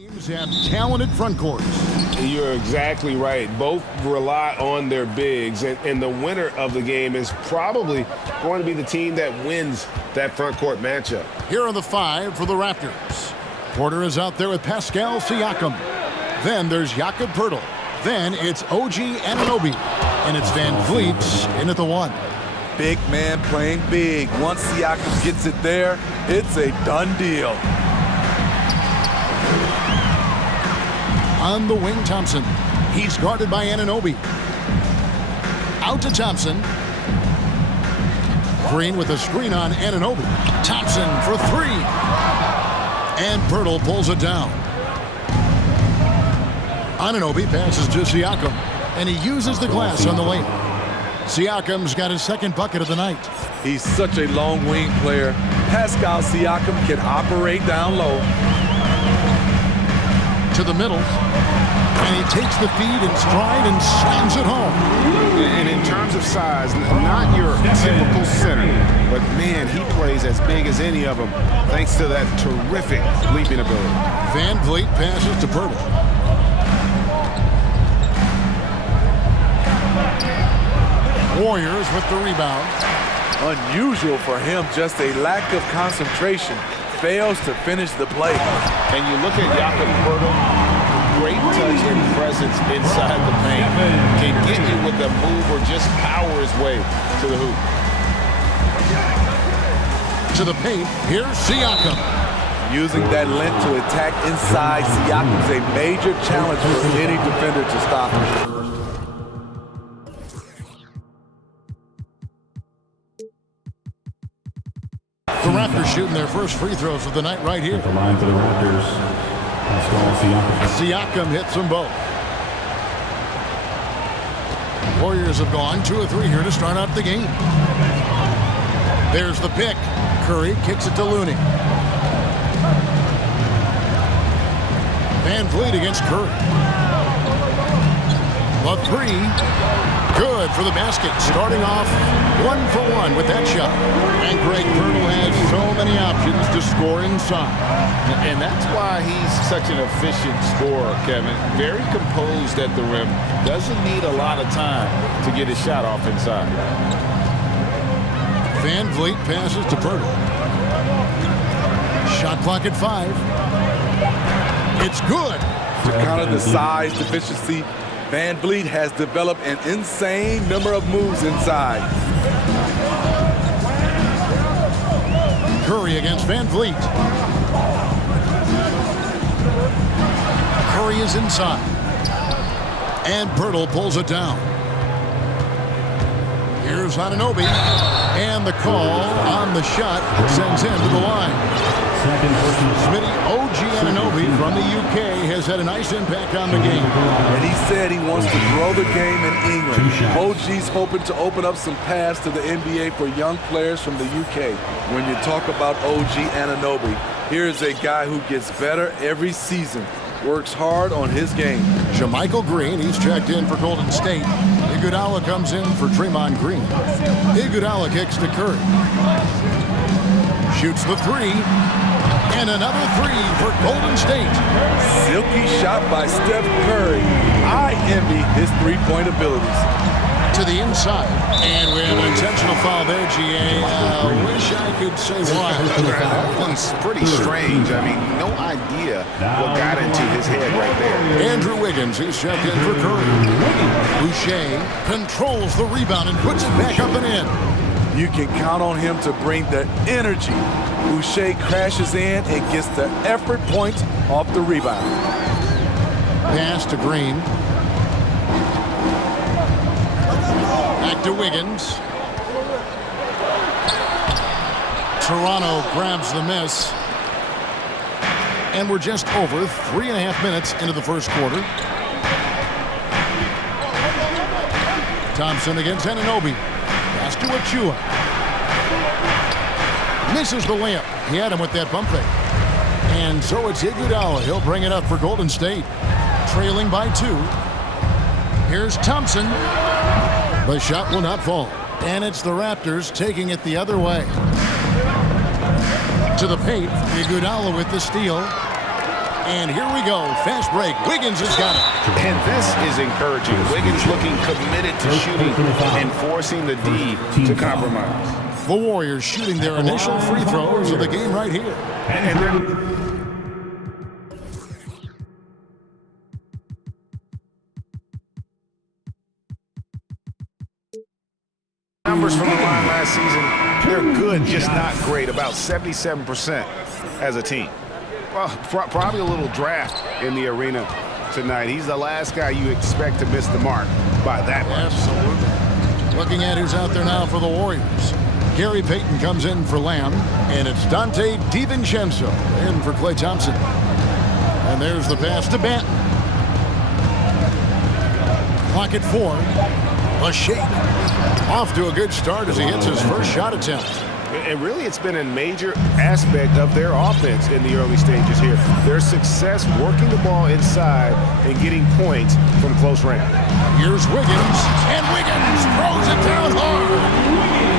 Teams have talented front courts. You're exactly right. Both rely on their bigs, and the winner of the game is probably going to be the team that wins that front court matchup. Here are the five for the Raptors. Porter is out there with Pascal Siakam. Then there's Jakob Poeltl. Then it's OG Anunoby. And it's Van Vliet in at the one. Big man playing big. Once Siakam gets it there, it's a done deal. On the wing, Thompson. He's guarded by Anunoby. Out to Thompson. Green with a screen on Anunoby. Thompson for three. And Poeltl pulls it down. Anunoby passes to Siakam. And he uses the glass on the lane. Siakam's got his second bucket of the night. He's such a long wing player. Pascal Siakam can operate down low. To the middle. And he takes the feed in stride and slams it home. And in terms of size, not your typical center, but man, he plays as big as any of them thanks to that terrific leaping ability. Van Vliet passes to Poeltl. Warriors with the rebound. Unusual for him, just a lack of concentration. Fails to finish the play. And you look at Jakob Poeltl, great touch and presence inside the paint. Can get you with a move or just power his way to the hoop. To the paint, here's Siakam. Using that length to attack inside, Siakam's a major challenge for any defender to stop him. The Raptors shooting their first free throws of the night right here. At the line for the Raptors, Siakam hits them both. Warriors have gone 2 of 3 here to start out the game. There's the pick. Curry kicks it to Looney. Van Vliet against Curry. The three. Good for the basket. Starting off 1 for 1 with that shot. And Greg Poeltl has so many options to score inside. And that's why he's such an efficient scorer, Kevin. Very composed at the rim. Doesn't need a lot of time to get his shot off inside. Van Vliet passes to Poeltl. Shot clock at 5. It's good. To counter the size deficiency, Van Vliet has developed an insane number of moves inside. Curry against Van Vliet. Curry is inside. And Poeltl pulls it down. Here's Anunoby. And the call on the shot sends him to the line. Smitty, OG Anunoby from the UK has had a nice impact on the game. And he said he wants to grow the game in England. OG's hoping to open up some paths to the NBA for young players from the UK. When you talk about OG Anunoby, here's a guy who gets better every season. Works hard on his game. JaMychal Green, he's checked in for Golden State. Iguodala comes in for Draymond Green. Iguodala kicks to Curry. Shoots the three. And another three for Golden State. Silky shot by Steph Curry. I envy his three-point abilities. To the inside. And we have an intentional foul there, GA. Wish I could say why. That one's pretty strange. I mean, no idea what got into his head right there. Andrew Wiggins, he's checked in for Curry. Boucher controls the rebound and puts it back up and in. You can count on him to bring the energy. Boucher crashes in and gets the effort points off the rebound. Pass to Green. Back to Wiggins. Toronto grabs the miss. And we're just over 3.5 minutes into the first quarter. Thompson against Anunoby. Pass to Achua. Misses the layup. He had him with that bump fake. And so it's Iguodala. He'll bring it up for Golden State. Trailing by 2. Here's Thompson. The shot will not fall. And it's the Raptors taking it the other way. To the paint. Iguodala with the steal. And here we go. Fast break. Wiggins has got it. And this is encouraging. Wiggins looking committed to shooting and forcing the D to compromise. The Warriors shooting their initial free throws of the game right here. And they're... Numbers from the line last season, they're good, just not great, about 77% as a team. Well, probably a little draft in the arena tonight. He's the last guy you expect to miss the mark by that much. Absolutely. Looking at who's out there now for the Warriors. Gary Payton comes in for Lamb, and it's Dante DiVincenzo in for Klay Thompson. And there's the pass to Banton. Clock at 4. A shake. Off to a good start as he hits his first shot attempt. And really, it's been a major aspect of their offense in the early stages here. Their success working the ball inside and getting points from close range. Here's Wiggins, and Wiggins throws it down hard.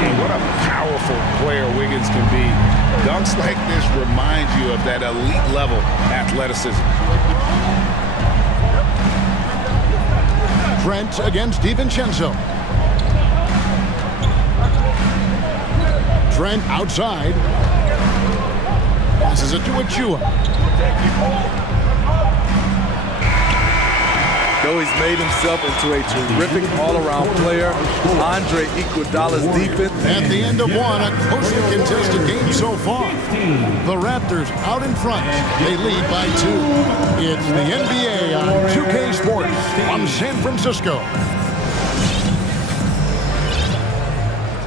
And what a powerful player Wiggins can be. Dunks like this remind you of that elite level athleticism. Trent against DiVincenzo. Trent outside. Passes it to Achua. Though he's made himself into a terrific all-around player, Andre Iguodala's defense. At the end of one, a closely contested game so far. The Raptors out in front. They lead by 2. It's the NBA on 2K Sports from San Francisco.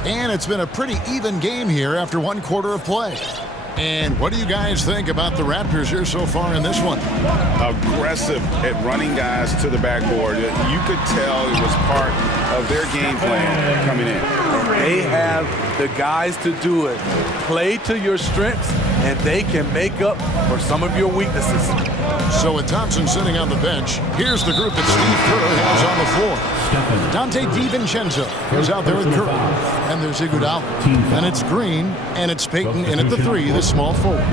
And it's been a pretty even game here after one quarter of play. And what do you guys think about the Raptors here so far in this one? Aggressive at running guys to the backboard. You could tell it was part of their game plan coming in. And they have the guys to do it. Play to your strengths, and they can make up for some of your weaknesses. So with Thompson sitting on the bench, here's the group that Steve Kerr has on the floor. Dante DiVincenzo is out there with Curry. And there's Iguodala. And it's Green, and it's Payton in at the 3, the small forward.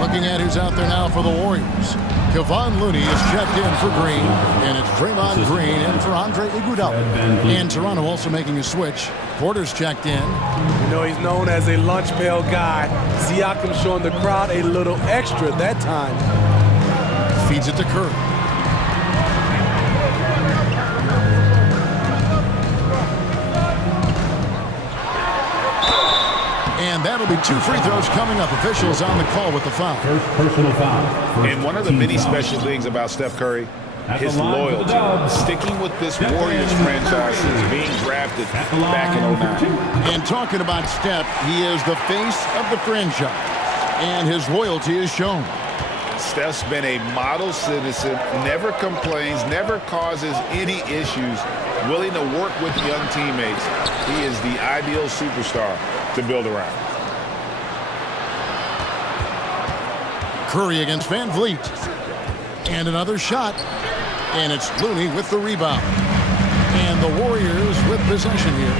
Looking at who's out there now for the Warriors. Kevon Looney is checked in for Green, and it's Draymond Green in for Andre Iguodala. And Toronto also making a switch. Porter's checked in. You know, he's known as a lunch pail guy. Siakam showing the crowd a little extra that time. Feeds it to Curry. And that'll be 2 free throws coming up. Officials on the call with the foul. First personal foul. And one of the many special things about Steph Curry, his loyalty, sticking with this Warriors franchise since being drafted back in 09. And talking about Steph, he is the face of the franchise, and his loyalty is shown. Steph's been a model citizen, never complains, never causes any issues, willing to work with young teammates. He is the ideal superstar to build around. Curry against Van Vliet. And another shot. And it's Looney with the rebound. And the Warriors with possession here.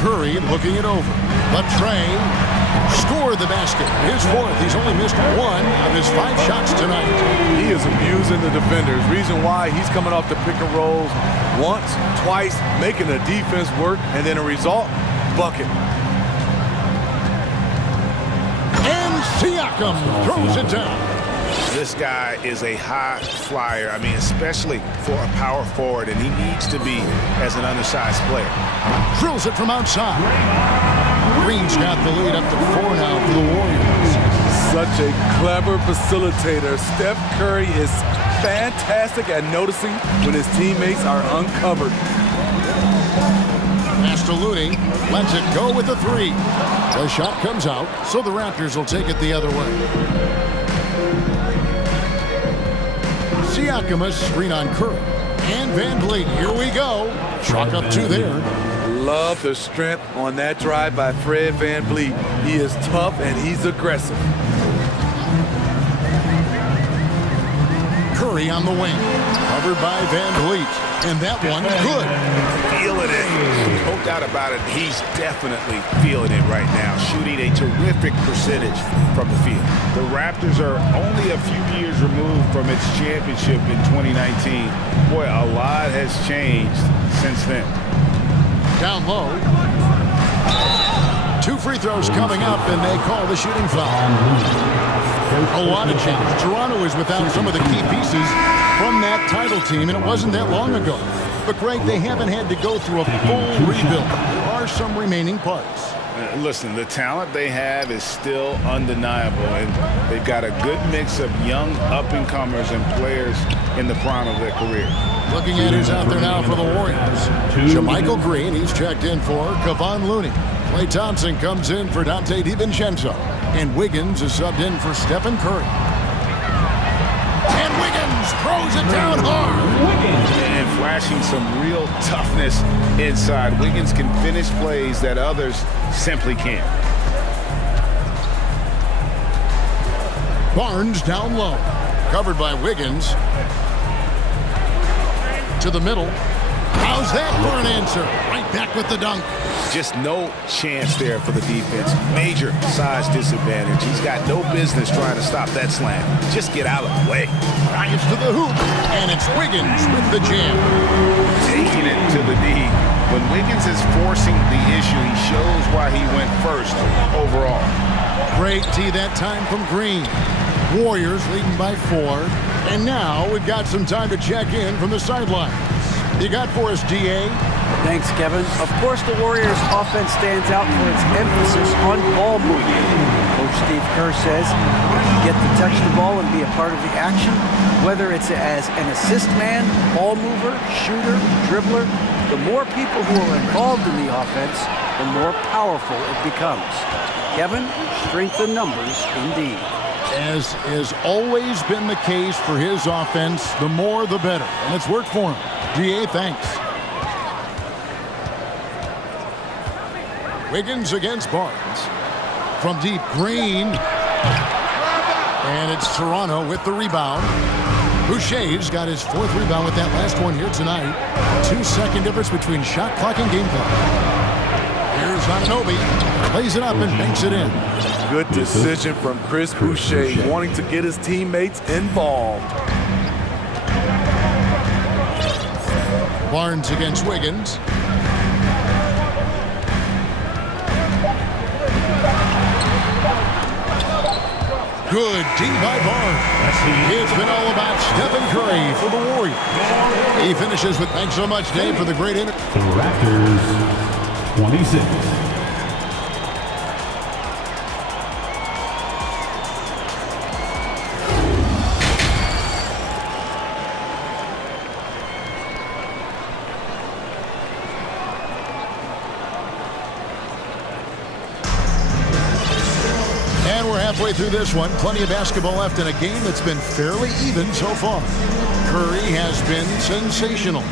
Curry looking it over. Latrey scored the basket. His 4th. He's only missed 1 of his 5 shots tonight. He is abusing the defenders. Reason why he's coming off the pick and rolls once, twice, making the defense work, and then a result, bucket. And Siakam throws it down. This guy is a high flyer. I mean, especially for a power forward, and he needs to be as an undersized player. Drills it from outside. Green's got the lead up to 4 now for the Warriors. Such a clever facilitator. Steph Curry is fantastic at noticing when his teammates are uncovered. Pass to Looney. Lets it go with the 3. The shot comes out, so the Raptors will take it the other way. Siakam a screen on Curry. And Van Vliet, here we go. Chalk up 2 there. Love the strength on that drive by Fred Van Vliet. He is tough and he's aggressive. Curry on the wing. Covered by Van Vliet. And that one, good. Feeling it. No doubt about it. He's definitely feeling it right now. Shooting a terrific percentage from the field. The Raptors are only a few years removed from its championship in 2019. Boy, a lot has changed since then. Down low. 2 free throws coming up, and they call the shooting foul. A lot of change. Toronto is without some of the key pieces from that title team, and it wasn't that long ago. But, Greg, they haven't had to go through a full rebuild. There are some remaining parts. Listen, the talent they have is still undeniable, and they've got a good mix of young up-and-comers and players in the prime of their career. Looking at who's out there now for the Warriors. Jermichael Green, he's checked in for Kevon Looney. Klay Thompson comes in for Dante DiVincenzo. And Wiggins is subbed in for Stephen Curry. And Wiggins throws it down hard. And flashing some real toughness inside. Wiggins can finish plays that others simply can't. Barnes down low. Covered by Wiggins. To the middle. How's that for an answer? Right back with the dunk. Just no chance there for the defense. Major size disadvantage. He's got no business trying to stop that slam. Just get out of the way. Drives to the hoop, and it's Wiggins with the jam. Taking it to the D. When Wiggins is forcing the issue, he shows why he went first overall. Great tee that time from Green. Warriors leading by 4. And now we've got some time to check in from the sidelines. You got for us, DA? Thanks, Kevin. Of course, the Warriors' offense stands out for its emphasis on ball movement. Coach Steve Kerr says if you get to touch the ball and be a part of the action, whether it's as an assist man, ball mover, shooter, dribbler, the more people who are involved in the offense, the more powerful it becomes. Kevin, strength in numbers indeed. As has always been the case for his offense, the more the better. And it's worked for him. DA, thanks. Wiggins against Barnes. From deep, Green. And it's Toronto with the rebound. Boucher's got his 4th rebound with that last one here tonight. 2-second difference between shot clock and game clock. Here's Anunoby. Plays it up and banks it in. Good decision from Chris Boucher, wanting to get his teammates involved. Barnes against Wiggins. Good D by Barnes. It's been all about Stephen Curry for the Warriors. He finishes with thanks so much, Dave, for the great interview. The Raptors, 26. Halfway through this one, plenty of basketball left in a game that's been fairly even so far. Curry has been sensational.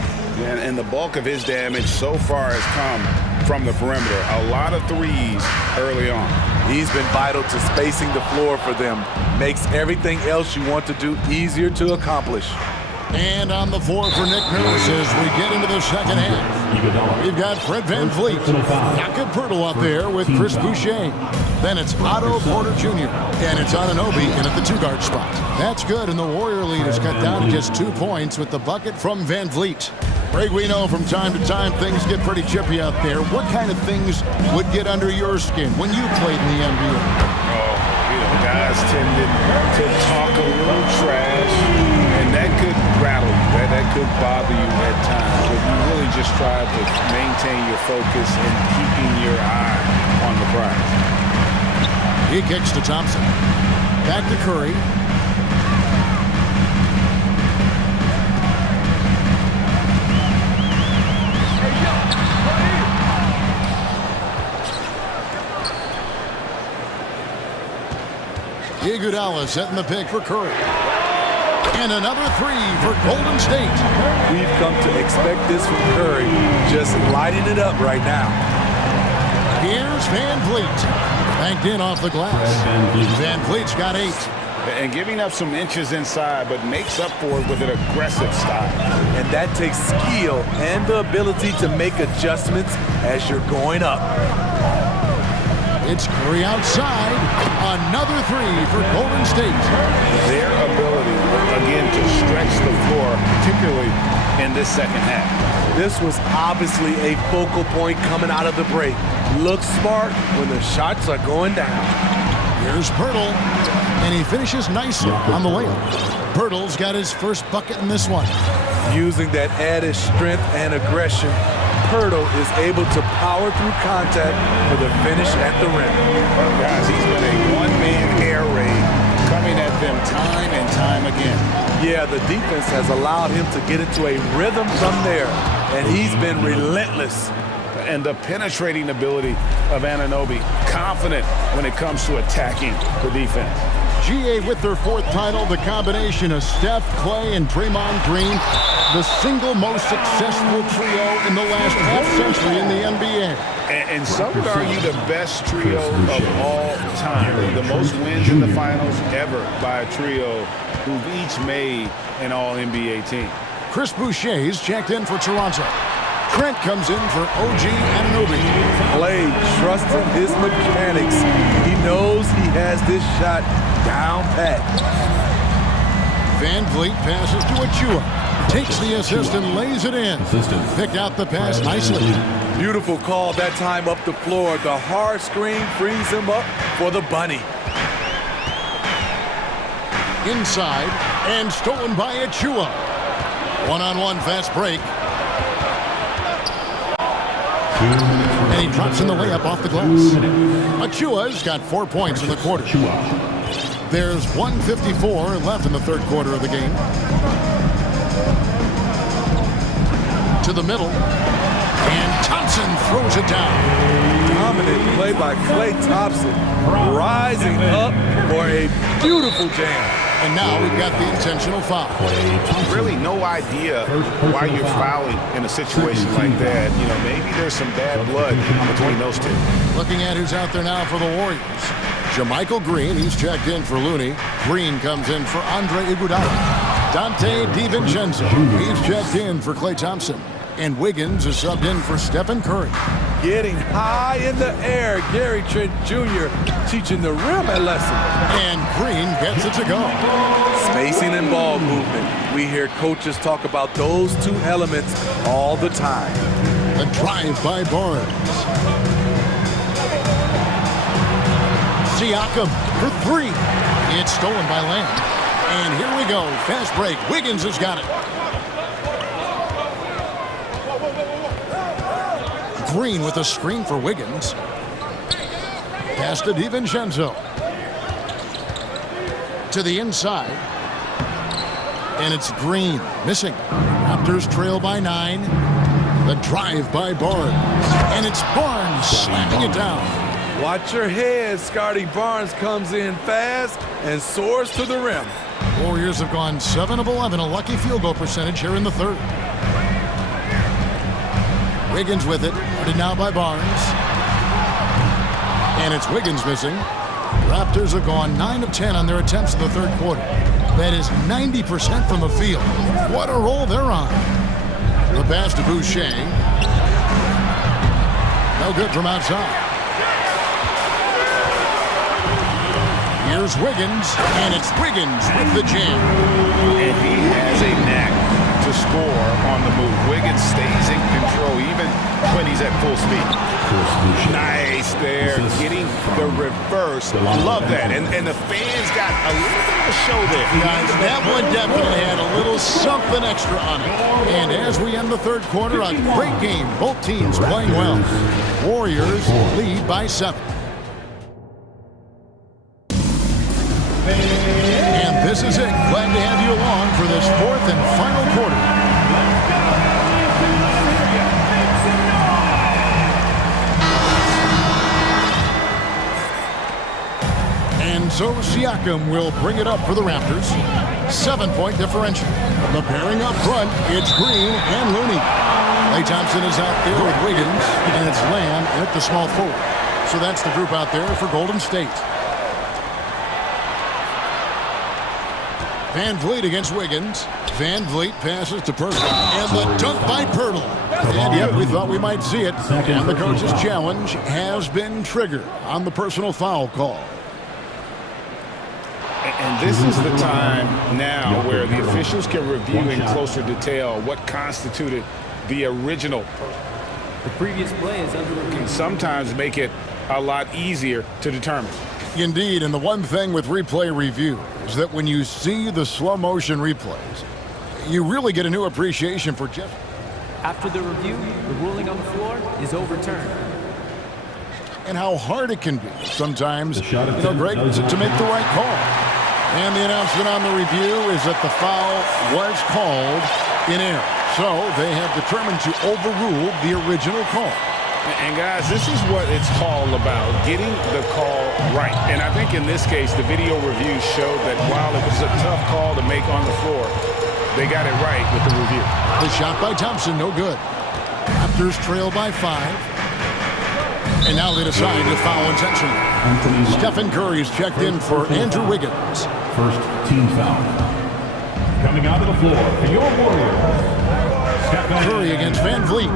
And the bulk of his damage so far has come from the perimeter. A lot of threes early on. He's been vital to spacing the floor for them. Makes everything else you want to do easier to accomplish. And on the floor for Nick Nurse as we get into the second half. We've got Fred VanVleet, Jakob Poeltl up there with Chris Boucher. Then it's Otto Porter Jr. And it's Anunoby in at the 2-guard spot. That's good, and the Warrior lead is cut down to just 2 points with the bucket from VanVleet. Greg, we know from time to time things get pretty chippy out there. What kind of things would get under your skin when you played in the NBA? Guys tended to talk a little trash, and that could rattle you. That could bother you at times. But you really just try to maintain your focus and keeping your eye on the prize. He kicks to Thompson. Back to Curry. Iguodala setting the pick for Curry. And another 3 for Golden State. We've come to expect this from Curry, just lighting it up right now. Here's VanVleet. Banked in off the glass. VanVleet's got 8. and giving up some inches inside, but makes up for it with an aggressive style. And that takes skill and the ability to make adjustments as you're going up. It's Curry outside. Another three for Golden State. Their ability, again, to stretch the floor, particularly in this second half. This was obviously a focal point coming out of the break. Look smart when the shots are going down. Here's Pirtle, and he finishes nicely on the layup. Pirtle's got his first bucket in this one. Using that added strength and aggression, Pirtle is able to power through contact for the finish at the rim. Well, guys, he's been a one-man air raid coming at them time and time again. Yeah, the defense has allowed him to get into a rhythm from there, and he's been relentless. And the penetrating ability of Anunoby, confident when it comes to attacking the defense. GA with their fourth title, the combination of Steph, Clay, and Draymond Green, the single most successful trio in the last half-century in the NBA. And some would argue the best trio of all time. The most wins in the finals ever by a trio who've each made an All-NBA team. Chris Boucher's checked in for Toronto. Trent comes in for OG Anunoby. Clay trusting his mechanics. He knows he has this shot down pat. Van Vliet passes to Achua. Takes the assist and lays it in. Picked out the pass nicely. Beautiful call that time up the floor. The hard screen frees him up for the bunny. Inside and stolen by Achua. One-on-one fast break. And he drops in the layup off the glass. Achua's got 4 points in the quarter. There's 1:54 left in the third quarter of the game. To the middle. And Thompson throws it down. Dominant play by Klay Thompson. Rising up for a beautiful jam. And now we've got the intentional foul. Really no idea why you're fouling in a situation like that. You know, maybe there's some bad blood between those two. Looking at who's out there now for the Warriors. JaMychal Green, he's checked in for Looney. Green comes in for Andre Iguodala. Dante DiVincenzo, he's checked in for Klay Thompson. And Wiggins is subbed in for Stephen Curry. Getting high in the air, Gary Trent Jr. teaching the rim a lesson. And Green gets it to go. Spacing and ball movement. We hear coaches talk about those two elements all the time. A drive by Barnes. Siakam for three. It's stolen by Lamb. And here we go. Fast break. Wiggins has got it. Green with a screen for Wiggins. Pass to DiVincenzo. To the inside. And it's Green missing. Raptors trail by 9. The drive by Barnes. And it's Barnes slapping it down. Watch your head. Scotty Barnes comes in fast and soars to the rim. Warriors have gone 7 of 11, a lucky field goal percentage here in the third. Wiggins with it, guarded now by Barnes. And it's Wiggins missing. Raptors have gone 9 of 10 on their attempts in the third quarter. That is 90% from the field. What a roll they're on. The pass to Boucher. No good from outside. Here's Wiggins, and it's Wiggins with the jam. And he has a knack to score on the move. Wiggins stays in control even when he's at full speed. Nice there, getting the reverse. Love that. And the fans got a little bit of a show there. Guys, that one definitely had a little something extra on it. And as we end the third quarter, a great game. Both teams playing well. Warriors lead by 7. And this is it. Glad to have you along for this fourth and final quarter. And so Siakam will bring it up for the Raptors. 7-point differential. The pairing up front, it's Green and Looney. Klay Thompson is out there with Wiggins, and it's Lamb at the small forward. So that's the group out there for Golden State. Van Vliet against Wiggins. Van Vliet passes to Pirtle. And the dunk by Pirtle. And yet we thought we might see it. And the coach's challenge has been triggered on the personal foul call. And this is the time now where the officials can review in closer detail what constituted the original. The previous play is under review. Can sometimes make it a lot easier to determine. Indeed, and the one thing with replay review is that when you see the slow motion replays, you really get a new appreciation for Jeff. After the review, the ruling on the floor is overturned. And how hard it can be sometimes, Greg, to make the right call. And the announcement on the review is that the foul was called in error. So they have determined to overrule the original call. And guys, this is what it's all about, getting the call right. And I think in this case, the video review showed that while it was a tough call to make on the floor, they got it right with the review. The shot by Thompson, no good. Raptors trail by 5. And now they decide to foul intentionally. Stephen Curry's checked in for Andrew Wiggins. First team foul. Coming onto the floor for your Warriors. Curry against Van Vliet.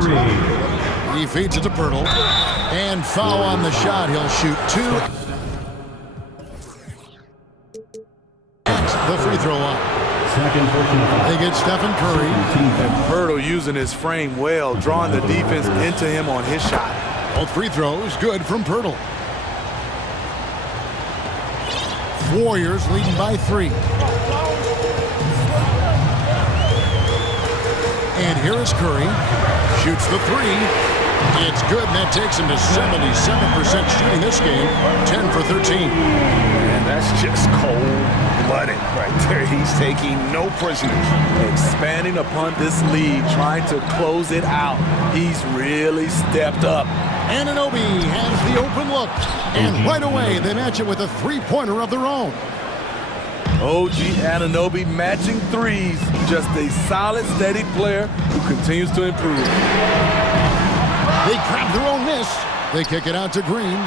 He feeds it to Pirtle. And foul on the shot. He'll shoot 2 at the free throw line. They get Stephen Curry. And Pirtle using his frame well, drawing the defense into him on his shot. Both free throws good from Pirtle. Warriors leading by 3. And here is Curry. Shoots the 3. It's good, and that takes him to 77% shooting this game. 10 for 13. And that's just cold-blooded right there. He's taking no prisoners. Expanding upon this lead, trying to close it out. He's really stepped up. Anunoby has the open look. And right away, they match it with a three-pointer of their own. OG Anunoby matching threes. Just a solid, steady player who continues to improve. They grab their own miss. They kick it out to Green.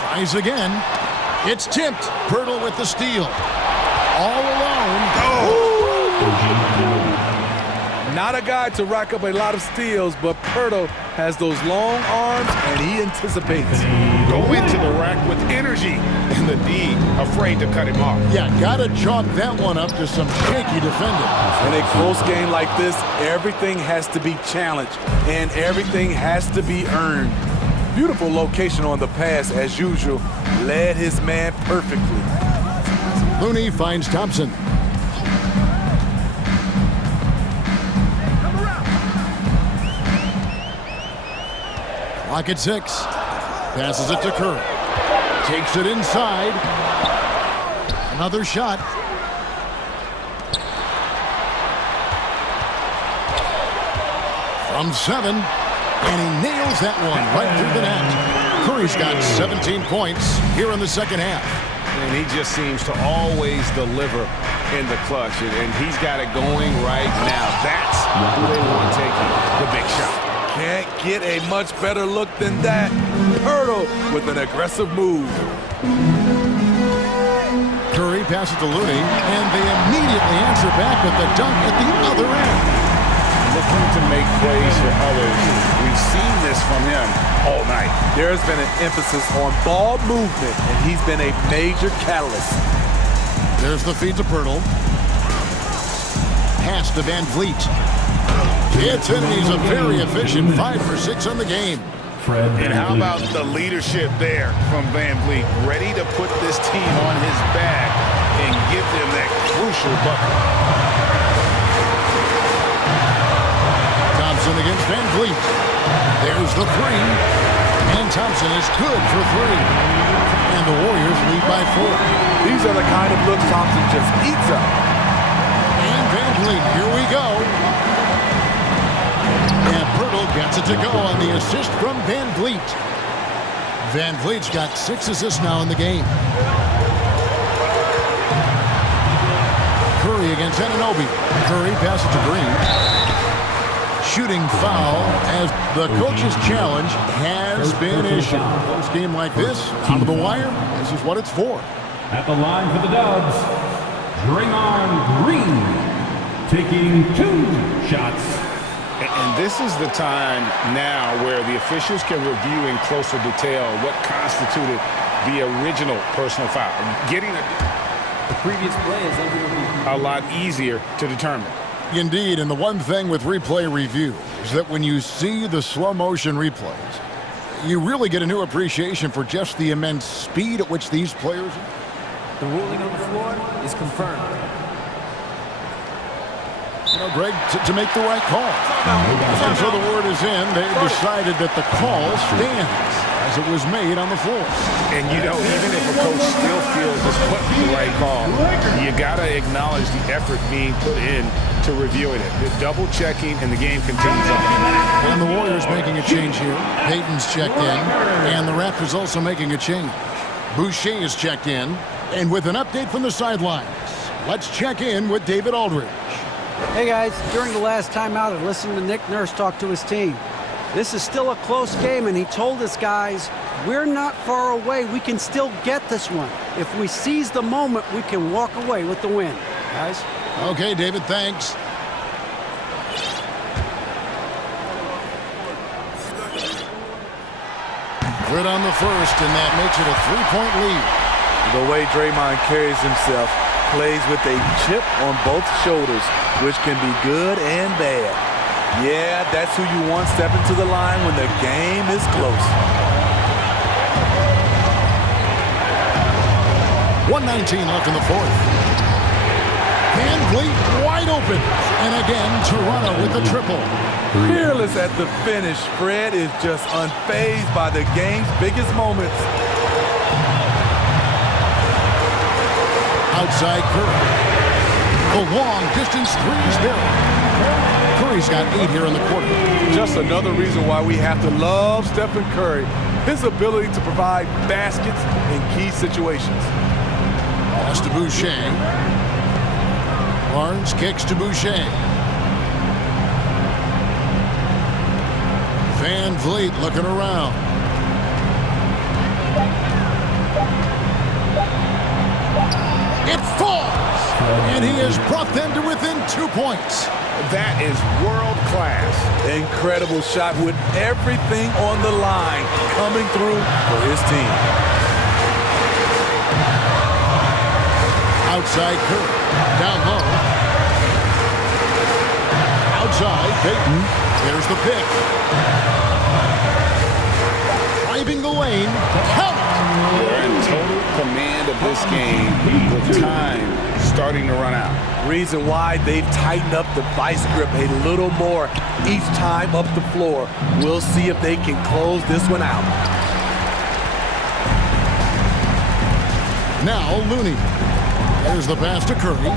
Tries again. It's tipped. Pirtle with the steal. All alone. Not a guy to rack up a lot of steals, but Pirtle has those long arms, and he anticipates. Go into the rack with energy, and the D afraid to cut him off. Yeah, gotta chalk that one up to some shaky defending. In a close game like this, everything has to be challenged, and everything has to be earned. Beautiful location on the pass, as usual. Led his man perfectly. Looney finds Thompson. Clock at 6. Passes it to Curry. Takes it inside. Another shot. From 7. And he nails that one right through the net. Curry's got 17 points here in the second half. And he just seems to always deliver in the clutch. And he's got it going right now. That's who they want taking the big shot. Can't get a much better look than that. Pirtle with an aggressive move. Curry passes to Looney, and they immediately answer back with the dunk at the other end. Looking to make plays for others. We've seen this from him all night. There's been an emphasis on ball movement, and he's been a major catalyst. There's the feed to Pirtle. Pass to Van Vliet. It's in, he's a very efficient 5 for 6 on the game. And how about the leadership there from Van Vliet? Ready to put this team on his back and give them that crucial bucket. Thompson against Van Vliet. There's the 3. And Thompson is good for 3. And the Warriors lead by 4. These are the kind of looks Thompson just eats up. And Van Vliet, here we go. And Pirtle gets it to go on the assist from Van Vliet. Van Vliet's got 6 assists now in the game. Curry against Anunoby. Curry passes to Green. Shooting foul as the coach's challenge has been issued. Close game like this, out of the wire, this is what it's for. At the line for the Dubs, Draymond Green, taking 2 shots. And this is the time now where the officials can review in closer detail what constituted the original personal foul. Getting The previous play is under review. a lot easier to determine. Indeed, and the one thing with replay review is that when you see the slow motion replays, you really get a new appreciation for just the immense speed at which these players are. The ruling on the floor is confirmed. You know, Greg, to make the right call. And so the word is in. They decided that the call stands as it was made on the floor. And you know, even if a coach still feels this wasn't the right call, you got to acknowledge the effort being put in to reviewing it. The double checking, and the game continues on. And the Warriors making a change here. Peyton's checked in, and the Raptors also making a change. Boucher is checked in, and with an update from the sidelines, let's check in with David Aldridge. Hey guys, during the last timeout, I listened to Nick Nurse talk to his team. This is still a close game, and he told us guys, we're not far away. We can still get this one. If we seize the moment, we can walk away with the win. Guys? Okay, David, thanks. Good on the first, and that makes it a 3-point lead. The way Draymond carries himself, plays with a chip on both shoulders, which can be good and bad. Yeah, that's who you want stepping to the line when the game is close. 1:19 left in the fourth. Van Vliet wide open. And again, Toronto with the triple. Fearless at the finish, Fred is just unfazed by the game's biggest moments. Outside Curry. The long distance three is there. Curry's got 8 here in the quarter. Just another reason why we have to love Stephen Curry. His ability to provide baskets in key situations. Pass to Boucher. Barnes kicks to Boucher. Van Vliet looking around. It falls! And he has brought them to within 2 points. That is world class. Incredible shot with everything on the line coming through for his team. Outside Curry. Down low. Outside Peyton. There's the pick. Driving the lane. Count it! They're in total command of this game with time starting to run out. Reason why they've tightened up the vice grip a little more each time up the floor. We'll see if they can close this one out. Now Looney. There's the pass to Curry.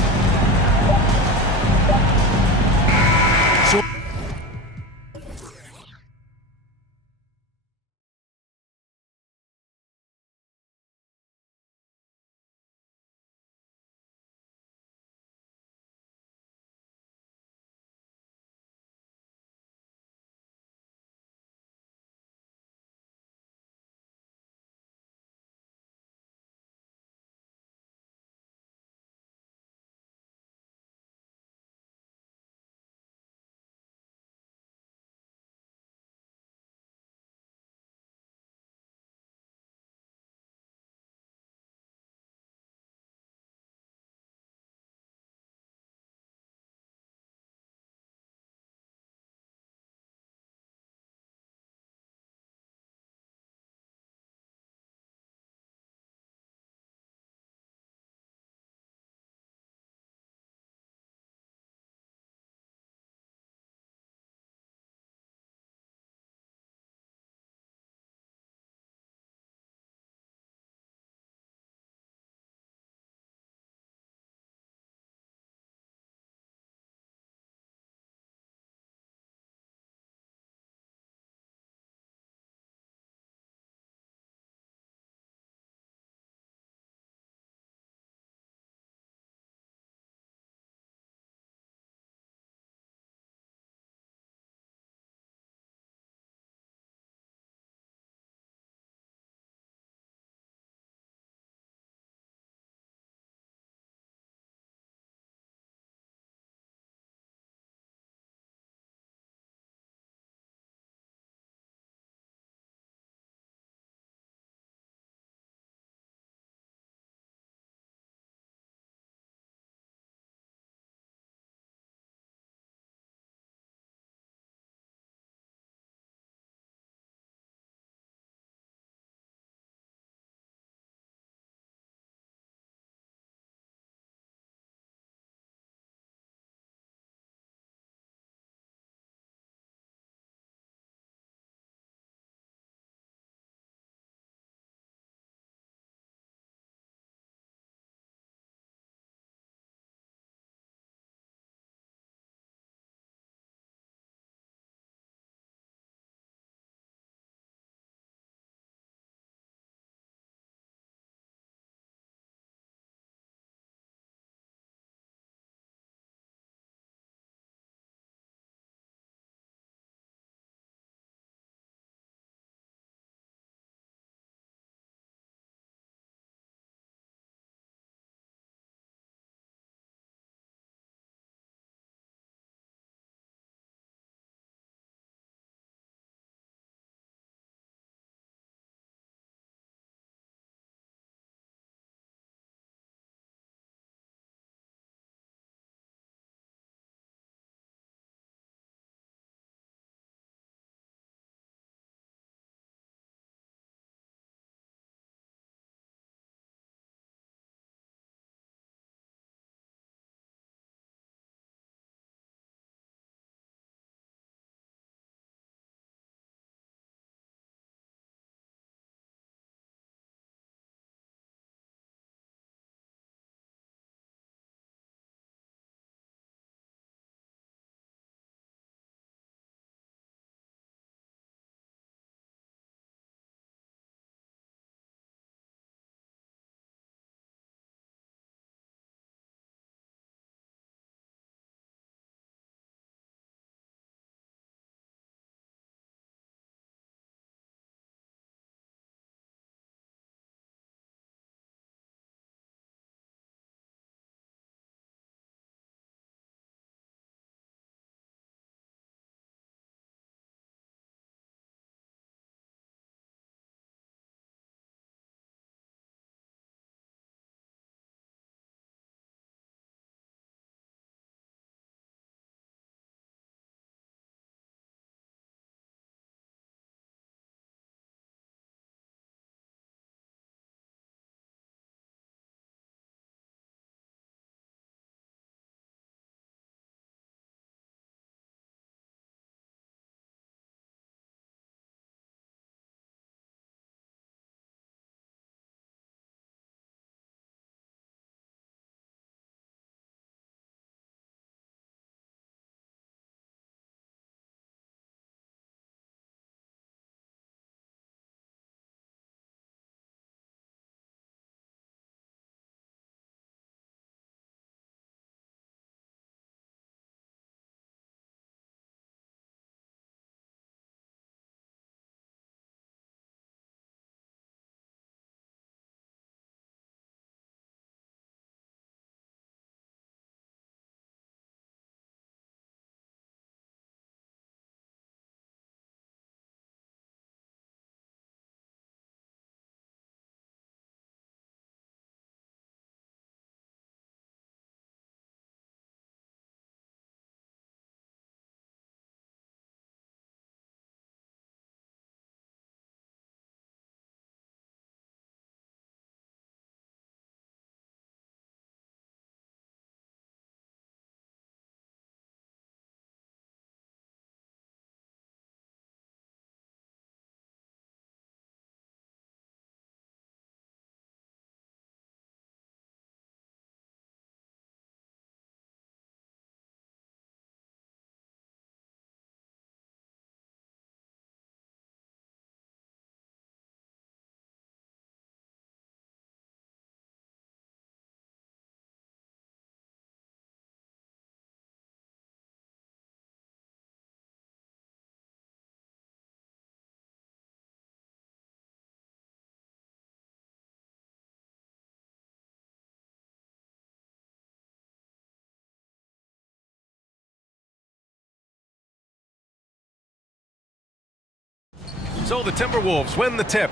So the Timberwolves win the tip.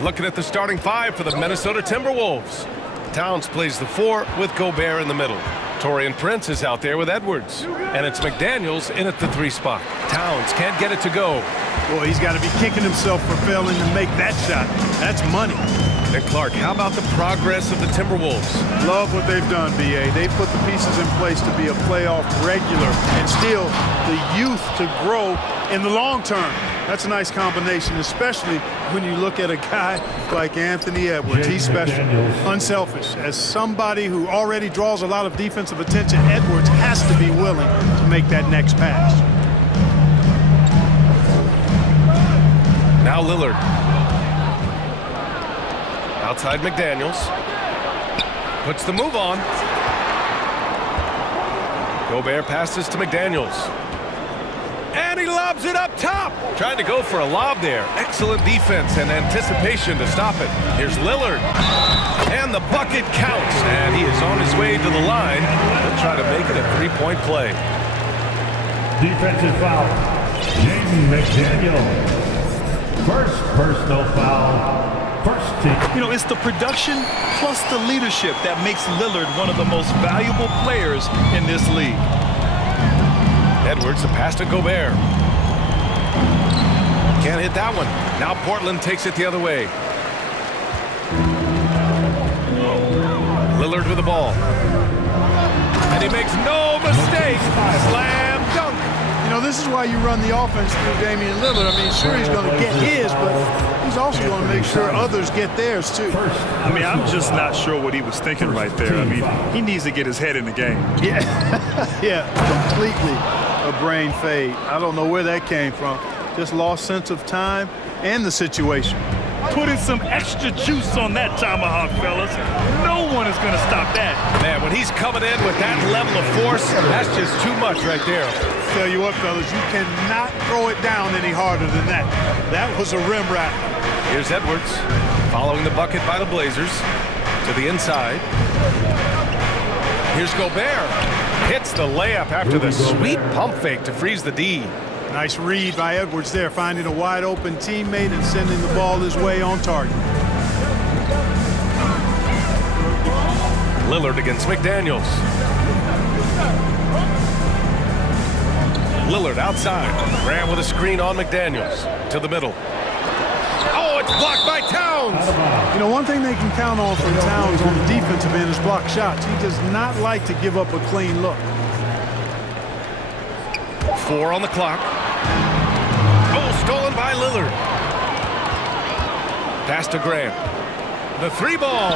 Looking at the starting five for the Minnesota Timberwolves. Towns plays the 4 with Gobert in the middle. Taurean Prince is out there with Edwards. And it's McDaniels in at the 3 spot. Towns can't get it to go. Boy, he's got to be kicking himself for failing to make that shot. That's money. And Clark, how about the progress of the Timberwolves? Love what they've done, B.A. They've put the pieces in place to be a playoff regular and still the youth to grow in the long term. That's a nice combination, especially when you look at a guy like Anthony Edwards. He's special, unselfish. As somebody who already draws a lot of defensive attention, Edwards has to be willing to make that next pass. Now Lillard. Outside McDaniels. Puts the move on. Gobert passes to McDaniels. And he lobs it up top. Trying to go for a lob there. Excellent defense and anticipation to stop it. Here's Lillard. And the bucket counts. And he is on his way to the line. He'll try to make it a 3-point play. Defensive foul. Jaden McDaniel. First personal foul. First team. You know, it's the production plus the leadership that makes Lillard one of the most valuable players in this league. Edwards, the pass to Gobert. Can't hit that one. Now Portland takes it the other way. Lillard with the ball. And he makes no mistake. Slam dunk. You know, this is why you run the offense through Damian Lillard. I mean, sure, he's going to get his, but he's also going to make sure others get theirs, too. I mean, I'm just not sure what he was thinking right there. I mean, he needs to get his head in the game. Yeah, yeah, completely a brain fade. I don't know where that came from. Just lost sense of time and the situation. Put in some extra juice on that tomahawk, fellas. No one is going to stop that. Man, when he's coming in with that level of force, that's just too much right there. Tell you what, fellas, you cannot throw it down any harder than that. That was a rim wrap. Here's Edwards, following the bucket by the Blazers to the inside. Here's Gobert. Hits the layup after the sweet pump fake to freeze the D. Nice read by Edwards there, finding a wide open teammate and sending the ball his way on target. Lillard against McDaniels. Lillard outside. Graham with a screen on McDaniels. To the middle. Oh, it's blocked by Towns! You know, one thing they can count on from Towns on the defensive end is block shots. He does not like to give up a clean look. 4 on the clock. Oh, stolen by Lillard. Pass to Graham. The 3 ball.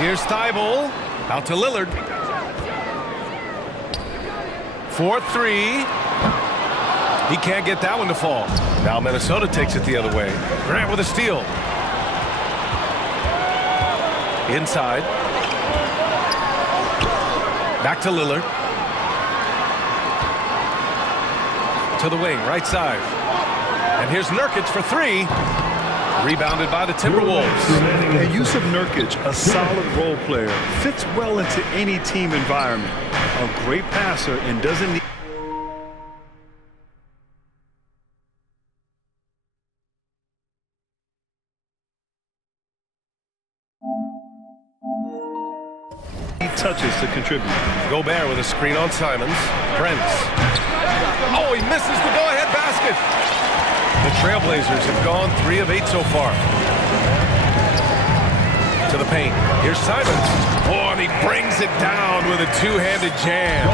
Here's Thibault. Out to Lillard. 4-3. He can't get that one to fall. Now Minnesota takes it the other way. Grant with a steal. Inside. Back to Lillard. To the wing, right side. And here's Nurkic for 3. Rebounded by the Timberwolves. The use of Nurkic, a solid role player, fits well into any team environment. A great passer and doesn't need touches to contribute. Gobert with a screen on Simons. Prince. Oh, he misses the go-ahead basket. The Trailblazers have gone 3 of 8 so far. To the paint. Here's Simons. Oh, and he brings it down with a two-handed jam.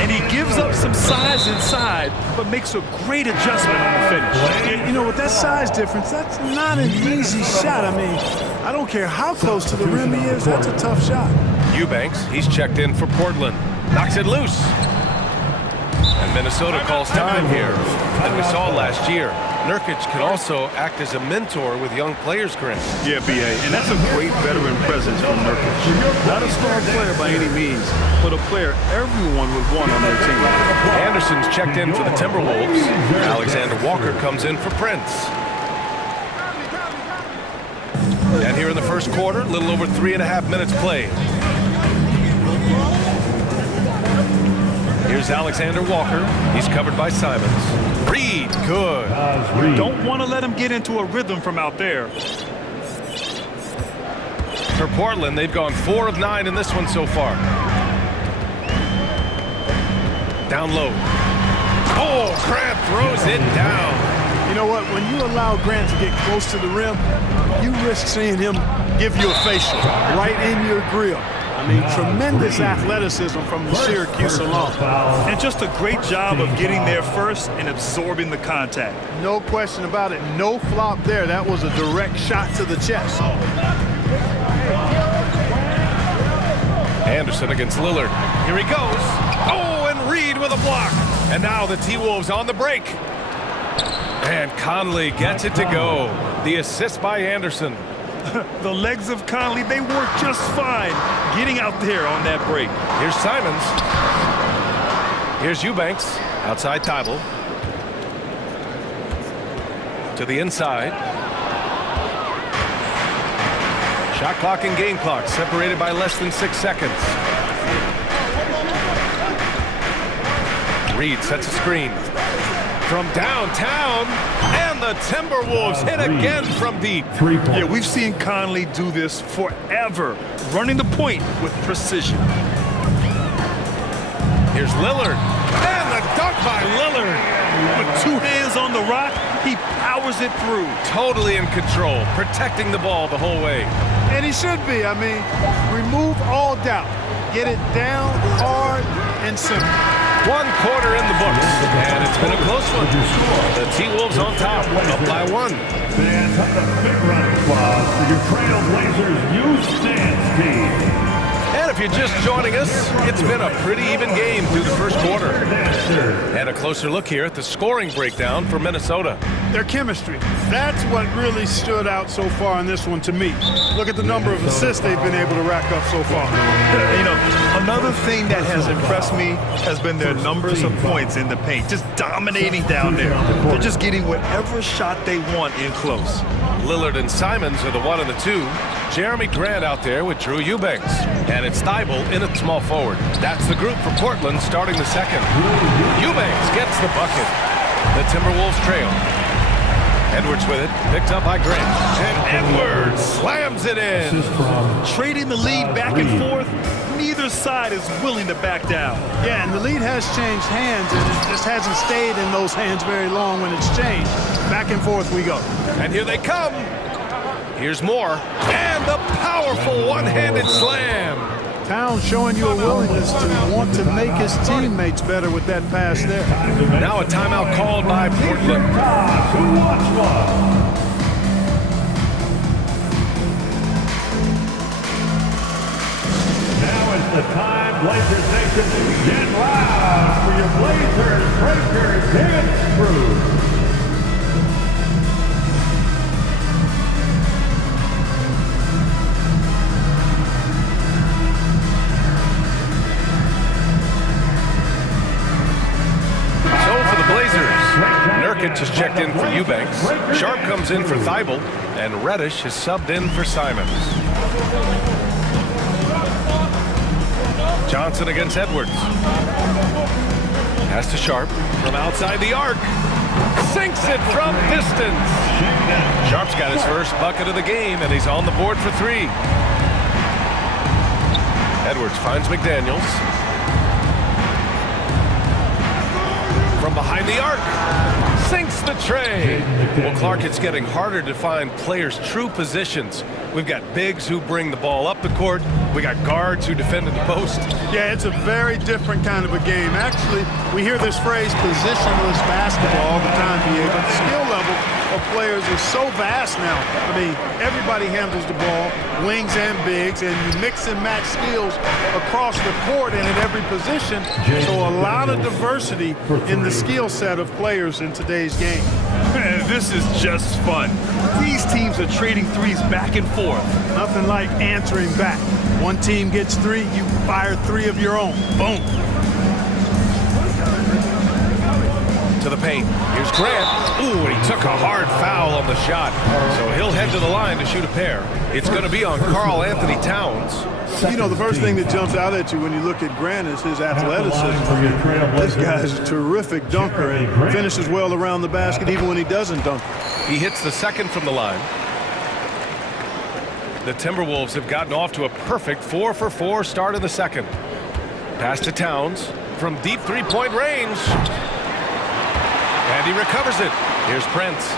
And he gives up some size inside, but makes a great adjustment on the finish. You know, with that size difference, that's not an easy shot. I mean, I don't care how close to the rim he is, that's a tough shot. Eubanks, he's checked in for Portland. Knocks it loose. And Minnesota calls time here. And we saw last year, Nurkic can also act as a mentor with young players, Grant. Yeah, B.A., and that's a great veteran presence from Nurkic. Not a star player by any means, but a player everyone would want on their team. Anderson's checked in for the Timberwolves. Alexander Walker comes in for Prince. And here in the first quarter, a little over 3.5 minutes played. Here's Alexander Walker. He's covered by Simons. Reed, good. You don't want to let him get into a rhythm from out there. For Portland, they've gone 4 of 9 in this one so far. Down low. Oh, Grant throws it down. You know what? When you allow Grant to get close to the rim, you risk seeing him give you a facial right in your grill. I mean, tremendous athleticism from the Syracuse alum. And just a great job of getting there first and absorbing the contact. No question about it. No flop there. That was a direct shot to the chest. Anderson against Lillard. Here he goes. Oh, and Reed with a block. And now the T-Wolves on the break. And Conley gets it to go. The assist by Anderson. The legs of Conley, they work just fine getting out there on that break. Here's Simons. Here's Eubanks. Outside Thibault. To the inside. Shot clock and game clock separated by less than 6 seconds. Reed sets a screen from downtown, and the Timberwolves hit again from deep. Yeah, we've seen Conley do this forever, running the point with precision. Here's Lillard, and the dunk by Lillard. With 2 hands on the rock, he powers it through. Totally in control, protecting the ball the whole way. And he should be. I mean, remove all doubt. Get it down, hard, and simple. 1 quarter in the books, and it's been a close one. The T-Wolves on top, up by 1. Fans, have a big round of applause for your Trailblazers youth stance team. And if you're just joining us, it's been a pretty even game through the first quarter. And a closer look here at the scoring breakdown for Minnesota. Their chemistry. That's what really stood out so far in this one to me. Look at the number of assists they've been able to rack up so far. You know, another thing that has impressed me has been their numbers of points in the paint, just dominating down there. They're just getting whatever shot they want in close. Lillard and Simons are the 1 and the 2. Jeremy Grant out there with Drew Eubanks. And it's Thibault in at small forward. That's the group for Portland starting the second. Eubanks gets the bucket. The Timberwolves trail. Edwards with it, picked up by Grant. And Edwards slams it in. Trading the lead back and forth, neither side is willing to back down. Yeah, and the lead has changed hands, and it just hasn't stayed in those hands very long when it's changed. Back and forth we go. And here they come. Here's more. And the powerful one-handed slam. Towns showing you a willingness to want to make his teammates better with that pass there. Now a timeout called by Portland. Now is the time, Blazers Nation, to get loud for your Blazers Breakers dance crew. Nurkic has checked in for Eubanks. Sharp comes in for Thibault. And Reddish has subbed in for Simons. Johnson against Edwards. Pass to Sharp from outside the arc. Sinks it from distance. Sharp's got his first bucket of the game, and he's on the board for 3. Edwards finds McDaniels. From behind the arc, sinks the tray. Well, Clark, it's getting harder to find players' true positions. We've got bigs who bring the ball up the court. We got guards who defend in the post. Yeah, it's a very different kind of a game. Actually, we hear this phrase positionless basketball all the time, BA, but the skill level of players is so vast now. I mean, everybody handles the ball, wings and bigs, and you mix and match skills across the court and at every position. So a lot of diversity in the skill set of players in today's game. Man, this is just fun. These teams are trading threes back and forth. Nothing like answering back. One team gets 3, you fire 3 of your own. Boom. To the paint. Here's Grant. Ooh, and he took a hard foul on the shot. So he'll head to the line to shoot a pair. It's going to be on Karl Anthony Towns. You know, the first thing that jumps out at you when you look at Grant is his athleticism. This guy's a terrific dunker. Finishes well around the basket even when he doesn't dunk. He hits the second from the line. The Timberwolves have gotten off to a perfect 4-for-4 start in the second. Pass to Towns from deep three-point range. And he recovers it. Here's Prince.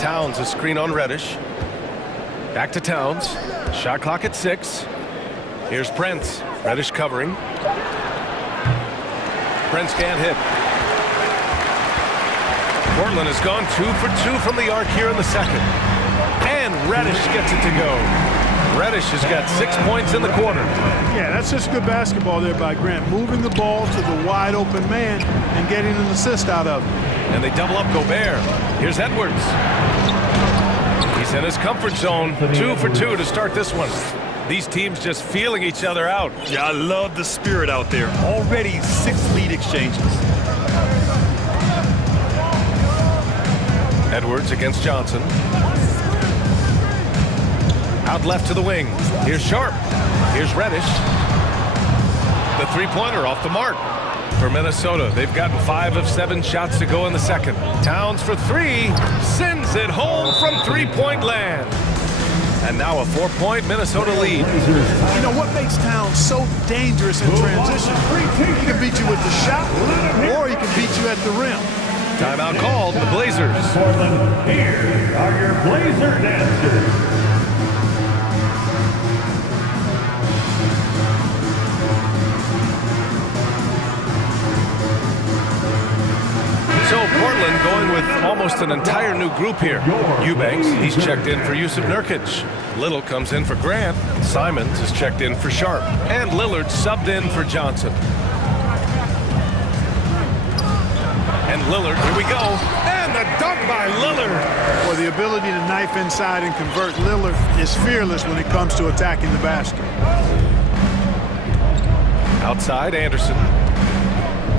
Towns, a screen on Reddish. Back to Towns. Shot clock at 6. Here's Prince. Reddish covering. Prince can't hit. Portland has gone 2 for 2 from the arc here in the second. And Reddish gets it to go. Reddish has got 6 points in the quarter. Yeah, that's just good basketball there by Grant. Moving the ball to the wide open man and getting an assist out of it. And they double up Gobert. Here's Edwards. He's in his comfort zone. 2 for 2 to start this one. These teams just feeling each other out. Yeah, I love the spirit out there. Already 6 lead exchanges. Edwards against Johnson. Out left to the wing. Here's Sharp. Here's Reddish. The three-pointer off the mark. For Minnesota, they've gotten 5 of 7 shots to go in the second. Towns for 3. Sends it home from three-point land. And now a 4-point Minnesota lead. You know what makes Towns so dangerous in transition? He can beat you with the shot, or he can beat you at the rim. Timeout called, the Blazers. Portland, here are your Blazer dancers. So Portland going with almost an entire new group here. Eubanks, he's checked in for Yusuf Nurkic. Little comes in for Grant. Simons is checked in for Sharp. And Lillard subbed in for Johnson. And Lillard, here we go. And the dunk by Lillard. Well, the ability to knife inside and convert Lillard is fearless when it comes to attacking the basket. Outside, Anderson.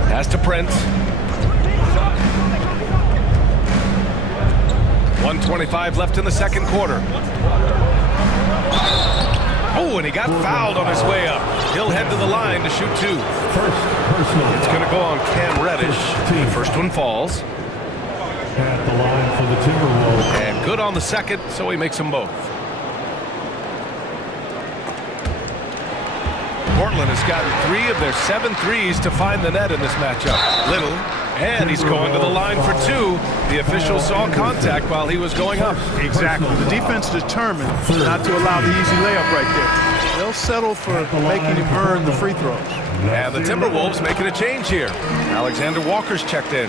Pass to Prince. 1:25 left in the second quarter. Oh, and he got fouled on his way up. He'll head to the line to shoot 2. It's going to go on Cam Reddish. The first one falls. At the line for the Timberwolves. And good on the second, so he makes them both. Portland has gotten 3 of their 7 threes to find the net in this matchup. Little. And he's going to the line for 2. The official saw contact while he was going up. Exactly. The defense determined not to allow the easy layup right there. They'll settle for making him earn the free throws. And the Timberwolves making a change here. Alexander Walker's checked in.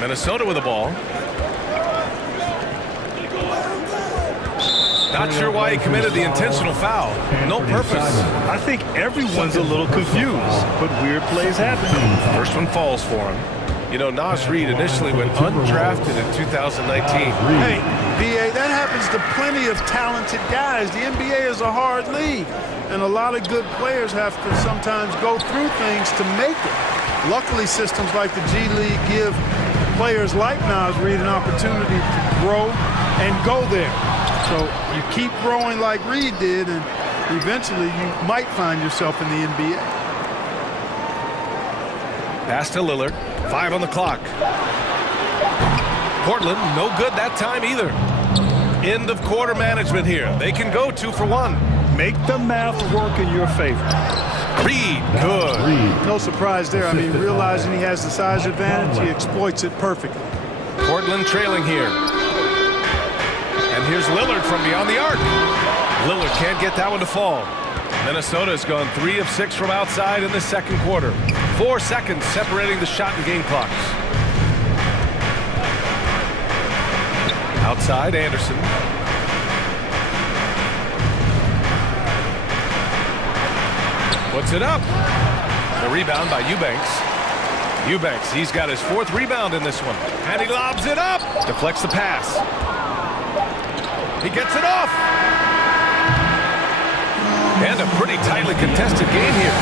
Minnesota with the ball. Not sure why he committed the intentional foul. No purpose. I think everyone's a little confused, but weird plays happen. First one falls for him. You know, Nas Reed initially went undrafted in 2019. Hey, BA, that happens to plenty of talented guys. The NBA is a hard league, and a lot of good players have to sometimes go through things to make it. Luckily, systems like the G League give players like Nas Reed an opportunity to grow and go there. So you keep growing like Reed did, and eventually you might find yourself in the NBA. Pass to Lillard. 5 on the clock. Portland, no good that time either. End of quarter management here. They can go 2 for 1. Make the math work in your favor. Reed, good. No surprise there. I mean, realizing he has the size advantage, he exploits it perfectly. Portland trailing here. And here's Lillard from beyond the arc. Lillard can't get that one to fall. Minnesota has gone 3 of 6 from outside in the second quarter. 4 seconds separating the shot and game clocks. Outside, Anderson. Puts it up. The rebound by Eubanks. Eubanks, he's got his 4th rebound in this one. And he lobs it up. Deflects the pass. He gets it off. And a pretty tightly contested game here.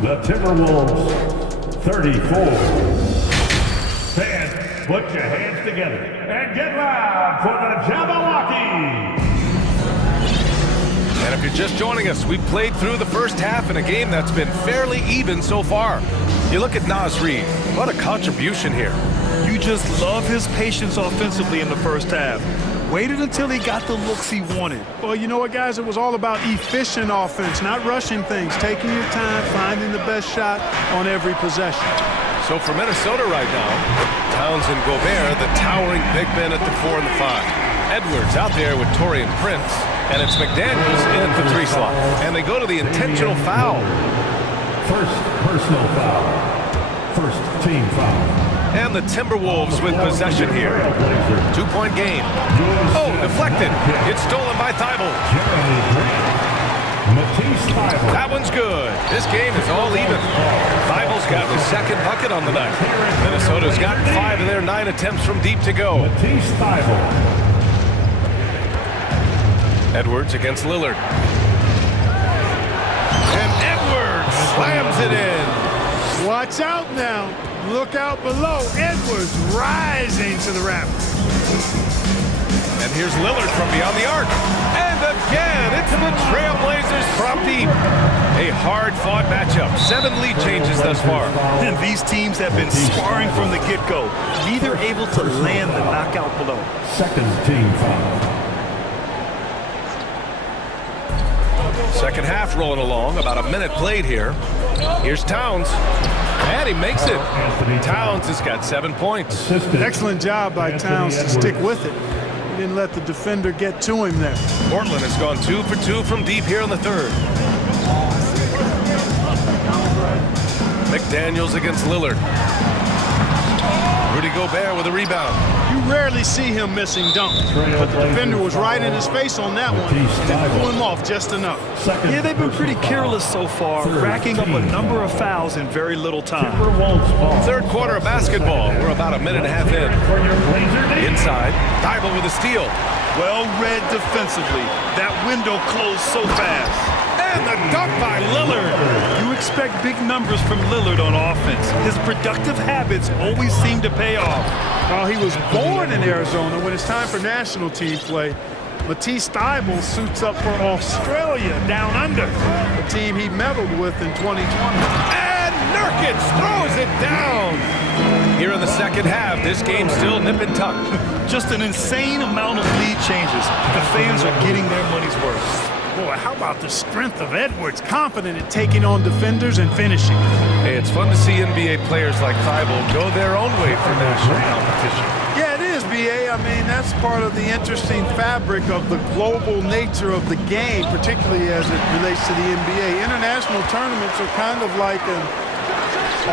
The Timberwolves, 34. Fans, put your hands together and get loud for the Jabberwocky. And if you're just joining us, we've played through the first half in a game that's been fairly even so far. You look at Nas Reed, what a contribution here. You just love his patience offensively in the first half. Waited until he got the looks he wanted. Well, you know what, guys? It was all about efficient offense, not rushing things, taking your time, finding the best shot on every possession. So for Minnesota right now, Towns and Gobert, the towering big men at the 4 and the 5. Edwards out there with Taurean Prince, and it's McDaniels in at the 3 slot. And they go to the intentional foul. First personal foul. First team foul. And the Timberwolves with possession here. 2-point game. Oh, deflected. It's stolen by Thibault. That one's good. This game is all even. Thibault's got the second bucket on the night. Minnesota's got 5 of their 9 attempts from deep to go. Edwards against Lillard. And Edwards slams it in. Watch out now. Look out below. Edwards rising to the rafters. And here's Lillard from beyond the arc. And again, it's the Trailblazers from deep. A hard-fought matchup. 7 lead changes thus far. And these teams have been sparring from the get-go. Neither able to land the knockout blow. Second team foul. Second half rolling along. About a minute played here. Here's Towns. And he makes it. Towns has got 7 points. Excellent job by Towns to stick with it. He didn't let the defender get to him there. Portland has gone 2 for 2 from deep here in the third. McDaniels against Lillard. Rudy Gobert with a rebound. You rarely see him missing dunks, but the defender was right in his face on that one and threw him off just enough. Yeah, they've been pretty careless so far, racking up a number of fouls in very little time. Third quarter of basketball. We're about a minute and a half in. Inside, Thibault with a steal. Well read defensively. That window closed so fast. And the dunk by Lillard. You expect big numbers from Lillard on offense. His productive habits always seem to pay off. While he was born in Arizona, when it's time for national team play, Matisse Thybulle suits up for Australia down under, the team he medaled with in 2020. And Nurkic throws it down. Here in the second half, this game's still nip and tuck. Just an insane amount of lead changes. The fans are getting their money's worth. Boy, how about the strength of Edwards, confident in taking on defenders and finishing. Hey, it's fun to see NBA players like Thibault go their own way for national competition. Yeah, it is, B.A. I mean, that's part of the interesting fabric of the global nature of the game, particularly as it relates to the NBA. International tournaments are kind of like an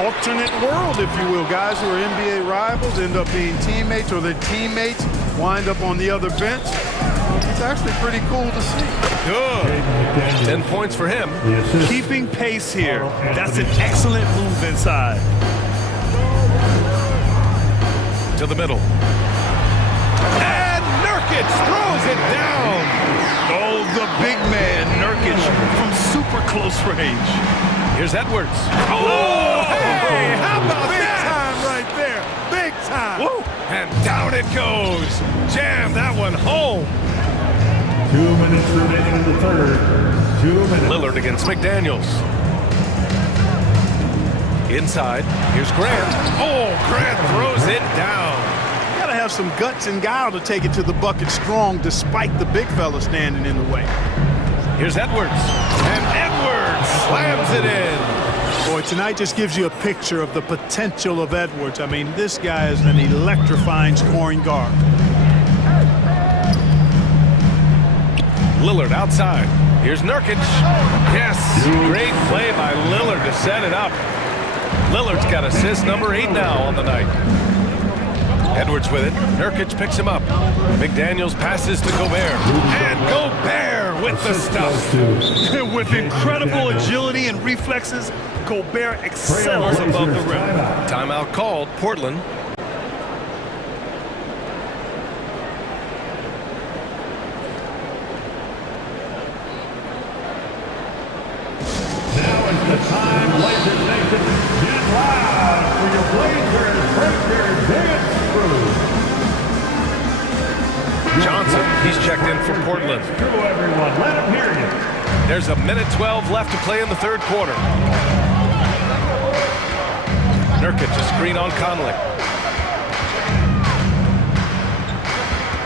alternate world, if you will. Guys who are NBA rivals end up being teammates, or their teammates wind up on the other bench. It's actually pretty cool to see. Good. 10 points for him. Keeping pace here. That's an excellent move inside. To the middle. And Nurkic throws it down. Oh, the big man, Nurkic, from super close range. Here's Edwards. Oh, hey, how about big that? Time right there. Big time. Woo. And down it goes. Jam that one home. 2 minutes remaining in the third. 2 minutes. Lillard against McDaniels. Inside, here's Grant. Oh, Grant throws it down. You gotta have some guts and guile to take it to the bucket strong despite the big fella standing in the way. Here's Edwards. And Edwards slams it in. Boy, tonight just gives you a picture of the potential of Edwards. I mean, this guy is an electrifying scoring guard. Lillard outside. Here's Nurkic. Yes, great play by Lillard to set it up. Lillard's got assist number 8 now on the night. Edwards with it. Nurkic picks him up. McDaniels passes to Gobert. And Gobert with the stuff. With incredible agility and reflexes, Gobert excels above the rim. Timeout called. Portland. Blazers break their dance through. Johnson, he's checked in for Portland. Through everyone, let him hear you. There's a minute 12 left to play in the third quarter. Nurkic, a screen on Conley.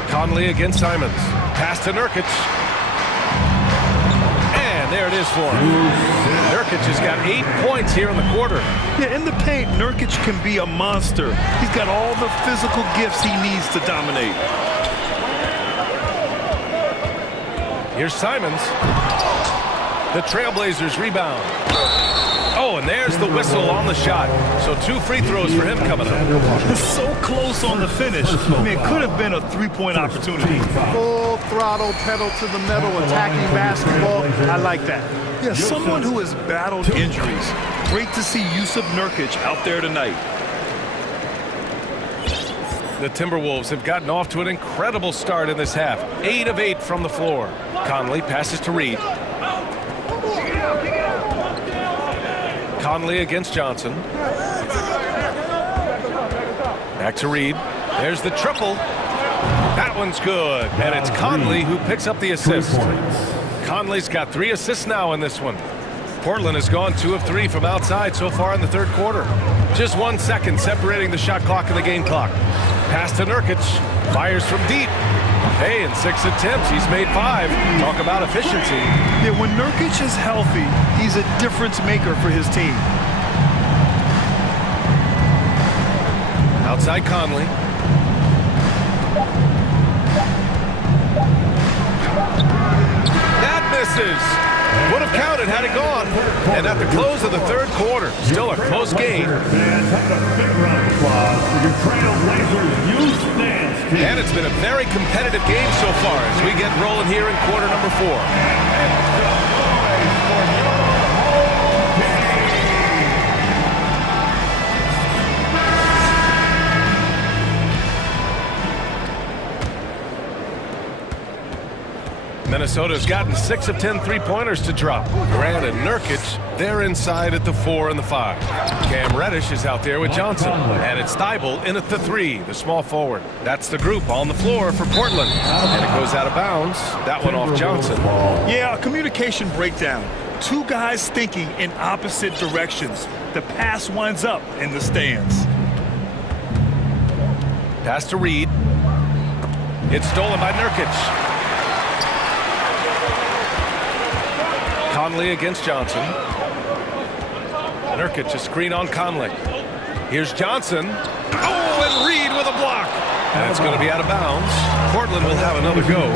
Conley against Simons. Pass to Nurkic. And there it is for him. Nurkic has got 8 points here in the quarter. Yeah, in the paint, Nurkic can be a monster. He's got all the physical gifts he needs to dominate. Here's Simons. The Trailblazers rebound. Oh, and there's the whistle on the shot. So 2 free throws for him coming up. So close on the finish. I mean, it could have been a three-point opportunity. Full throttle, pedal to the metal, attacking basketball. I like that. Yeah, someone who has battled injuries. Great to see Yusuf Nurkic out there tonight. The Timberwolves have gotten off to an incredible start in this half. 8 of 8 from the floor. Conley passes to Reed. Conley against Johnson. Back to Reed. There's the triple. That one's good. And it's Conley who picks up the assist. Conley's got 3 assists now in this one. Portland has gone 2 of 3 from outside so far in the third quarter. Just 1 second separating the shot clock and the game clock. Pass to Nurkic. Fires from deep. Hey, in 6 attempts, he's made 5. Talk about efficiency. Yeah, when Nurkic is healthy, he's a difference maker for his team. Outside Conley. That misses. Would have counted had it gone. And at the close of the third quarter, still a close game. Fans, have a big round of applause for your Trailblazers youth dance team. And it's been a very competitive game so far as we get rolling here in quarter number 4. Minnesota's gotten 6 of 10 three-pointers to drop. Grant and Nurkic, they're inside at the 4 and the 5. Cam Reddish is out there with Johnson. And it's Thibault in at the 3, the small forward. That's the group on the floor for Portland. And it goes out of bounds. That one off Johnson. Yeah, a communication breakdown. 2 guys thinking in opposite directions. The pass winds up in the stands. Pass to Reed. It's stolen by Nurkic. Conley against Johnson. Nurkic, a screen on Conley. Here's Johnson. Oh, and Reed with a block. And it's going to be out of bounds. Portland will have another go.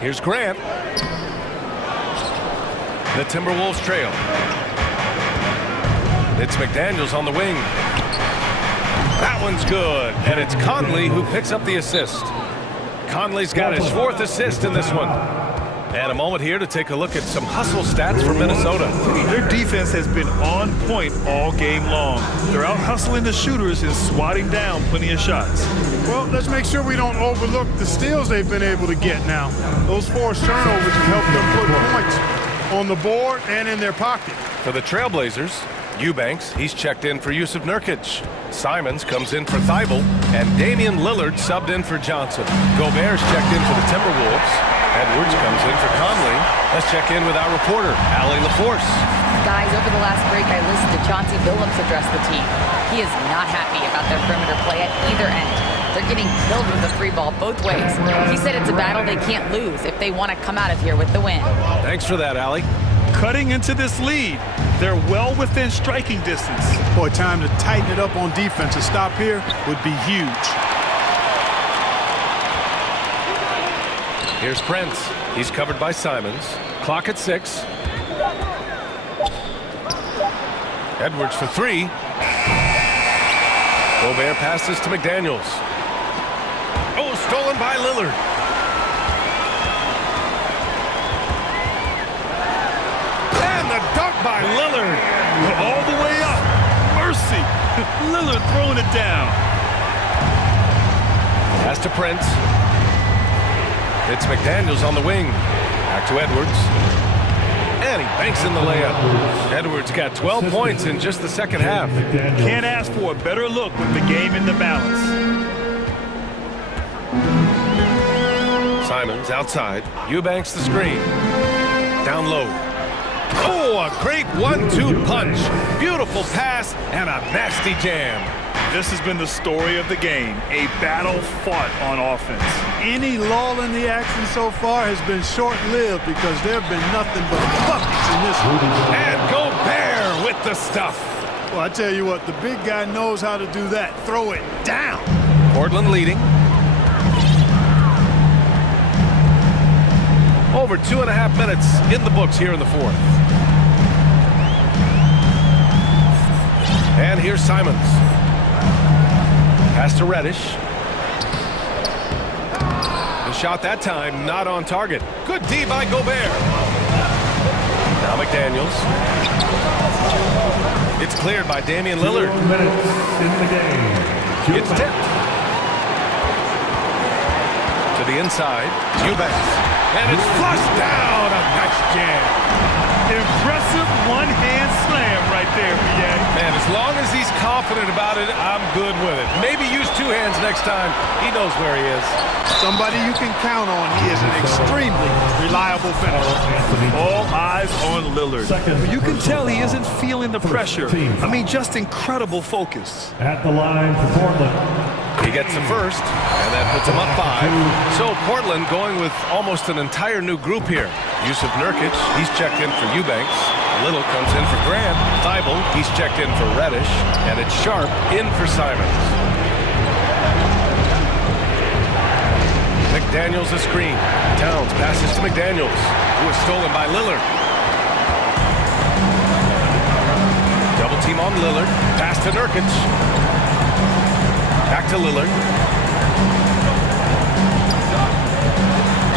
Here's Grant. The Timberwolves trail. It's McDaniels on the wing. That one's good. And it's Conley who picks up the assist. Conley's got his 4th assist in this one. And a moment here to take a look at some hustle stats for Minnesota. Their defense has been on point all game long. They're out hustling the shooters and swatting down plenty of shots. Well, let's make sure we don't overlook the steals they've been able to get now. Those forced turnovers have helped them put points on the board and in their pocket. For the Trailblazers, Eubanks, he's checked in for Yusuf Nurkic. Simons comes in for Thibault, and Damian Lillard subbed in for Johnson. Gobert's checked in for the Timberwolves. Edwards comes in for Conley. Let's check in with our reporter, Allie LaForce. Guys, over the last break, I listened to Chauncey Billups address the team. He is not happy about their perimeter play at either end. They're getting killed with the free ball both ways. He said it's a battle they can't lose if they want to come out of here with the win. Thanks for that, Allie. Cutting into this lead, they're well within striking distance. Boy, time to tighten it up on defense. A stop here would be huge. Here's Prince. He's covered by Simons. Clock at 6. Edwards for 3. Gobert passes to McDaniels. Oh, stolen by Lillard. And the dunk by Lillard. All the way up. Mercy. Lillard throwing it down. Pass to Prince. It's McDaniels on the wing. Back to Edwards. And he banks in the layup. Edwards got 12 points in just the second half. Can't ask for a better look with the game in the balance. Simons outside. Eubanks the screen. Down low. Oh, a great 1-2 punch. Beautiful pass and a nasty jam. This has been the story of the game, a battle fought on offense. Any lull in the action so far has been short-lived because there have been nothing but buckets in this one. And Gobert with the stuff. Well, I tell you what, the big guy knows how to do that. Throw it down. Portland leading. Over 2.5 minutes in the books here in the fourth. And here's Simons. Pass to Reddish. The shot that time not on target. Good D by Gobert. Now McDaniels. It's cleared by Damian Lillard. 0 minutes in the game. It's tipped. To the inside. Eubanks. And it's flushed down. A nice jam. Impressive one-hand slam right there, BA. Man, as long as he's confident about it, I'm good with it. Maybe use two hands next time. He knows where he is. Somebody you can count on. He is an extremely reliable finisher. All eyes on Lillard. You can tell he isn't feeling the pressure. I mean, just incredible focus. At the line for Portland. He gets the first, and that puts him up 5. So Portland going with almost an entire new group here. Yusuf Nurkic, he's checked in for Eubanks. Little comes in for Grant. Thibault, he's checked in for Reddish. And it's Sharp in for Simons. McDaniels a screen. Towns passes to McDaniels, who is stolen by Lillard. Double team on Lillard. Pass to Nurkic. Back to Lillard.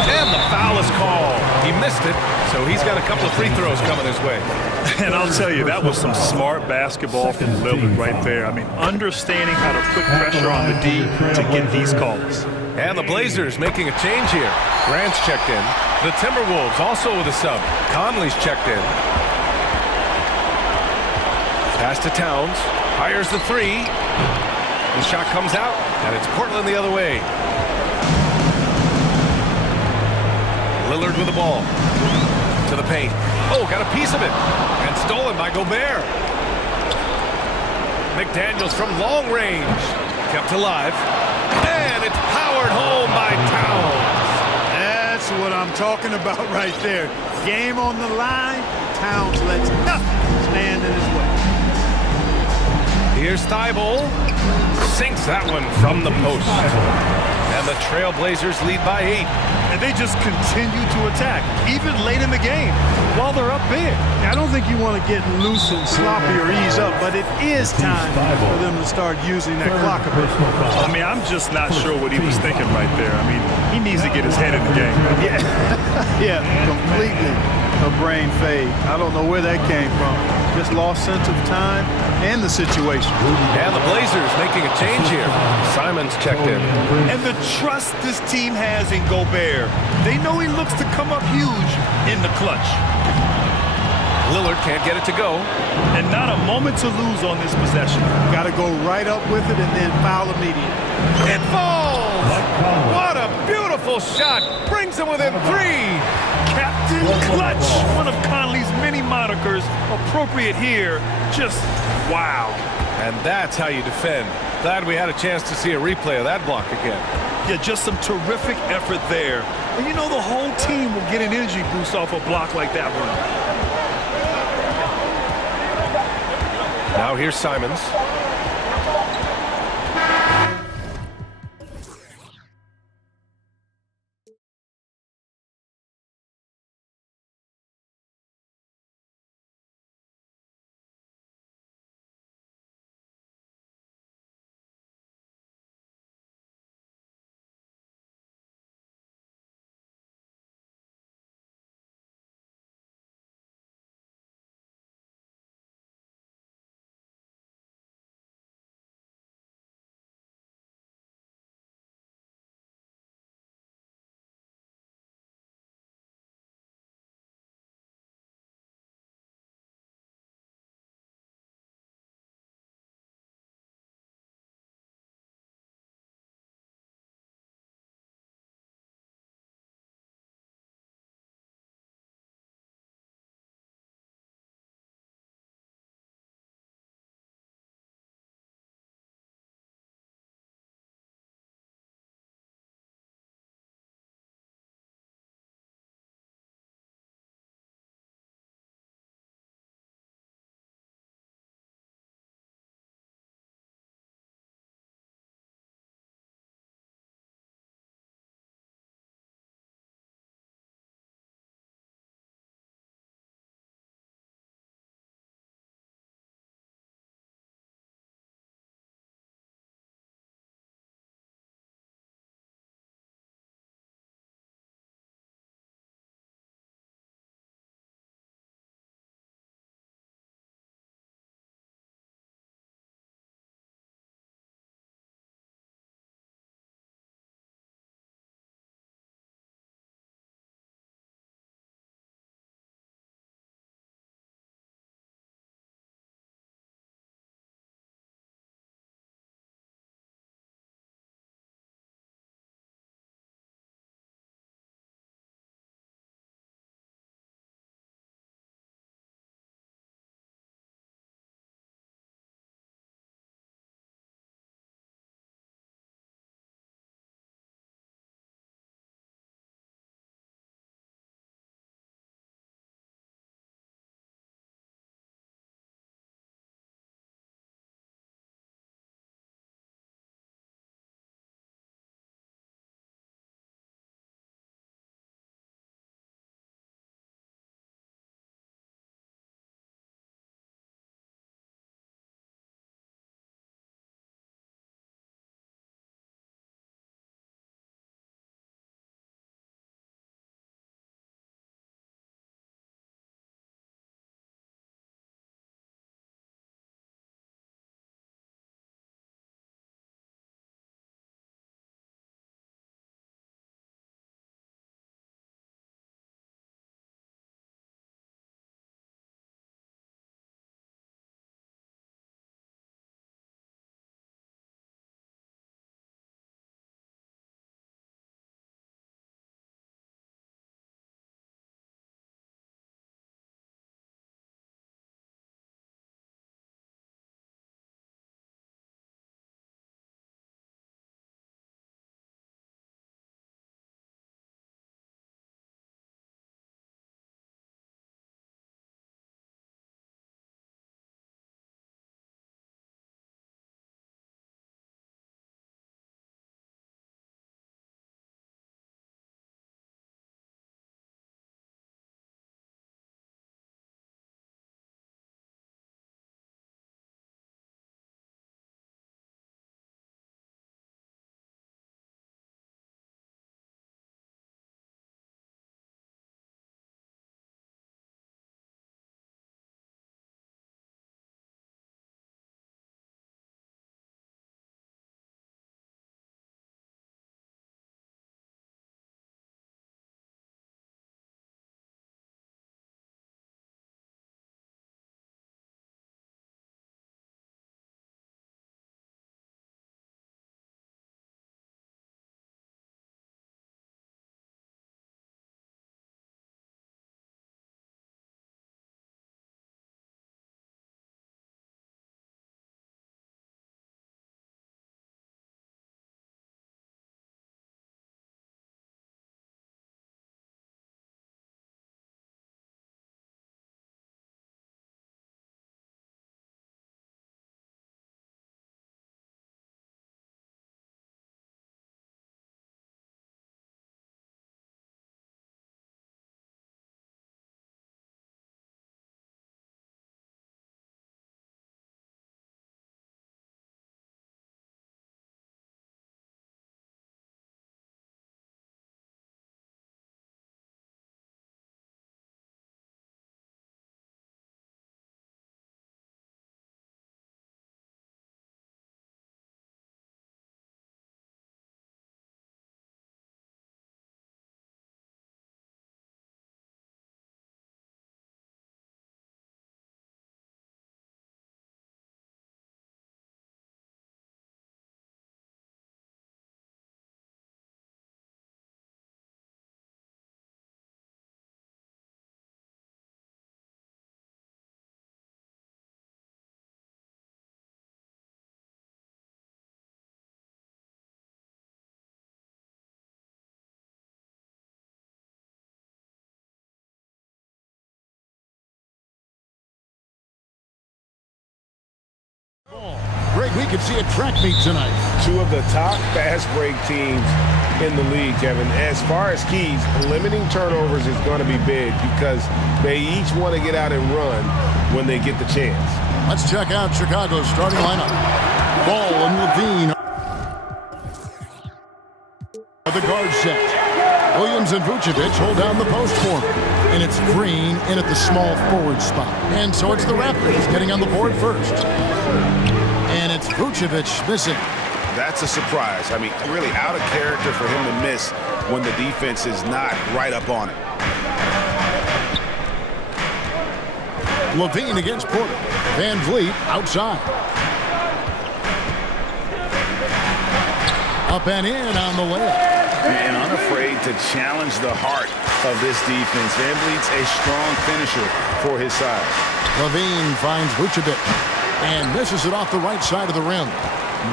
And the foul is called. He missed it, so he's got a couple of free throws coming his way. And I'll tell you, that was some smart basketball from Lillard right there. I mean, understanding how to put pressure on the D to get these calls. And the Blazers making a change here. Grant's checked in. The Timberwolves also with a sub. Conley's checked in. Pass to Towns. Fires the three. The shot comes out, and it's Portland the other way. Lillard with the ball. To the paint. Oh, got a piece of it. And stolen by Gobert. McDaniels from long range. Kept alive. And it's powered home by Towns. That's what I'm talking about right there. Game on the line. Towns lets nothing stand in his way. Here's Thibault. Sinks that one from the post. And the Trailblazers lead by 8. And they just continue to attack, even late in the game, while they're up big. I don't think you want to get loose and sloppy or ease up, but it is time for them to start using that clock a bit. I mean, I'm just not sure what he was thinking right there. I mean, he needs to get his head in the game. Yeah, yeah, completely a brain fade. I don't know where that came from. Just lost sense of time and the situation. And the Blazers making a change here. Simons checked in. And the trust this team has in Gobert. They know he looks to come up huge in the clutch. Lillard can't get it to go. And not a moment to lose on this possession. Got to go right up with it and then foul immediately. It falls! What a beautiful shot! Brings him within 3! Captain Clutch, one of Conley's many monikers, appropriate here. Just wow. And that's how you defend. Glad we had a chance to see a replay of that block again. Yeah, just some terrific effort there. And you know the whole team will get an energy boost off a block like that one. Now here's Simons. Greg, we could see a track meet tonight. Two of the top fast break teams in the league, Kevin. As far as keys, limiting turnovers is going to be big because they each want to get out and run when they get the chance. Let's check out Chicago's starting lineup. Ball and Levine are the guard set. Williams and Vucevic hold down the post for him. And it's Green in at the small forward spot. And so it's the Raptors getting on the board first. And it's Vucevic missing. That's a surprise. I mean, really out of character for him to miss when the defense is not right up on it. Levine against Porter. Van Vliet outside. Up and in on the layup. And unafraid to challenge the heart of this defense. Van Vliet's a strong finisher for his side. Levine finds Vucevic and misses it off the right side of the rim.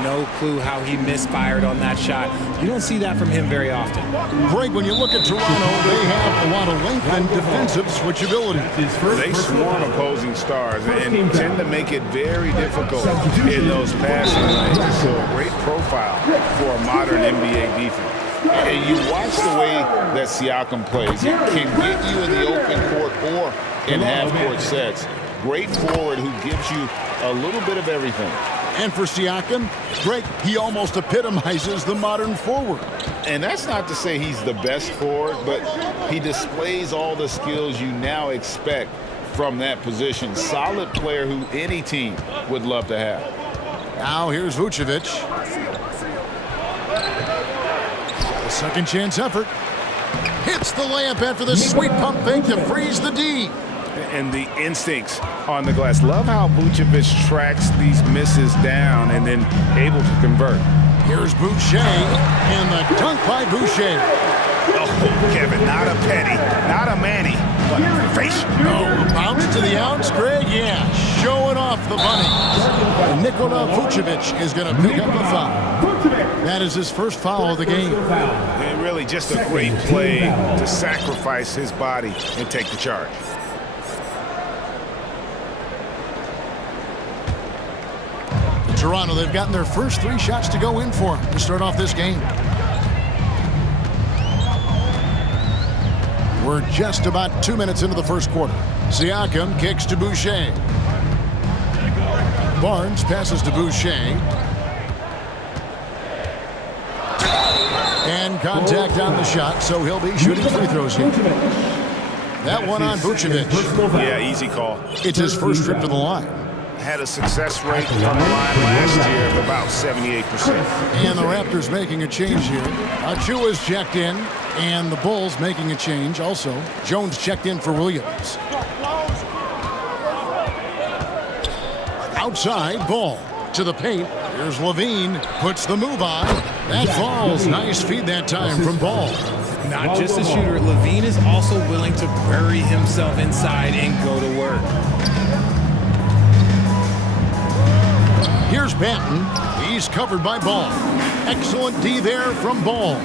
No clue how he misfired on that shot. You don't see that from him very often. Greg, when you look at Toronto, they have a lot of length and defensive switchability. They swarm opposing stars and tend to make it very difficult in those passing lanes. So a great profile for a modern NBA defense. And you watch the way that Siakam plays. It can get you in the open court or in half-court sets. Great forward who gives you a little bit of everything. And for Siakam, Greg, he almost epitomizes the modern forward. And that's not to say he's the best forward, but he displays all the skills you now expect from that position. Solid player who any team would love to have. Now here's Vucevic. A second chance effort. Hits the layup after the sweet pump fake to freeze the D. And the instincts on the glass. Love how Vucevic tracks these misses down and then able to convert. Here's Boucher, and the dunk by Boucher. Oh, Kevin, not a penny, not a Manny, but a face. Oh, bounce to the outs, Greg, yeah. Showing off the bunny. And Nikola Vucevic is going to pick up a foul. That is his first foul of the game. And really just a great play to sacrifice his body and take the charge. Toronto, they've gotten their first 3 shots to go in for to start off this game. We're just about 2 minutes into the first quarter. Siakam kicks to Boucher. Barnes passes to Boucher. And contact on the shot, so he'll be shooting free throws here. That one on Vucevic. Yeah, easy call. It's his first trip to the line. Had a success rate from the line last year of about 78%. And the Raptors making a change here. Achua's checked in, and the Bulls making a change also. Jones checked in for Williams. Outside, Ball to the paint. Here's Levine, puts the move on. That falls. Nice feed that time from Ball. Not just a shooter, Levine is also willing to bury himself inside and go to work. Here's Banton. He's covered by Ball. Excellent D there from Ball.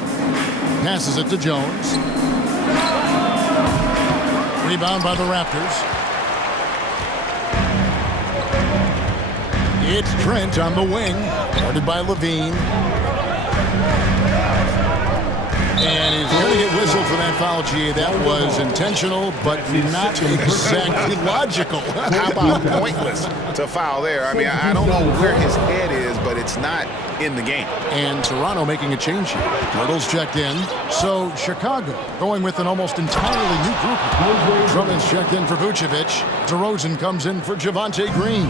Passes it to Jones. Rebound by the Raptors. It's Trent on the wing. Guarded by Levine. And he's going to get whistled for that foul, G. That was intentional, but not exactly logical. How about pointless to foul there? I mean, I don't know where his head is, but it's not in the game. And Toronto making a change here. Turtles checked in. So Chicago going with an almost entirely new group. Drummond's checked in for Vucevic. DeRozan comes in for Javonte Green.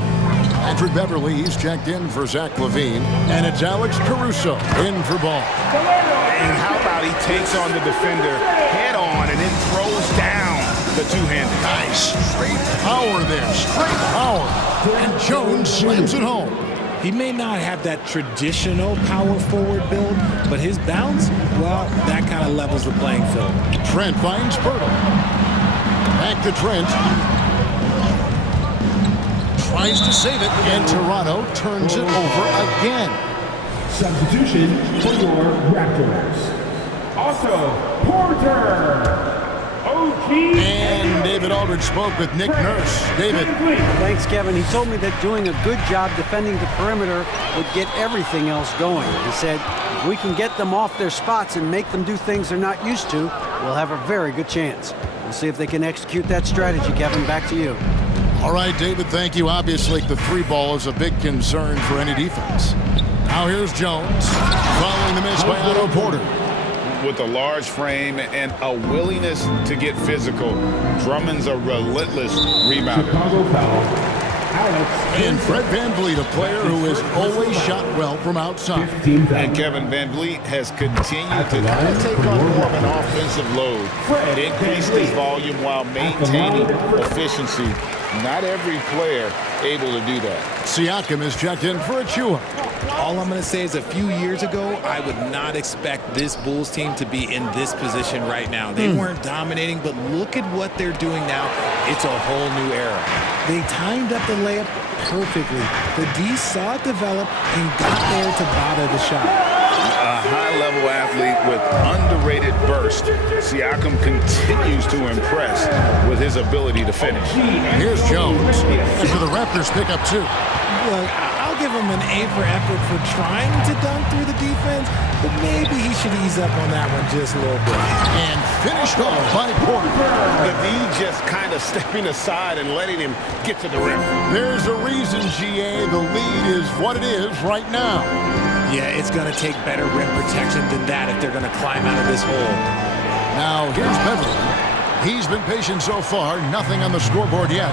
Andrew Beverly's checked in for Zach LaVine. And it's Alex Caruso in for Ball. And how about he takes on the defender head on and then throws down the two-handed. Nice. Straight power there. Straight power. And Jones slams it home. He may not have that traditional power forward build, but his bounce, well, that kind of levels the playing field. Trent finds Pirtle. Back to Trent. Tries to save it, and Toronto turns it over again. Substitution for your Raptors. Otto Porter. And David Aldridge spoke with Nick Nurse. David. Thanks, Kevin. He told me that doing a good job defending the perimeter would get everything else going. He said, if we can get them off their spots and make them do things they're not used to, we'll have a very good chance. We'll see if they can execute that strategy, Kevin. Back to you. All right, David, thank you. Obviously, the three ball is a big concern for any defense. Now here's Jones, following the miss by Otto Porter. With a large frame and a willingness to get physical, Drummond's a relentless rebounder. And Fred VanVleet, a player who has always shot well from outside. And Kevin VanVleet has continued to take on more of an offensive load. Increased his volume while maintaining efficiency. Not every player able to do that. Siakam is checked in for Achua. All I'm going to say is a few years ago, I would not expect this Bulls team to be in this position right now. They weren't dominating, but look at what they're doing now. It's a whole new era. They timed up the layup perfectly. The D saw it develop and got there to bother the shot. A high-level athlete with underrated burst, Siakam continues to impress with his ability to finish. Here's Jones. For the Raptors pick up two. Look, I'll give him an A for effort for trying to dunk through the defense, but maybe he should ease up on that one just a little bit. And finished off by Porter. The D just kind of stepping aside and letting him get to the rim. There's a reason, GA, the lead is what it is right now. Yeah, it's going to take better rim protection than that if they're going to climb out of this hole. Now, here's Beverly. He's been patient so far. Nothing on the scoreboard yet.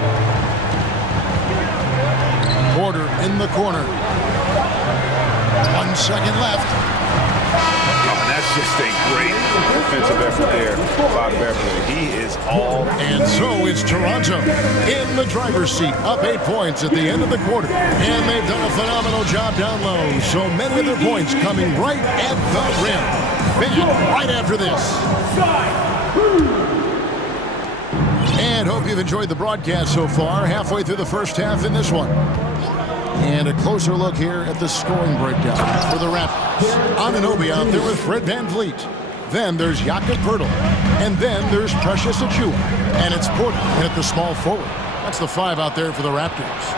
Porter in the corner. 1 second left. Oh, that's just a great defensive effort there by Beverly. He is all. And so it's Toronto in the driver's seat, up 8 points at the end of the quarter. And they've done a phenomenal job down low. So many of their points coming right at the rim. Back right after this. And hope you've enjoyed the broadcast so far. Halfway through the first half in this one. And a closer look here at the scoring breakdown for the Raptors. Anunoby out there with Fred VanVleet. Then there's Jakob Poeltl. And then there's Precious Achiuwa. And it's Porter at the small forward. That's the 5 out there for the Raptors.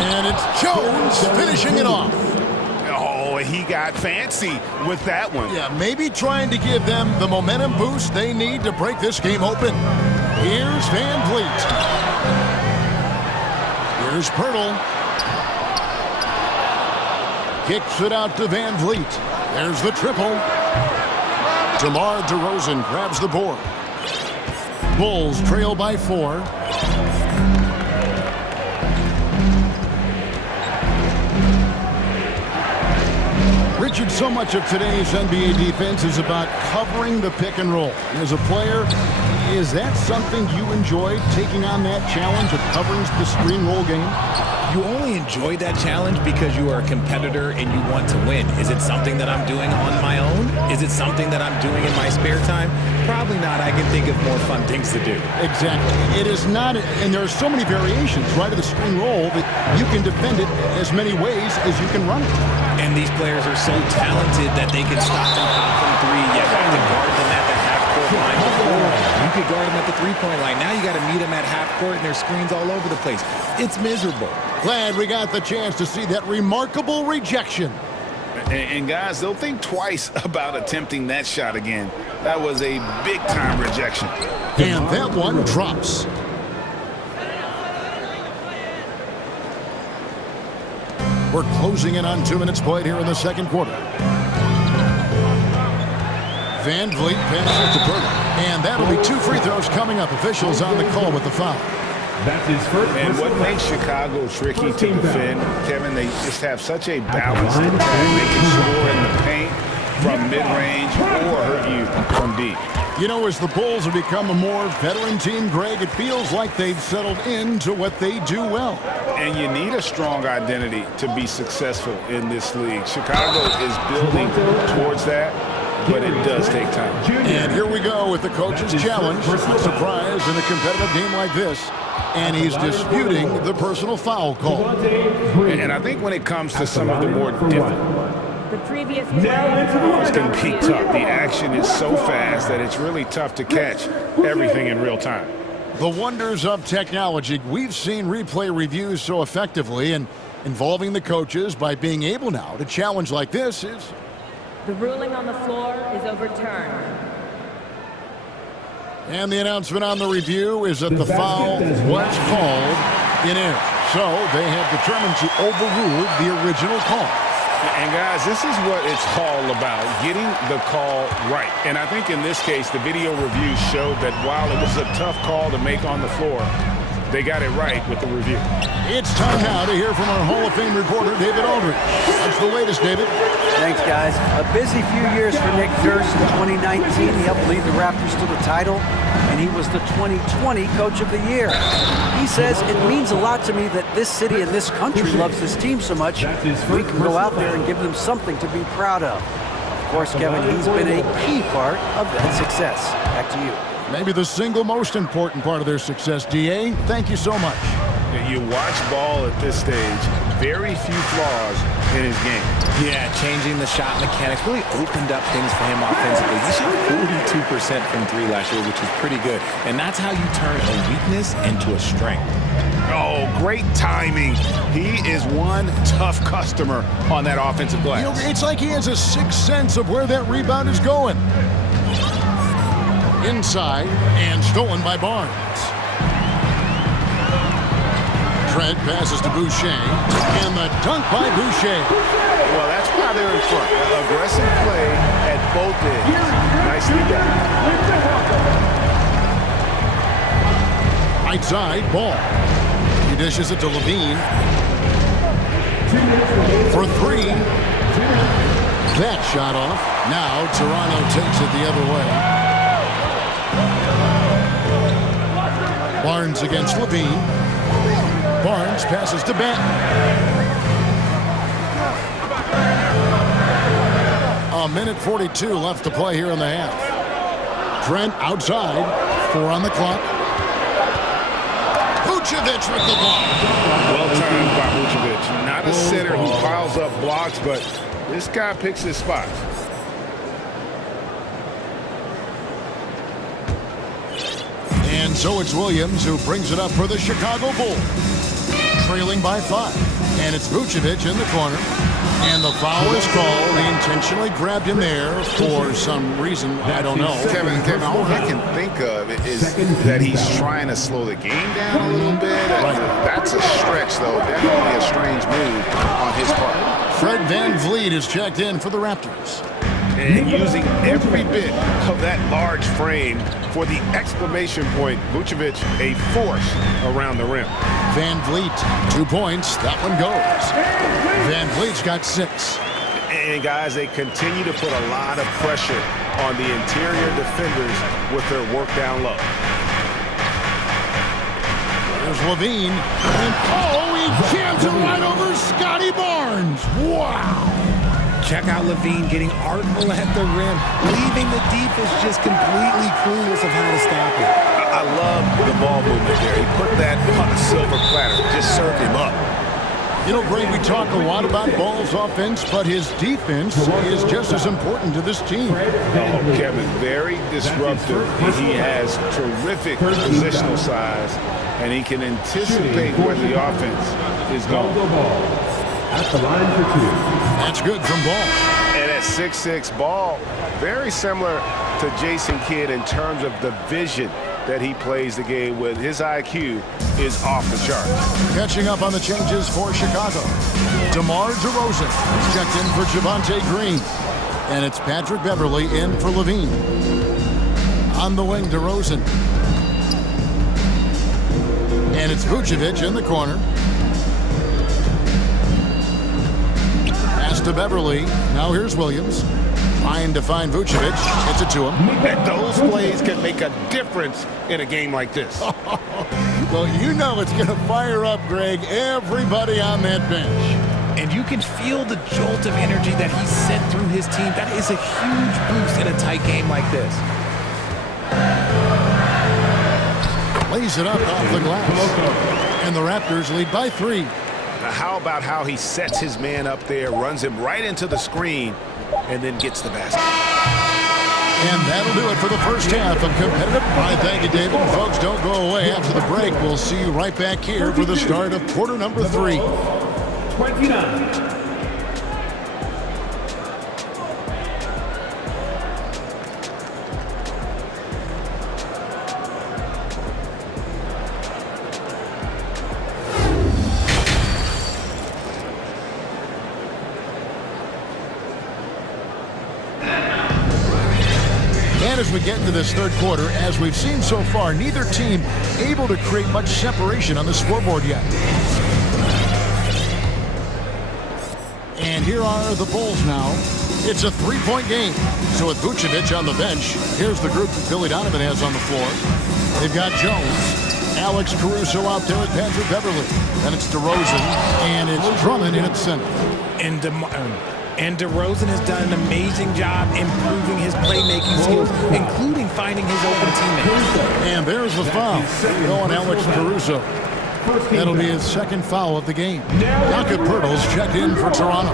And it's Jones finishing it off. Oh, he got fancy with that one. Yeah, maybe trying to give them the momentum boost they need to break this game open. Here's VanVleet. Here's Poeltl. Kicks it out to VanVleet. There's the triple. DeMar DeRozan grabs the board. Bulls trail by 4. Richard, so much of today's NBA defense is about covering the pick and roll. As a player, is that something you enjoy, taking on that challenge of covering the screen roll game? You only enjoy that challenge because you are a competitor and you want to win. Is it something that I'm doing on my own? Is it something that I'm doing in my spare time? Probably not. I can think of more fun things to do. Exactly. It is not, and there are so many variations, right, of the screen roll that you can defend it as many ways as you can run it. And these players are so talented that they can stop and pop from 3. You have to guard them at the half-court line before. You could guard them at the 3-point line. Now you got to meet them at half-court, and there's screens all over the place. It's miserable. Glad we got the chance to see that remarkable rejection. And guys, they'll think twice about attempting that shot again. That was a big-time rejection. And that one drops. We're closing in on 2 minutes played here in the second quarter. VanVleet passes to Poeltl. And that'll be 2 free throws coming up. Officials on the call with the foul. That's his first. And what makes Chicago tricky to defend, Kevin, they just have such a balanced attack. They can score in the paint from mid-range or hurt you from deep. You know, as the Bulls have become a more veteran team, Greg, it feels like they've settled into what they do well. And you need a strong identity to be successful in this league. Chicago is building towards that, but it does take time. And here we go with the coach's challenge. Surprise in a competitive game like this. And he's disputing the personal foul call. And I think when it comes to some of the more difficult The previous play. It's going to be tough. The action is so fast that it's really tough to catch everything in real time. The wonders of technology. We've seen replay reviews so effectively, and involving the coaches by being able now to challenge like this is... The ruling on the floor is overturned. And the announcement on the review is that the foul was called in error. So they have determined to overrule the original call. And guys, this is what it's all about, getting the call right. And I think in this case, the video review showed that while it was a tough call to make on the floor, they got it right with the review. It's time now to hear from our Hall of Fame reporter, David Aldridge. What's the latest, David? Thanks, guys. A busy few years for Nick Nurse in 2019. He helped lead the Raptors to the title, and he was the 2020 Coach of the Year. He says, it means a lot to me that this city and this country loves this team so much, we can go out there and give them something to be proud of. Of course, Kevin, he's been a key part of that success. Back to you. Maybe the single most important part of their success, D.A. Thank you so much. You watch ball at this stage, very few flaws in his game. Yeah, changing the shot mechanics really opened up things for him offensively. He shot 42% from three last year, which is pretty good. And that's how you turn a weakness into a strength. Oh, great timing. He is one tough customer on that offensive glass. You know, it's like he has a sixth sense of where that rebound is going. Inside and stolen by Barnes. Trent passes to Boucher, and the dunk by Boucher. Well, that's why they're in front. Aggressive play at both ends. Nicely done. Right side, ball. He dishes it to Levine. For three. That shot off. Now Toronto takes it the other way. Barnes against Levine. Barnes passes to Benton. A minute 42 left to play here in the half. Trent outside. 4 on the clock. Vucevic with the block. Well timed by Vucevic. Not a center who piles up blocks, but this guy picks his spots. And so it's Williams who brings it up for the Chicago Bulls. Trailing by 5. And it's Vucevic in the corner. And the foul is called. He intentionally grabbed him there for some reason. I don't know. Kevin, all I can think of is that he's trying to slow the game down a little bit. That's a stretch, though. Definitely a strange move on his part. Fred VanVleet is checked in for the Raptors. And using every bit of that large frame for the exclamation point. Vucevic, a force around the rim. VanVleet, 2 points. That one goes. VanVleet's got 6. And guys, they continue to put a lot of pressure on the interior defenders with their work down low. There's Levine. And he jams it right over Scotty Barnes. Wow. Check out Levine getting artful at the rim, leaving the defense just completely clueless of how to stop it. I love the ball movement there. He put that on a silver platter, just served him up. You know, Gray, we talk a lot about Ball's offense, but his defense is just as important to this team. Oh, Kevin, very disruptive. He has terrific positional size, and he can anticipate where the offense is going. At the line for 2. That's good from Ball. And at 6'6", Ball, very similar to Jason Kidd in terms of the vision that he plays the game with. His IQ is off the charts. Catching up on the changes for Chicago. DeMar DeRozan is checked in for Javonte Green. And it's Patrick Beverley in for Levine. On the wing, DeRozan. And it's Vucevic in the corner. Pass to Beverley. Now here's Williams. Trying to find Vucevic. Gets it to him. And those plays can make a difference in a game like this. Well, you know it's going to fire up, Greg, everybody on that bench. And you can feel the jolt of energy that he sent through his team. That is a huge boost in a tight game like this. Lays it up off the glass. And the Raptors lead by 3. How about how he sets his man up there, runs him right into the screen, and then gets the basket. And that'll do it for the first half of competitive. I thank you, David. And folks, don't go away. After the break, we'll see you right back here for the start of quarter number 3. 29. And as we get into this third quarter, as we've seen so far, neither team able to create much separation on the scoreboard yet. And here are the Bulls now. It's a three-point game. So with Vucevic on the bench, here's the group that Billy Donovan has on the floor. They've got Jones, Alex Caruso out there with Patrick Beverly. Then it's DeRozan, and it's Drummond in at center. And DeRozan has done an amazing job improving his playmaking skills, including finding his open teammates. And there's the foul on Alex Caruso. That'll be his second foul of the game. Jakob Poeltl's checked in for Toronto.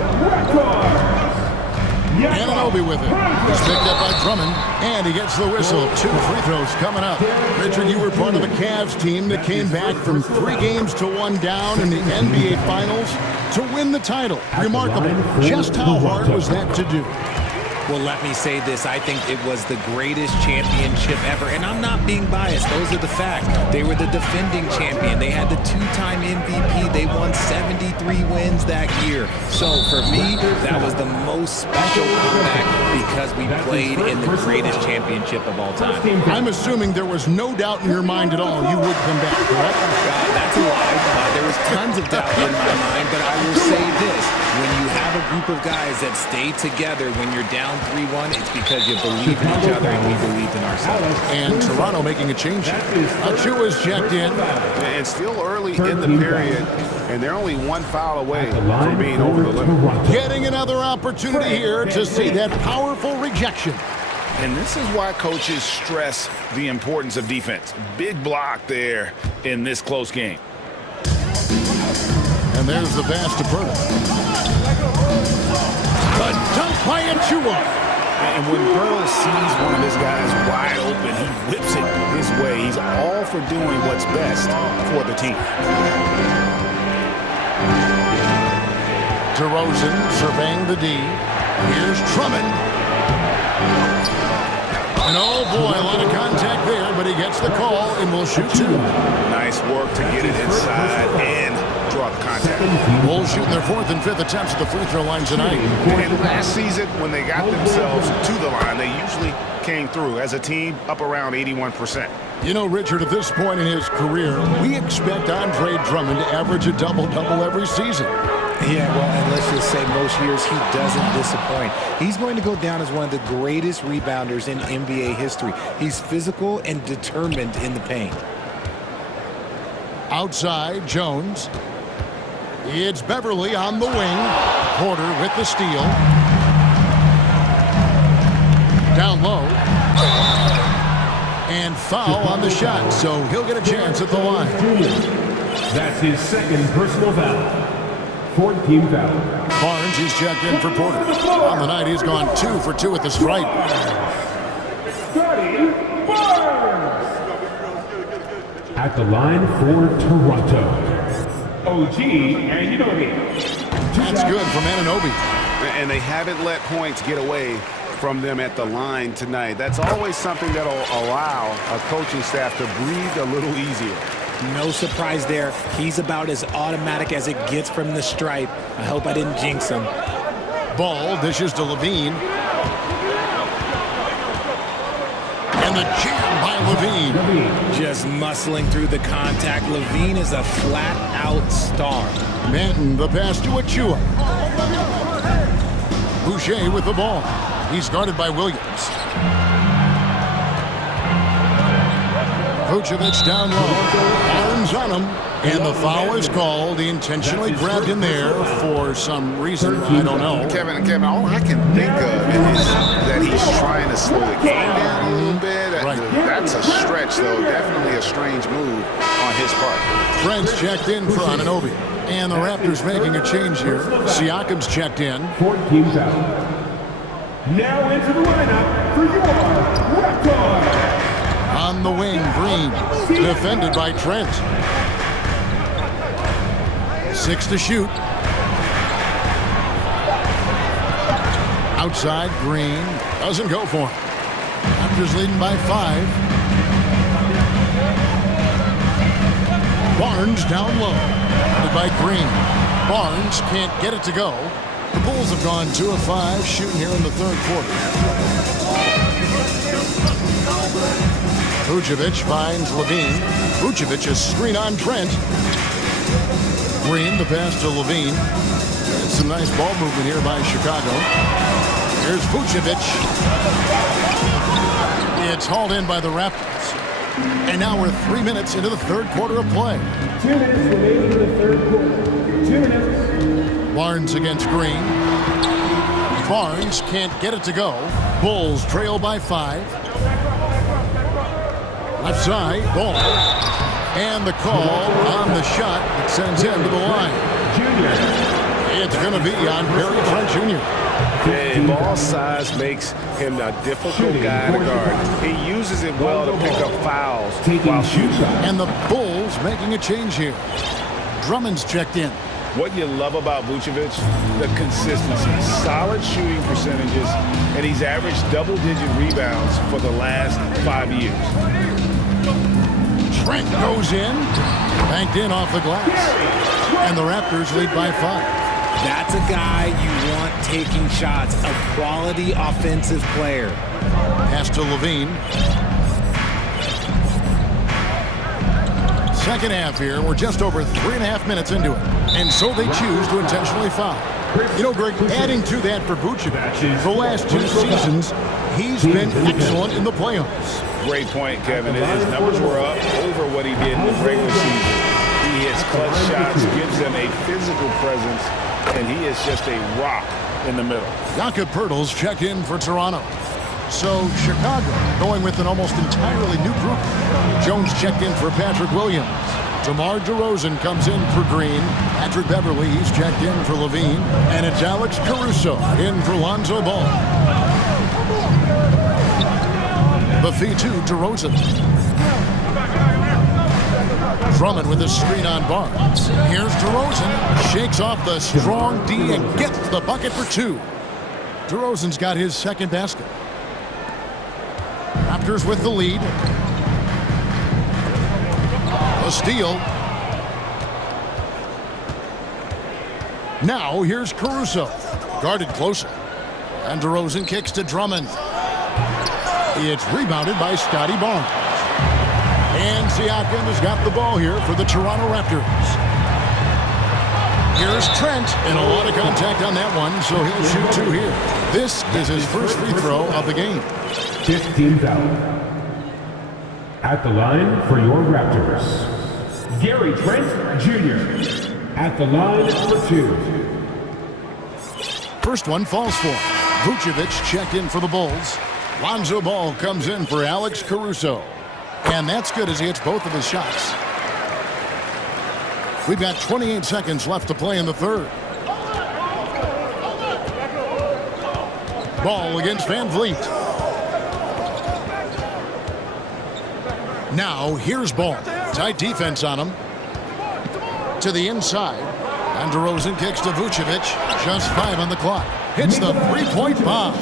Anunoby with it. He's picked up by Drummond, and he gets the whistle. 2 free throws coming up. Richard, you were part of a Cavs team that came back from 3 games to 1 down in the NBA Finals to win the title. Remarkable. Just how hard was that to do? Well, let me say this. I think it was the greatest championship ever. And I'm not being biased. Those are the facts. They were the defending champion. They had the 2-time MVP. They won 73 wins that year. So for me, that was the most special comeback because we played in the greatest championship of all time. I'm assuming there was no doubt in your mind at all you would come back, correct? That's a lie. There was tons of doubt in my mind, but I will say this. When you have a group of guys that stay together when you're down 3-1, it's because you believe in each other and we believed in ourselves. And Toronto making a change. Achua's checked in. And still early in the period, and they're only 1 foul away from being over the limit. Getting another opportunity here to see that powerful rejection. And this is why coaches stress the importance of defense. Big block there in this close game. And there's the pass to Poeltl. A dunk by Achua. And when Poeltl sees one of his guys wide open, he whips it his way. He's all for doing what's best for the team. DeRozan surveying the D. Here's Drummond. And oh boy, a lot of contact there, but he gets the call and will shoot 2. Nice work to get it inside and draw the contact. Bulls shooting their 4th and 5th attempts at the free throw line tonight. And last season, when they got themselves to the line, they usually came through as a team up around 81%. You know, Richard, at this point in his career, we expect Andre Drummond to average a double-double every season. Yeah, well, and let's just say most years he doesn't disappoint. He's going to go down as one of the greatest rebounders in NBA history. He's physical and determined in the paint. Outside, Jones. It's Beverly on the wing. Porter with the steal. Down low. And foul on the shot, so he'll get a chance at the line. That's his 2nd personal foul. 14 foul. Barnes, he's checked in for Porter. On the night, he's gone 2 for 2 at the stripe. Scotty Barnes. At the line for Toronto, OG Anunoby. That's good from Anunoby. And they haven't let points get away from them at the line tonight. That's always something that'll allow a coaching staff to breathe a little easier. No surprise there. He's about as automatic as it gets from the stripe. I hope I didn't jinx him. Ball dishes to Levine. And the jam by Levine. Just muscling through the contact. Levine is a flat-out star. Manton, the pass to Achua. Boucher with the ball. He's guarded by Williams. Vucevic down low. Arms on him. And the foul is called. He intentionally grabbed him there for some reason. I don't know. Kevin, all I can think of is that he's trying to slow the game down a little bit. Right. That's a stretch, though. Definitely a strange move on his part. Trent's checked in for Anunoby. And the Raptors making a change here. Siakam's checked in. 14 fouls. Now into the lineup for your Raptors. On the wing, Green. Defended by Trent. 6 to shoot. Outside, Green. Doesn't go for him. Raptors leading by 5. Barnes down low. By Green. Barnes can't get it to go. The Bulls have gone 2 of 5 shooting here in the third quarter. Vucevic finds Levine. Vucevic is screen on Trent. Green, the pass to Levine. And some nice ball movement here by Chicago. Here's Vucevic. It's hauled in by the Raptors. And now we're 3 minutes into the third quarter of play. 2 minutes remaining in the third quarter. 2 minutes. Barnes against Green. Barnes can't get it to go. Bulls trail by 5. Left side, ball. And the call on the shot that sends him to the line. It's going to be on Barry Trent Jr. Yeah, ball size makes him a difficult guy to guard. He uses it well to pick up fouls while shooting. And the Bulls making a change here. Drummond's checked in. What you love about Vucevic, the consistency, solid shooting percentages, and he's averaged double-digit rebounds for the last 5 years. Trent goes in, banked in off the glass, and the Raptors lead by 5. That's a guy you want taking shots, a quality offensive player. Pass to Levine. Second half here. We're just over 3.5 minutes into it. And so they choose to intentionally foul. You know, Greg, adding to that for Vucevic, the last 2 seasons, he's been excellent in the playoffs. Great point, Kevin. His numbers were up over what he did in the regular season. He hits clutch shots, gives them a physical presence, and he is just a rock in the middle. Jakob Poeltl's checked in for Toronto. So Chicago going with an almost entirely new group. Jones checked in for Patrick Williams. DeMar DeRozan comes in for Green. Patrick Beverly, he's checked in for Levine. And it's Alex Caruso in for Lonzo Ball. Buffet to DeRozan. Drummond with a screen on Barnes. Here's DeRozan. Shakes off the strong D and gets the bucket for 2. DeRozan's got his second basket. Raptors with the lead. A steal. Now here's Caruso. Guarded closer. And DeRozan kicks to Drummond. It's rebounded by Scotty Barnes. And Siakam has got the ball here for the Toronto Raptors. Here's Trent, and a lot of contact on that one, so he'll shoot 2 here. This is his first free throw of the game. 15 foul. At the line for your Raptors, Gary Trent Jr. At the line for 2. First one falls for him. Vucevic checked in for the Bulls. Lonzo Ball comes in for Alex Caruso. And that's good as he hits both of his shots. We've got 28 seconds left to play in the third. Ball against Van Vliet. Now here's Ball. Tight defense on him. To the inside. And DeRozan kicks to Vucevic. Just 5 on the clock. Hits the three-point bomb.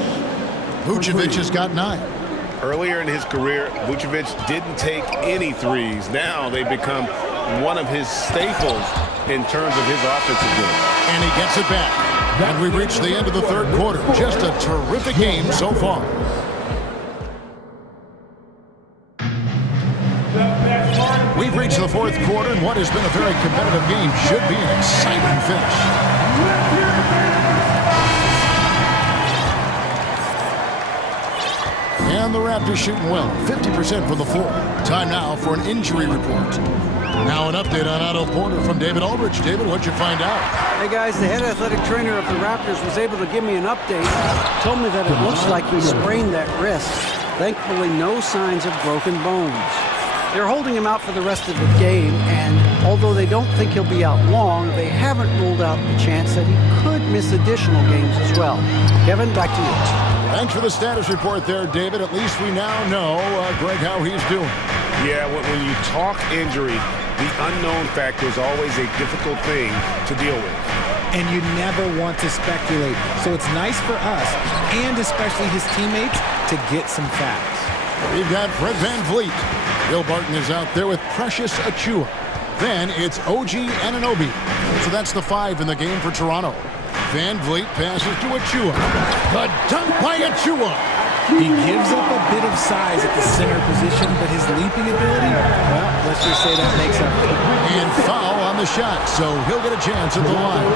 Vucevic has got 9. Earlier in his career, Vucevic didn't take any threes. Now they become one of his staples in terms of his offensive game. And he gets it back. And we've reached the end of the third quarter. Just a terrific game so far. We've reached the fourth quarter, and what has been a very competitive game should be an exciting finish. And the Raptors shooting well, 50% from the floor. Time now for an injury report. Now an update on Otto Porter from David Aldridge. David, what'd you find out? Hey guys, the head athletic trainer of the Raptors was able to give me an update. Told me that it looks like he sprained that wrist. Thankfully, no signs of broken bones. They're holding him out for the rest of the game, and although they don't think he'll be out long, they haven't ruled out the chance that he could miss additional games as well. Kevin, back to you. Thanks for the status report there, David. At least we now know, Greg, how he's doing. Yeah, when you talk injury, the unknown factor is always a difficult thing to deal with. And you never want to speculate. So it's nice for us, and especially his teammates, to get some facts. We've got Fred VanVleet. Bill Barton is out there with Precious Achiuwa. Then it's OG Anunoby. So that's the 5 in the game for Toronto. VanVleet passes to Achiuwa. The dunk by Achiuwa. He gives up a bit of size at the center position, but his leaping ability, well, let's just say that makes up. And foul on the shot, so he'll get a chance at the line.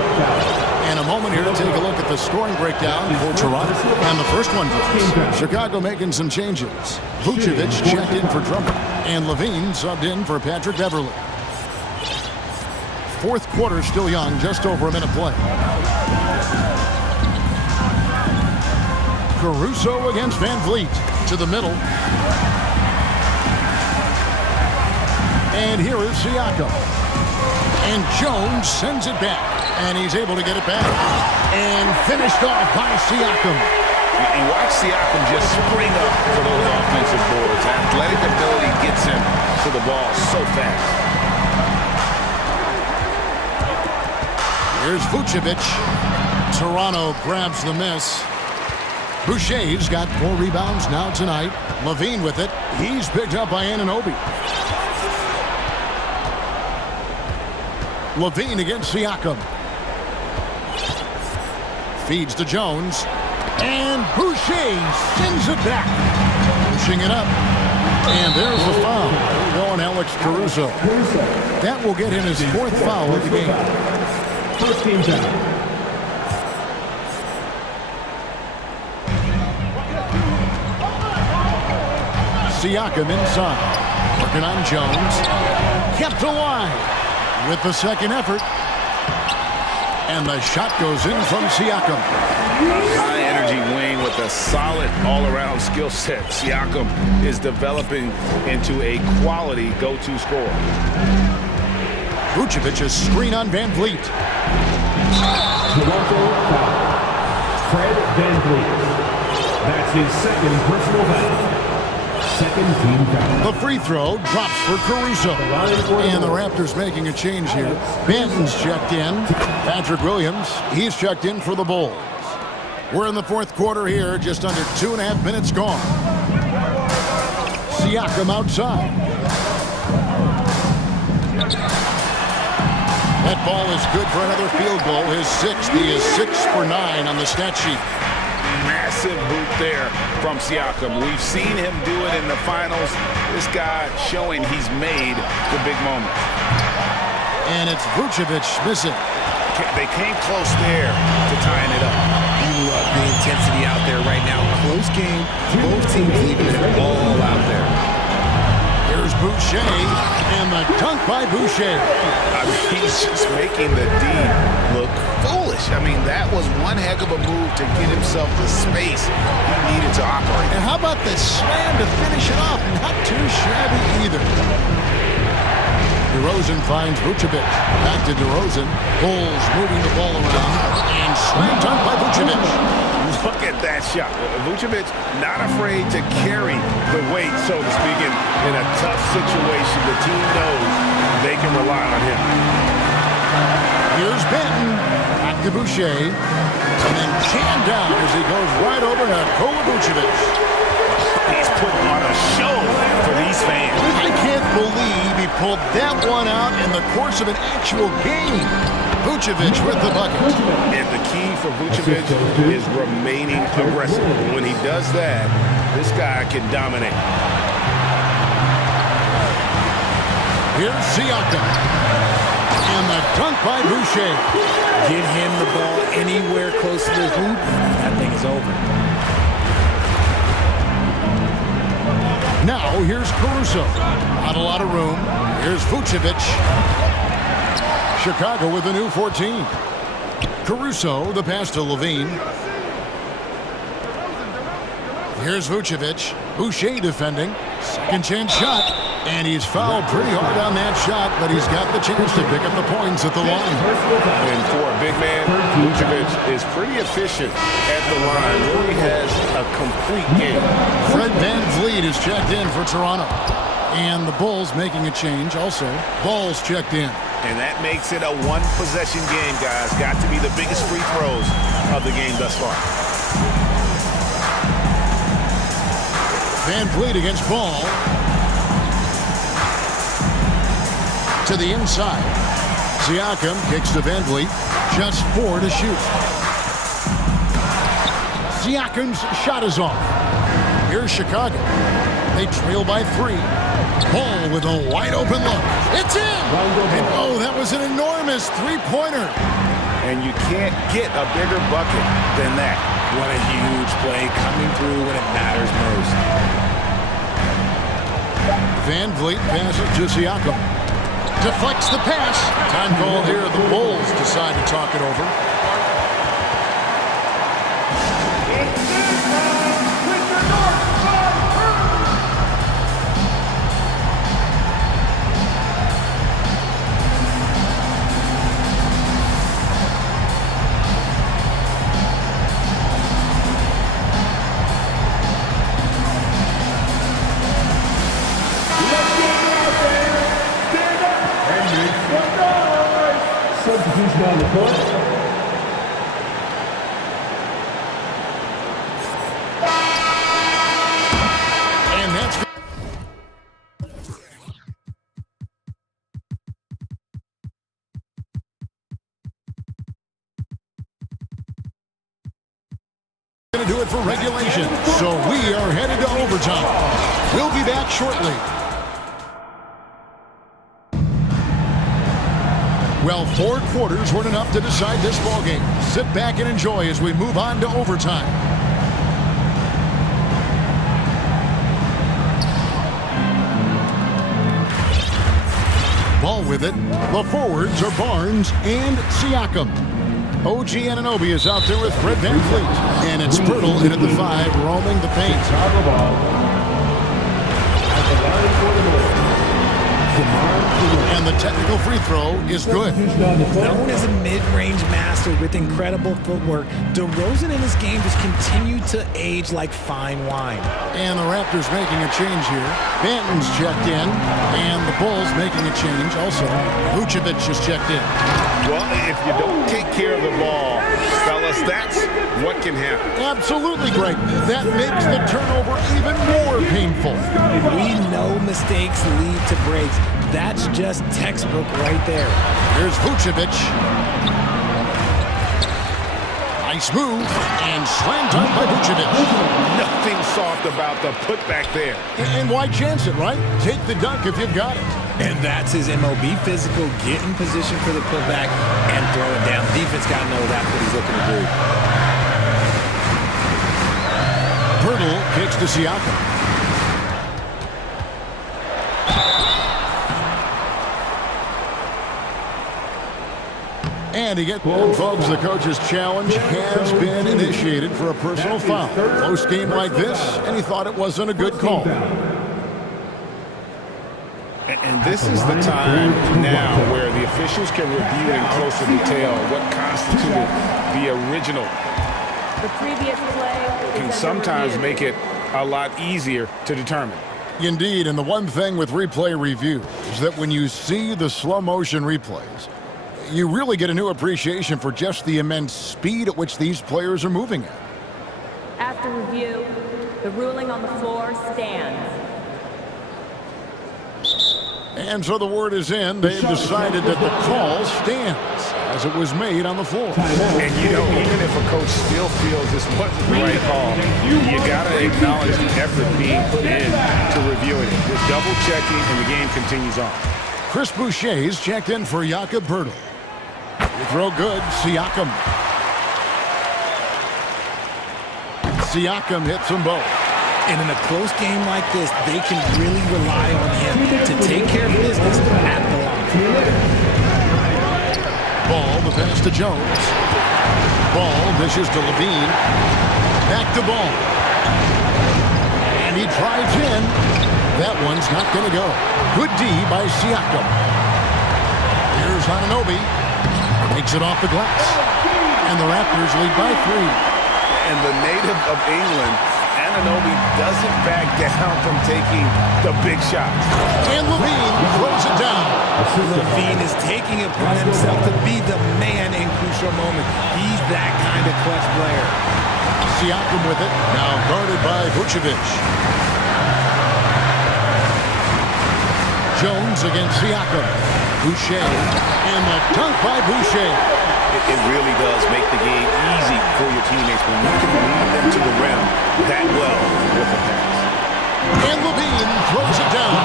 In a moment here to take a look at the scoring breakdown for Toronto. And the first one goes. Chicago making some changes. Vucevic checked in for Drummond, and Levine subbed in for Patrick Beverley. Fourth quarter still young, just over a minute play. Caruso against VanVleet to the middle. And here is Siakam. And Jones sends it back. And he's able to get it back. And finished off by Siakam. You watch Siakam just spring up for those offensive boards. Athletic ability gets him to the ball so fast. Here's Vucevic. Toronto grabs the miss. Boucher's got 4 rebounds now tonight. Levine with it. He's picked up by Anunoby. Levine against Siakam. Feeds to Jones. And Boucher sends it back. Pushing it up. And there's the foul. Going Alex Caruso. That will get him his 4th foul of the game. First team foul. Siakam inside. Working on Jones. Kept alive with the second effort. And the shot goes in from Siakam. High energy wing with a solid all-around skill set. Siakam is developing into a quality go-to scorer. Vucevic a screen on VanVleet. Toronto foul. Fred VanVleet. That's his second personal foul. Second team foul. The free throw drops for Caruso. And the Raptors making a change here. Benton's checked in. Patrick Williams, he's checked in for the Bulls. We're in the 4th quarter here, just under 2.5 minutes gone. Siakam outside. That ball is good for another field goal. His 6th. He is 6 for 9 on the stat sheet. Massive boot there from Siakam. We've seen him do it in the finals. This guy showing he's made the big moment. And it's Vucevic missing. They came close there to tying it up. You love the intensity out there right now. Close game. Both teams leaving it all out there. Here's Boucher, and the dunk by Boucher. I mean, he's just making the D look foolish. I mean, that was one heck of a move to get himself the space he needed to operate. And how about the slam to finish it off? Not too shabby either. DeRozan finds Vucevic. Back to DeRozan. Bulls moving the ball around. And slam dunk by Vucevic. Look at that shot. Vucevic not afraid to carry the weight, so to speak, in a tough situation. The team knows they can rely on him. Here's Benton. Back to Boucher. And then jammed down as he goes right over to Nikola Vucevic. He's putting on a show for these fans. I can't believe he pulled that one out in the course of an actual game. Vucevic with the bucket. And the key for Vucevic is remaining aggressive. When he does that, this guy can dominate. Here's Siakam. And the dunk by Boucher. Get him the ball anywhere close to the hoop. That thing is over. Now here's Caruso. Not a lot of room. Here's Vucevic. Chicago with a new 14. Caruso, the pass to Levine. Here's Vucevic. Boucher defending. Second chance shot. And he's fouled pretty hard on that shot, but he's got the chance to pick up the points at the line. And for a big man, Vucevic is pretty efficient at the line. Really has a complete game. Fred VanVleet is checked in for Toronto. And the Bulls making a change also. Bulls checked in. And that makes it a one-possession game, guys. Got to be the biggest free throws of the game thus far. VanVleet against Ball. To the inside. Siakam kicks to VanVleet. Just 4 to shoot. Siakam's shot is off. Here's Chicago. They trail by 3. Ball with a wide open look. It's in! And oh, that was an enormous three-pointer. And you can't get a bigger bucket than that. What a huge play coming through when it matters most. VanVleet passes to Siakam. Deflects the pass. Time call here. The Bulls decide to talk it over. Substitution on the court. And that's going to do it for regulation. So we are headed to overtime. We'll be back shortly. Well, 4 quarters weren't enough to decide this ballgame. Sit back and enjoy as we move on to overtime. Ball with it. The forwards are Barnes and Siakam. OG Anunoby is out there with Fred VanVleet. And it's Pirtle in at the 5, roaming the paint. And the technical free throw is good. Known as a mid-range master with incredible footwork, DeRozan in his game just continued to age like fine wine. And the Raptors making a change here. Banton's checked in, and the Bulls making a change also. Vucevic is checked in. Well, if you don't take care of the ball, fellas, that's what can happen. Absolutely, Greg. That makes the turnover even more painful. We know mistakes lead to breaks. That's just textbook right there. Here's Vucevic. Nice move, and slam dunk by Vucevic. Nothing soft about the putback there. And why chance it, right? Take the dunk if you've got it. And that's his MOB physical, get in position for the putback and throw it down. Defense got to know that's what he's looking to do. Pirtle kicks to Siakam. And he gets, folks, the coach's challenge has been initiated for a personal foul. Close game like this, and he thought it wasn't a good call. And this is the time now where the officials can review in closer detail what constituted the original. The previous play Can sometimes make it a lot easier to determine. Indeed, and the one thing with replay review is that when you see the slow motion replays, you really get a new appreciation for just the immense speed at which these players are moving at. After review, the ruling on the floor stands. And so the word is in. They've decided that the call stands as it was made on the floor. And you know, even if a coach still feels this wasn't the right call, you got to acknowledge the effort being put in to reviewing it. With double checking, and the game continues on. Chris Boucher's checked in for Jakob Pirtle. The throw good. Siakam. Siakam hits them both. And in a close game like this, they can really rely on him to take care of business at the line. Ball, the pass to Jones. Ball dishes to Levine. Back to Ball. And he drives in. That one's not going to go. Good D by Siakam. Here's Anunoby. Takes it off the glass. And the Raptors lead by 3. And the native of England, Anunoby doesn't back down from taking the big shots. And Levine throws it down. Levine is taking it upon himself to be the man in crucial moments. He's that kind of clutch player. Siakam with it. Now guarded by Vucevic. Jones against Siakam. Boucher. And the dunk by Boucher. It really does make the game easy for your teammates when you can lead them to the rim that well with a pass. And Levine throws it down.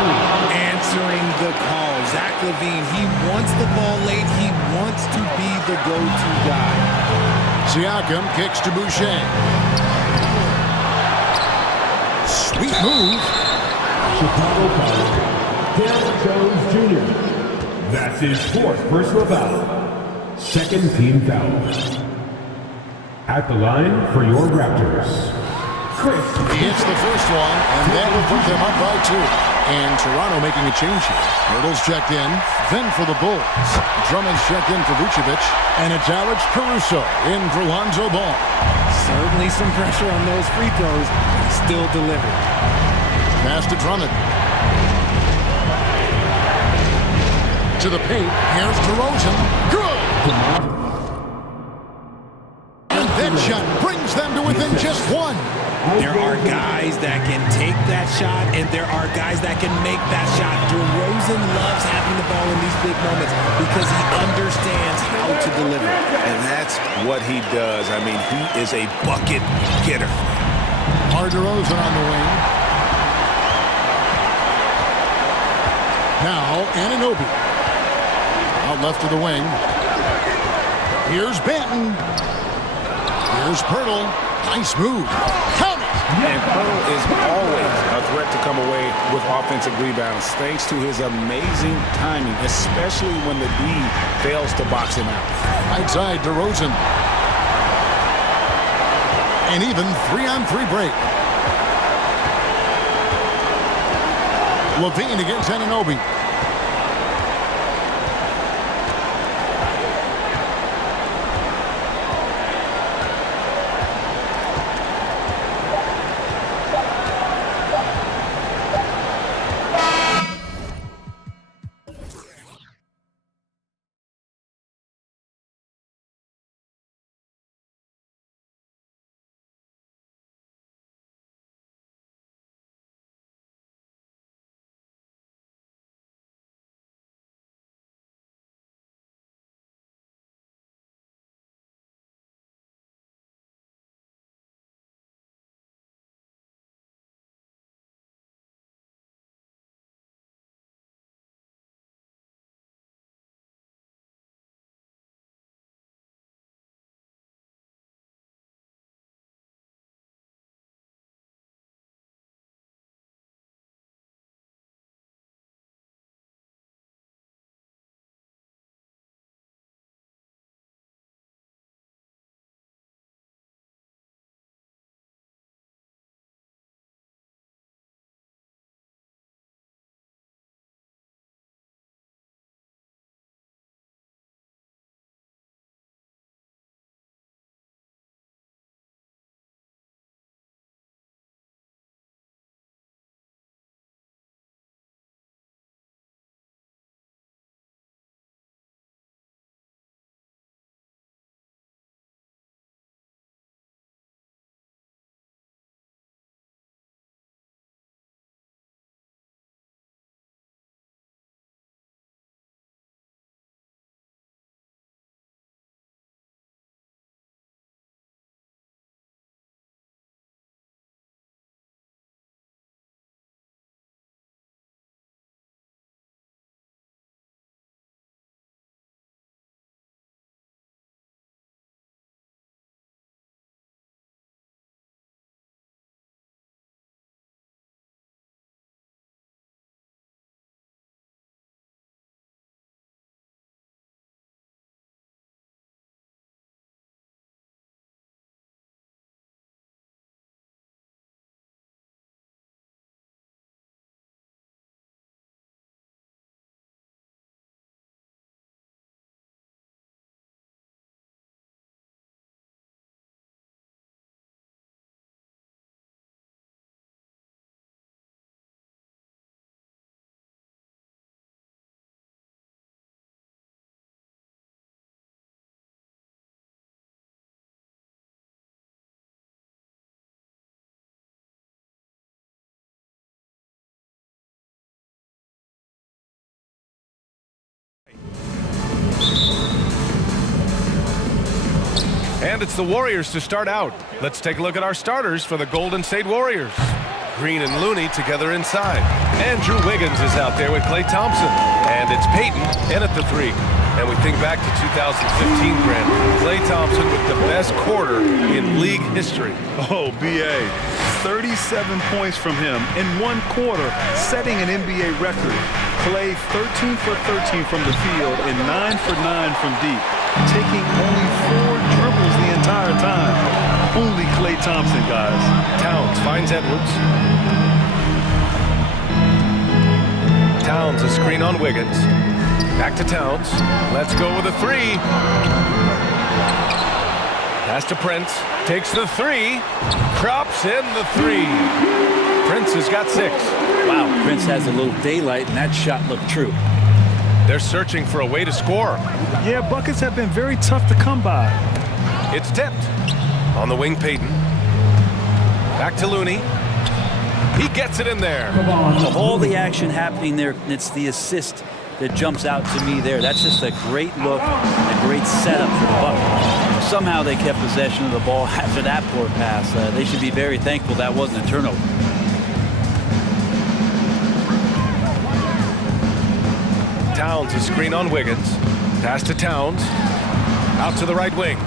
Answering the call. Zach LaVine, he wants the ball late. He wants to be the go-to guy. Siakam kicks to Boucher. Sweet move. Chicago foul. Derrick Jones Jr. That's his 4th personal foul. Second team foul. At the line for your Raptors, Chris. He hits the first one, and that will put them up by 2. And Toronto making a change here. Hurdle's checked in, then for the Bulls. Drummond's checked in for Vucevic, and it's Alex Caruso in for Lonzo Ball. Certainly some pressure on those free throws, but he still delivered. Pass to Drummond. To the paint, here's DeRozan. Good! And that shot brings them to within just 1. There are guys that can take that shot, and there are guys that can make that shot. DeRozan loves having the ball in these big moments because he understands how to deliver. And that's what he does. I mean, he is a bucket getter. DeRozan on the wing. Now, Anunoby. Out left of the wing. Here's Banton. Here's Pirtle. Nice move. Count it! And Pirtle is always a threat to come away with offensive rebounds thanks to his amazing timing, especially when the D fails to box him out. Right side, DeRozan. An even 3-on-3 break. Levine against Anunoby. And it's the Warriors to start out. Let's take a look at our starters for the Golden State Warriors. Green and Looney together inside. Andrew Wiggins is out there with Klay Thompson. And it's Payton in at the 3. And we think back to 2015, Grant. Klay Thompson with the best quarter in league history. Oh, B.A. 37 points from him in one quarter, setting an NBA record. Klay 13 for 13 from the field and 9 for 9 from deep, taking only 4 dribbles the entire time. Only Klay Thompson, guys. Towns finds Edwards. Towns a screen on Wiggins. Back to Towns. Let's go with a 3. Pass to Prince. Takes the 3. Drops in the 3. Prince has got 6. Wow, Prince has a little daylight, and that shot looked true. They're searching for a way to score. Yeah, buckets have been very tough to come by. It's tipped. On the wing, Payton. Back to Looney. He gets it in there. Of all the action happening there, it's the assist that jumps out to me there. That's just a great look, a great setup for the Bucks. Somehow they kept possession of the ball after that poor pass. They should be very thankful that wasn't a turnover. Towns a screen on Wiggins. Pass to Towns. Out to the right wing.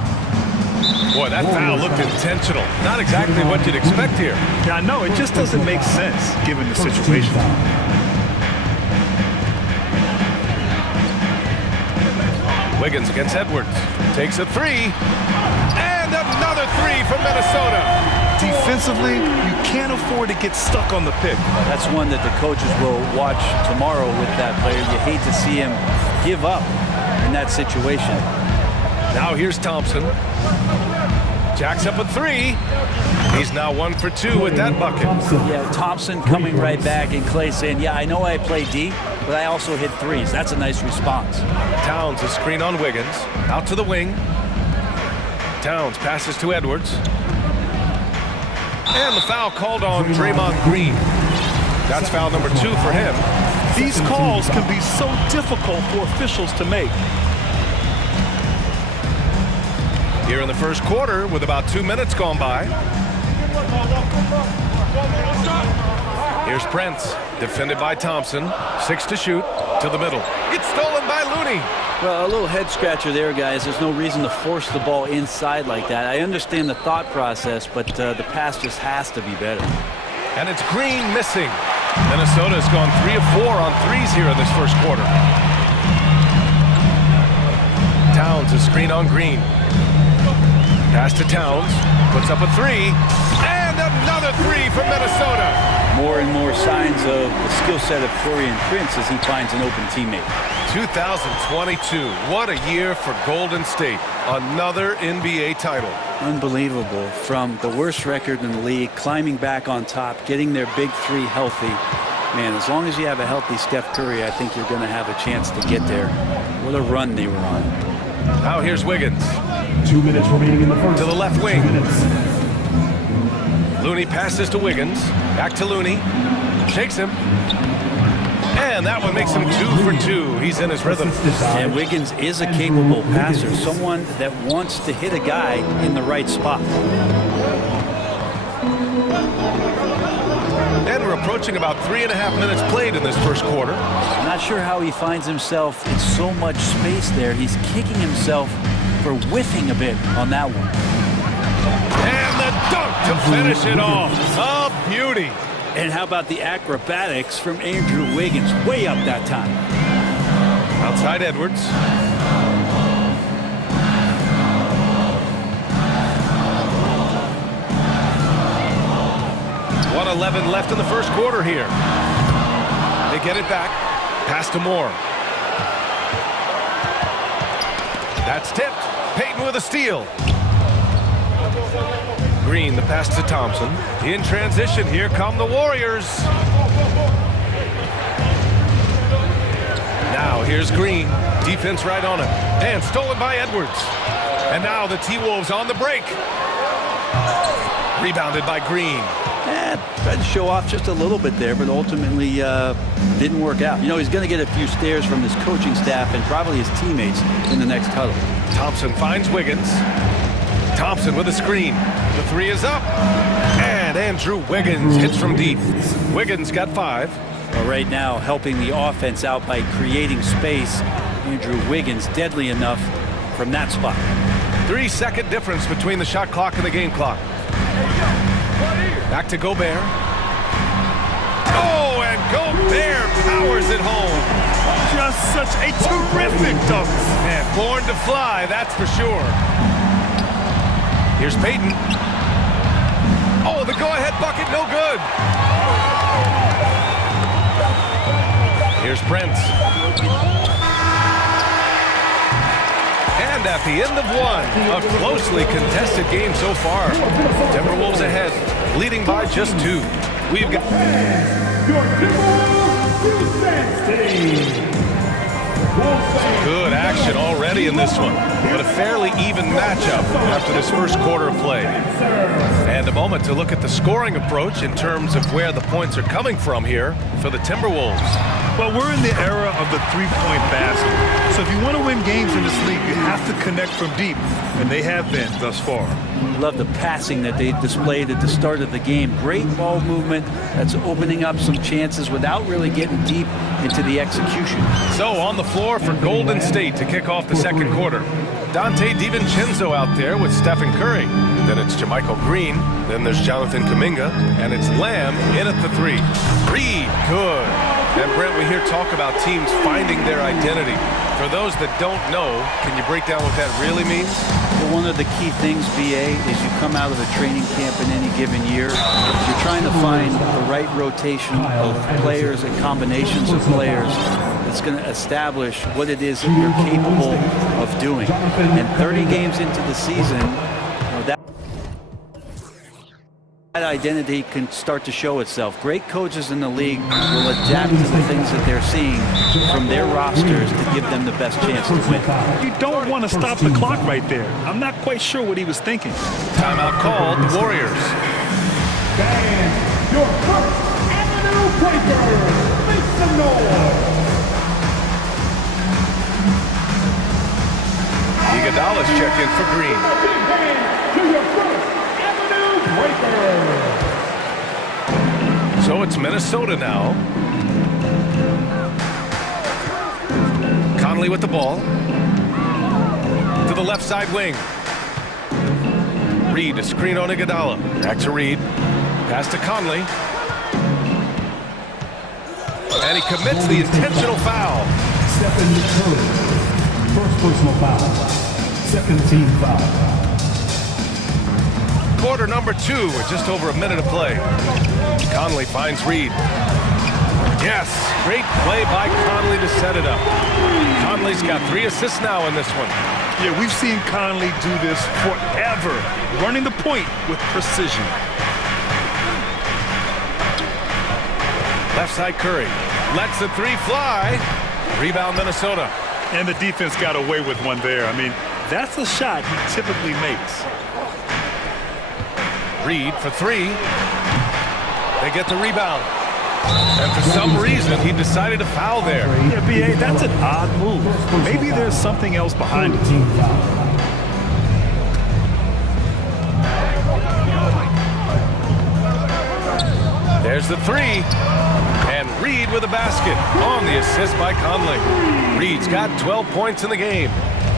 Boy, that foul looked intentional. Not exactly what you'd expect here. Yeah, I know. It just doesn't make sense given the situation. Wiggins against Edwards. Takes a 3. And another 3 from Minnesota. Defensively, you can't afford to get stuck on the pick. That's one that the coaches will watch tomorrow with that player. You hate to see him give up in that situation. Now here's Thompson. Jacks up a 3. He's now 1 for 2 with that bucket. Yeah, Thompson coming right back, and Klay saying, yeah, I know I play D, but I also hit 3s. That's a nice response. Towns a screen on Wiggins. Out to the wing. Towns passes to Edwards. And the foul called on Draymond Green. That's foul number 2 for him. These calls can be so difficult for officials to make. Here in the first quarter with about 2 minutes gone by. Here's Prince, defended by Thompson. 6 to shoot, to the middle. It's stolen by Looney. Well, a little head scratcher there, guys. There's no reason to force the ball inside like that. I understand the thought process, but the pass just has to be better. And it's Green missing. Minnesota has gone 3 of 4 on 3s here in this first quarter. Towns a screen on Green. Pass to Towns, puts up a 3, and another 3 from Minnesota. More and more signs of the skill set of Taurean Prince as he finds an open teammate. 2022, what a year for Golden State. Another NBA title. Unbelievable. From the worst record in the league, climbing back on top, getting their big 3 healthy. Man, as long as you have a healthy Steph Curry, I think you're going to have a chance to get there. What a run they were on. Now here's Wiggins. 2 minutes remaining in the first. To the left wing. 2 minutes. Looney passes to Wiggins. Back to Looney. Shakes him. And that one makes him 2 for 2. He's in his rhythm. And Wiggins is a capable passer. Someone that wants to hit a guy in the right spot. And we're approaching about 3.5 minutes played in this first quarter. I'm not sure how he finds himself in so much space there. He's kicking himself for whiffing a bit on that one. And the dunk to finish it off. A beauty. And how about the acrobatics from Andrew Wiggins? Way up that time. Outside Edwards. 1:11 left in the first quarter here. They get it back. Pass to Moore. That's tipped. Payton with a steal. Green, the pass to Thompson. In transition, here come the Warriors. Now, here's Green. Defense right on him. And stolen by Edwards. And now the T-Wolves on the break. Rebounded by Green. Tried to show off just a little bit there, but ultimately didn't work out. You know, he's going to get a few stares from his coaching staff and probably his teammates in the next huddle. Thompson finds Wiggins. Thompson with a screen. The three is up. And Andrew Wiggins hits from deep. Wiggins got 5. Well, right now, helping the offense out by creating space. Andrew Wiggins deadly enough from that spot. 3-second difference between the shot clock and the game clock. Back to Gobert. Oh, and Gobert powers it home. Just such a terrific dunk. And born to fly, that's for sure. Here's Peyton. Oh, the go-ahead bucket, no good. Here's Prince. And at the end of one, a closely contested game so far. Timberwolves ahead, leading by just 2. We've got... Good action already in this one, but a fairly even matchup after this first quarter of play. And a moment to look at the scoring approach in terms of where the points are coming from here for the Timberwolves. Well, we're in the era of the three-point basket. So if you want to win games in this league, you have to connect from deep, and they have been thus far. Love the passing that they displayed at the start of the game. Great ball movement that's opening up some chances without really getting deep into the execution. So on the floor for Golden State to kick off the second quarter. Dante DiVincenzo out there with Stephen Curry. Then it's Jermichael Green. Then there's Jonathan Kuminga. And it's Lamb in at the 3. Reed, good. And Brent, we hear talk about teams finding their identity. For those that don't know, can you break down what that really means? Well, one of the key things, BA, is you come out of a training camp in any given year. You're trying to find the right rotation of players and combinations of players that's going to establish what it is that you're capable of doing. And 30 games into the season, that identity can start to show itself. Great coaches in the league will adapt to the things that they're seeing from their rosters to give them the best chance to win. You don't want to stop the clock right there. I'm not quite sure what he was thinking. Timeout called, the Warriors. And your first Avenue breaker, make some noise. Iguodala's check in for Green. To your first Avenue breaker. So it's Minnesota now. Conley with the ball. To the left side wing. Reed, a screen on Iguodala. Back to Reed. Pass to Conley. And he commits the intentional foul. Stephen Curry, first personal foul. Second team foul. Quarter number 2 with just over a minute of play. Conley finds Reed. Yes, great play by Conley to set it up. Conley's got 3 assists now in this one. Yeah, we've seen Conley do this forever, running the point with precision. Left side Curry lets the 3 fly. Rebound Minnesota. And the defense got away with one there. I mean, that's a shot he typically makes. Reed for 3. They get the rebound. And for some reason, he decided to foul there. Yeah, B.A., that's an odd move. Maybe there's something else behind it. There's the 3. And Reed with a basket on the assist by Conley. Reed's got 12 points in the game.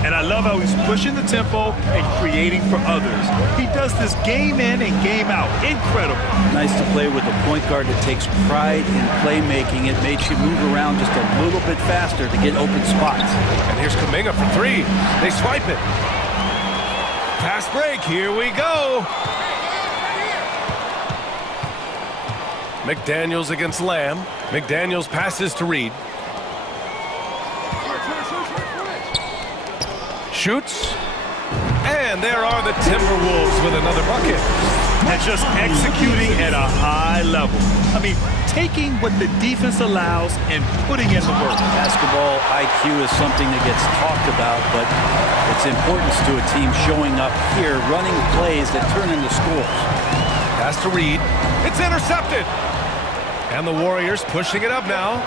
And I love how he's pushing the tempo and creating for others. He does this game in and game out. Incredible. Nice to play with a point guard that takes pride in playmaking. It makes you move around just a little bit faster to get open spots. And here's Kuminga for 3. They swipe it. Fast break. Here we go. McDaniels against Lamb. McDaniels passes to Reed. Shoots. And there are the Timberwolves with another bucket. And just executing at a high level. I mean, taking what the defense allows and putting in the work. Basketball IQ is something that gets talked about, but its importance to a team showing up here, running plays that turn into scores. Pass to Reed. It's intercepted. And the Warriors pushing it up now.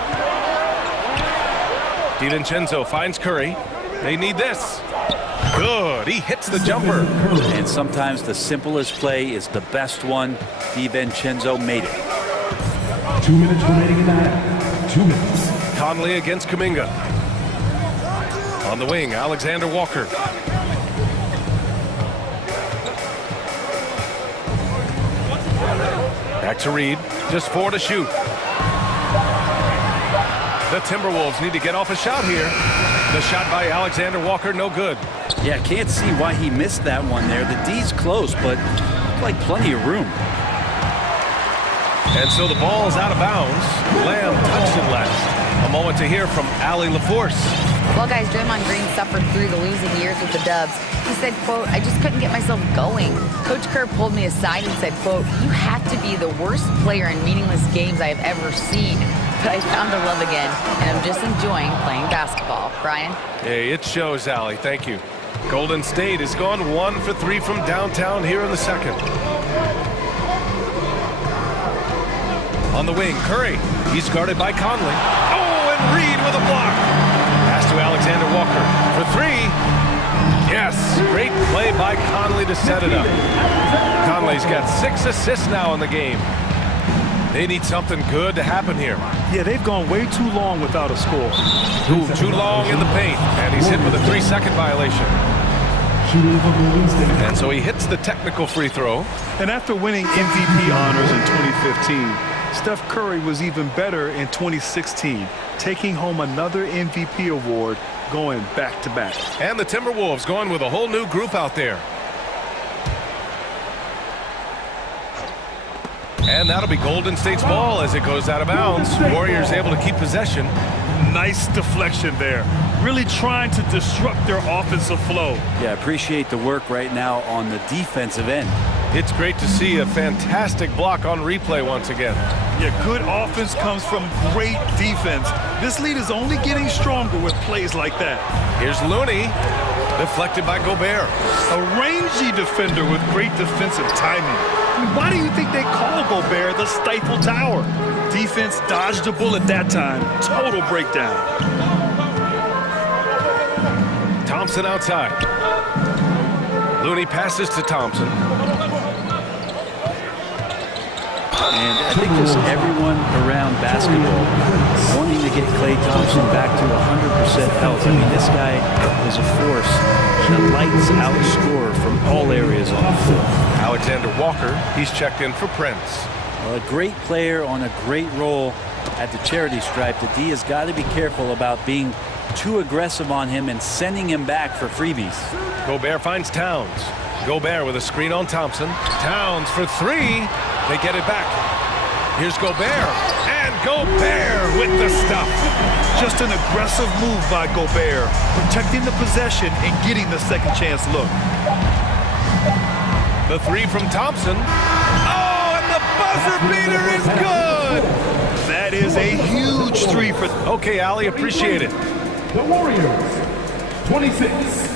DiVincenzo finds Curry. They need this. Good. He hits the jumper. And sometimes the simplest play is the best one. DiVincenzo made it. 2 minutes remaining in the half. 2 minutes. Conley against Kuminga. On the wing, Alexander Walker. Back to Reed. Just 4 to shoot. The Timberwolves need to get off a shot here. The shot by Alexander Walker, no good. Yeah, can't see why he missed that one there. The D's close, but looked like plenty of room. And so the ball is out of bounds. Lamb touched it last. A moment to hear from Allie LaForce. Well, guys, Draymond Green suffered through the losing years with the Dubs. He said, quote, I just couldn't get myself going. Coach Kerr pulled me aside and said, quote, you have to be the worst player in meaningless games I have ever seen. But I found a love again, and I'm just enjoying playing basketball. Brian? Hey, it shows, Allie. Thank you. Golden State has gone 1 for 3 from downtown here in the second. On the wing, Curry. He's guarded by Conley. Oh, and Reed with a block. Pass to Alexander Walker for 3. Yes, great play by Conley to set it up. Conley's got 6 assists now in the game. They need something good to happen here. Yeah, they've gone way too long without a score. Too long in the paint, and he's hit with a 3-second violation. And so he hits the technical free throw. And after winning MVP honors in 2015, Steph Curry was even better in 2016, taking home another MVP award, going back-to-back. And the Timberwolves going with a whole new group out there. And that'll be Golden State's ball as it goes out of bounds. Warriors able to keep possession. Nice deflection there. Really trying to disrupt their offensive flow. Yeah, appreciate the work right now on the defensive end. It's great to see a fantastic block on replay once again. Yeah, good offense comes from great defense. This lead is only getting stronger with plays like that. Here's Looney, deflected by Gobert. A rangy defender with great defensive timing. I mean, why do you think they call Gobert the Stifle Tower? Defense dodged a bullet that time. Total breakdown. Thompson outside. Looney passes to Thompson. And I think just everyone around basketball wanting to get Klay Thompson back to 100% health. I mean, this guy is a force and a lights-out scorer from all areas on the floor. Alexander Walker, he's checked in for Prince. Well, a great player on a great role at the charity stripe. The D has got to be careful about being too aggressive on him and sending him back for freebies. Gobert finds Towns. Gobert with a screen on Thompson. Towns for 3. They get it back. Here's Gobert. And Gobert with the stuff. Just an aggressive move by Gobert, protecting the possession and getting the second chance look. The 3 from Thompson. Oh, and the buzzer beater is good. That is a huge 3 for... Okay, Allie, appreciate it. The Warriors, 26.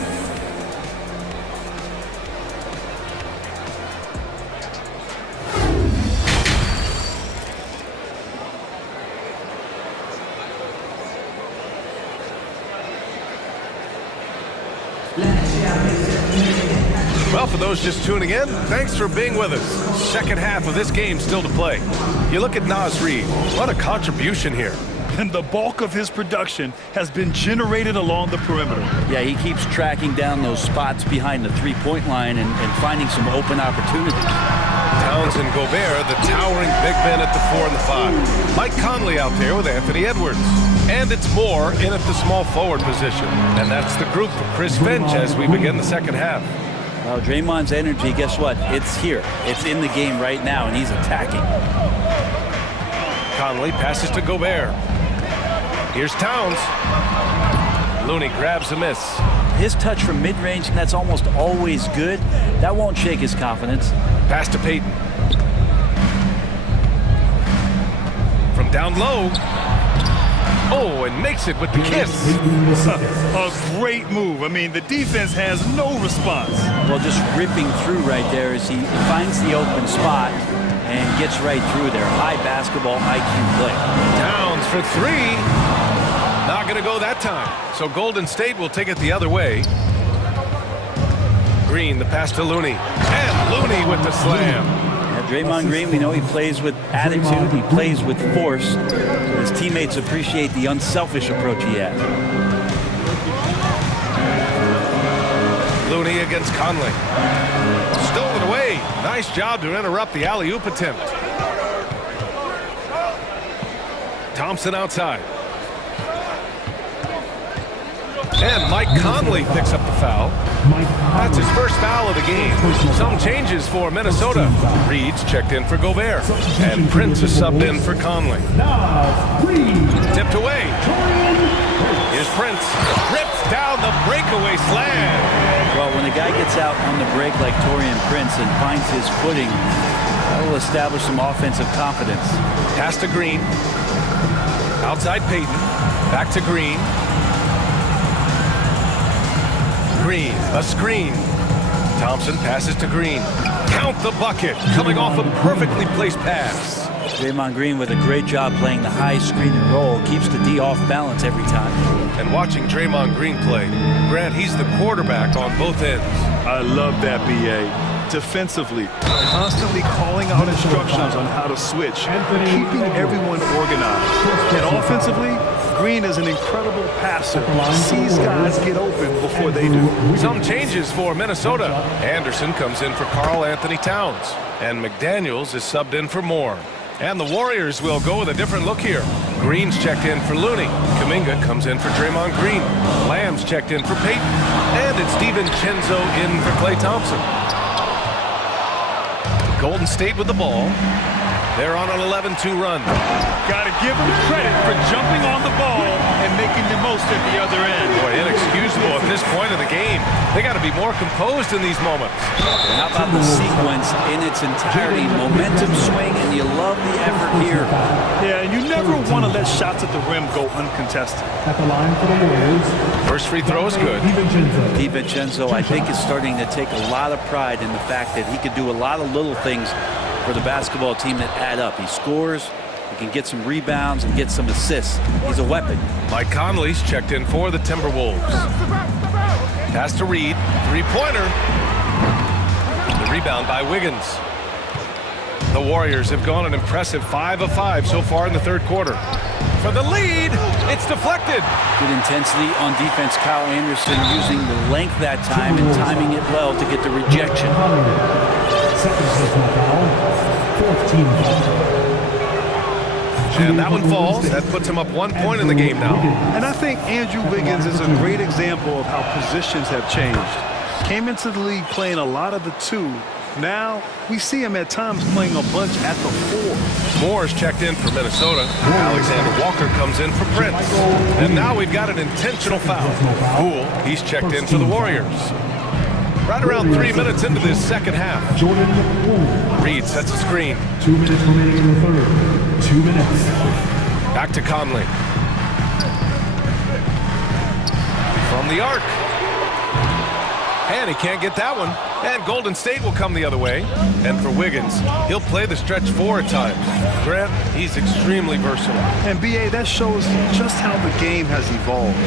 Well, for those just tuning in, thanks for being with us. Second half of this game still to play. You look at Naz Reid. What a contribution here. And the bulk of his production has been generated along the perimeter. Yeah, he keeps tracking down those spots behind the three-point line and finding some open opportunities. Towns and Gobert, the towering big men at the 4 and the 5. Mike Conley out there with Anthony Edwards. And it's Moore in at the small forward position. And that's the group for Chris Finch as we begin the second half. Well, Draymond's energy, guess what? It's here. It's in the game right now, and he's attacking. Conley passes to Gobert. Here's Towns. Looney grabs a miss. His touch from mid-range, that's almost always good. That won't shake his confidence. Pass to Payton. From down low. Oh, and makes it with the kiss. A great move. I mean, the defense has no response. Well, just ripping through right there as he finds the open spot and gets right through there. High basketball IQ play. Towns for 3. Not going to go that time. So Golden State will take it the other way. Green, the pass to Looney. And Looney with the slam. Yeah, Draymond Green, we know he plays with attitude. He plays with force. His teammates appreciate the unselfish approach he has. Looney against Conley. Stolen away. Nice job to interrupt the alley-oop attempt. Thompson outside. And Mike Conley picks up the foul. That's his first foul of the game. Some changes for Minnesota. Reed's checked in for Gobert. And Prince is subbed in for Conley. Tipped away. Here's Prince. Rips down the breakaway slam. Well, when a guy gets out on the break like Taurean Prince and finds his footing, that will establish some offensive confidence. Pass to Green. Outside Payton. Back to Green. Green, a screen. Thompson passes to Green. Count the bucket, coming off a perfectly placed pass. Draymond Green with a great job playing the high screen and roll. Keeps the D off balance every time. And watching Draymond Green play, Grant, he's the quarterback on both ends. I love that, B.A. Defensively, constantly calling out instructions on how to switch, keeping everyone organized. And offensively, Green is an incredible passer. Sees guys get open before they do. Some changes for Minnesota. Anderson comes in for Karl Anthony Towns. And McDaniels is subbed in for Moore. And the Warriors will go with a different look here. Green's checked in for Looney. Kuminga comes in for Draymond Green. Lamb's checked in for Payton. And it's DiVincenzo in for Klay Thompson. Golden State with the ball. They're on an 11-2 run. Got to give them credit for jumping on the ball and making the most at the other end. Boy, inexcusable at this point of the game. They got to be more composed in these moments. And how about the sequence in its entirety? Momentum swing, and you love the effort here. Yeah, and you never want to let shots at the rim go uncontested. At the line for the Warriors. First free throw is good. DiVincenzo, I think, is starting to take a lot of pride in the fact that he could do a lot of little things for the basketball team that add up. He scores, he can get some rebounds and get some assists. He's a weapon. Mike Conley's checked in for the Timberwolves. Pass to Reed, three-pointer. The rebound by Wiggins. The Warriors have gone an impressive 5 of 5 so far in the third quarter. For the lead, it's deflected. Good intensity on defense. Kyle Anderson using the length that time and timing it well to get the rejection. And that one falls. That puts him up 1 point in the game now. And I think Andrew Wiggins is a great example of how positions have changed. Came into the league playing a lot of the 2. Now we see him at times playing a bunch at the 4. Moore's checked in for Minnesota. Alexander Walker comes in for Prince. And now we've got an intentional foul. Poole, he's checked in for the Warriors. Right around 3 minutes into this second half. Reed sets a screen. 2 minutes remaining in the third. 2 minutes. Back to Conley. From the arc. And he can't get that one. And Golden State will come the other way. And for Wiggins, he'll play the stretch 4 at times. Grant, he's extremely versatile. And B.A., that shows just how the game has evolved.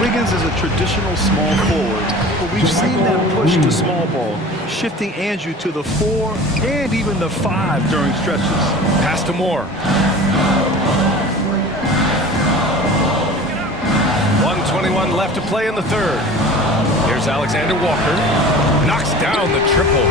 Wiggins is a traditional small forward, but we've seen that push to small ball, shifting Andrew to the 4 and even the 5 during stretches. Pass to Moore. 1:21 left to play in the third. Here's Alexander Walker. Knocks down the triple.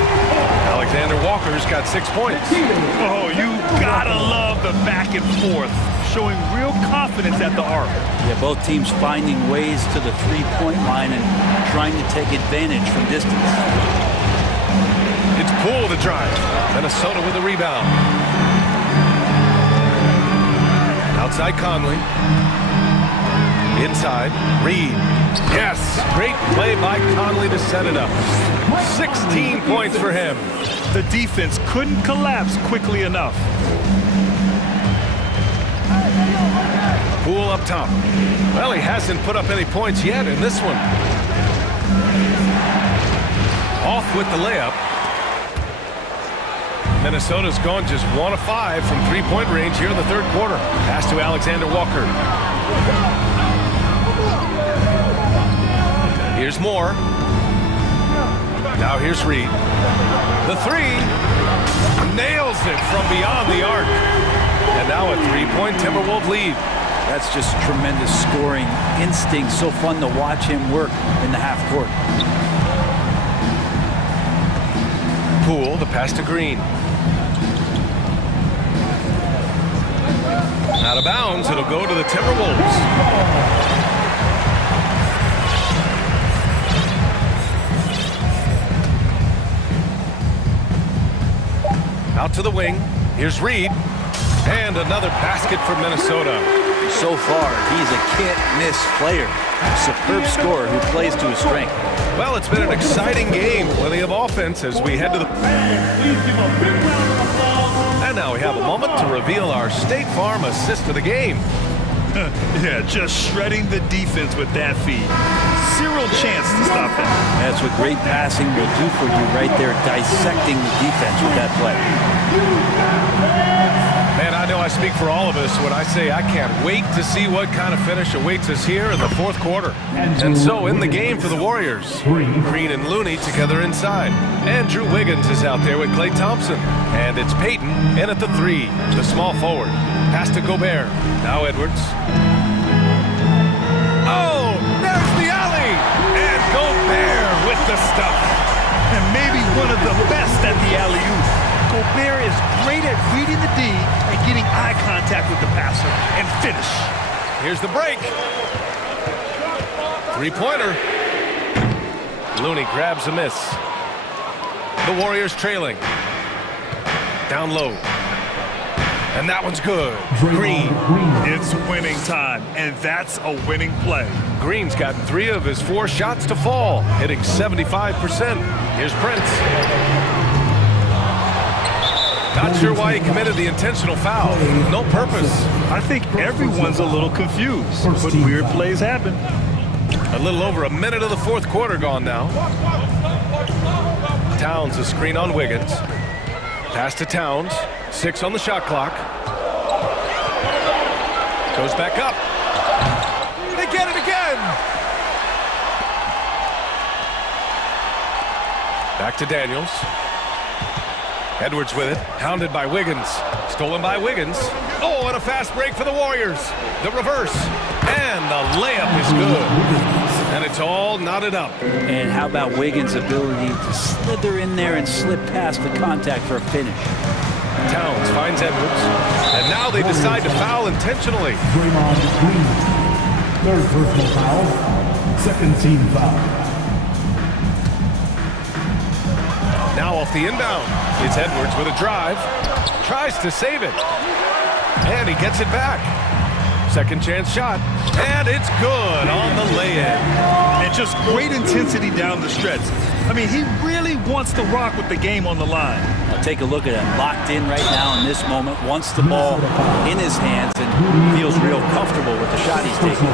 Alexander Walker's got 6 points. Oh, you gotta love the back and forth, showing real confidence at the arc. Yeah, both teams finding ways to the three-point line and trying to take advantage from distance. It's Poole the drive. Minnesota with a rebound. Outside Conley. Inside, Reed. Yes, great play by Conley to set it up. 16 points for him. The defense couldn't collapse quickly enough. Poole up top. Well, he hasn't put up any points yet in this one. Off with the layup. Minnesota's gone just 1 of 5 from three-point range here in the third quarter. Pass to Alexander Walker. Here's more. Now here's Reed. The three. Nails it from beyond the arc. And now a three-point Timberwolves lead. That's just tremendous scoring instinct. So fun to watch him work in the half court. Poole, the pass to Green. Out of bounds, it'll go to the Timberwolves. Out to the wing. Here's Reed. And another basket for Minnesota. So far, he's a can't-miss player. Superb scorer who plays to his strength. Well, it's been an exciting game. Plenty of offense as we head to the... And now we have a moment to reveal our State Farm assist of the game. Yeah, just shredding the defense with that feed. Zero chance to stop that. That's what great passing will do for you right there, dissecting the defense with that play. Man, I know I speak for all of us when I say I can't wait to see what kind of finish awaits us here in the fourth quarter. And so in the game for the Warriors, Green and Looney together inside. Andrew Wiggins is out there with Klay Thompson. And it's Peyton in at the three, the small forward. Pass to Gobert. Now Edwards. Oh, there's the alley! And Gobert with the stuff. And maybe one of the best at the alley-oop. Gobert is great at reading the D and getting eye contact with the passer and finish. Here's the break. Three-pointer. Looney grabs a miss. The Warriors trailing. Down low. And that one's good. Green. It's winning time, and that's a winning play. Green's got 3 of his 4 shots to fall, hitting 75%. Here's Prince. Not sure why he committed the intentional foul. No purpose. I think everyone's a little confused, but weird plays happen. A little over a minute of the fourth quarter gone now. Towns a screen on Wiggins. Pass to Towns. 6 on the shot clock. Goes back up. They get it again. Back to Daniels. Edwards with it. Hounded by Wiggins. Stolen by Wiggins. Oh, and a fast break for the Warriors. The reverse. And the layup is good. And it's all knotted up. And how about Wiggins' ability to slither in there and slip past the contact for a finish? Towns finds Edwards. And now they decide to foul intentionally. Third personal foul. Second team foul. Now off the inbound. It's Edwards with a drive. Tries to save it. And he gets it back. Second chance shot. And it's good on the lay-in. And just great intensity down the stretch. I mean, he really wants to rock with the game on the line. Now take a look at him. Locked in right now in this moment. Wants the ball in his hands and feels real comfortable with the shot he's taking.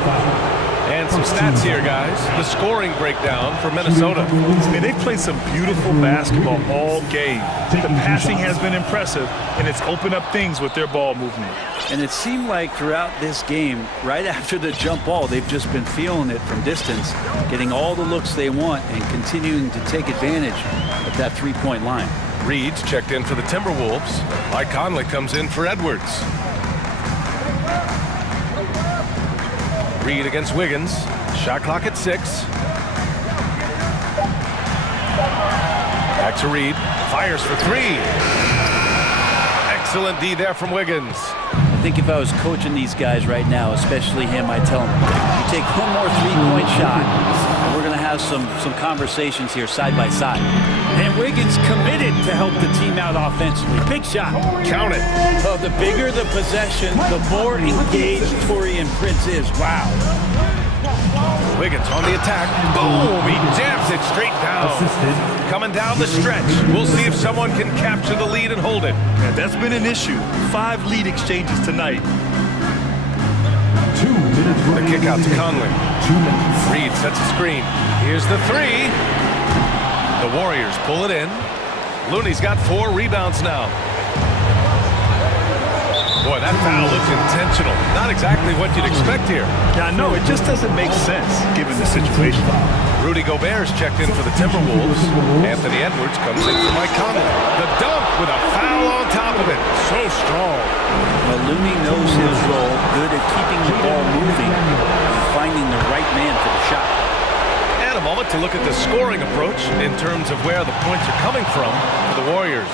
And some stats here, guys. The scoring breakdown for Minnesota. I mean, they've played some beautiful basketball all game. The passing has been impressive, and it's opened up things with their ball movement. And it seemed like throughout this game, right after the jump ball, they've just been feeling it from distance, getting all the looks they want and continuing to take advantage of that three-point line. Reed's checked in for the Timberwolves. Mike Conley comes in for Edwards. Reed against Wiggins. Shot clock at 6. Back to Reed. Fires for 3. Excellent D there from Wiggins. I think if I was coaching these guys right now, especially him, I'd tell him, you take one more three-point shot, and we're going to have some conversations here side by side. And Wiggins committed to help the team out offensively. Big shot. Count it. Oh, the bigger the possession, the more engaged Taurean Prince is. Wow. Wiggins on the attack. Boom! He jams it straight down. Coming down the stretch. We'll see if someone can capture the lead and hold it. Yeah, that's been an issue. 5 lead exchanges tonight. 2 minutes. The kick out to Conley. 2 minutes. Reed sets a screen. Here's the 3. The Warriors pull it in. Looney's got 4 rebounds now. Boy, that foul looks intentional. Not exactly what you'd expect here. Yeah, I know. It just doesn't make sense given the situation. Rudy Gobert's checked in for the Timberwolves. Anthony Edwards comes in for Mike Conley. The dunk with a foul on top of it. So strong. Well, Looney knows his role, good at keeping the ball moving and finding the right man for the shot. And a moment to look at the scoring approach in terms of where the points are coming from for the Warriors.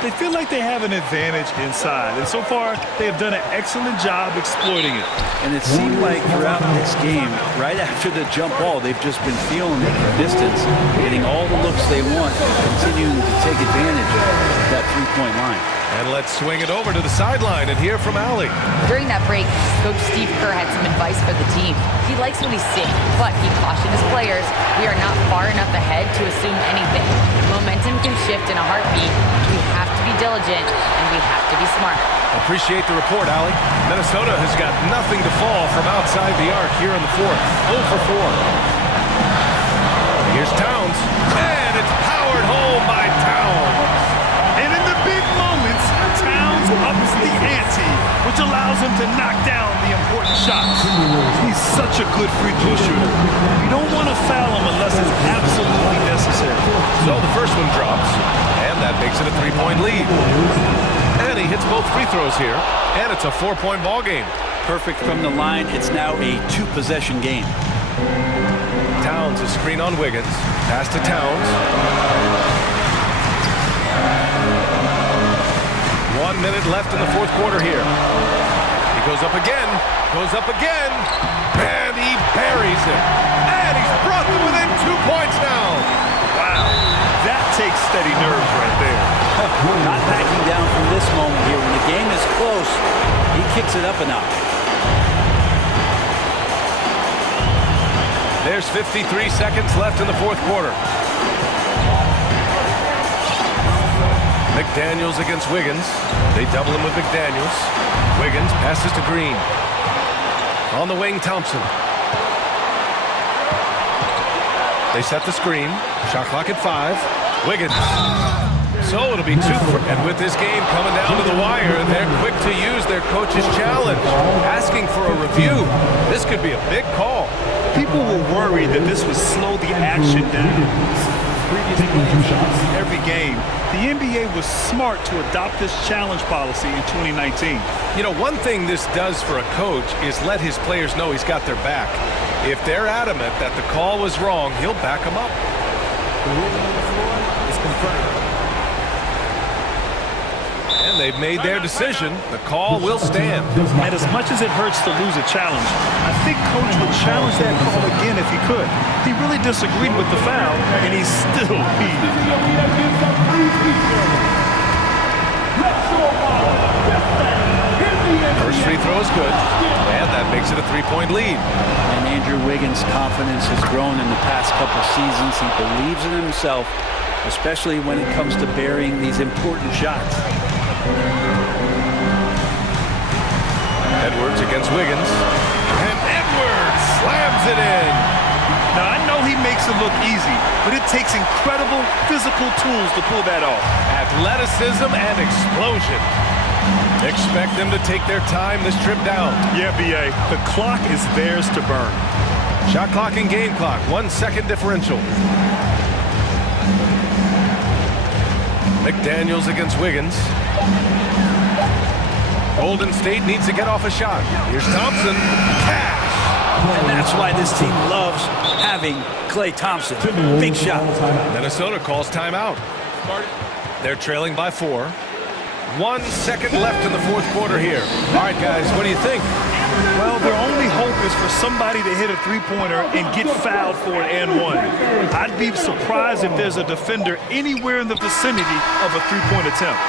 They feel like they have an advantage inside, and so far they have done an excellent job exploiting it. And it seemed like throughout this game, right after the jump ball, they've just been feeling it from distance, getting all the looks they want, and continuing to take advantage of that three-point line. And let's swing it over to the sideline and hear from Allie. During that break, Coach Steve Kerr had some advice for the team. He likes what he's seeing, but he cautioned his players, we are not far enough ahead to assume anything. Momentum can shift in a heartbeat. We have to be diligent, and we have to be smart. Appreciate the report, Allie. Minnesota has got nothing to fall from outside the arc here in the fourth. 0 for 4. Here's Towns, and it's powered home by Towns. And in the big moments, Towns ups the ante, which allows him to knock down the important shots. He's such a good free throw shooter. You don't want to foul him unless it's absolutely necessary. So the first one drops, and that makes it a three-point lead. And he hits both free throws here, and it's a 4-point ball game. Perfect from the line. It's now a two-possession game. Towns is screen on Wiggins. Pass to Towns. 1 minute left in the fourth quarter here. He goes up again, and he buries it. And he's brought them within 2 points now. Wow, that takes steady nerves right there. Not backing down from this moment here. When the game is close, he kicks it up a notch. There's 53 seconds left in the fourth quarter. McDaniels against Wiggins. They double him with McDaniels. Wiggins passes to Green. On the wing, Thompson. They set the screen. Shot clock at 5. Wiggins. So it'll be 2. And with this game coming down to the wire, they're quick to use their coach's challenge, asking for a review. This could be a big call. People were worried that this would slow the action down. Every game, the NBA was smart to adopt this challenge policy in 2019. You know, one thing this does for a coach is let his players know he's got their back. If they're adamant that the call was wrong, he'll back them up. The ruling on the floor is confirmed. And they've made their decision. The call will stand. And as much as it hurts to lose a challenge, I think Coach would challenge that call again if he could. He really disagreed with the foul, and he's still peeved. First free throw is good, and that makes it a 3-point lead. And Andrew Wiggins' confidence has grown in the past couple seasons. He believes in himself, especially when it comes to burying these important shots. Edwards against Wiggins, and Edwards slams it in. Now, I know he makes it look easy, but it takes incredible physical tools to pull that off. Athleticism and explosion. Expect them to take their time this trip down. Yeah, B.A., the clock is theirs to burn. Shot clock and game clock, 1 second differential. McDaniels against Wiggins. Golden State needs to get off a shot. Here's Thompson. Cash! And that's why this team loves having Klay Thompson. Big shot. Minnesota calls timeout. They're trailing by 4. 1 second left in the fourth quarter here. All right, guys, what do you think? Well, their only hope is for somebody to hit a three-pointer and get fouled for an and one. I'd be surprised if there's a defender anywhere in the vicinity of a three-point attempt.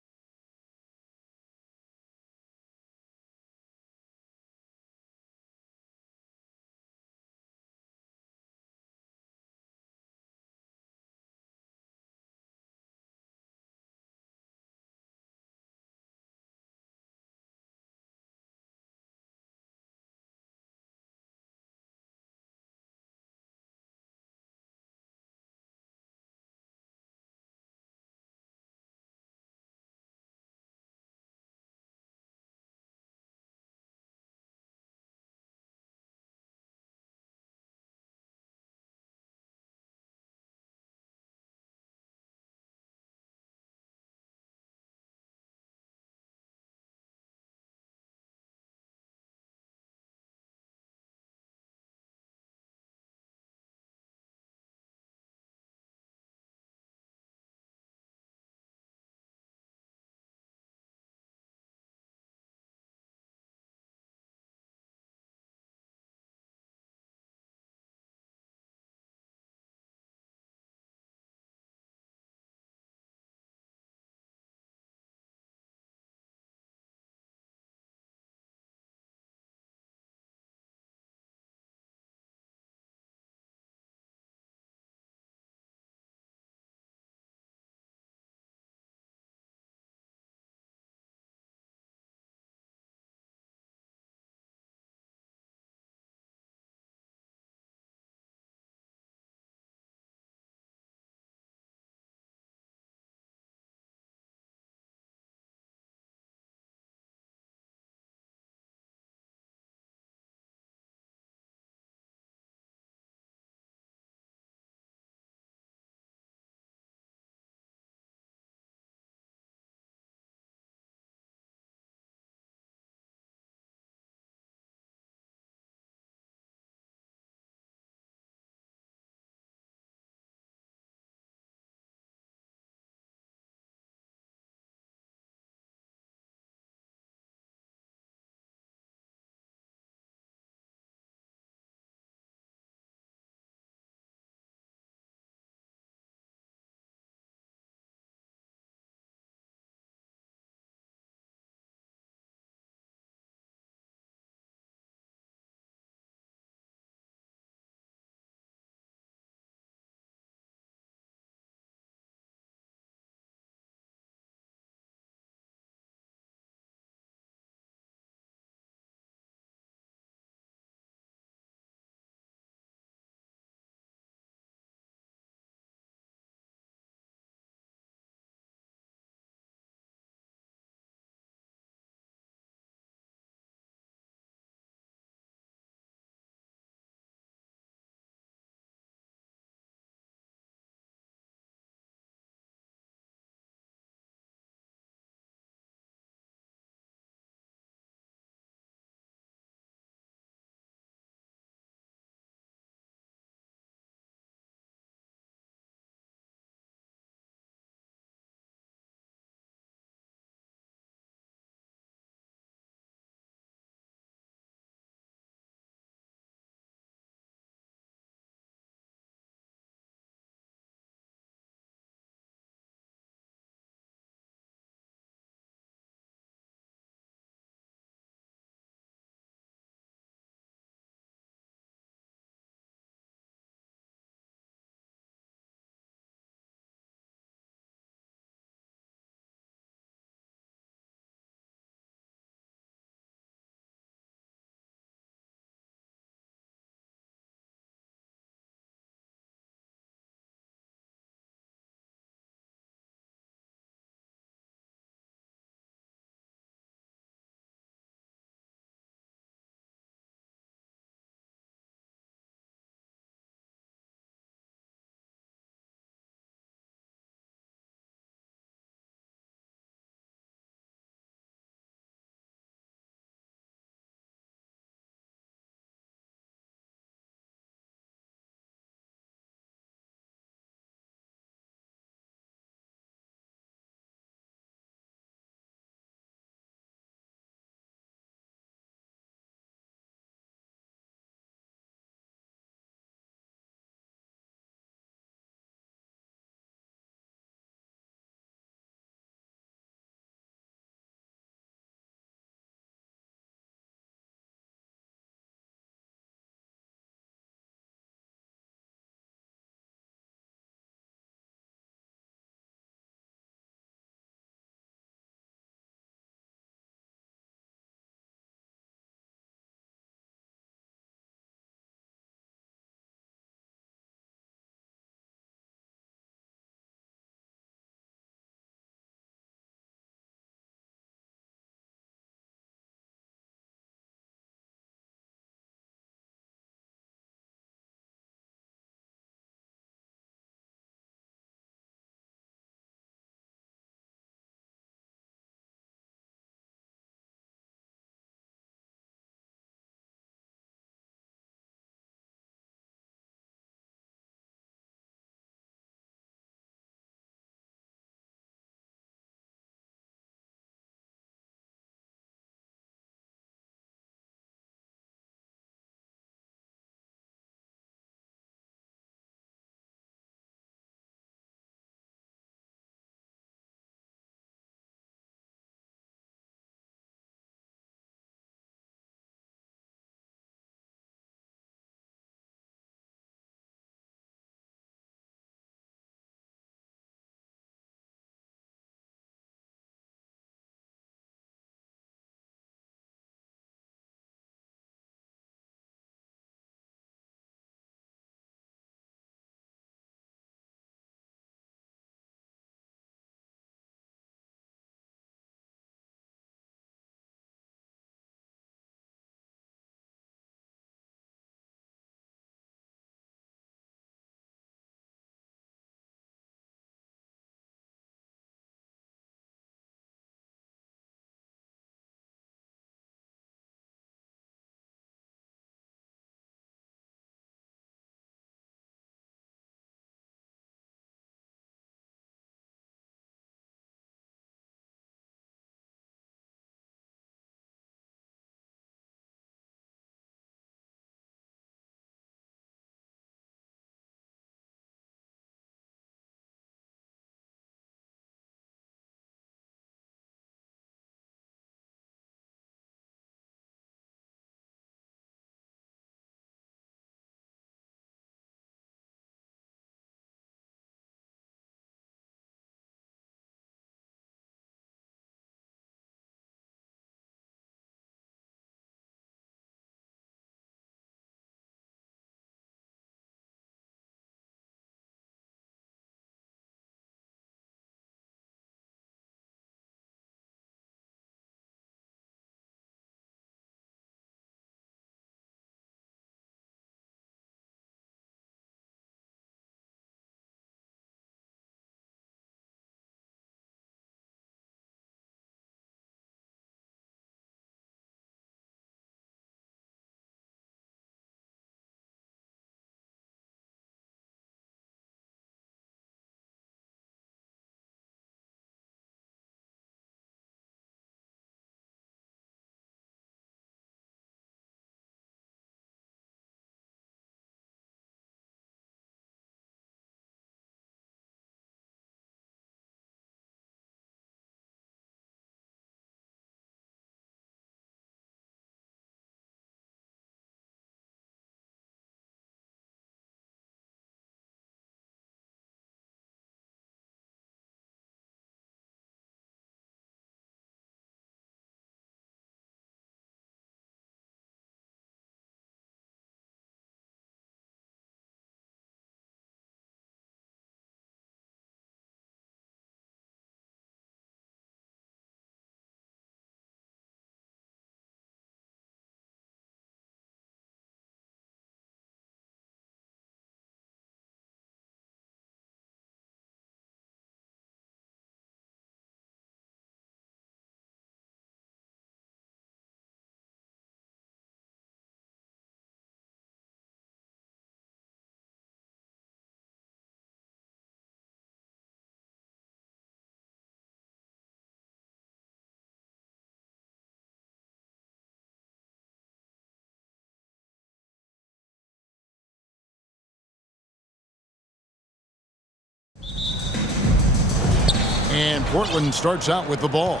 And Portland starts out with the ball.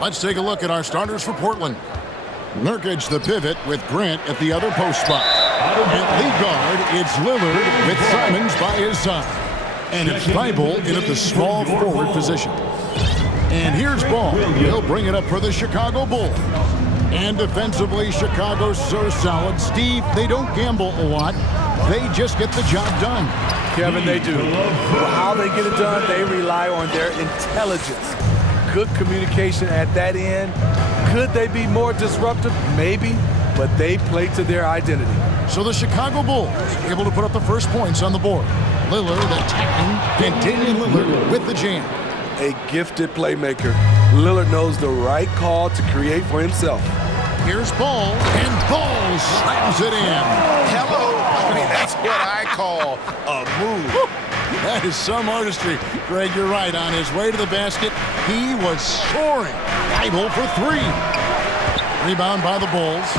Let's take a look at our starters for Portland. Nurkic, the pivot, with Grant at the other post spot. At lead guard, it's Lillard with Simons by his side. And it's Thibault in at the small forward position. And here's Ball. He'll bring it up for the Chicago Bulls. And defensively, Chicago's so solid. Steve, they don't gamble a lot. They just get the job done. Kevin, they do. Well, how they get it done, they rely on their intelligence. Good communication at that end. Could they be more disruptive? Maybe, but they play to their identity. So the Chicago Bulls able to put up the first points on the board. Lillard attacking, and Damian Lillard with the jam. A gifted playmaker. Lillard knows the right call to create for himself. Here's Ball, and Ball slams it in. Hello. I mean, that's what I call a move. That is some artistry. Greg, you're right. On his way to the basket, he was soaring. Thibault for three. Rebound by the Bulls.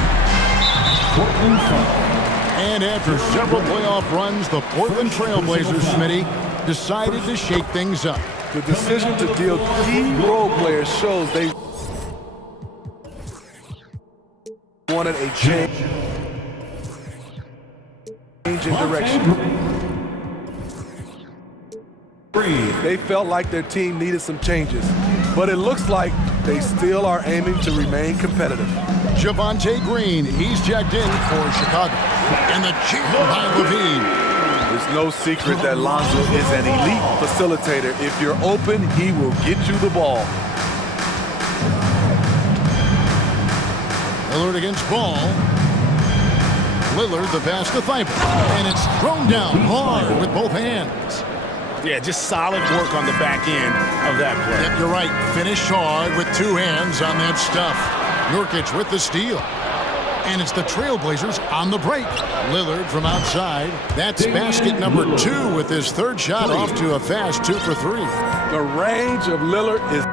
And after several playoff runs, the Portland Trailblazers, Smitty, decided to shake things up. The decision to deal key role players shows they wanted a change in direction. They felt like their team needed some changes, but it looks like they still are aiming to remain competitive. Javonte Green, he's checked in for Chicago. And the cheer by Levine. There's no secret that Lonzo is an elite facilitator. If you're open, he will get you the ball. Lillard against Ball. Lillard the pass to Thibault. And it's thrown down hard with both hands. Yeah, just solid work on the back end of that play. Yep, you're right. Finished hard with two hands on that stuff. Nurkic with the steal. And it's the Trailblazers on the break. Lillard from outside. That's basket number 2 with his third shot off to a fast 2 for 3. The range of Lillard is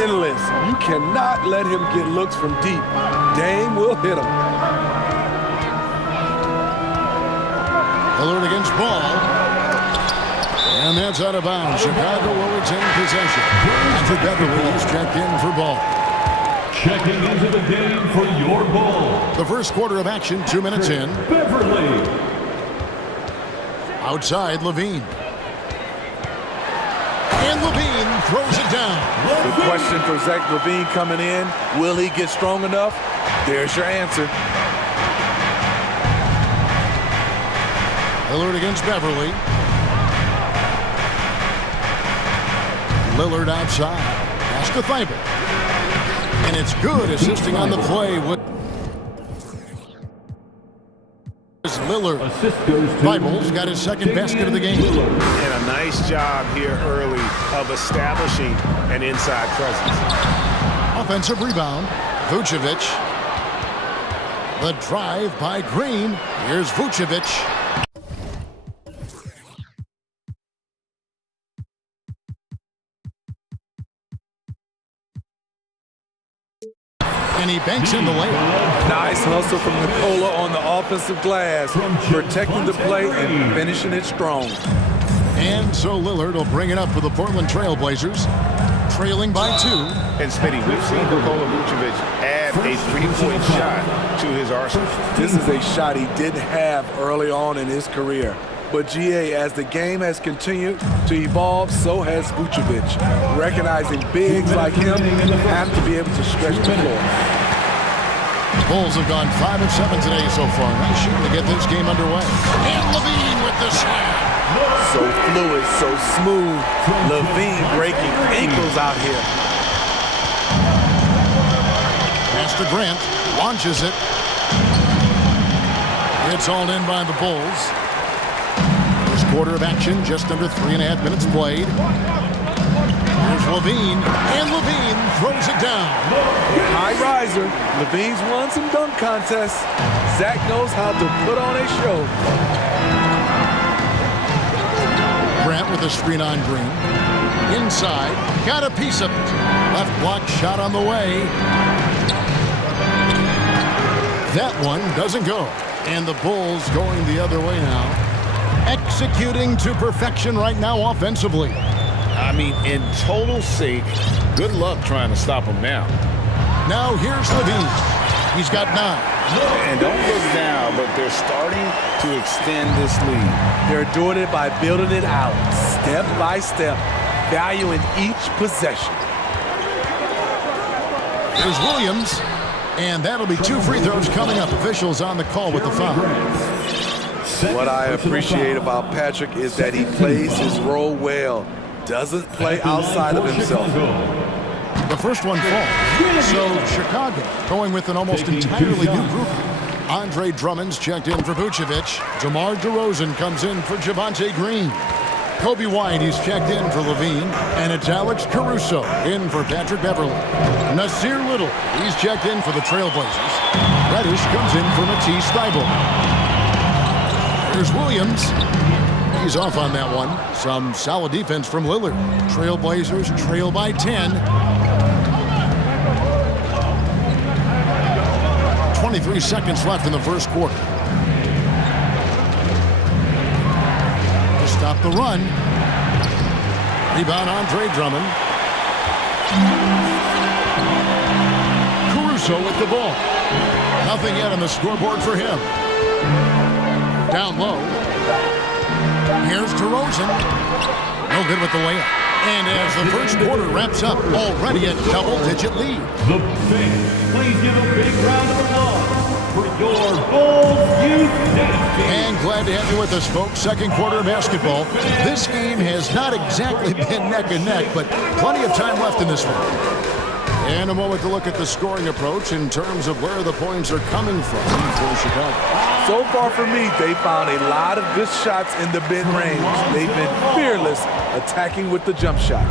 endless. You cannot let him get looks from deep. Dame will hit him. Lillard against Ball. And that's out of bounds. Chicago will retain possession. After Beverly is checked in for Ball. Checking into the game for your Ball. The first quarter of action, 2 minutes in. Beverly. Outside, Levine. And Levine throws it down. The question for Zach Levine coming in, will he get strong enough? There's your answer. Lillard against Beverly. Lillard outside. Pass to Thibault. And it's good, assisting on the play with Lillard. Assist goes to Thibault's got his second basket of the game. And a nice job here early of establishing an inside presence. Offensive rebound. Vucevic. The drive by Green. Here's Vucevic. And he banks in the layup. Nice hustle from Nicola on the offensive glass, protecting the play and finishing it strong. And so Lillard will bring it up for the Portland Trailblazers, trailing by 2. And Smitty, we've seen Nikola Vucevic add a three-point shot to his arsenal. This is a shot he didn't have early on in his career. But GA, as the game has continued to evolve, so has Vucevic. Recognizing bigs like him have to be able to stretch the floor. Bulls have gone 5 of 7 today so far. Nice shooting to get this game underway. And Levine with the slam. So fluid, so smooth. Levine breaking ankles out here. Pass to Grant. Launches it. It's all in by the Bulls. First quarter of action, just under 3.5 minutes played. Here's Levine, and Levine throws it down. High riser. Levine's won some dunk contests. Zach knows how to put on a show. Grant with a screen on Green. Inside, got a piece of it. Left block shot on the way. That one doesn't go. And the Bulls going the other way now. Executing to perfection right now offensively. I mean, in total sync. Good luck trying to stop him now. Now here's Levine. He's got 9. And don't look down, but they're starting to extend this lead. They're doing it by building it out, step by step, valuing each possession. Here's Williams, and that'll be 2 free throws coming up. Officials on the call with the foul. What I appreciate about Patrick is that he plays his role well, doesn't play outside of himself. The first one falls. So Chicago going with an almost entirely new group. Andre Drummond's checked in for Vucevic. DeMar DeRozan comes in for Javonte Green. Kobe White, he's checked in for Levine. And it's Alex Caruso in for Patrick Beverly. Nasir Little, he's checked in for the Trailblazers. Reddish comes in for Matisse Thybulle. Here's Williams. He's off on that one. Some solid defense from Lillard. Trailblazers trail by 10. 23 seconds left in the first quarter. To stop the run. Rebound Andre Drummond. Caruso with the ball. Nothing yet on the scoreboard for him. Down low. Here's DeRozan. No good with the layup. And as the first quarter wraps up, already a double-digit lead. The fans, please give a big round of applause for your Bulls Youth Dynasty. And glad to have you with us, folks. Second quarter of basketball. This game has not exactly been neck and neck, but plenty of time left in this one. And a moment to look at the scoring approach in terms of where the points are coming from for Chicago. So far for me, they found a lot of good shots in the mid-range. They've been fearless attacking with the jump shot.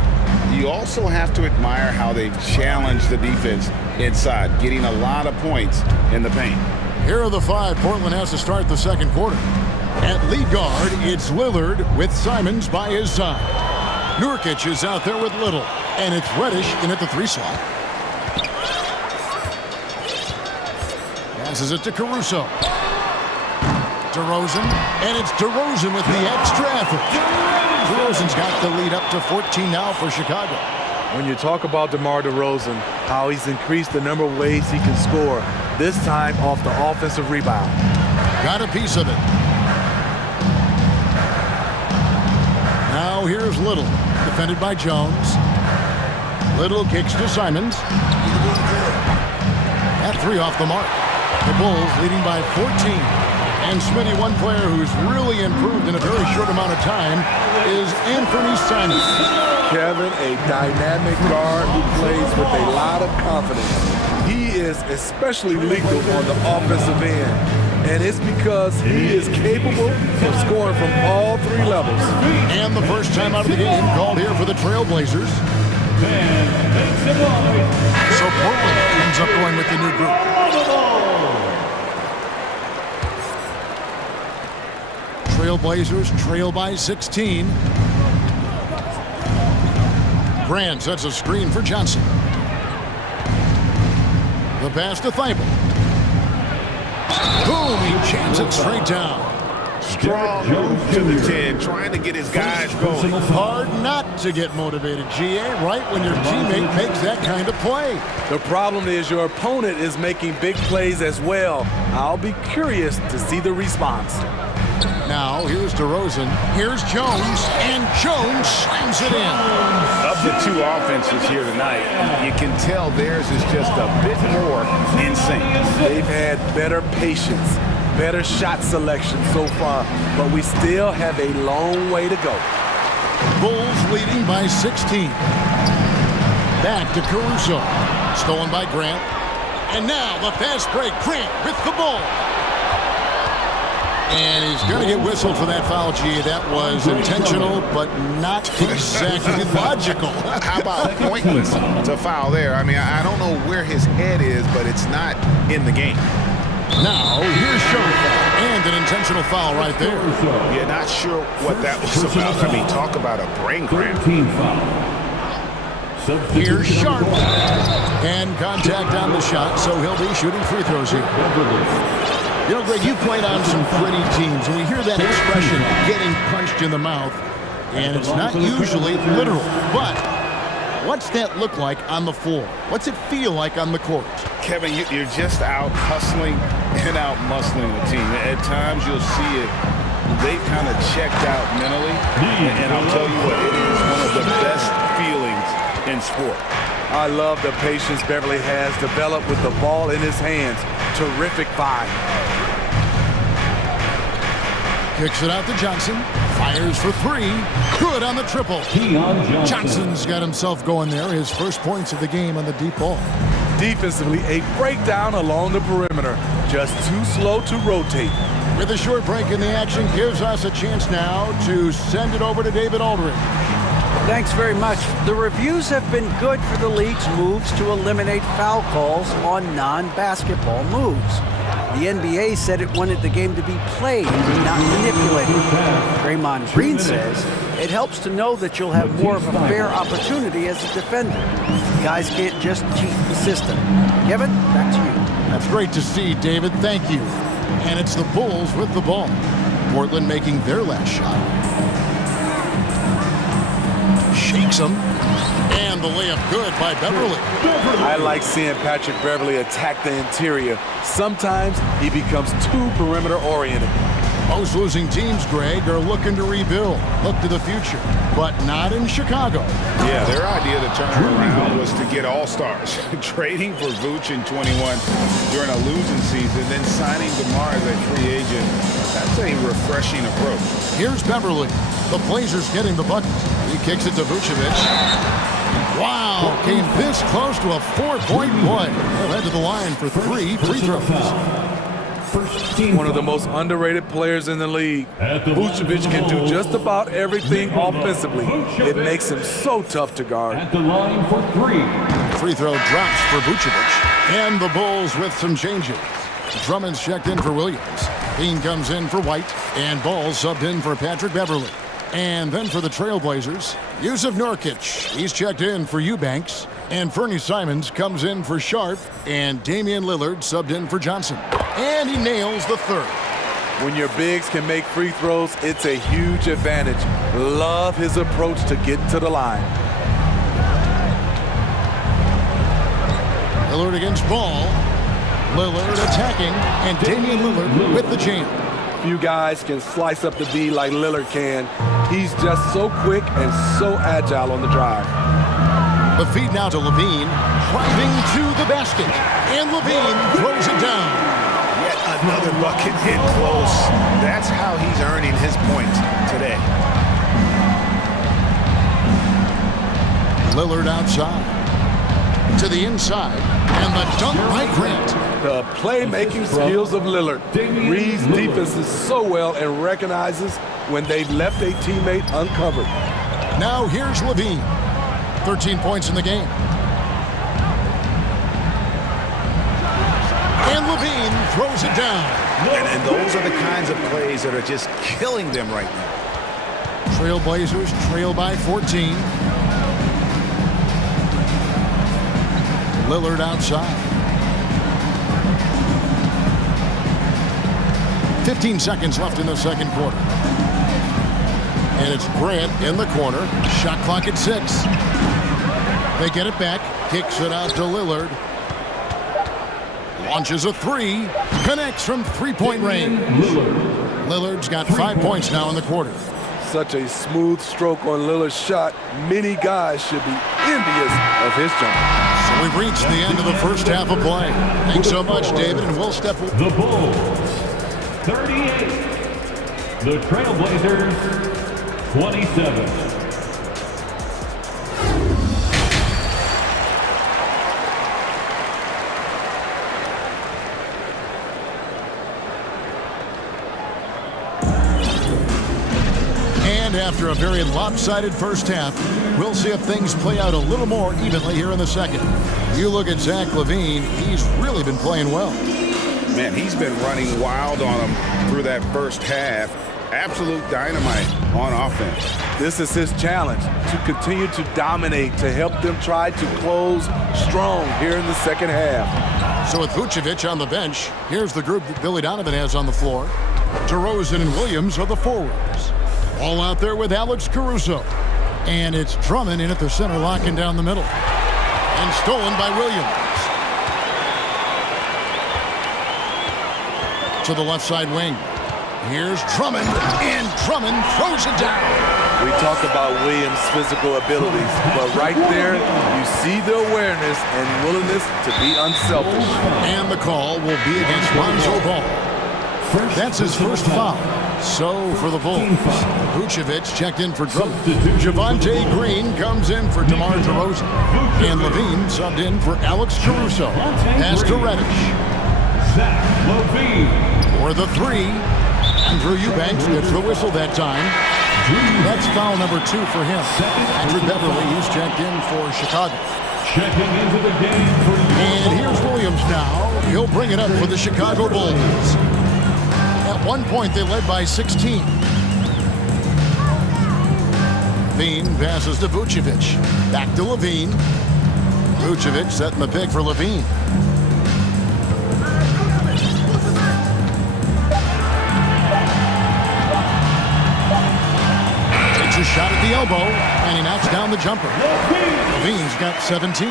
You also have to admire how they've challenged the defense inside, getting a lot of points in the paint. Here are the 5 Portland has to start the second quarter. At lead guard, it's Lillard with Simons by his side. Nurkic is out there with Little, and it's Reddish in at the 3 slot. Passes it to Caruso. DeRozan, and it's DeRozan with the extra effort. DeRozan's got the lead up to 14 now for Chicago. When you talk about DeMar DeRozan, how he's increased the number of ways he can score, this time off the offensive rebound. Got a piece of it. Now here's Little, defended by Jones. Little kicks to Simons. That 3 off the mark. The Bulls leading by 14. And Smitty, one player who's really improved in a very short amount of time is Anthony Simons. Kevin, a dynamic guard who plays with a lot of confidence. He is especially lethal on the offensive end. And it's because he is capable of scoring from all 3 levels. And the first time out of the game called here for the Trailblazers. So Portland ends up going with the new group. Trailblazers trail by 16. Grant sets a screen for Johnson. The pass to Thybulle. Boom, he jams it straight down. Strong move to the 10, trying to get his guys going. Hard not to get motivated, GA, right when your teammate makes that kind of play. The problem is your opponent is making big plays as well. I'll be curious to see the response. Now, here's DeRozan. Here's Jones, and Jones slams it in. Of the 2 offenses here tonight, you can tell theirs is just a bit more in sync. They've had better patience, better shot selection so far, but we still have a long way to go. Bulls leading by 16. Back to Caruso. Stolen by Grant. And now the fast break. Grant with the ball. And he's going to get whistled for that foul, G. That was intentional, but not exactly logical. How about pointless to foul there? I mean, I don't know where his head is, but it's not in the game. Now, here's Schoen. And an intentional intentional foul right there. Yeah, not sure what that was about. I mean, talk about a brain cramp. Here's Sharp. And contact on the shot, so he'll be shooting free throws here. You know, Greg, you played on some pretty teams, and we hear that expression, getting punched in the mouth, and it's not usually literal. But what's that look like on the floor? What's it feel like on the court? Kevin, you're just out hustling and out muscling the team. At times you'll see it. They kind of checked out mentally, and I'll tell you what, it is one of the best feelings in sport. I love the patience Beverly has developed with the ball in his hands. Terrific find. Kicks it out to Johnson. Fires for three. Good on the triple. Johnson's got himself going there. His first points of the game on the deep ball. Defensively, a breakdown along the perimeter. Just too slow to rotate. With a short break in the action, gives us a chance now to send it over to David Aldridge. Thanks very much. The reviews have been good for the league's moves to eliminate foul calls on non-basketball moves. The NBA said it wanted the game to be played, not manipulated. Draymond Green says it helps to know that you'll have more of a fair opportunity as a defender. Guys can't just cheat the system. Kevin, back to you. That's great to see, David. Thank you. And it's the Bulls with the ball. Portland making their last shot. Shakes him. And the layup good by Beverly. I like seeing Patrick Beverly attack the interior. Sometimes he becomes too perimeter-oriented. Most losing teams, Greg, are looking to rebuild, look to the future, but not in Chicago. Yeah, their idea to turn it around was to get all-stars. Trading for Vooch in 21 during a losing season, then signing DeMar as a free agent. That's a refreshing approach. Here's Beverly. The Blazers getting the bucket. He kicks it to Vucevic. Wow, came this close to a 4-point play. Well, head to the line for 3 free throws. One of the most underrated players in the league. Vucevic can do just about everything offensively. It makes him so tough to guard. At the line for 3. Free throw drops for Vucevic. And the Bulls with some changes. Drummond's checked in for Williams. Bean comes in for White. And Ball subbed in for Patrick Beverly. And then for the Trailblazers, Yusuf Nurkic. He's checked in for Eubanks. And Fernie Simons comes in for Sharp. And Damian Lillard subbed in for Johnson. And he nails the third. When your bigs can make free throws, it's a huge advantage. Love his approach to getting to the line. Lillard against Ball. Lillard attacking. And Damian Lillard with the jam. Few guys can slice up the D like Lillard can. He's just so quick and so agile on the drive. The feed now to Levine, driving to the basket, and Levine throws it down. Yet another bucket in close. That's how he's earning his points today. Lillard outside, to the inside, and the dunk by Grant. The playmaking skills of Lillard. Reads defenses so well and recognizes when they've left a teammate uncovered. Now here's Levine. 13 points in the game. And Levine throws it down. And those are the kinds of plays that are just killing them right now. Trailblazers trail by 14. Lillard outside. 15 seconds left in the second quarter. And it's Grant in the corner. Shot clock at 6. They get it back. Kicks it out to Lillard. Launches a 3. Connects from three-point range. Lillard's got 5 points now in the quarter. Such a smooth stroke on Lillard's shot. Many guys should be envious of his jump. So we've reached the end of the first half of play. Thanks so much, David, and we'll step... The Bulls, 38. The Trailblazers, 27. And after a very lopsided first half, we'll see if things play out a little more evenly here in the second. You look at Zach LaVine, he's really been playing well. Man, he's been running wild on him through that first half. Absolute dynamite on offense. This is his challenge, to continue to dominate, to help them try to close strong here in the second half. So with Vucevic on the bench, here's the group that Billy Donovan has on the floor. DeRozan and Williams are the forwards. All out there with Alex Caruso. And it's Drummond in at the center, locking down the middle. And stolen by Williams. To the left side wing. Here's Drummond, and Drummond throws it down. We talk about Williams' physical abilities, but right there, you see the awareness and willingness to be unselfish. And the call will be against Lonzo Ball. That's his first foul. So for the Bulls, Vucevic checked in for Drummond. Javonte Green comes in for DeMar DeRozan. And Levine subbed in for Alex Caruso. Pass to Reddish. For the three. Andrew Eubanks gets the whistle that time. That's foul number 2 for him. Andrew Beverly, he's checked in for Chicago. Checking into the game for And here's Williams now. He'll bring it up for the Chicago Bulls. At one point, they led by 16. Levine passes to Vucevic. Back to Levine. Vucevic setting the pick for Levine. A shot at the elbow, and he knocks down the jumper. Levine's got 17.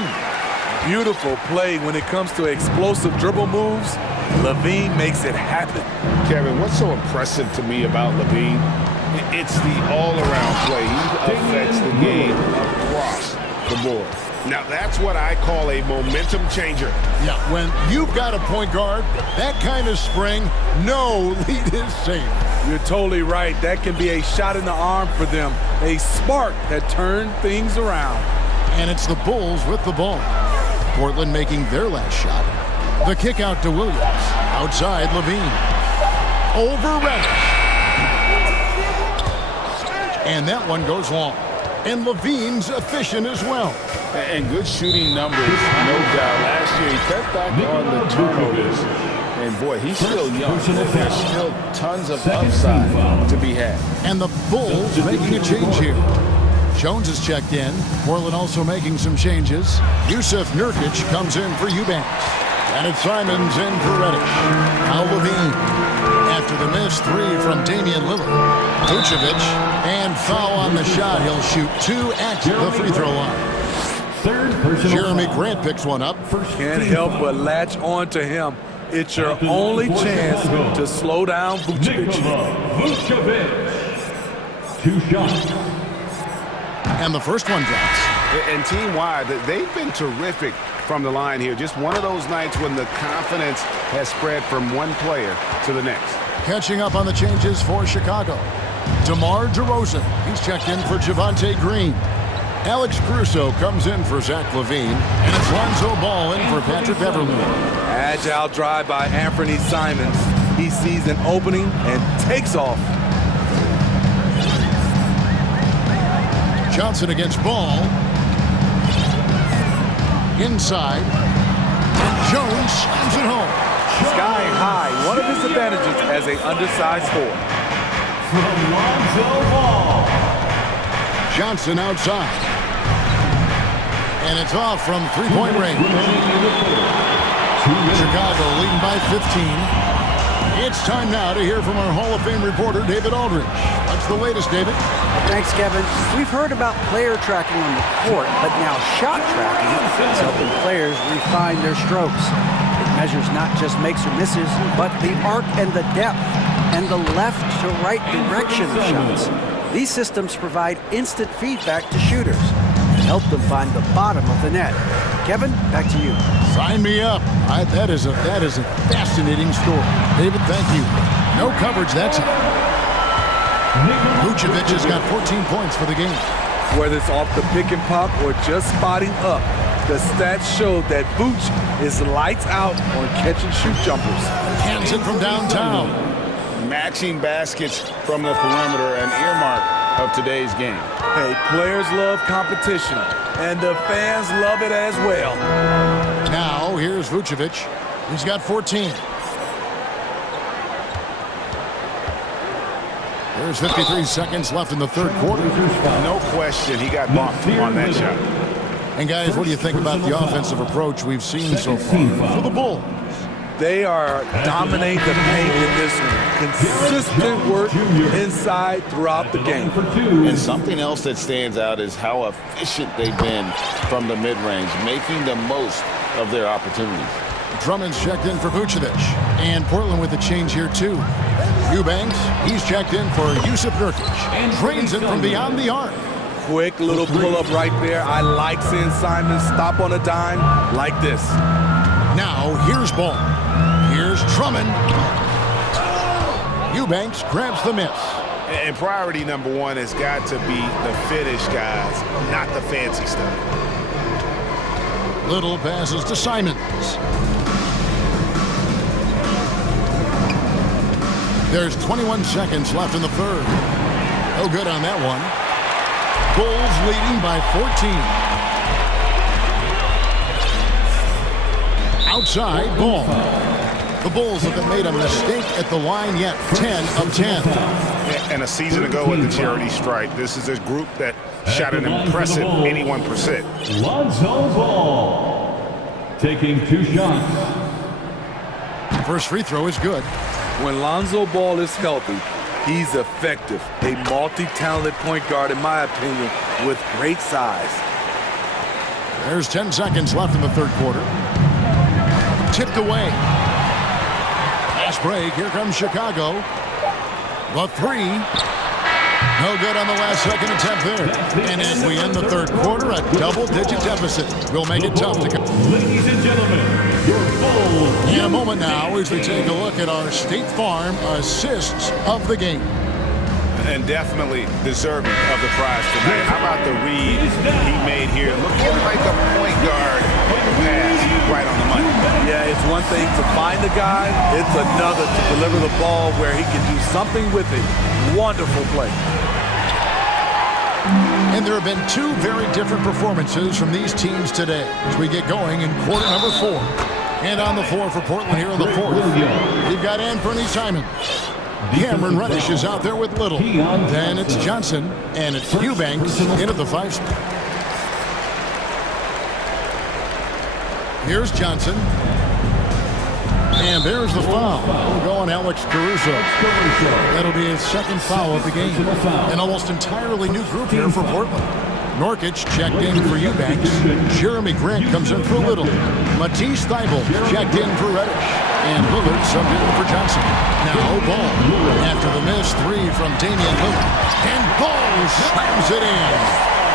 Beautiful play when it comes to explosive dribble moves. Levine makes it happen. Kevin, what's so impressive to me about Levine? It's the all-around play. He affects the game across the board. Now, that's what I call a momentum changer. Yeah, when you've got a point guard, that kind of spring, no lead is safe. You're totally right. That can be a shot in the arm for them. A spark that turned things around. And it's the Bulls with the ball. Portland making their last shot. The kick out to Williams. Outside Levine. Over Reddish. And that one goes long. And Levine's efficient as well. And good shooting numbers, no doubt. Last year, he cut back on the turnovers. And boy, he's still young. There's still tons of upside to be had. And the Bulls making a change here. Jones is checked in. Portland also making some changes. Yusuf Nurkic comes in for Eubanks. And it's Simons in for Reddish. Now Levine. After the missed 3 from Damian Lillard. Vucevic. And foul on the shot. He'll shoot 2 at the free throw line. Jeremy Grant picks one up. Can't help but latch on to him. It's your only chance to slow down Vucevic. 2 shots. And the first one drops. And team-wide, they've been terrific from the line here. Just one of those nights when the confidence has spread from one player to the next. Catching up on the changes for Chicago. DeMar DeRozan. He's checked in for Javonte Green. Alex Caruso comes in for Zach Levine. And it's Lonzo Ball in for Patrick Beverly. Agile drive by Anthony Simons. He sees an opening and takes off. Johnson against Ball. Inside. Jones slams it home. Sky high, one of his advantages as an undersized forward. From Lonzo Ball. Johnson outside. And it's off from three-point range. Chicago leading by 15. It's time now to hear from our Hall of Fame reporter, David Aldridge. What's the latest, David? Thanks, Kevin. We've heard about player tracking on the court, but now shot tracking is helping players refine their strokes. It measures not just makes or misses, but the arc and the depth, and the left to right direction of shots. These systems provide instant feedback to shooters and help them find the bottom of the net. Kevin, back to you. Sign me up. That is a fascinating story. David, thank you. No coverage that time. Vucevic has got 14 points for the game. Whether it's off the pick and pop or just spotting up, the stats show that Vooch is lights out on catch and shoot jumpers. Hands it from downtown. Matching baskets from the perimeter, an earmark of today's game. Hey, players love competition, and the fans love it as well. Now, here's Vucevic. He's got 14. There's 53 seconds left in the third quarter. No question he got bumped on that shot. And guys, what do you think about the offensive approach we've seen so far for the Bulls? They are dominating the paint in this consistent work inside throughout the game. And something else that stands out is how efficient they've been from the mid-range, making the most of their opportunities. Drummond's checked in for Vucevic. And Portland with a change here, too. Eubanks, he's checked in for Yusuf Nurkic. Drains it from beyond the arc. Quick little pull-up right there. I like seeing Simon stop on a dime like this. Now, here's Ball. Here's Drummond. Eubanks grabs the miss. And priority number one has got to be the finish, guys, not the fancy stuff. Little passes to Simons. There's 21 seconds left in the third. No good on that one. Bulls leading by 14. Outside, Ball. The Bulls haven't made a mistake at the line yet. 10 of 10. And a season ago at the charity stripe, this is a group that shot an impressive 81%. Lonzo Ball taking 2 shots. First free throw is good. When Lonzo Ball is healthy, he's effective. A multi-talented point guard, in my opinion, with great size. There's 10 seconds left in the third quarter. Tipped away. Fast break. Here comes Chicago. The three. No good on the last second attempt there. And as we end the third quarter, a double-digit deficit will make it tough to come. Ladies and gentlemen, your Bulls. In a moment now, as we take a look at our State Farm assists of the game. And definitely deserving of the prize tonight. How about the read he made here? Looking like a point guard pass right on the money. Yeah, it's one thing to find the guy. It's another to deliver the ball where he can do something with it. Wonderful play. And there have been 2 very different performances from these teams today as we get going in quarter number 4. And on the floor for Portland here in the fourth, we've got Anthony Simons. Cameron Reddish is out there with Little. Then it's Johnson, and it's Eubanks in at the 5 spot. Here's Johnson. And there's the foul. We'll go on Alex Caruso. That'll be his second foul of the game. An almost entirely new group here for Portland. Norkic checked in for Eubanks. Jeremy Grant comes in for Little. Matisse Thybulle checked in for Reddish. And Lillard subbed in for Johnson. Now Ball. After the miss, 3 from Damian Lillard. And Ball slams it in.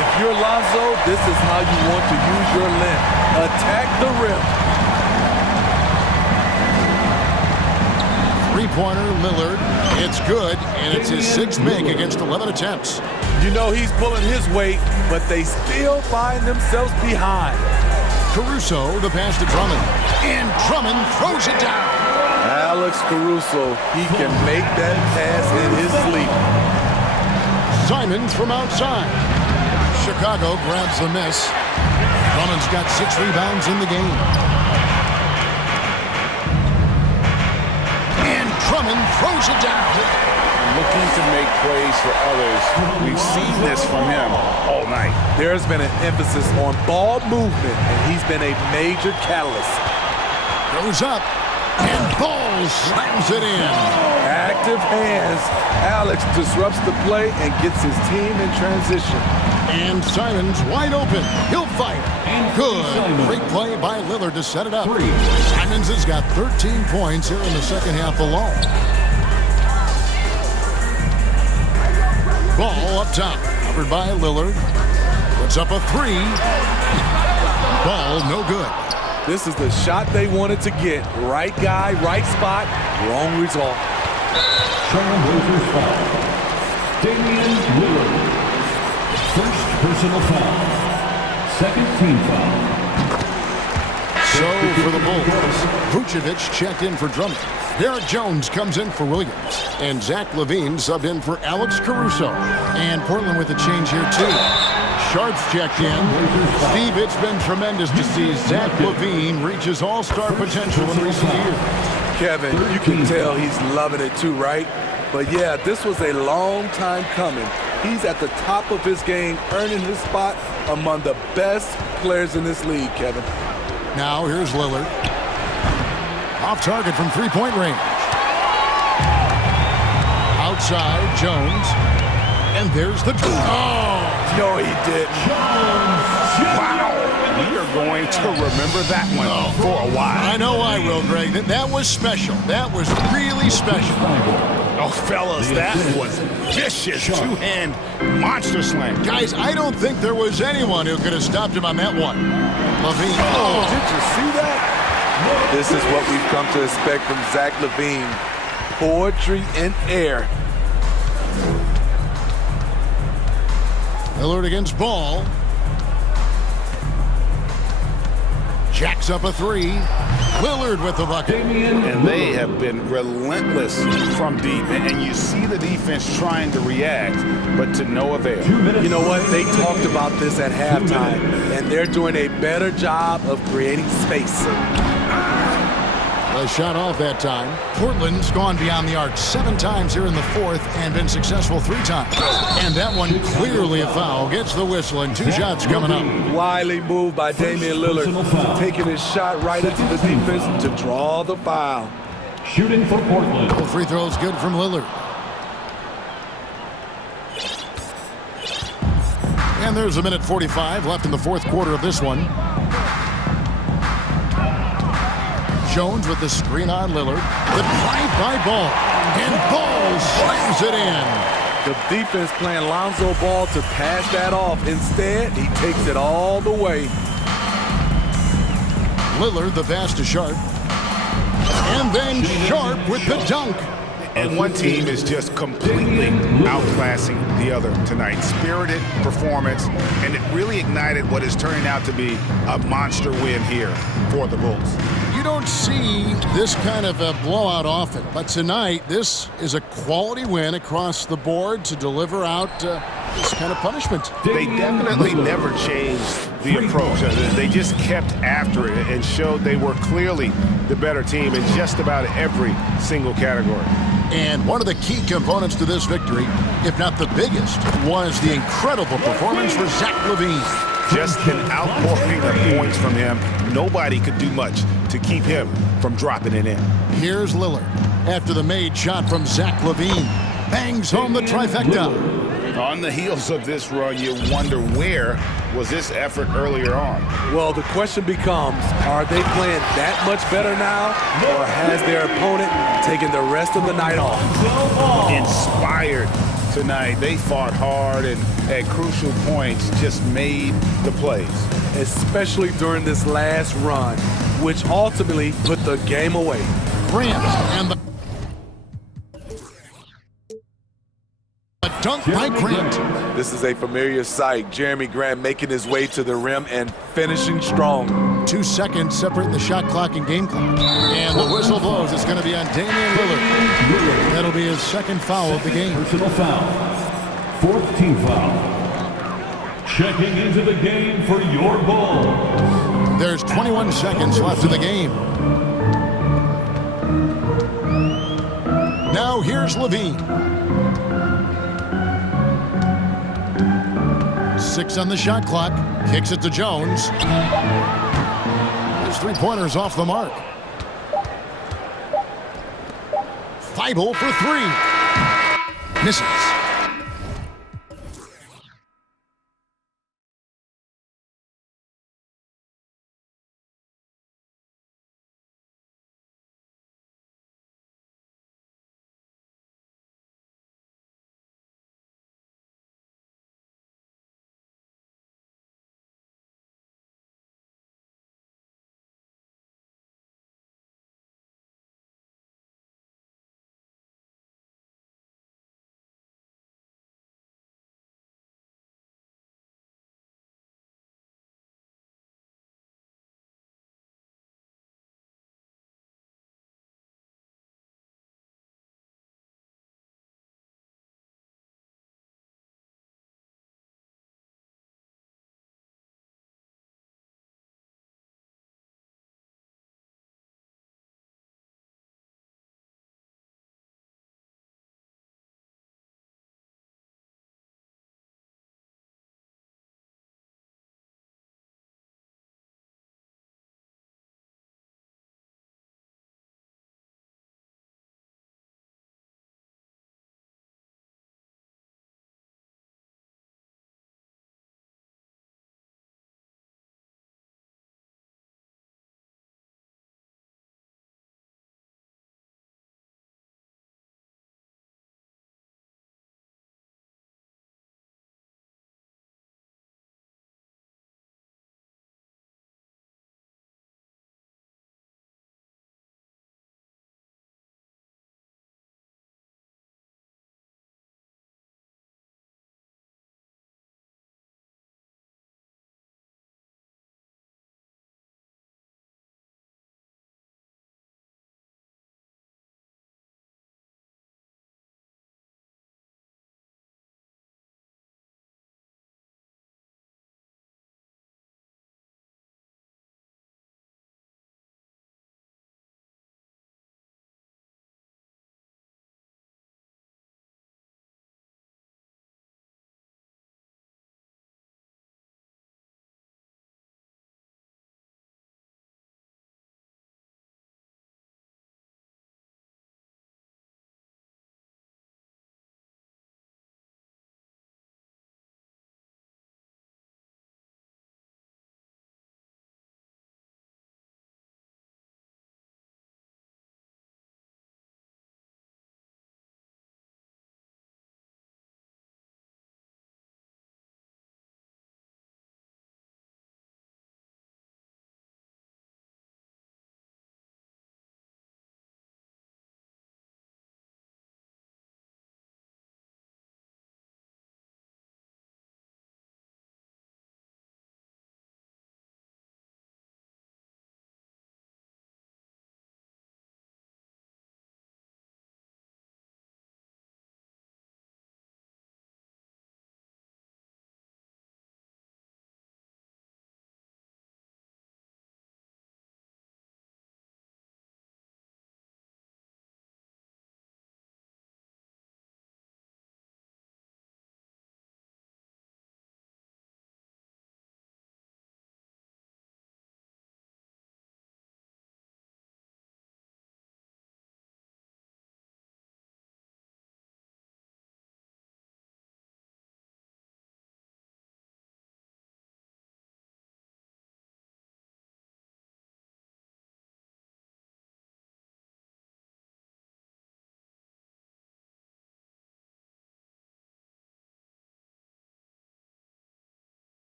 If you're Lonzo, this is how you want to use your length. Attack the rim. Three-pointer, Lillard. It's good, and it's his 6th make against 11 attempts. You know he's pulling his weight, but they still find themselves behind. Caruso, the pass to Drummond. And Drummond throws it down. Alex Caruso, he can make that pass in his sleep. Simons from outside. Chicago grabs the miss. Drummond's got 6 rebounds in the game. And Drummond throws it down. Looking to make plays for others. We've seen this from him all night. There's been an emphasis on ball movement, and he's been a major catalyst. Goes up, and Ball slams it in. Active hands. Alex disrupts the play and gets his team in transition. And Simons wide open. He'll fire. And good. Great play by Lillard to set it up. Simons has got 13 points here in the second half alone. Ball up top. Covered by Lillard. Puts up a 3. Ball no good. This is the shot they wanted to get. Right guy, right spot, wrong result. Trailblazers foul. Damian Lillard. First personal foul. Second team foul. So for the Bulls, Vucevic checked in for Drummond. Derek Jones comes in for Williams. And Zach LaVine subbed in for Alex Caruso. And Portland with a change here too. Sharps checked in. Steve, it's been tremendous to see Zach LaVine reach his all-star potential in recent years. Kevin, you can tell he's loving it too, right? But yeah, this was a long time coming. He's at the top of his game, earning his spot among the best players in this league, Kevin. Now here's Lillard. Off target from three-point range. Outside, Jones. And there's the... Oh! No, he didn't. Wow. We are going to remember that one for a while. I know I will, Greg. That was special. That was really special. Oh, fellas, that was vicious two-hand monster slam. Guys, I don't think there was anyone who could have stopped him on that one. LaVine. Oh, did you see that? This is what we've come to expect from Zach LaVine. Poetry in air. Lillard against Ball. Jacks up a three. Lillard with the bucket. And they have been relentless from deep. And you see the defense trying to react, but to no avail. You know what? They talked about this at halftime, and they're doing a better job of creating space. A shot off that time. Portland's gone beyond the arc 7 times here in the fourth and been successful 3 times. And that one clearly a foul. Gets the whistle and 2 shots coming up. Wily move by Damian Lillard, taking his shot right into the defense to draw the foul. Shooting for Portland. The free throw's good from Lillard. And there's a minute 45 left in the fourth quarter of this one. Jones with the screen on Lillard. The drive by Ball. And Ball slams it in. The defense playing Lonzo Ball to pass that off. Instead, he takes it all the way. Lillard, the pass to Sharp. And then Sharp with the dunk. And one team is just completely outclassing the other tonight. Spirited performance, and it really ignited what is turning out to be a monster win here for the Bulls. You don't see this kind of a blowout often, but tonight this is a quality win across the board to deliver out this kind of punishment. They definitely never changed the approach. They just kept after it and showed they were clearly the better team in just about every single category. And one of the key components to this victory, if not the biggest, was the incredible performance for Zach LaVine. Just an outpouring of points from him. Nobody could do much to keep him from dropping it in. Here's Lillard after the made shot from Zach LaVine. Bangs home the trifecta. On the heels of this run, you wonder where was this effort earlier on? Well, the question becomes, are they playing that much better now, or has their opponent taken the rest of the night off? Inspired tonight. They fought hard and at crucial points just made the plays. Especially during this last run, which ultimately put the game away. Grant and the dunk by Grant. This is a familiar sight. Jeremy Grant making his way to the rim and finishing strong. 2 seconds separating the shot clock and game clock. And the whistle blows. It's going to be on Damian Lillard. That'll be his second foul of the game. Personal foul. 4th team foul. Checking into the game for your Bulls. There's 21 seconds left in the game. Now here's LaVine. 6 on the shot clock. Kicks it to Jones. His three-pointer's off the mark. Thibault for 3. Misses.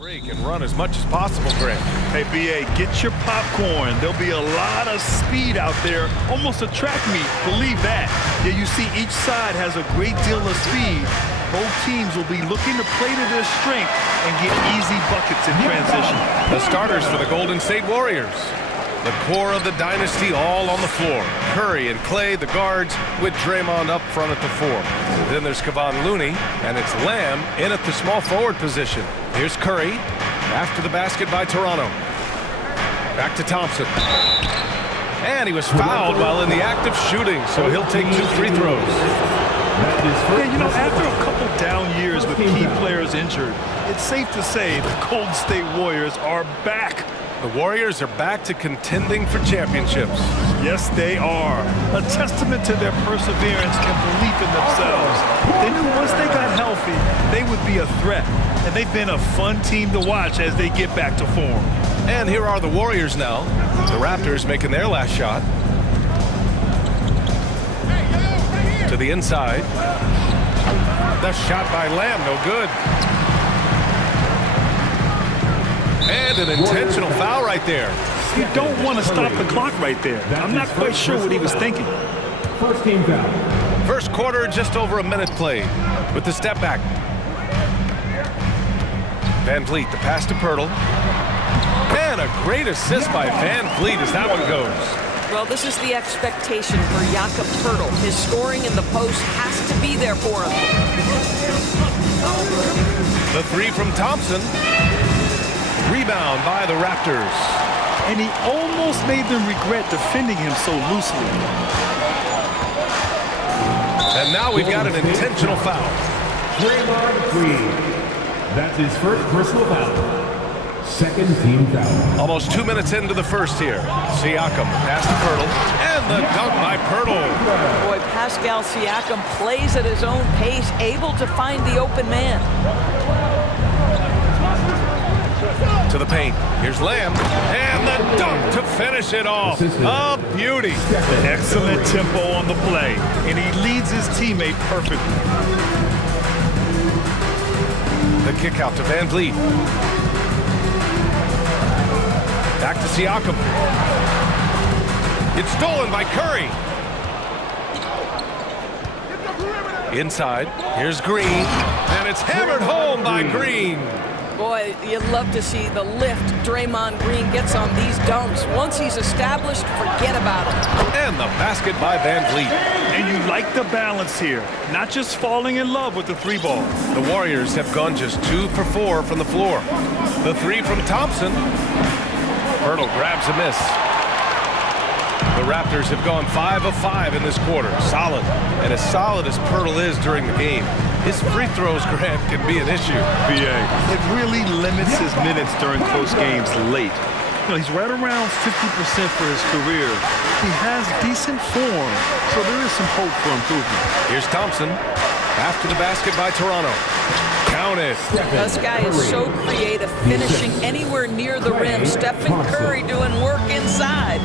Break and run as much as possible, Grant. Hey, BA, get your popcorn. There'll be a lot of speed out there, almost a track meet. Believe that. Yeah, you see each side has a great deal of speed. Both teams will be looking to play to their strength and get easy buckets in transition. The starters for the Golden State Warriors. The core of the dynasty all on the floor. Curry and Clay, the guards, with Draymond up front at the 4. Then there's Kevon Looney, and it's Lamb in at the small forward position. Here's Curry, after the basket by Toronto. Back to Thompson. And he was fouled while in the act of shooting, so he'll take 2 free throws. Yeah, you know, after a couple down years with key players injured, it's safe to say the Golden State Warriors are back. The Warriors are back to contending for championships. Yes, they are. A testament to their perseverance and belief in themselves. They knew once they got healthy, they would be a threat. And they've been a fun team to watch as they get back to form. And here are the Warriors now. The Raptors making their last shot. To the inside. The shot by Lamb, no good. And an intentional foul right there. You don't want to stop the clock right there. I'm not quite sure what he was thinking. First team foul. First quarter, just over a minute played. With the step back. Van Vliet, the pass to Pirtle. And a great assist by Van Vliet as that one goes. Well, this is the expectation for Jakob Pirtle. His scoring in the post has to be there for him. The 3 from Thompson. Rebound by the Raptors. And he almost made them regret defending him so loosely. And now we've got an intentional foul. Draymond Green. That's his first personal foul. Second team foul. Almost 2 minutes into the first here. Siakam, pass to Pirtle. And the dunk by Pirtle. Boy, Pascal Siakam plays at his own pace, able to find the open man. To the paint. Here's Lamb. And the dunk to finish it off. A beauty. Excellent tempo on the play. And he leads his teammate perfectly. The kick out to Van Vliet. Back to Siakam. It's stolen by Curry. Inside. Here's Green. And it's hammered home by Green. Boy, you'd love to see the lift Draymond Green gets on these dunks. Once he's established, forget about it. And the basket by Van Vliet. And you like the balance here. Not just falling in love with the 3 ball. The Warriors have gone just 2 for 4 from the floor. The 3 from Thompson. Pirtle grabs a miss. The Raptors have gone 5 of 5 in this quarter. Solid. And as solid as Pirtle is during the game, his free throws, Grant, can be an issue. BA. It really limits his minutes during close games late. You know, he's right around 50% for his career. He has decent form, so there is some hope for improvement. Here's Thompson. After the basket by Toronto. Count it. This guy is so creative, finishing anywhere near the rim. Stephen Curry doing work inside.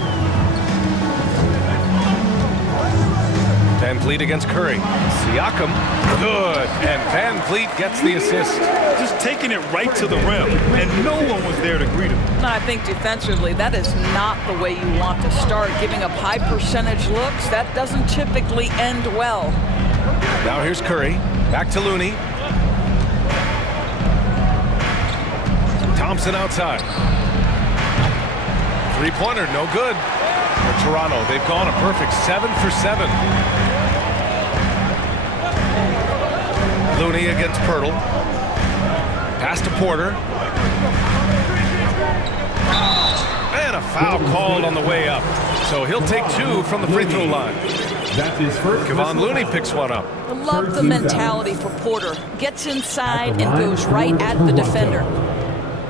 Van Vliet against Curry. Siakam, good. And Van Vliet gets the assist. Just taking it right to the rim, and no one was there to greet him. I think defensively, that is not the way you want to start. Giving up high percentage looks, that doesn't typically end well. Now here's Curry. Back to Looney. Thompson outside. Three-pointer, no good. For Toronto, they've gone a perfect 7 for 7. Looney against Pirtle. Pass to Porter. And a foul called on the way up. So he'll take 2 from the free throw line. That's his first. Kevon Looney picks one up. I love the mentality for Porter. Gets inside and goes right at the defender.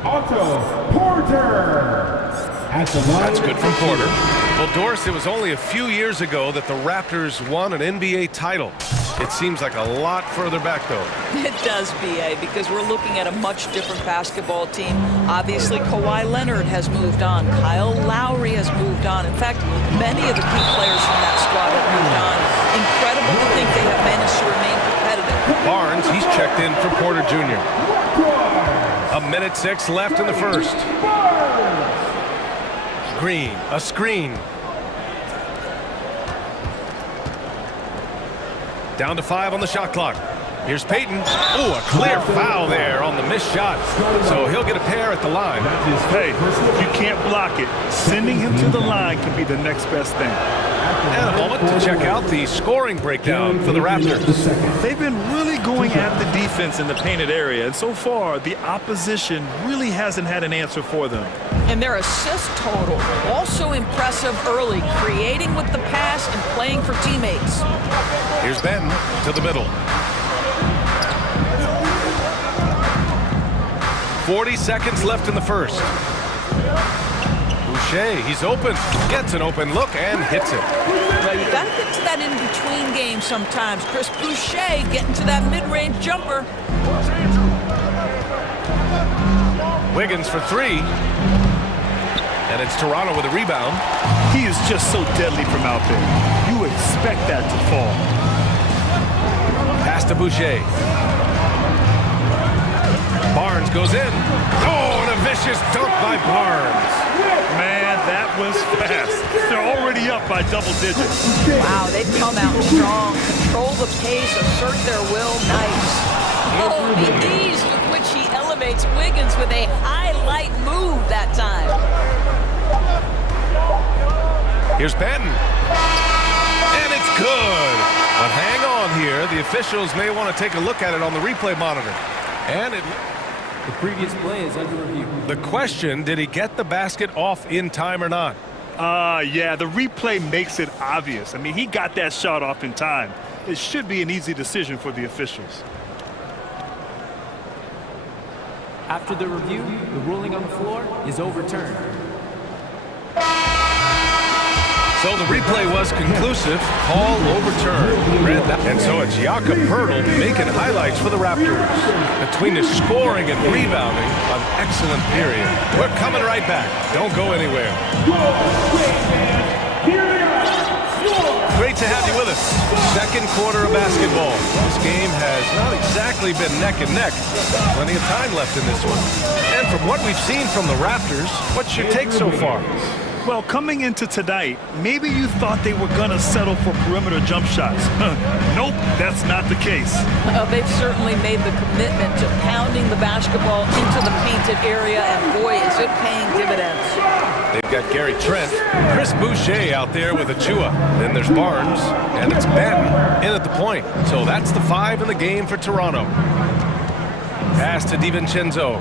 Otto Porter. That's good from Porter. Well, Doris, it was only a few years ago that the Raptors won an NBA title. It seems like a lot further back, though. It does, B.A., because we're looking at a much different basketball team. Obviously, Kawhi Leonard has moved on. Kyle Lowry has moved on. In fact, many of the key players from that squad have moved on. Incredible to think they have managed to remain competitive. Barnes, he's checked in for Porter Jr. A 1:06 left in the first. Green, a screen. Down to 5 on the shot clock. Here's Peyton. Oh, a clear foul there on the missed shot. So he'll get a pair at the line. Hey, you can't block it. Sending him to the line can be the next best thing. And a moment to check out the scoring breakdown for the Raptors. They've been really going at the defense in the painted area, and so far, the opposition really hasn't had an answer for them. And their assist total, also impressive early, creating with the pass and playing for teammates. Here's Benton to the middle. 40 seconds left in the first. Boucher, he's open, gets an open look and hits it. Well, you got to get to that in-between game sometimes. Chris Boucher getting to that mid-range jumper. Wiggins for 3. And it's Toronto with a rebound. He is just so deadly from out there. You expect that to fall. Pass to Boucher. Barnes goes in. Oh, and a vicious dunk by Barnes. Man, that was fast. They're already up by double digits. Wow, they've come out strong. Control the pace, assert their will. Nice. Oh, the ease with which he elevates Wiggins with a highlight move that time. Here's Benton. And it's good. But hang on here. The officials may want to take a look at it on the replay monitor. And the previous play is under review. The question, did he get the basket off in time or not? Yeah, the replay makes it obvious. I mean, he got that shot off in time. It should be an easy decision for the officials. After the review, the ruling on the floor is overturned. So the replay was conclusive, call overturned. And so it's Jakob Poeltl making highlights for the Raptors. Between his scoring and rebounding, an excellent period. We're coming right back. Don't go anywhere. Great to have you with us. Second quarter of basketball. This game has not exactly been neck and neck. Plenty of time left in this one. And from what we've seen from the Raptors, what's your take so far? Well, coming into tonight, maybe you thought they were going to settle for perimeter jump shots. Nope, that's not the case. They've certainly made the commitment to pounding the basketball into the painted area, and boy, is it paying dividends. They've got Gary Trent, Chris Boucher out there with Achua. Then there's Barnes, and it's Benton in at the point. So that's the 5 in the game for Toronto. Pass to DiVincenzo.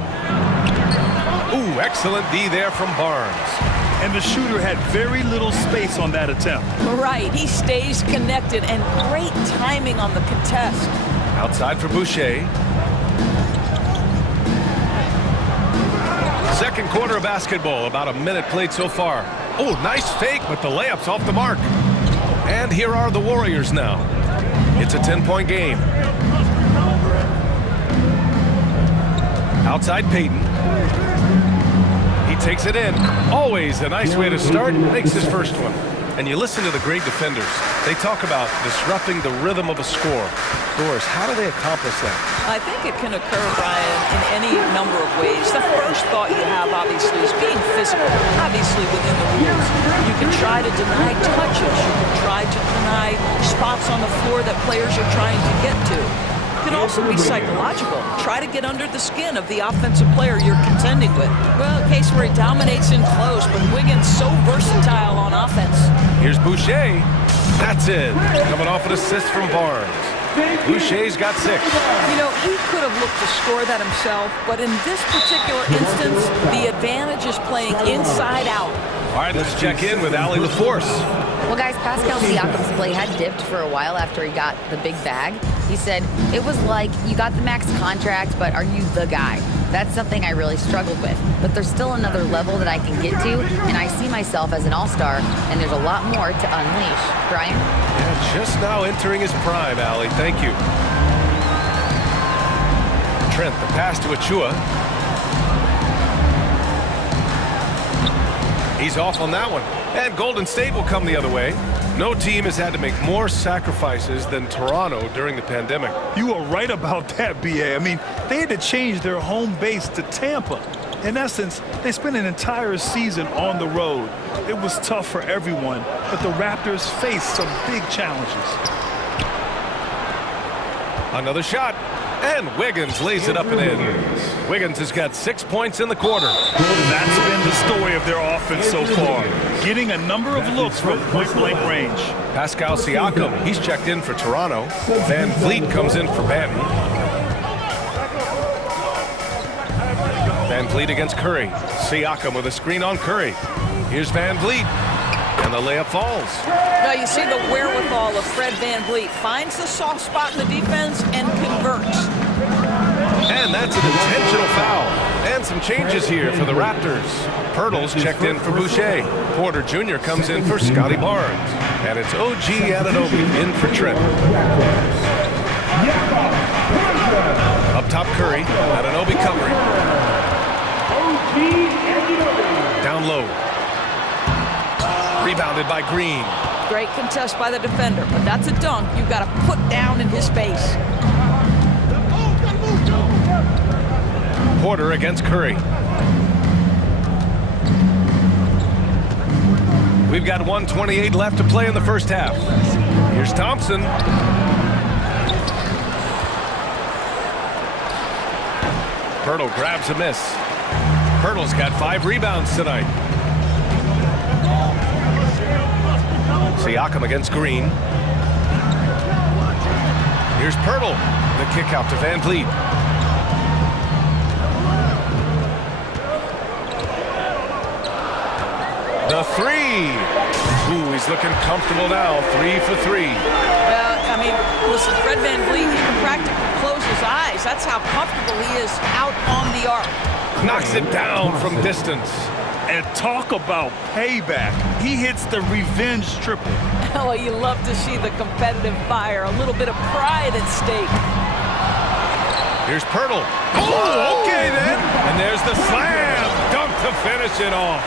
Ooh, excellent D there from Barnes. And the shooter had very little space on that attempt. Right, he stays connected, and great timing on the contest. Outside for Boucher. Second quarter of basketball, about a minute played so far. Oh, nice fake, but the layup's off the mark. And here are the Warriors now. It's a 10-point game. Outside Peyton. He takes it in. Always a nice way to start. Makes his first one. And you listen to the great defenders. They talk about disrupting the rhythm of a score. Doris, how do they accomplish that? I think it can occur, Brian, in any number of ways. The first thought you have, obviously, is being physical, obviously within the rules. You can try to deny touches. You can try to deny spots on the floor that players are trying to get to. It can also be psychological. Try to get under the skin of the offensive player you're contending with. Well, a case where he dominates in close, but Wiggins so versatile on offense. Here's Boucher. That's it. Coming off an assist from Barnes. Boucher's got 6. You know, he could have looked to score that himself, but in this particular instance, the advantage is playing inside out. All right, let's check in with Allie LaForce. Well, guys, Pascal Siakam's play had dipped for a while after he got the big bag. He said, it was like, you got the max contract, but are you the guy? That's something I really struggled with. But there's still another level that I can get to, and I see myself as an all-star, and there's a lot more to unleash. Brian? Yeah, just now entering his prime, Allie. Thank you. Trent, the pass to Achua. He's off on that one. And Golden State will come the other way. No team has had to make more sacrifices than Toronto during the pandemic. You are right about that, BA. I mean, they had to change their home base to Tampa. In essence, they spent an entire season on the road. It was tough for everyone, but the Raptors faced some big challenges. Another shot. And Wiggins lays it up and in. Wiggins has got 6 points in the quarter. That's been the story of their offense so far. Getting a number of looks from point-blank range. Pascal Siakam, he's checked in for Toronto. Van Vliet comes in for Banton. Van Vliet against Curry. Siakam with a screen on Curry. Here's Van Vliet. And the layup falls. Now you see the wherewithal of Fred Van Vliet. Finds the soft spot in the defense and converts. And that's an intentional foul. And some changes here for the Raptors. Pirtle's checked in for Boucher. Porter Jr. comes in for Scotty Barnes. And it's OG Anunoby in for Trent. Up top Curry. Anunoby covering. Down low. Rebounded by Green. Great contest by the defender, but that's a dunk you've got to put down in his face. Porter against Curry. We've got 1:28 left to play in the first half. Here's Thompson. Pirtle grabs a miss. Pirtle's got 5 rebounds tonight. Siakam against Green. Here's Pirtle. The kick out to Van Vliet. The three. Ooh, he's looking comfortable now. 3 for 3. Well, I mean, listen, Fred Van Vliet, he can practically close his eyes. That's how comfortable he is out on the arc. Knocks it down from distance. And talk about payback. He hits the revenge triple. Oh, you love to see the competitive fire. A little bit of pride at stake. Here's Pirtle. Oh, okay then. And there's the slam. Dunk to finish it off.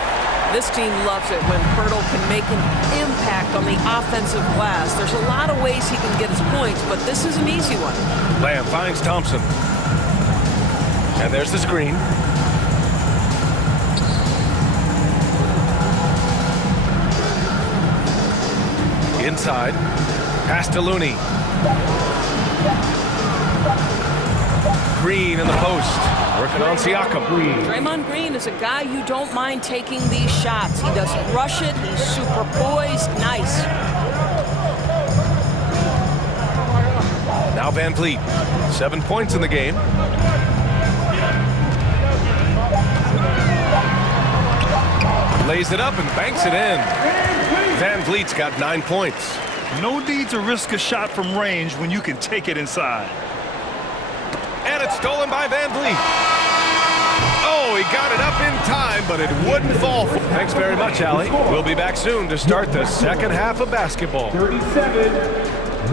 This team loves it when Pirtle can make an impact on the offensive glass. There's a lot of ways he can get his points, but this is an easy one. Lamb finds Thompson. And there's the screen. Inside. Pass to Looney. Green in the post. Working on Siakam. Draymond Green is a guy you don't mind taking these shots. He doesn't rush it. He's super poised. Nice. Now Van Vliet. 7 points in the game. Lays it up and banks it in. Van Vliet's got 9 points. No need to risk a shot from range when you can take it inside. And it's stolen by Van Vliet. Oh, he got it up in time, but it wouldn't fall. Thanks very much, Allie. We'll be back soon to start the second half of basketball. 37,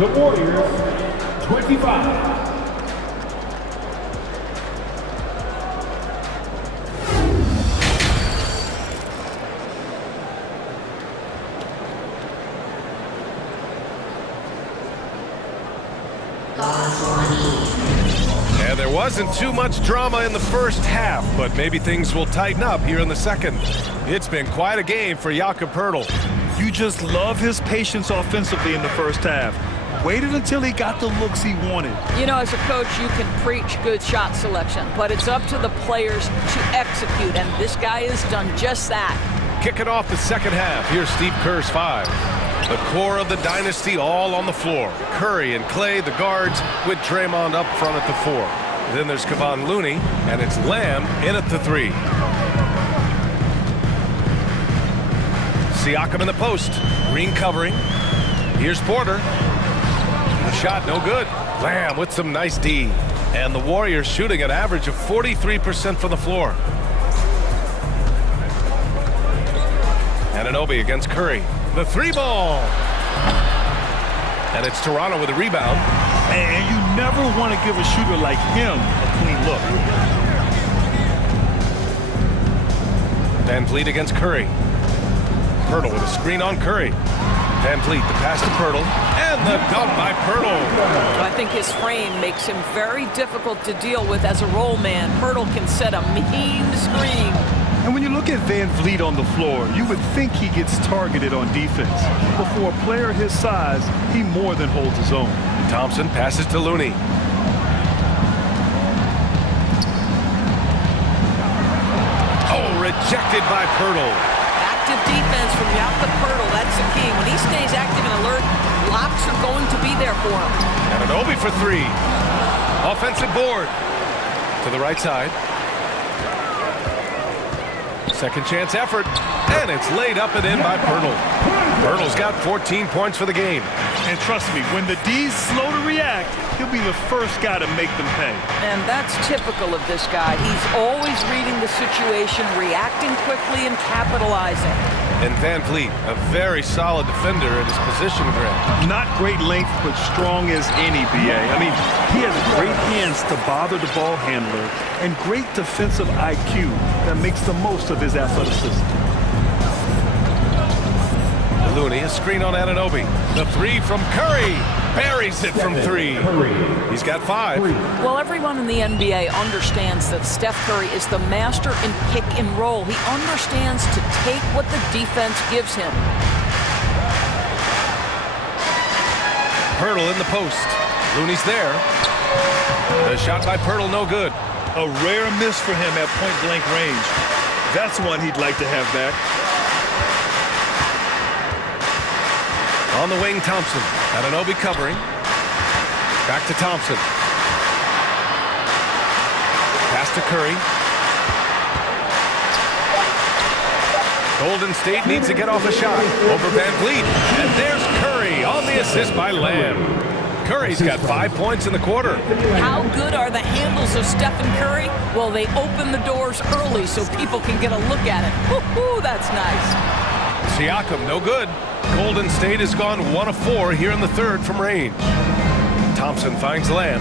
the Warriors, 25. And there wasn't too much drama in the first half, but maybe things will tighten up here in the second. It's been quite a game for Jakob Poeltl. You just love his patience offensively in the first half. Waited until he got the looks he wanted. You know, as a coach, you can preach good shot selection, but it's up to the players to execute, and this guy has done just that. Kicking off the second half, here's Steve Kerr's 5. The core of the dynasty all on the floor. Curry and Clay, the guards, with Draymond up front at the 4. Then there's Kevon Looney, and it's Lamb in at the 3. Siakam in the post. Green covering. Here's Porter. The shot no good. Lamb with some nice D. And the Warriors shooting an average of 43% from the floor. Anunoby against Curry. The 3 ball. And it's Toronto with a rebound. And you never want to give a shooter like him a clean look. Van Vliet against Curry. Pirtle with a screen on Curry. Van Vliet, the pass to Pirtle, and the dunk by Pirtle. I think his frame makes him very difficult to deal with as a roll man. Pirtle can set a mean screen. And when you look at Van Vliet on the floor, you would think he gets targeted on defense. But for a player his size, he more than holds his own. Thompson passes to Looney. Oh, rejected by Pirtle. Active defense from Jakob Pirtle, that's the key. When he stays active and alert, blocks are going to be there for him. Anunoby for three. Offensive board. To the right side. Second chance effort, and it's laid up and in by Pirtle. Pirtle's got 14 points for the game. And trust me, when the D's slow to react, he'll be the first guy to make them pay. And that's typical of this guy. He's always reading the situation, reacting quickly, and capitalizing. And Van Vliet, a very solid defender at his position grid. Not great length, but strong as any, BA. I mean, he has great hands to bother the ball handler and great defensive IQ that makes the most of his athleticism. Looney, a screen on Anunoby. The three from Curry. Buries it from three. He's got 5. Well, everyone in the NBA understands that Steph Curry is the master in pick and roll. He understands to take what the defense gives him. Pirtle in the post. Looney's there. The shot by Pirtle, no good. A rare miss for him at point-blank range. That's one he'd like to have back. On the wing, Thompson. Anunoby covering. Back to Thompson. Pass to Curry. Golden State needs to get off a shot. Over Van Vliet. And there's Curry on the assist by Lamb. Curry's got 5 points in the quarter. How good are the handles of Stephen Curry? Well, they open the doors early so people can get a look at it. Woo-hoo, that's nice. Siakam, no good. Golden State has gone 1 of 4 here in the third from range. Thompson finds Lamb.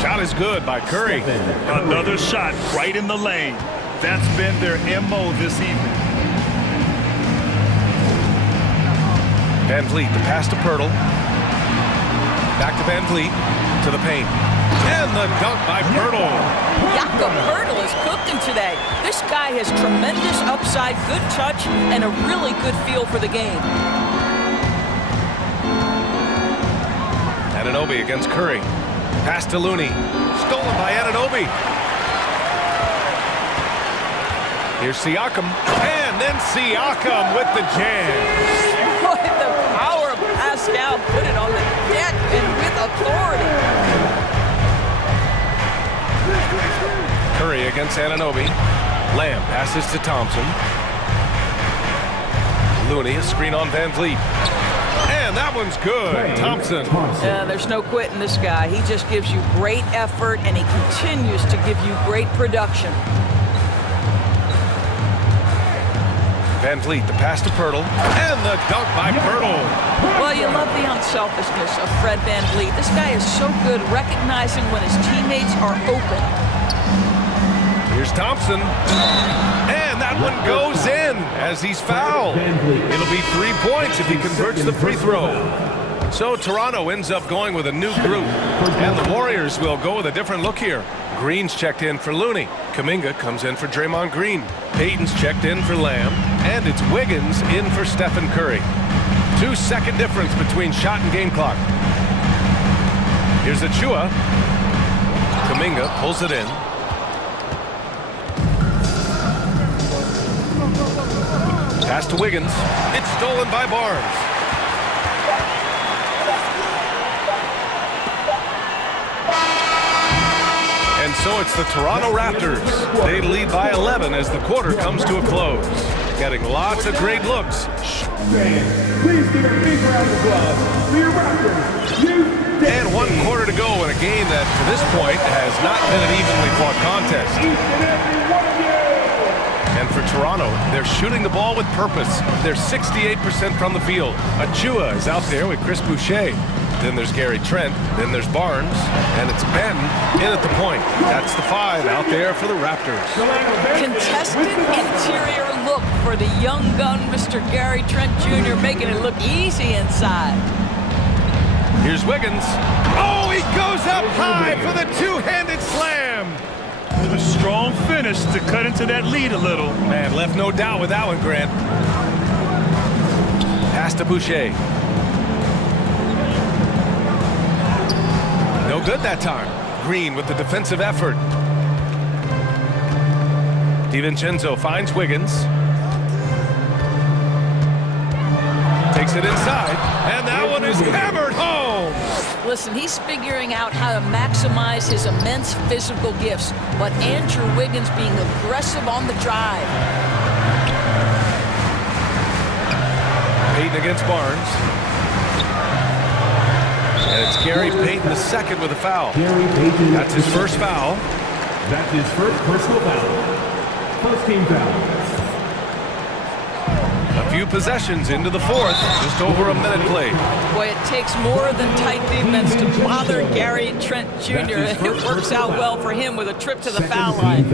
Shot is good by Curry. Another shot right in the lane. That's been their MO this evening. Van Vliet, the pass to Pirtle. Back to Van Vliet, to the paint. And the dunk by Pirtle. Jakob Pirtle is cooking today. This guy has tremendous upside, good touch, and a really good feel for the game. Anunoby against Curry. Pass to Looney. Stolen by Anunoby. Here's Siakam. And then Siakam with the jam. Boy, the power of Pascal put it on the deck and with authority. Curry against Anunoby. Lamb passes to Thompson. Looney, a screen on Van Vliet. And that one's good. Thompson. There's no quitting this guy. He just gives you great effort, and he continues to give you great production. Van Vliet, the pass to Pirtle. And the dunk by Pirtle. Well, you love the unselfishness of Fred Van Vliet. This guy is so good recognizing when his teammates are open. Here's Thompson. And that one goes in as he's fouled. It'll be 3 points if he converts the free throw. So Toronto ends up going with a new group. And the Warriors will go with a different look here. Green's checked in for Looney. Kuminga comes in for Draymond Green. Payton's checked in for Lamb. And it's Wiggins in for Stephen Curry. 2-second difference between shot and game clock. Here's Achua. Kuminga pulls it in. Pass to Wiggins. It's stolen by Barnes. And so it's the Toronto Raptors. They lead by 11 as the quarter comes to a close. Getting lots of great looks. Please give a big round of applause for your Raptors. And 1 quarter to go in a game that, to this point, has not been an evenly fought contest. And for Toronto, they're shooting the ball with purpose. They're 68% from the field. Achua is out there with Chris Boucher. Then there's Gary Trent. Then there's Barnes. And it's Ben in at the point. That's the 5 out there for the Raptors. Contested interior look for the young gun, Mr. Gary Trent Jr., making it look easy inside. Here's Wiggins. Oh, he goes up high for the two-handed slam. A strong finish to cut into that lead a little. Man, left no doubt with that one, Grant. Pass to Boucher. No good that time. Green with the defensive effort. DiVincenzo finds Wiggins. Takes it inside, and that one is hammered home. Listen, he's figuring out how to maximize his immense physical gifts, but Andrew Wiggins being aggressive on the drive. Payton against Barnes. And it's Gary Payton the second with a foul. That's his first foul. That's his first personal foul. First team foul. A few possessions into the fourth, just over a minute played. Boy, it takes more than tight defense to bother Gary Trent Jr. It works out well for him with a trip to the foul line.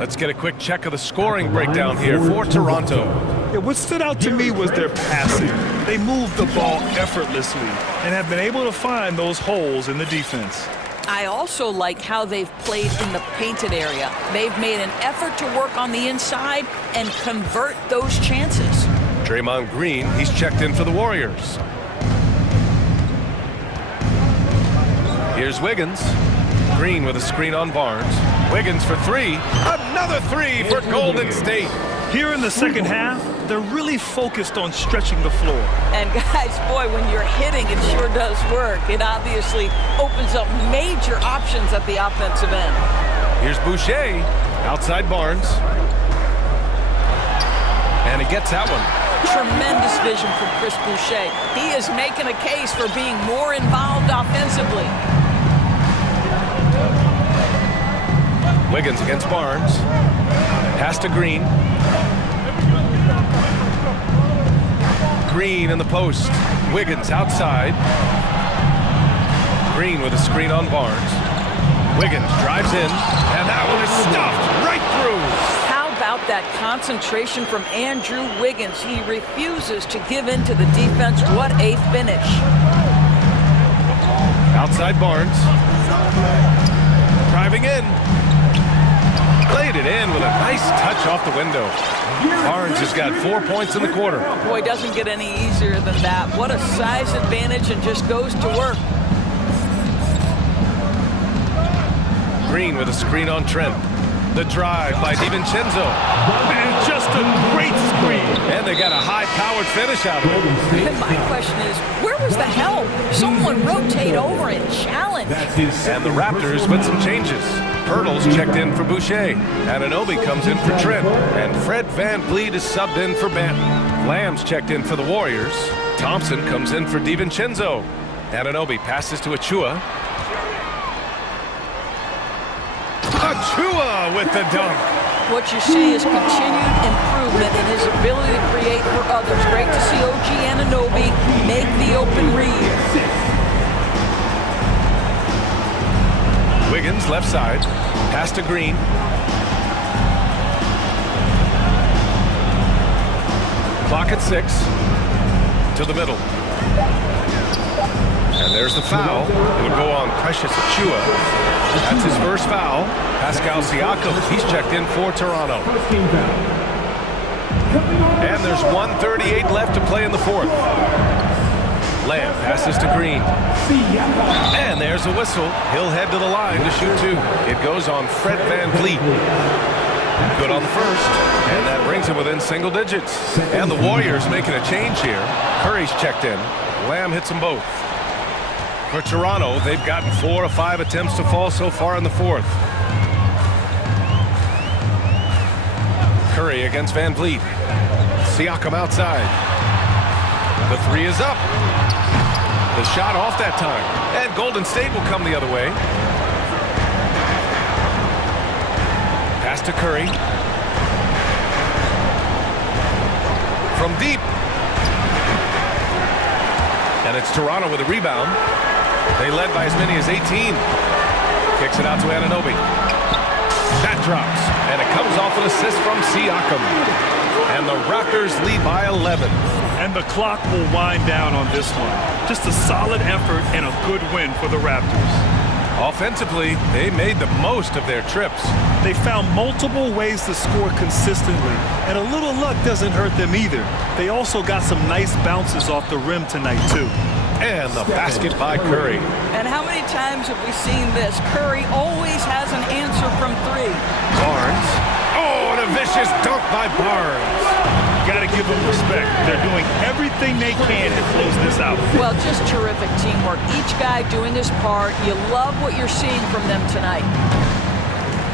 Let's get a quick check of the scoring breakdown here for Toronto. Yeah, what stood out to me was their passing. They moved the ball effortlessly and have been able to find those holes in the defense. I also like how they've played in the painted area. They've made an effort to work on the inside and convert those chances. Draymond Green, he's checked in for the Warriors. Here's Wiggins. Green with a screen on Barnes. Wiggins for 3. Another 3 for Golden State. Here in the second half, they're really focused on stretching the floor. And guys, boy, when you're hitting, it sure does work. It obviously opens up major options at the offensive end. Here's Boucher, outside Barnes. And he gets that one. Tremendous vision from Chris Boucher. He is making a case for being more involved offensively. Wiggins against Barnes. Pass to Green. Green in the post. Wiggins outside. Green with a screen on Barnes. Wiggins drives in, and that one is stuffed right through. How about that concentration from Andrew Wiggins? He refuses to give in to the defense. What a finish. Outside Barnes. Driving in. Played it in with a nice touch off the window. Barnes has got 4 points in the quarter. Boy, doesn't get any easier than that. What a size advantage, and just goes to work. Green with a screen on Trent. The drive by DiVincenzo. And just a great screen. And they got a high-powered finish out of it. And my question is, where was the help? Someone rotate over and challenge. And the Raptors with some changes. Pirtle's checked in for Boucher. Anunoby comes in for Trent. And Fred VanVleet is subbed in for Banton. Lamb's checked in for the Warriors. Thompson comes in for DiVincenzo. Anunoby passes to Achua. Achua with the dunk. What you see is continued improvement in his ability to create for others. Great to see OG Anunoby make the open read. Wiggins left side. Pass to Green. Clock at 6. To the middle. And there's the foul. It'll go on Precious Achua. That's his first foul. Pascal Siakam, he's checked in for Toronto. And there's 1:38 left to play in the fourth. Lamb passes to Green. And there's a whistle. He'll head to the line to shoot 2. It goes on Fred VanVleet. Good on the first. And that brings him within single digits. And the Warriors making a change here. Curry's checked in. Lamb hits them both. For Toronto, they've gotten 4 of 5 attempts to fall so far in the fourth. Curry against VanVleet. Siakam outside. The 3 is up. The shot off that time. And Golden State will come the other way. Pass to Curry. From deep. And it's Toronto with a rebound. They led by as many as 18. Kicks it out to Anunoby. That drops, and it comes off an assist from Siakam. And the Raptors lead by 11. And the clock will wind down on this one. Just a solid effort and a good win for the Raptors. Offensively, they made the most of their trips. They found multiple ways to score consistently, and a little luck doesn't hurt them either. They also got some nice bounces off the rim tonight, too. And the basket by Curry. And how many times have we seen this? Curry always has an answer from three. Barnes. Oh, and a vicious dunk by Barnes. Got to give them respect. They're doing everything they can to close this out. Well, just terrific teamwork. Each guy doing his part. You love what you're seeing from them tonight.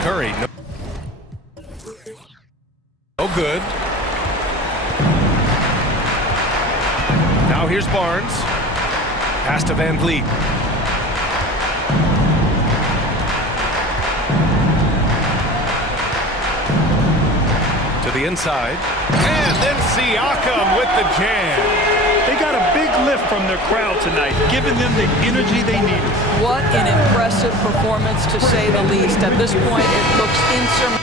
Curry. No good. Now here's Barnes. Pass to Van Vliet. To the inside. And then Siakam with the jam. They got a big lift from their crowd tonight, giving them the energy they needed. What an impressive performance, to say the least. At this point, it looks insurmountable.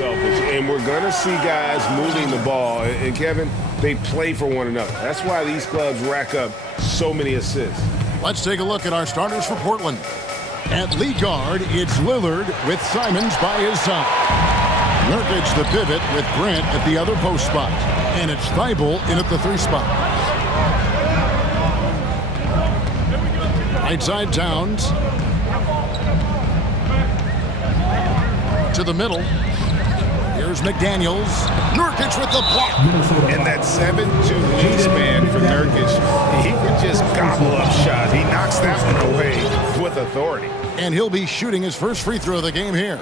unselfish. And we're going to see guys moving the ball. And Kevin, they play for one another. That's why these clubs rack up so many assists. Let's take a look at our starters for Portland. At lead guard, it's Lillard with Simons by his side. Nurkic the pivot with Grant at the other post spot. And it's Thibault in at the 3 spot. Right side Towns. To the middle. Here's McDaniels. Nurkic with the block. And that 7'2" wingspan for Nurkic, he can just gobble up shots. He knocks that one away with authority. And he'll be shooting his first free throw of the game here.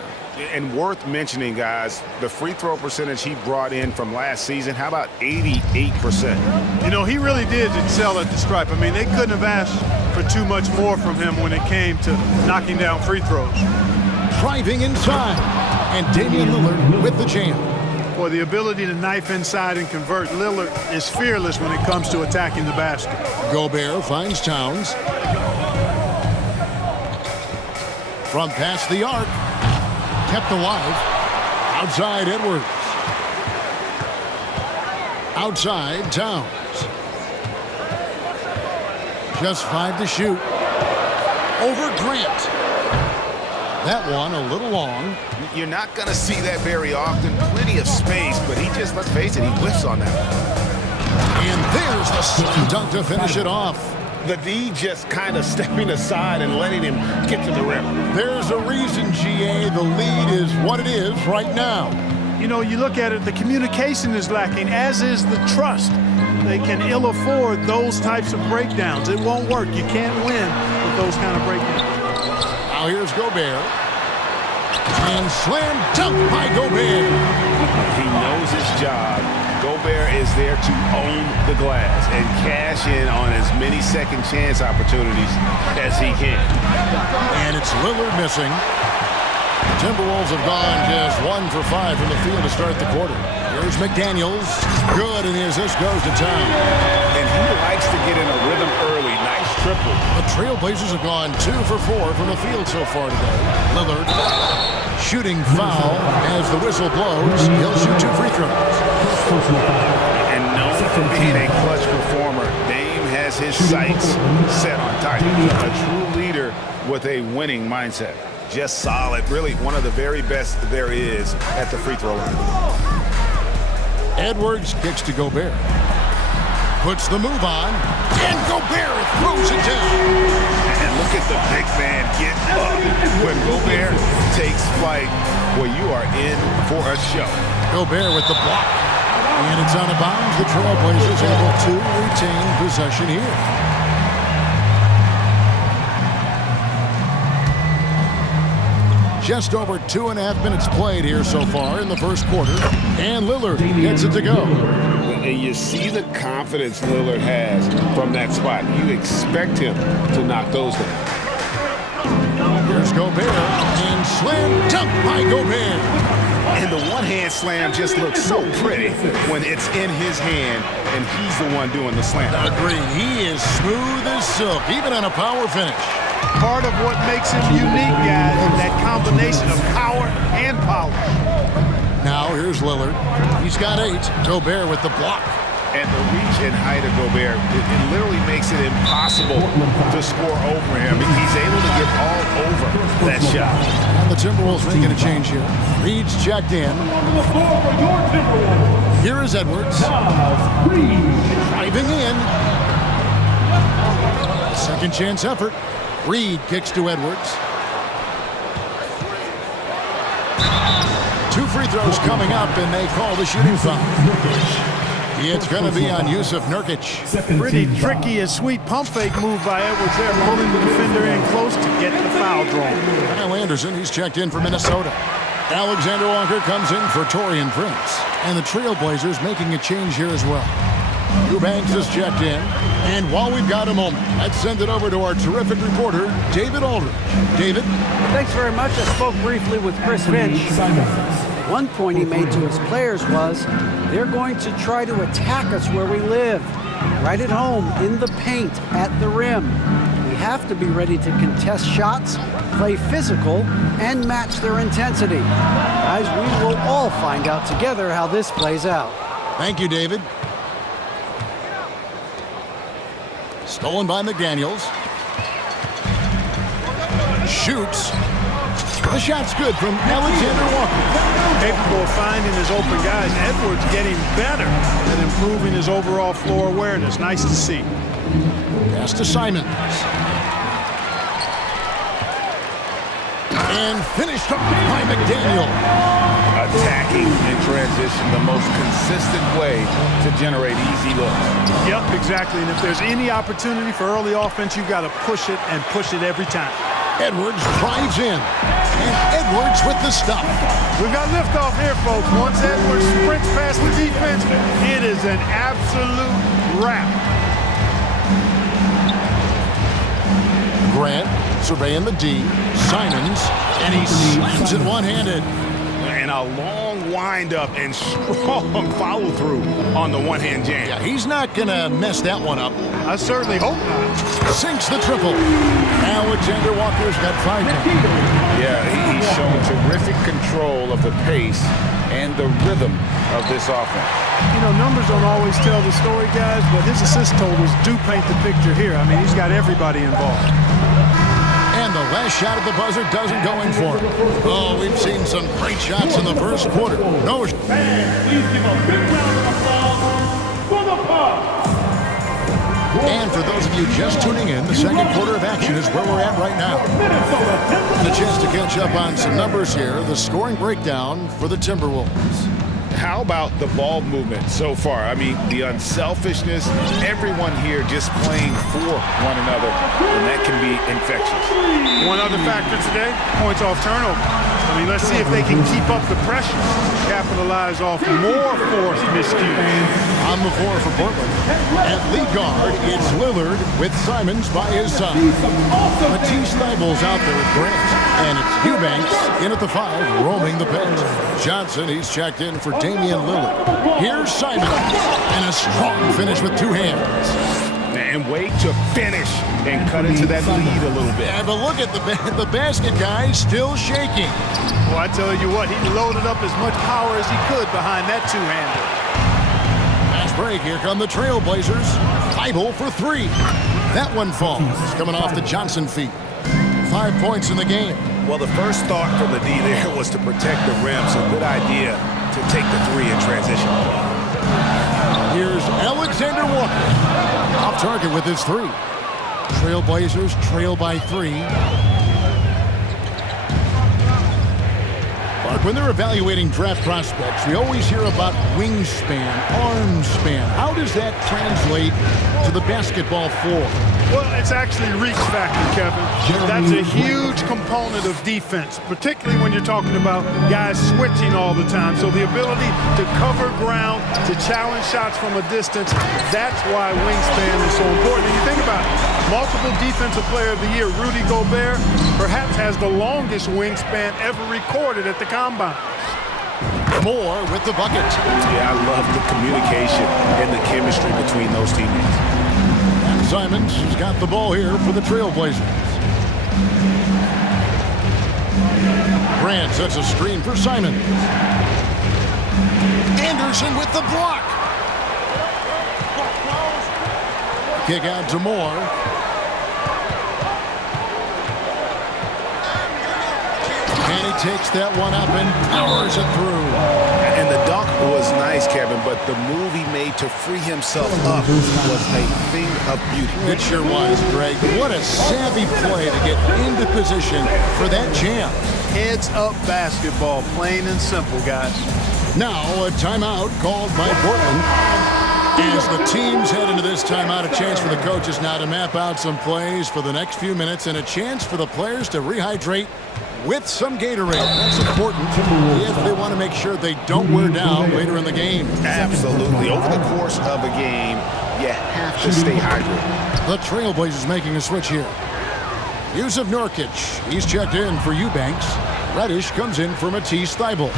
And worth mentioning, guys, the free throw percentage he brought in from last season, how about 88%? You know, he really did excel at the stripe. I mean, they couldn't have asked for too much more from him when it came to knocking down free throws. Driving inside. And Damian Lillard with the jam. Boy, the ability to knife inside and convert. Lillard is fearless when it comes to attacking the basket. Gobert finds Towns. From past the arc. Kept alive. Outside Edwards. Outside Towns. Just 5 to shoot. Over Grant. That one a little long. You're not going to see that very often. Plenty of space, but he just, let's face it, he whiffs on that. And there's the slam dunk to finish it off. The D just kind of stepping aside and letting him get to the rim. There's a reason, GA, the lead is what it is right now. You know, you look at it, the communication is lacking, as is the trust. They can ill afford those types of breakdowns. It won't work. You can't win with those kind of breakdowns. Now here's Gobert. And slam dunk by Gobert. He knows his job. Gobert is there to own the glass and cash in on as many second chance opportunities as he can. And it's Lillard missing. The Timberwolves have gone just 1 for 5 from the field to start the quarter. Here's McDaniels. Good, and the assist goes to Towns. And he likes to get in a rhythm early. Nice triple. The Trailblazers have gone 2 for 4 from the field so far today. Lillard shooting foul as the whistle blows. He'll shoot 2 free throws. And known for being a clutch performer, Dame has his sights set on target. A true leader with a winning mindset. Just solid. Really one of the very best there is at the free throw line. Edwards kicks to Gobert. Puts the move on. And Gobert throws it down. And look at the big man get up. When Gobert takes flight, well, you are in for a show. Gobert with the block. And it's out of bounds. The Trailblazers able to retain possession here. Just over 2.5 minutes played here so far in the first quarter. And Lillard gets it to go. And you see the confidence Lillard has from that spot. You expect him to knock those down. Here's Gobert. And slam dunk by Gobert. And the one-hand slam just looks so pretty when it's in his hand and he's the one doing the slam. Agreed. He is smooth as silk, even on a power finish. Part of what makes him unique, guys, is that combination of power and polish. Now here's Lillard. He's got 8. Gobert with the block. And the reach and height of Gobert, it literally makes it impossible to score over him. He's able to get all over that shot. And the Timberwolves making a change here. Reed's checked in. Here is Edwards. Driving in. Second chance effort. Reed kicks to Edwards. 2 free throws coming up, and they call the shooting foul. It's going to be on Yusuf Nurkic. Pretty tricky and sweet pump fake move by Edwards there, pulling the defender in close to get the foul drawn. Kyle Anderson, he's checked in for Minnesota. Alexander Walker comes in for Taurean Prince. And the Trailblazers making a change here as well. Eubanks is checked in. And while we've got a moment, let's send it over to our terrific reporter, David Aldridge. David? Thanks very much. I spoke briefly with Chris Finch. One point he made to his players was, they're going to try to attack us where we live. Right at home, in the paint, at the rim. We have to be ready to contest shots, play physical, and match their intensity. Guys, we will all find out together how this plays out. Thank you, David. Stolen by McDaniels. Shoots. The shot's good from Alexander Walker. Capable of finding his open guys. Edwards getting better at improving his overall floor awareness. Nice to see. Pass to Simons. And finished up by McDaniel. Attacking in transition, the most consistent way to generate easy looks. Yep, exactly. And if there's any opportunity for early offense, you've got to push it and push it every time. Edwards drives in. And Edwards with the stop. We've got liftoff here, folks. Once Edwards sprints past the defense, it is an absolute wrap. Grant surveying the D. Simons, and he slams it one-handed. And a long wind-up and strong follow-through on the one-hand jam. Yeah, he's not going to mess that one up. I certainly hope not. Sinks the triple. Alexander Walker's got 5 now. Yeah, he's shown terrific control of the pace and the rhythm of this offense. You know, numbers don't always tell the story, guys, but his assist totals do paint the picture here. I mean, he's got everybody involved. And the last shot at the buzzer doesn't go in for him. Oh, we've seen some great shots in the first quarter. No. Please give a big round of applause for the Puck. And for those of you just tuning in, the second quarter of action is where we're at right now. And a chance to catch up on some numbers here. The scoring breakdown for the Timberwolves. How about the ball movement so far? I mean, the unselfishness, everyone here just playing for one another, and that can be infectious. One other factor today, points off turnover. I mean, let's see if they can keep up the pressure, capitalize off more forced miscues. On the floor for Portland. At lead guard, it's Lillard with Simons by his side. Matisse Thybulle's out there with Grant. And it's Eubanks in at the 5, roaming the bench. Johnson, he's checked in for Damian Lillard. Here's Simons, and a strong finish with 2 hands. And wait to finish and cut into that lead a little bit. Yeah, but look at the basket, guys, still shaking. Well, I tell you what, he loaded up as much power as he could behind that 2-hander. Fast break, here come the Trailblazers. Thibault for 3. That one falls, coming off the Johnson feet. 5 points in the game. Well, the first thought from the D there was to protect the rim, so good idea to take the 3 in transition. Here's Alexander Walker. Off target with his 3. Trailblazers trail by 3. Mark, when they're evaluating draft prospects, we always hear about wingspan, arm span. How does that translate to the basketball floor? Well, it's actually reach factor, Kevin. That's a huge component of defense, particularly when you're talking about guys switching all the time. So the ability to cover ground, to challenge shots from a distance, that's why wingspan is so important. And you think about it, multiple defensive player of the year, Rudy Gobert, perhaps has the longest wingspan ever recorded at the combine. Moore with the bucket. Yeah, I love the communication and the chemistry between those teammates. Simons has got the ball here for the Trailblazers. Grant sets a screen for Simons. Anderson with the block. Kick out to Moore. And he takes that one up and powers it through. And the dunk was nice, Kevin, but the move he made to free himself up was a thing of beauty. It sure was, Greg. What a savvy play to get into position for that jam. Heads up basketball, plain and simple, guys. Now a timeout called by Portland. As the teams head into this timeout, a chance for the coaches now to map out some plays for the next few minutes and a chance for the players to rehydrate with some Gatorade. That's important if they want to make sure they don't wear down later in the game. Absolutely. Over the course of a game, you have to stay hydrated. The Trailblazers making a switch here. Yusuf Nurkic, he's checked in for Eubanks. Reddish comes in for Matisse Thybulle.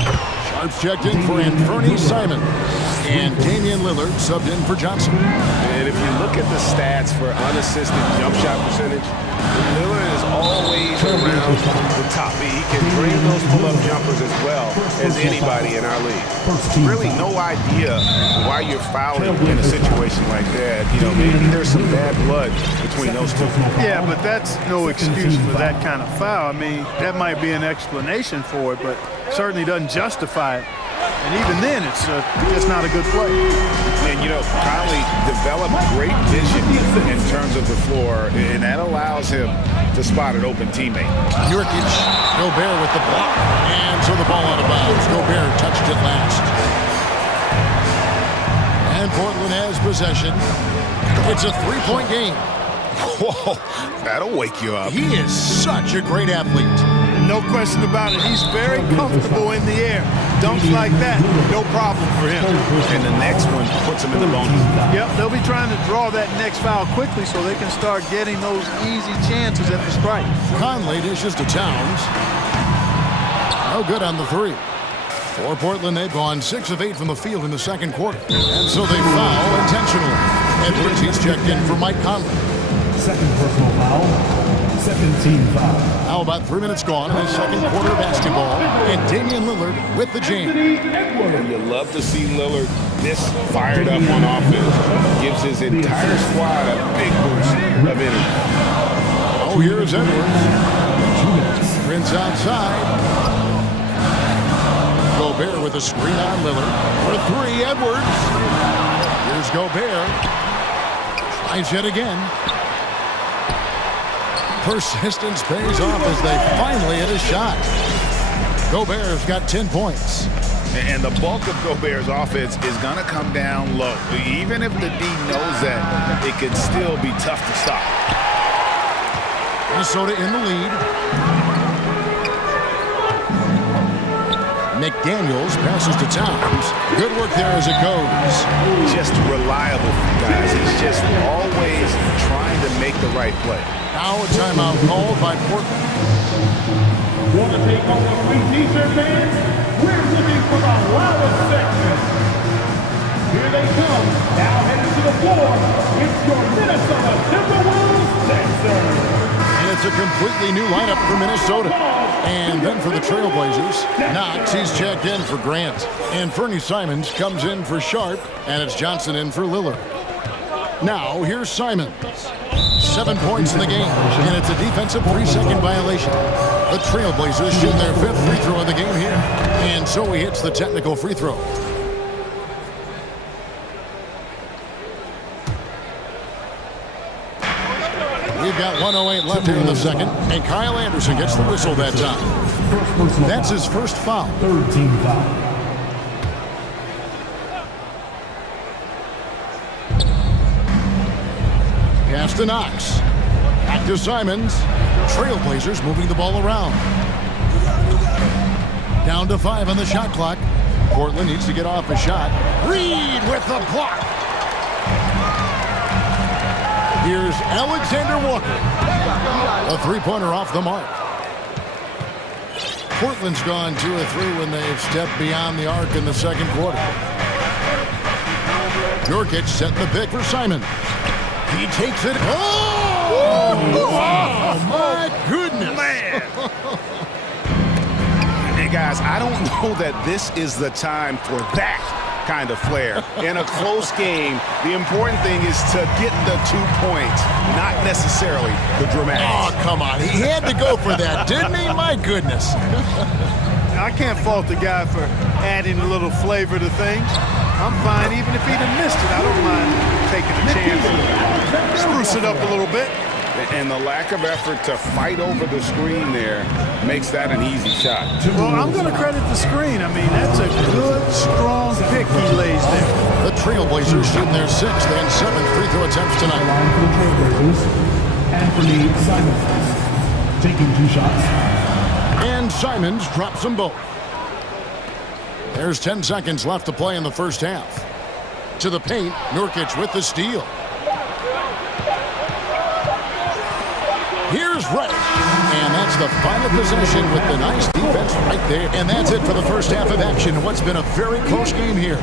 Sharp's checked in for Anthony Simons. And Damian Lillard subbed in for Johnson. And if you look at the stats for unassisted jump shot percentage, Lillard is always around the top. He can bring those pull-up jumpers as well as anybody in our league. Really no idea why you're fouling in a situation like that. You know, maybe there's some bad blood between those two. Yeah, but that's no excuse for that kind of foul. I mean, that might be an explanation for it, but certainly doesn't justify it. And even then, it's just not a good play. And, you know, Conley developed great vision in terms of the floor, and that allows him to spot an open teammate. Nurkic, Gobert with the block, and so the ball out of bounds. Gobert touched it last. And Portland has possession. It's a three-point game. Whoa, that'll wake you up. He is such a great athlete. No question about it. He's very comfortable in the air. Dunks like that, no problem for him. And the next one puts him in the bonus. Yep, they'll be trying to draw that next foul quickly so they can start getting those easy chances at the strike. Conley dishes to Towns. No good on the three. For Portland, they've gone 6 of 8 from the field in the second quarter. And so they foul intentionally. Edwards, he's checked in for Mike Conley. Second personal foul. Second team foul. Now about 3 minutes gone in the second quarter of basketball. And Damian Lillard with the jam. You love to see Lillard this fired up on offense. Gives his entire squad a big boost of energy. Oh, here's Edwards. Prince outside. Gobert with a screen on Lillard. For three, Edwards. Here's Gobert. Tries yet again. Persistence pays off as they finally hit a shot. Gobert's got 10 points. And the bulk of Gobert's offense is going to come down low. Even if the D knows that, it can still be tough to stop. Minnesota in the lead. McDaniels passes to Towns. Good work there as it goes. Just reliable, guys. He's just always trying to make the right play. Now a timeout called by Portland. Want to take on the free t-shirt fans? We're looking for the loudest section. Here they come. Now heading to the floor. It's your Minnesota Timberwolves Sixers. And it's a completely new lineup for Minnesota. And then for the Trailblazers, Knox, he's checked in for Grant. And Fernie Simons comes in for Sharp. And it's Johnson in for Lillard. Now, here's Simons. 7 points in the game, and it's a defensive 3-second violation. The Trailblazers shoot their 5th free throw of the game here. And so he hits the technical free throw. We've got 1:08 left here in the second, and Kyle Anderson gets the whistle that time. That's his first foul. Third team foul. Pass to Knox. Back to Simons. Trailblazers moving the ball around. Down to 5 on the shot clock. Portland needs to get off a shot. Reed with the block. Here's Alexander Walker. A three-pointer off the mark. Portland's gone 2 of 3 when they've stepped beyond the arc in the second quarter. Nurkic setting the pick for Simons. He takes it. Oh, my goodness. Man. Hey, guys, I don't know that this is the time for that kind of flair. In a close game, the important thing is to get the 2 points, not necessarily the dramatics. Oh, come on. He had to go for that, didn't he? My goodness. I can't fault the guy for adding a little flavor to things. I'm fine even if he'd have missed it. I don't mind taking a chance and spruce it up a little bit. And the lack of effort to fight over the screen there makes that an easy shot. Well, I'm going to credit the screen. I mean, that's a good, strong pick he lays there. The Trailblazers shooting their 6th and 7th free throw attempts tonight. For the Trailblazers, Anthony Simons taking 2 shots. And Simons drops them both. There's 10 seconds left to play in the first half. To the paint, Nurkic with the steal. Here's Reddish. And that's the final possession with the nice defense right there. And that's it for the first half of action. What's been a very close game here.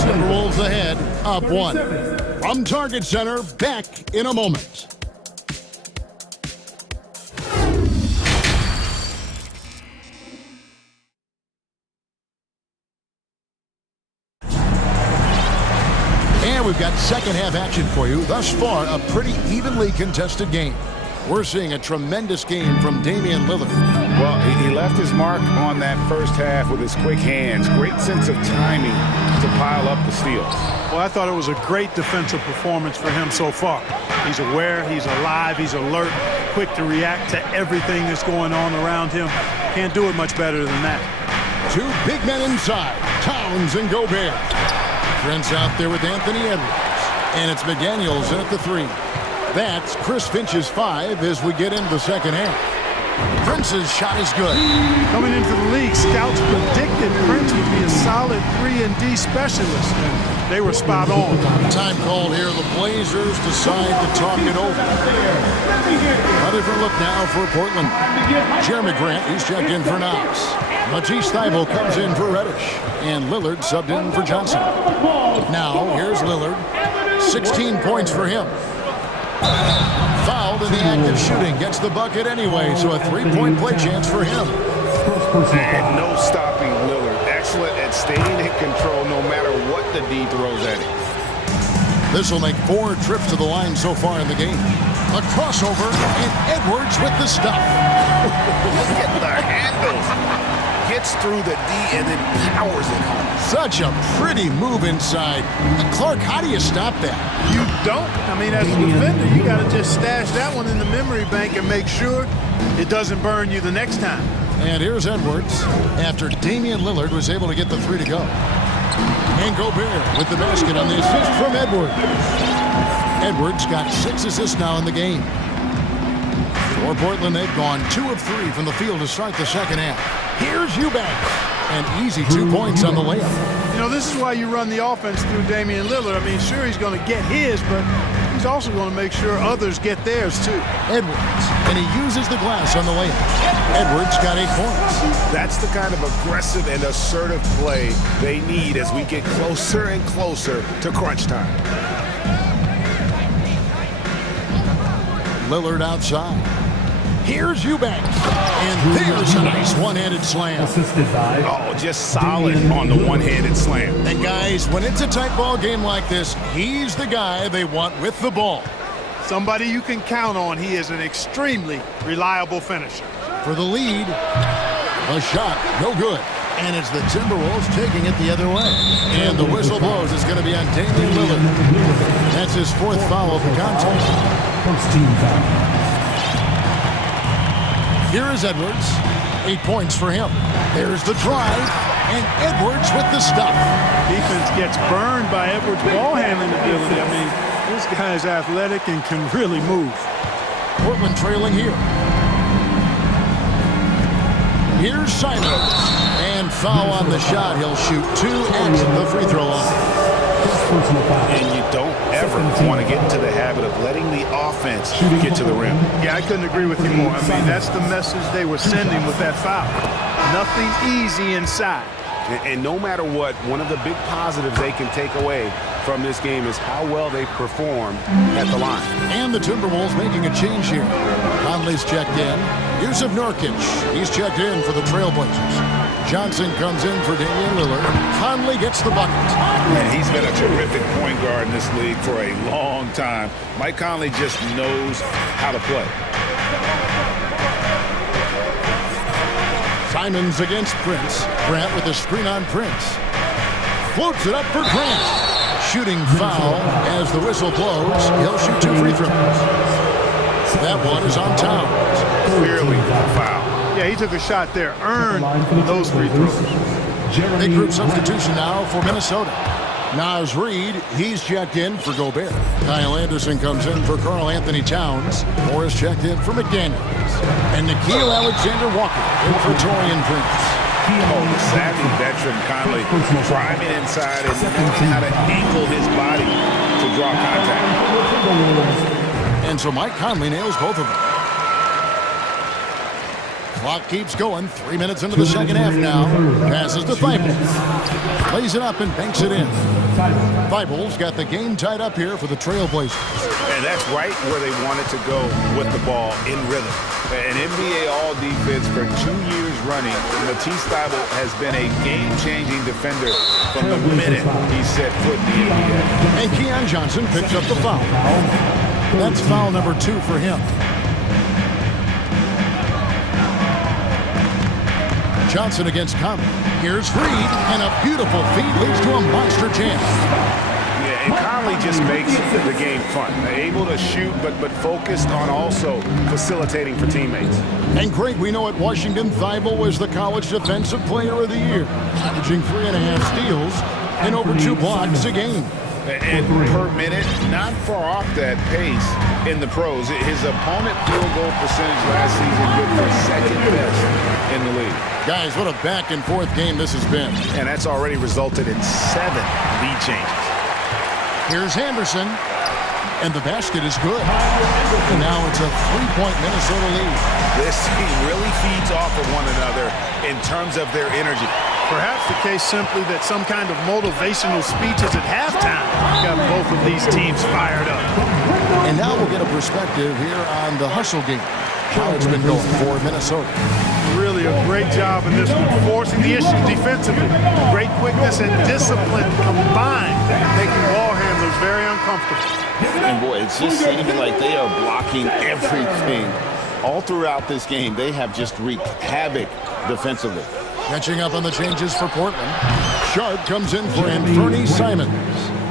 Timberwolves ahead, up 1. From Target Center, back in a moment. we've got second half action for you. Thus far, a pretty evenly contested game. We're seeing a tremendous game from Damian Lillard. Well, he left his mark on that first half with his quick hands. Great sense of timing to pile up the steals. Well, I thought it was a great defensive performance for him so far. He's aware, he's alive, he's alert, quick to react to everything that's going on around him. Can't do it much better than that. Two big men inside, Towns and Gobert. Trent's out there with Anthony Edwards. And it's McDaniels in at the three. That's Chris Finch's 5 as we get into the second half. Prince's shot is good. Coming into the league, scouts predicted Prince would be a solid 3-and-D specialist, and they were spot on. Time called here. The Blazers decide to talk it over. A different look now for Portland. Jeremy Grant, he's checked in for Knox. Matisse Thybulle comes in for Reddish. And Lillard subbed in for Johnson. Now, here's Lillard. 16 points for him. Fouled in the act of shooting. Gets the bucket anyway, so a three-point play chance for him. And no stopping Lillard. Excellent at staying in control no matter what the D throws at him. This will make 4 trips to the line so far in the game. A crossover, and Edwards with the stuff. Look at the handles. Gets through the D and then powers it home. Such a pretty move inside. Clark, how do you stop that? You don't. I mean, as a defender, you got to just stash that one in the memory bank and make sure it doesn't burn you the next time. And here's Edwards after Damian Lillard was able to get the 3 to go. And Gobert with the basket on the assist from Edwards. Edwards got 6 assists now in the game. For Portland, they've gone 2 of 3 from the field to start the second half. Here's Eubanks. And easy 2 points on the layup. You know, this is why you run the offense through Damian Lillard. I mean, sure, he's going to get his, but he's also going to make sure others get theirs, too. Edwards, and he uses the glass on the layup. Edwards got 8 points. That's the kind of aggressive and assertive play they need as we get closer and closer to crunch time. Lillard outside. Here's Eubanks. And there's a nice one-handed slam. Oh, just solid on the one-handed slam. And guys, when it's a tight ball game like this, he's the guy they want with the ball. Somebody you can count on. He is an extremely reliable finisher. For the lead, a shot, no good. And it's the Timberwolves taking it the other way. And the whistle blows. It's going to be on Damian Lillard. That's his 4th foul of the contest. First team foul. Here is Edwards. 8 points for him. There's the drive, and Edwards with the stuff. Defense gets burned by Edwards' ball handling ability. I mean, this guy is athletic and can really move. Portland trailing here. Here's Silos. And foul on the shot. He'll shoot 2 at the free throw line. And you don't ever want to get into the habit of letting the offense get to the rim. Yeah, I couldn't agree with you more. I mean, that's the message they were sending with that foul. Nothing easy inside. And no matter what, one of the big positives they can take away from this game is how well they performed at the line. And the Timberwolves making a change here. Conley's checked in. Yusuf Nurkic, he's checked in for the Trailblazers. Johnson comes in for Damian Lillard. Conley gets the bucket. And he's been a terrific point guard in this league for a long time. Mike Conley just knows how to play. Simons against Prince. Grant with a screen on Prince. Floats it up for Grant. Shooting foul as the whistle blows. He'll shoot 2 free throws. That one is on Towns. Clearly foul. Yeah, he took a shot there. Earned those free throws. Big group substitution now for Minnesota. Naz Reid, he's checked in for Gobert. Kyle Anderson comes in for Karl Anthony Towns. Morris checked in for McDaniels. And Nickeil Alexander-Walker in for Taurean Prince. Oh, savvy veteran Conley driving inside and knowing how to angle his body to draw contact. And so Mike Conley nails both of them. Clock keeps going. 3 minutes into the second half now. Passes to Thybulle. Lays it up and banks it in. Thybulle's got the game tied up here for the Trailblazers. And that's right where they wanted to go with the ball, in rhythm. An NBA All-Defense for 2 years running, Matisse Thybulle has been a game-changing defender from the minute he set foot in the NBA. And Keon Johnson picks up the foul. That's foul number 2 for him. Johnson against Conley. Here's Freed, and a beautiful feed leads to a monster jam. Yeah, and Conley just makes the game fun. Able to shoot, but focused on also facilitating for teammates. And Greg, we know at Washington, Thybulle was the College Defensive Player of the Year, averaging 3.5 steals and over 2 blocks a game. And per minute, not far off that pace in the pros. His opponent field goal percentage last season good for second best in the league. Guys, what a back-and-forth game this has been. And that's already resulted in 7 lead changes. Here's Henderson, and the basket is good. And now it's a 3-point Minnesota lead. This team really feeds off of one another in terms of their energy. Perhaps the case simply that some kind of motivational speeches at halftime got both of these teams fired up. And now we'll get a perspective here on the hustle game. How it's been going for Minnesota. Really a great job in this one, forcing the issue defensively. Great quickness and discipline combined, making ball handlers very uncomfortable. And boy, it's just seeming like they are blocking everything. All throughout this game, they have just wreaked havoc defensively. Catching up on the changes for Portland. Sharp comes in for Anthony Simons.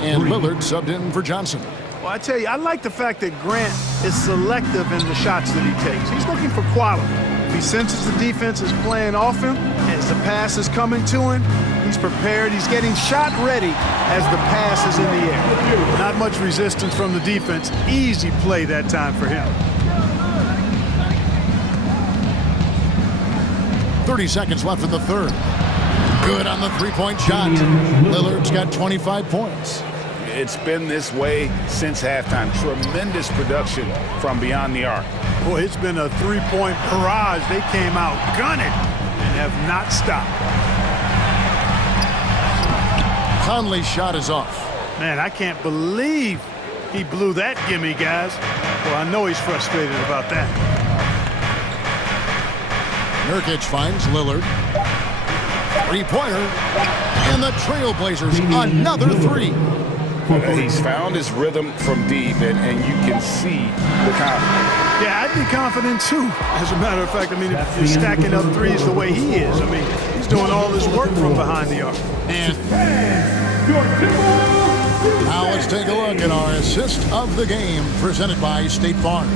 And Lillard subbed in for Johnson. Well, I tell you, I like the fact that Grant is selective in the shots that he takes. He's looking for quality. If he senses the defense is playing off him, as the pass is coming to him, he's prepared. He's getting shot ready as the pass is in the air. Not much resistance from the defense. Easy play that time for him. 30 seconds left in the third. Good on the 3-point shot. Lillard's got 25 points. It's been this way since halftime. Tremendous production from beyond the arc. Boy, it's been a 3-point barrage. They came out gunning and have not stopped. Conley's shot is off. Man, I can't believe he blew that gimme, guys. Well, I know he's frustrated about that. Nurkic finds Lillard. 3-pointer. And the Trailblazers, another 3. He's found his rhythm from deep, and you can see the confidence. Yeah, I'd be confident too. As a matter of fact, I mean, if you're stacking up threes the way he is, I mean, he's doing all this work from behind the arc. And now let's take a look at our assist of the game presented by State Farm.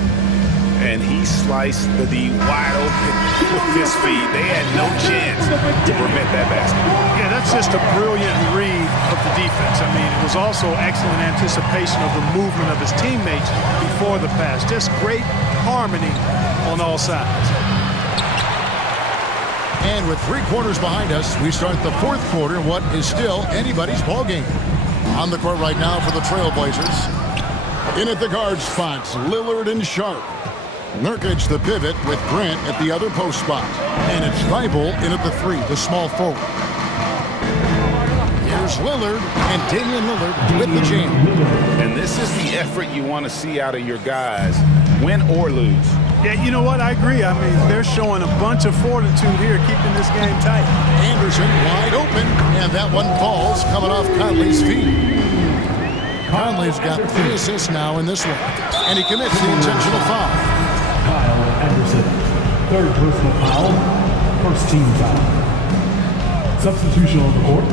And he sliced the D wide open with his feet. They had no chance to prevent that basket. Yeah, that's just a brilliant read of the defense. I mean, it was also excellent anticipation of the movement of his teammates before the pass. Just great harmony on all sides. And with 3 quarters behind us, we start the 4th quarter, what is still anybody's ball game. On the court right now for the Trailblazers. In at the guard spots, Lillard and Sharp. Nurkic the pivot with Grant at the other post spot. And it's Thybulle in at the 3, the small forward. Here's Lillard, and Damian Lillard with the jam. And this is the effort you want to see out of your guys, win or lose. Yeah, you know what? I agree. I mean, they're showing a bunch of fortitude here, keeping this game tight. Anderson wide open, and that one falls coming off Conley's feet. Conley's got 3 assists now in this one, and he commits the intentional foul. Kyle Anderson, 3rd personal foul, 1st team foul. Substitution on the court.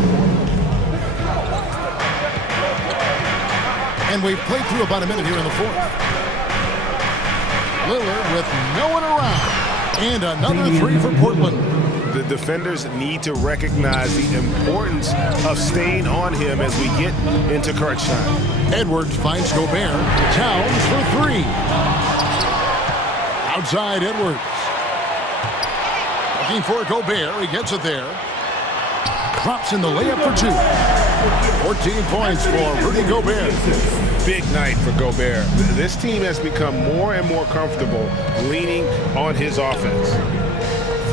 And we've played through about a minute here in the 4th. Lillard with no one around, and another 3 for Portland. The defenders need to recognize the importance of staying on him as we get into crunch time. Edwards finds Gobert. Towns for 3. Outside Edwards. Looking for Gobert. He gets it there. Drops in the layup for 2. 14 points for Rudy Gobert. Big night for Gobert. This team has become more and more comfortable leaning on his offense.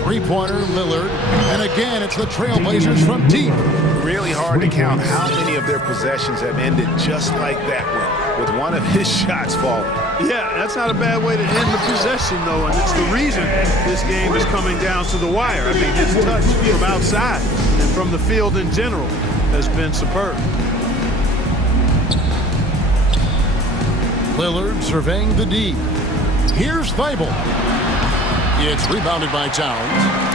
3-pointer Lillard. And again, it's the Trailblazers from deep. Really hard to count how many of their possessions have ended just like that one. with one of his shots falling. Yeah, that's not a bad way to end the possession, though, and it's the reason this game is coming down to the wire. I mean, his touch from outside and from the field in general has been superb. Lillard surveying the D. Here's Thibault. It's rebounded by Towns.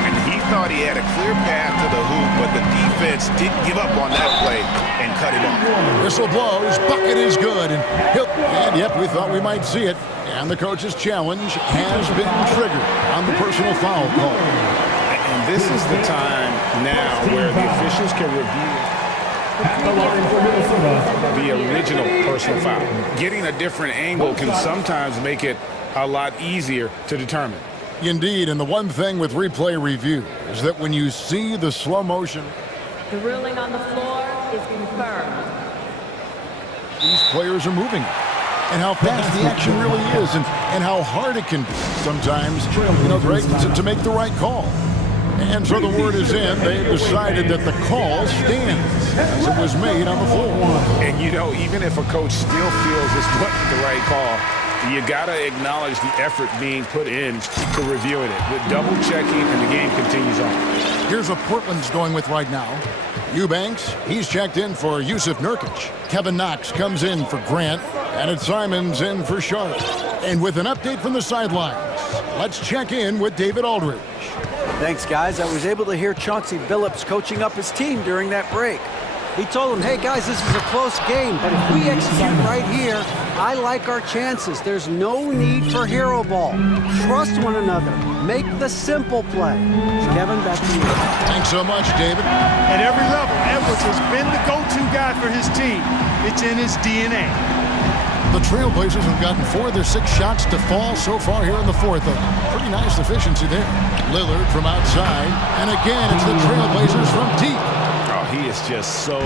And he thought he had a clear path to the hoop, but the defense didn't give up on that play and cut him off. Whistle blows, bucket is good, and yep, we thought we might see it. And the coach's challenge has been triggered on the personal foul call. And this is the time now where the officials can review the original personal foul. Getting a different angle can sometimes make it a lot easier to determine. Indeed, and the one thing with replay review is that when you see the slow motion, The ruling on the floor is confirmed. these players are moving, and how fast the action really is, and how hard it can be sometimes, Greg, to make the right call. And so the word is in. They've decided that the call stands as it was made on the floor. And even if a coach still feels this wasn't the right call, you got to acknowledge the effort being put in to reviewing it with double checking, and the game continues on. Here's what Portland's going with right now. Eubanks, he's checked in for Yusuf Nurkic. Kevin Knox comes in for Grant, and it's Simons in for Sharp. And with an update from the sidelines, let's check in with David Aldridge. Thanks, guys. I was able to hear Chauncey Billups coaching up his team during that break. He told them, hey, guys, this is a close game, but if we execute right here, I like our chances. There's no need for hero ball. Trust one another. Make the simple play. Kevin, back to you. Thanks so much, David. At every level, Edwards has been the go-to guy for his team. It's in his DNA. The Trailblazers have gotten 4 of their 6 shots to fall so far here in the fourth. A pretty nice efficiency there. Lillard from outside, and again, it's the Trailblazers from deep. He is just so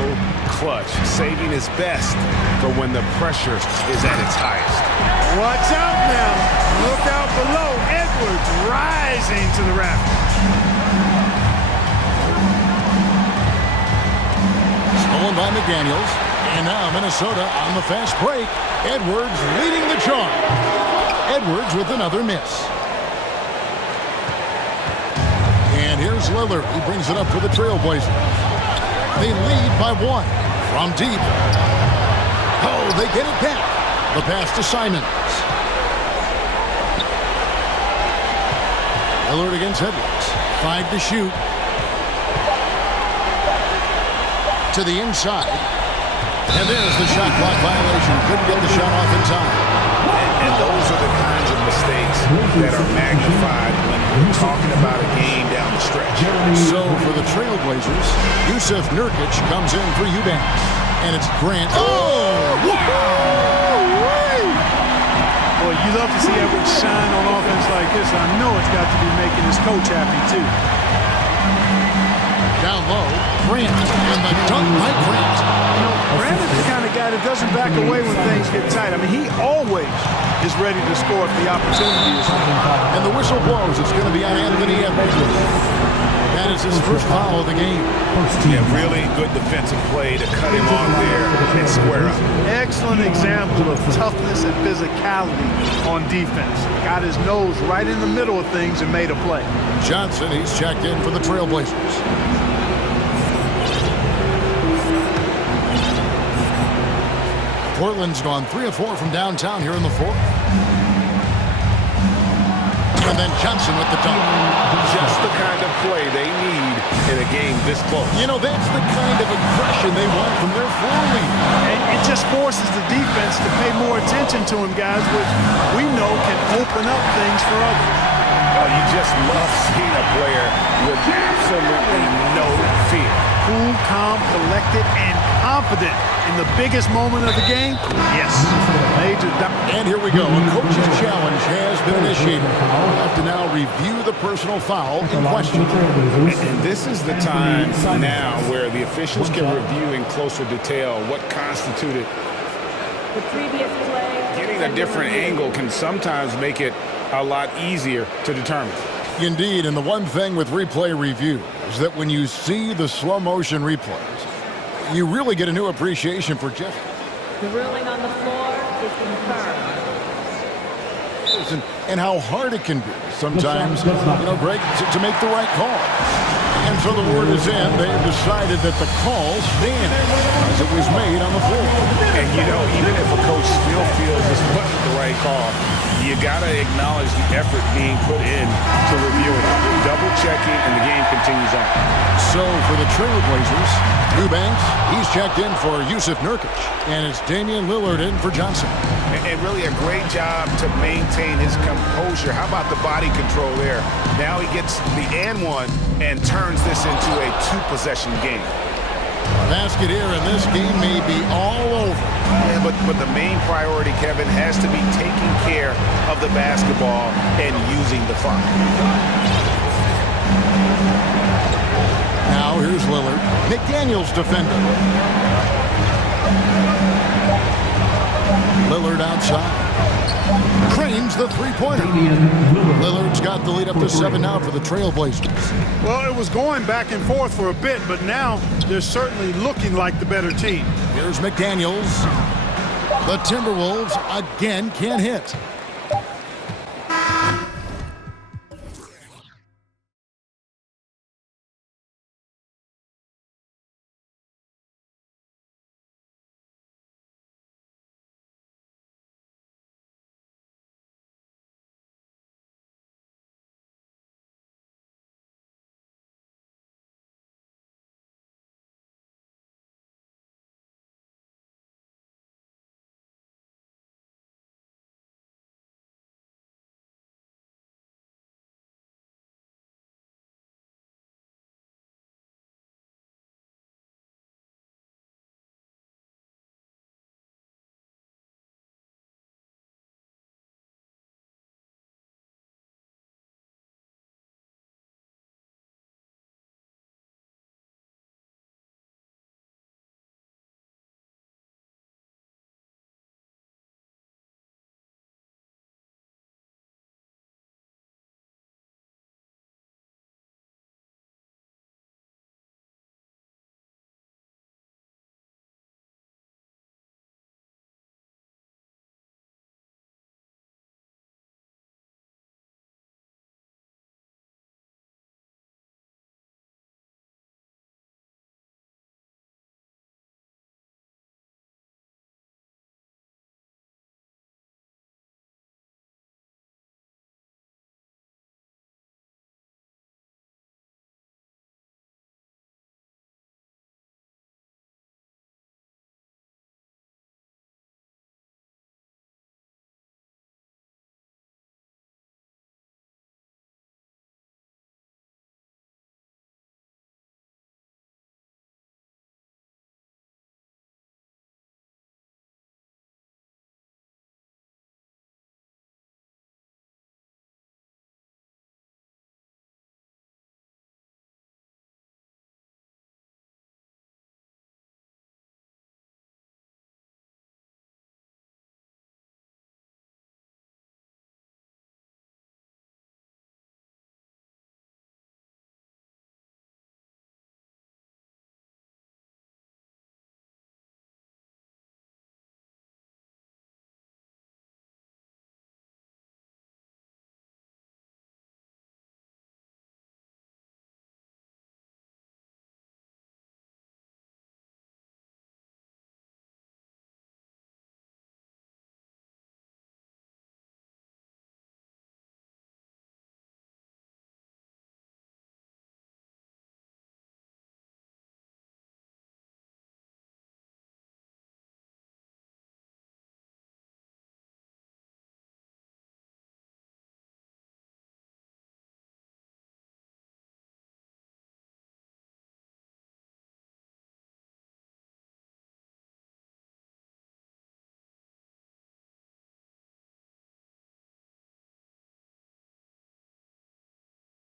clutch, saving his best for when the pressure is at its highest. Watch out now. Look out below. Edwards rising to the rafters. Stolen by McDaniels. And now Minnesota on the fast break. Edwards leading the charge. Edwards with another miss. And here's Lillard. He brings it up for the Trailblazers. They lead by 1 from deep. Oh, they get it back. The pass to Simons. Lillard against Edwards. 5 to shoot. To the inside. And there's the shot clock violation. Couldn't get the shot off in time. And those are the kinds of mistakes that are magnified when we're talking about a game down the stretch. So for the Trailblazers, Yusuf Nurkic comes in for Eubanks. And it's Grant. Oh! Wow! Boy, you love to see Edwards shine on offense like this. I know it's got to be making his coach happy, too. Down low, Grant, and the dunk by Grant. Grant is the kind of guy that doesn't back away when things get tight. I mean, he always is ready to score if the opportunity is there. And the whistle blows. It's going to be on Anthony Edwards. That is his first foul of the game. Yeah, really good defensive play to cut him off there and square up. Excellent example of toughness and physicality on defense. Got his nose right in the middle of things and made a play. Johnson, he's checked in for the Trailblazers. Portland's gone 3 of 4 from downtown here in the fourth. And then Johnson with the dunk. Just the kind of play they need in a game this close. That's the kind of aggression they want from their floor leader. And it just forces the defense to pay more attention to him, guys, which we know can open up things for others. Oh, you just love seeing a player with absolutely no fear. Cool, calm, collected, and confident in the biggest moment of the game. Yes. Major. And here we go. A coach's challenge has been initiated. We'll have to now review the personal foul in question. And this is the time now where the officials can review in closer detail what constituted. The previous play. Getting a different angle can sometimes make it a lot easier to determine. Indeed, and the one thing with replay review is that when you see the slow motion replays, you really get a new appreciation for just. The ruling on the floor is confirmed. And how hard it can be sometimes, Greg, to make the right call. And so the word is in. They have decided that the call stands as it was made on the floor. And, even if a coach still feels this wasn't the right call, you got to acknowledge the effort being put in to review it. Double checking, and the game continues on. So for the Trailblazers, Eubanks, he's checked in for Yusuf Nurkic. And it's Damian Lillard in for Johnson. And really a great job to maintain his composure. How about the body control there? Now he gets the and one and turns this into a two-possession game. Basket here, and this game may be all over. Yeah, but the main priority, Kevin, has to be taking care of the basketball and using the fun. Now here's Lillard. McDaniels defending. Lillard outside. Cranes the three-pointer. Lillard's got the lead up to 7 now for the Trailblazers. Well, it was going back and forth for a bit, but now they're certainly looking like the better team. Here's McDaniels. The Timberwolves again can't hit.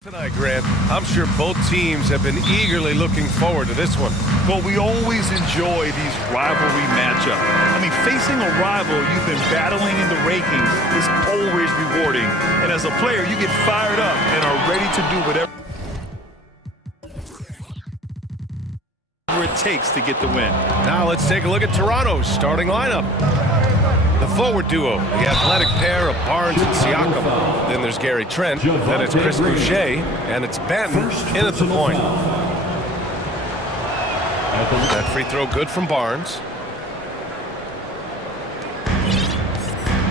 Tonight, Grant, I'm sure both teams have been eagerly looking forward to this one. Well, we always enjoy these rivalry matchups. I mean, facing a rival you've been battling in the rankings is always rewarding. And as a player, you get fired up and are ready to do whatever it takes to get the win. Now let's take a look at Toronto's starting lineup. The forward duo, the athletic pair of Barnes and Siakam. Then there's Gary Trent, then it's Chris Boucher, and it's Ben in at the point. That free throw good from Barnes.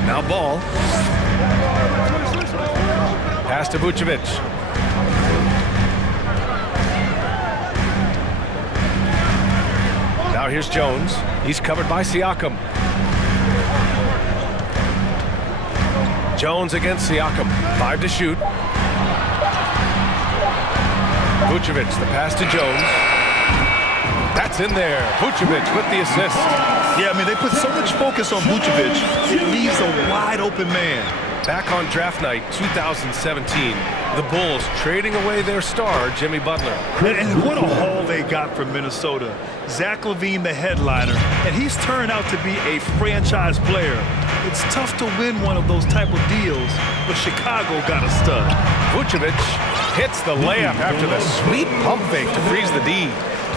Now ball. Pass to Vucevic. Now here's Jones. He's covered by Siakam. Jones against Siakam. 5 to shoot. Vucevic, the pass to Jones. That's in there. Vucevic with the assist. Yeah, I mean, they put so much focus on Vucevic, it leaves a wide open man. Back on draft night 2017, the Bulls trading away their star, Jimmy Butler. And what a haul they got from Minnesota. Zach LaVine, the headliner, and he's turned out to be a franchise player. It's tough to win one of those type of deals, but Chicago got a stud. Vucevic hits the layup after the sweet pump fake to freeze the D.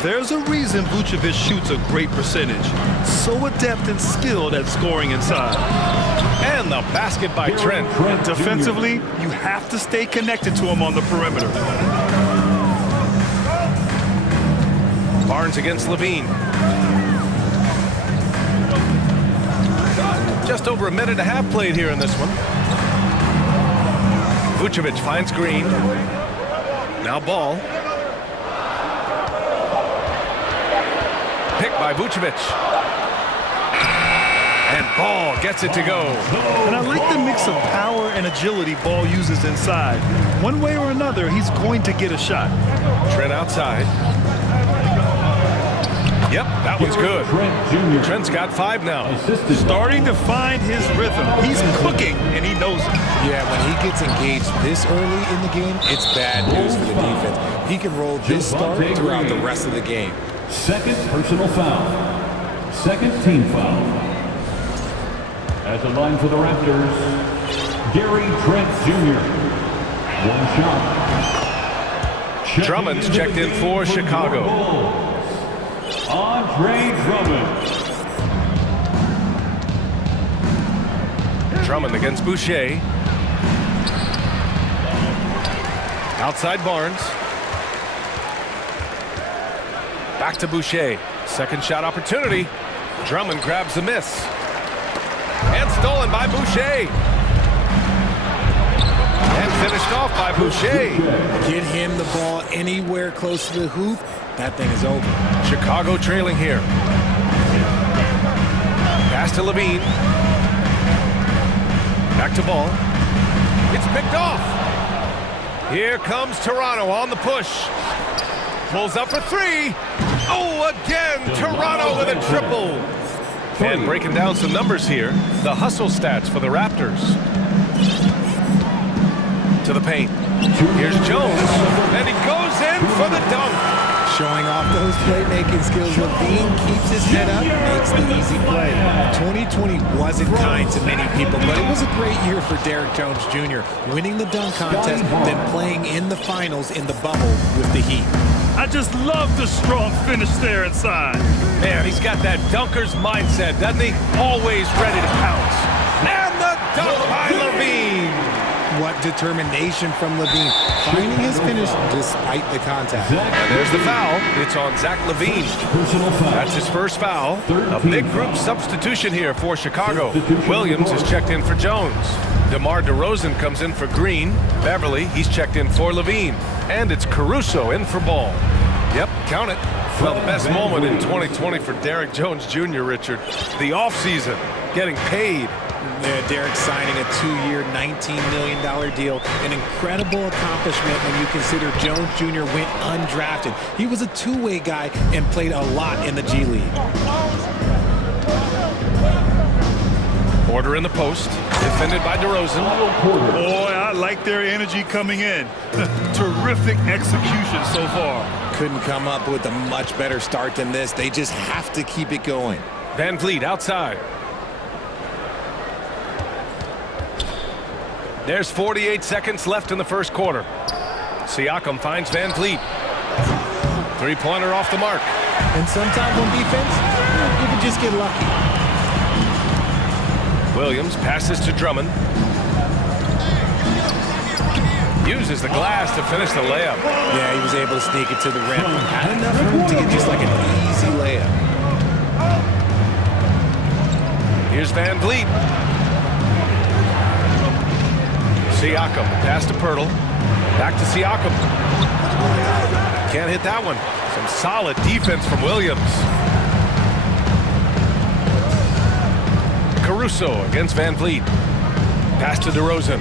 There's a reason Vucevic shoots a great percentage. So adept and skilled at scoring inside. And the basket by Trent. Defensively, you have to stay connected to him on the perimeter. Barnes against LaVine. Just over a minute and a half played here in this one. Vucevic finds Green. Now ball. Picked by Vucevic. And Ball gets it to go. And I like the mix of power and agility Ball uses inside. One way or another, he's going to get a shot. Trent outside. Yep, that one's good. Trent's got 5 now. Starting to find his rhythm. He's cooking, and he knows it. Yeah, when he gets engaged this early in the game, it's bad news for the defense. He can roll this start throughout the rest of the game. Second personal foul. Second team foul. At the line for the Raptors, Gary Trent Jr. One shot. Drummond's checked in for Chicago. Andre Drummond. Drummond against Boucher. Outside Barnes. Back to Boucher. Second shot opportunity. Drummond grabs the miss. And stolen by Boucher. And finished off by Boucher. Get him the ball anywhere close to the hoop. That thing is over. Chicago trailing here. Pass to LaVine. Back to Ball. It's picked off. Here comes Toronto on the push. Pulls up for 3. Oh, again, Toronto with a triple. And breaking down some numbers here, the hustle stats for the Raptors. To the paint. Here's Jones, and he goes in for the dunk. Showing off those playmaking skills. LaVine keeps his head up, makes the easy play. 2020 wasn't kind to many people, but it was a great year for Derrick Jones Jr. Winning the dunk contest, then playing in the finals in the bubble with the Heat. I just love the strong finish there inside. Man, he's got that dunker's mindset, doesn't he? Always ready to pounce. And the dunk by LaVine. What determination from LaVine, finding his finish despite the contact. And there's the foul. It's on Zach LaVine. That's his first foul. A big group substitution here for Chicago. Williams is checked in for Jones. DeMar DeRozan comes in for Green. Beverly, he's checked in for LaVine. And it's Caruso in for Ball. Yep, count it. Well, the best moment in 2020 for Derrick Jones Jr., Richard. The offseason, getting paid. Yeah, Derrick signing a 2-year, $19 million deal. An incredible accomplishment when you consider Jones Jr. went undrafted. He was a two-way guy and played a lot in the G League. Porter in the post, defended by DeRozan. Boy, I like their energy coming in. Terrific execution so far. Couldn't come up with a much better start than this. They just have to keep it going. Van Vliet outside. There's 48 seconds left in the first quarter. Siakam finds Van Vliet. Three-pointer off the mark. And sometimes on defense, you can just get lucky. Williams passes to Drummond. Uses the glass to finish the layup. Yeah, he was able to sneak it to the rim. Had enough room to get just like an easy layup. Here's Van Vliet. Siakam, pass to Pirtle. Back to Siakam. Can't hit that one. Some solid defense from Williams. Caruso against Van Vliet. Pass to DeRozan.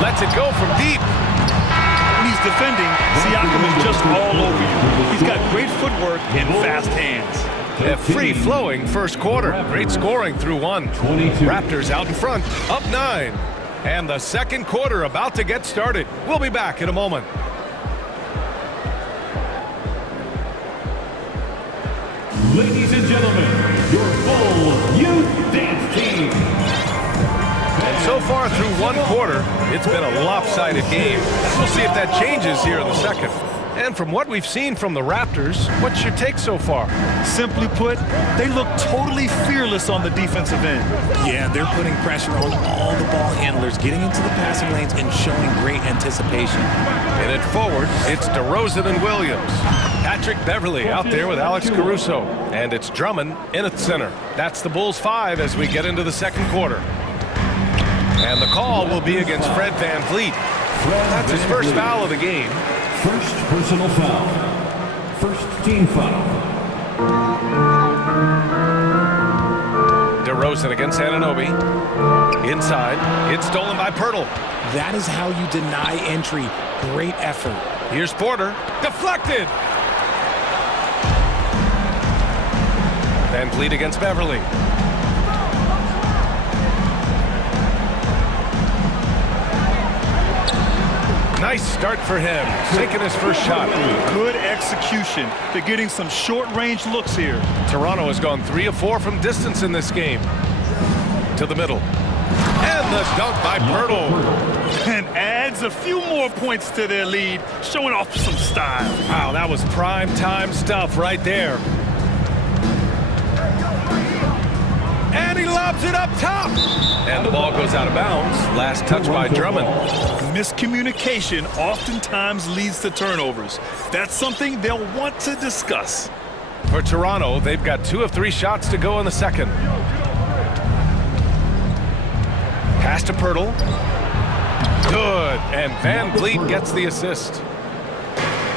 Lets it go from deep. When he's defending, Siakam is just all over you. He's got great footwork and fast hands. A free-flowing first quarter. Great scoring through one. Raptors out in front, up 9. And the second quarter about to get started. We'll be back in a moment. Ladies and gentlemen, your full youth dance team. And so far through one quarter, it's been a lopsided game. We'll see if that changes here in the second. And from what we've seen from the Raptors, what's your take so far? Simply put, they look totally fearless on the defensive end. Yeah, they're putting pressure on all the ball handlers, getting into the passing lanes and showing great anticipation. In it forward, it's DeRozan and Williams. Patrick Beverley out there with Alex Caruso. And it's Drummond in at center. That's the Bulls 5 as we get into the second quarter. And the call will be against Fred Van Vliet. That's his first foul of the game. First personal foul. First team foul. DeRozan against Anunoby. Inside. It's stolen by Pirtle. That is how you deny entry. Great effort. Here's Porter. Deflected. Van Vliet against Beverley. Nice start for him, sinking his first shot. Good execution. They're getting some short-range looks here. Toronto has gone 3 of 4 from distance in this game. To the middle. And the dunk by Pirtle. And adds a few more points to their lead, showing off some style. Wow, that was prime time stuff right there. And he lobs it up top. And the ball goes out of bounds. Last touch by Drummond. Miscommunication oftentimes leads to turnovers. That's something they'll want to discuss. For Toronto, they've got 2 of 3 shots to go in the second. Pass to Pirtle. Good. And Van Vliet gets the assist.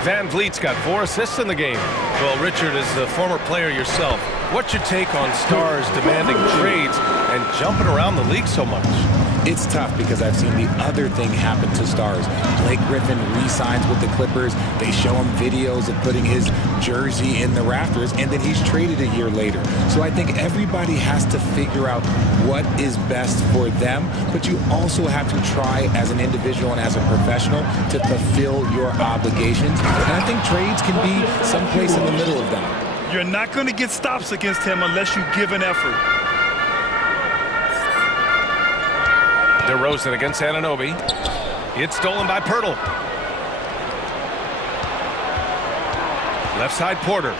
Van Vliet's got 4 assists in the game. Well, Richard, as a former player yourself, what's your take on stars demanding trades and jumping around the league so much? It's tough because I've seen the other thing happen to stars. Blake Griffin re-signs with the Clippers. They show him videos of putting his jersey in the rafters, and then he's traded a year later. So I think everybody has to figure out what is best for them, but you also have to try as an individual and as a professional to fulfill your obligations. And I think trades can be someplace in the middle of that. You're not going to get stops against him unless you give an effort. DeRozan against Anunoby. It's stolen by Pirtle. Left side Porter.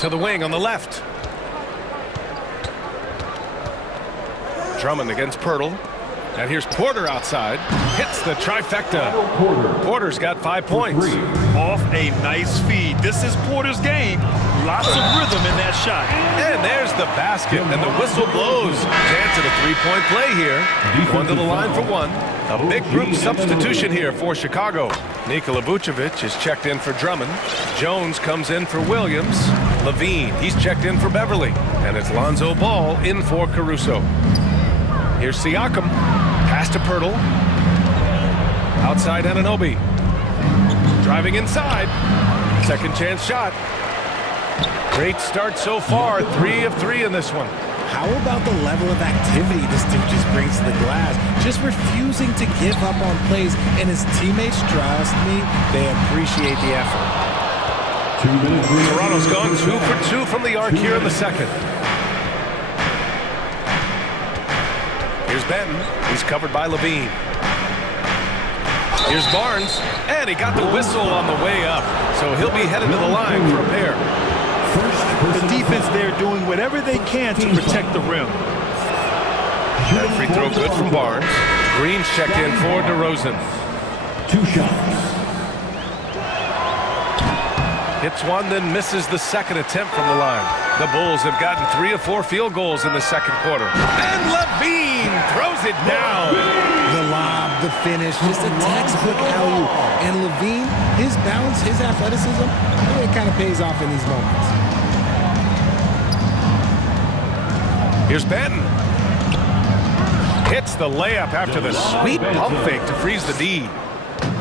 To the wing on the left. Drummond against Pirtle. And here's Porter outside. Hits the trifecta. Porter's got 5 points. Off a nice feed. This is Porter's game. Lots of rhythm in that shot. And there's the basket, and the whistle blows. Chance at a 3-point play here. Going to the line for 1. A big group substitution here for Chicago. Nikola Vucevic is checked in for Drummond. Jones comes in for Williams. Levine, he's checked in for Beverley. And it's Lonzo Ball in for Caruso. Here's Siakam. Pass to Pirtle. Outside Anunoby. Driving inside. Second chance shot. Great start so far. 3 of 3 in this one. How about the level of activity this dude just brings to the glass? Just refusing to give up on plays, and his teammates, trust me, they appreciate the effort. Toronto's gone 2 for 2 from the arc here in the second. Here's Benton. He's covered by Levine. Here's Barnes. And he got the whistle on the way up. So he'll be headed to the line for a pair. First The defense there doing whatever they can to protect the rim. That free throw good from Barnes. Green's checked in for DeRozan. 2 shots. Hits one, then misses the second attempt from the line. The Bulls have gotten 3 of 4 field goals in the second quarter. And Levine throws it down. The lob, the finish, just a textbook alley-oop. And Levine, his balance, his athleticism, it kind of pays off in these moments. Here's Benton. Hits the layup after the sweet pump fake to freeze the D.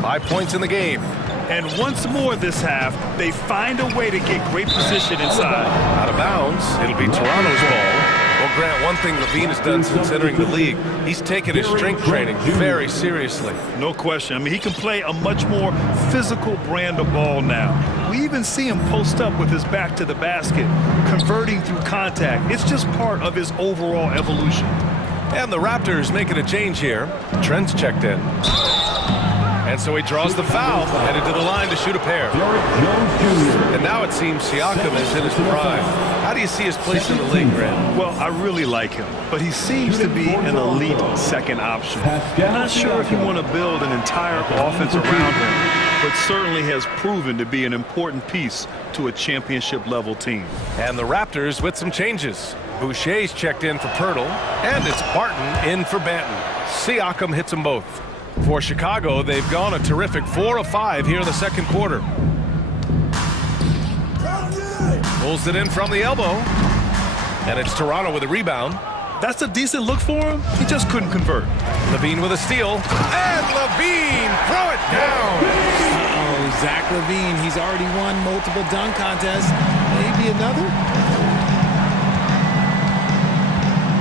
5 points in the game. And once more this half, they find a way to get great position inside. Out of bounds, it'll be Toronto's ball. Well, Grant, one thing Levine has done since entering the league, he's taken his strength training very seriously. No question. I mean, he can play a much more physical brand of ball now. We even see him post up with his back to the basket, converting through contact. It's just part of his overall evolution. And the Raptors making a change here. Trent's checked in. And so he draws the foul, headed to the line to shoot a pair. And now it seems Siakam is in his prime. How do you see his place in the league, Grant? Well, I really like him, but he seems to be an elite second option. I'm not sure if you want to build an entire offense around him, but certainly has proven to be an important piece to a championship-level team. And the Raptors with some changes. Boucher's checked in for Pirtle, and it's Barton in for Banton. Siakam hits them both. For Chicago, they've gone a terrific 4 of 5 here in the second quarter. Pulls it in from the elbow. And it's Toronto with a rebound. That's a decent look for him. He just couldn't convert. Levine with a steal. And Levine, throw it down. Uh-oh, Zach Levine, he's already won multiple dunk contests. Maybe another?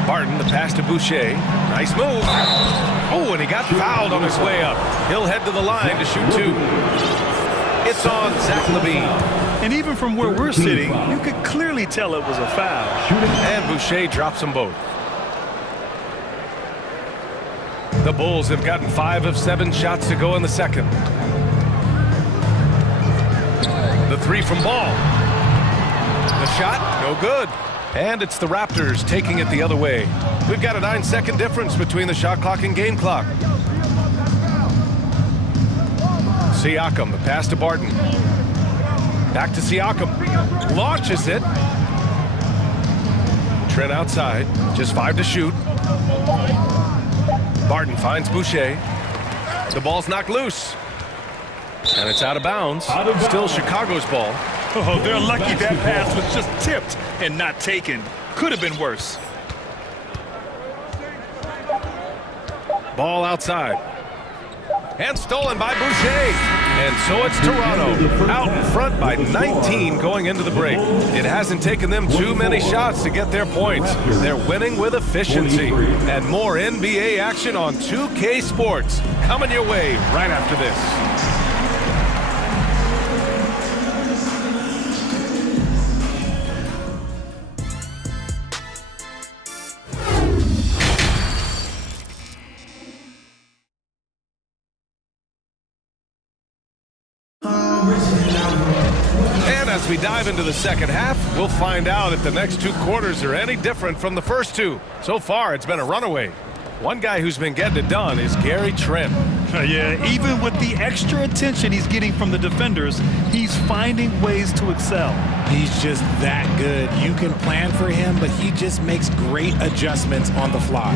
Barton, the pass to Boucher. Nice move. Oh, and he got fouled on his way up. He'll head to the line to shoot 2. It's on Zach Levine. And even from where we're sitting, you could clearly tell it was a foul. And Boucher drops them both. The Bulls have gotten 5 of 7 shots to go in the second. The 3 from Ball. The shot, no good. And it's the Raptors taking it the other way. We've got a 9-second difference between the shot clock and game clock. Siakam, the pass to Barton. Back to Siakam. Launches it. Trent outside. Just 5 to shoot. Barton finds Boucher. The ball's knocked loose. And it's out of bounds. Still Chicago's ball. Oh, they're lucky that pass was just tipped and not taken. Could have been worse. Ball outside. And stolen by Boucher. And so it's Toronto out in front by 19 going into the break. It hasn't taken them too many shots to get their points. They're winning with efficiency. And more NBA action on 2K Sports coming your way right after this. And as we dive into the second half, we'll find out if the next 2 quarters are any different from the first 2. So far, it's been a runaway. One guy who's been getting it done is Gary Trent. Yeah, even with the extra attention he's getting from the defenders, he's finding ways to excel. He's just that good. You can plan for him, but he just makes great adjustments on the fly.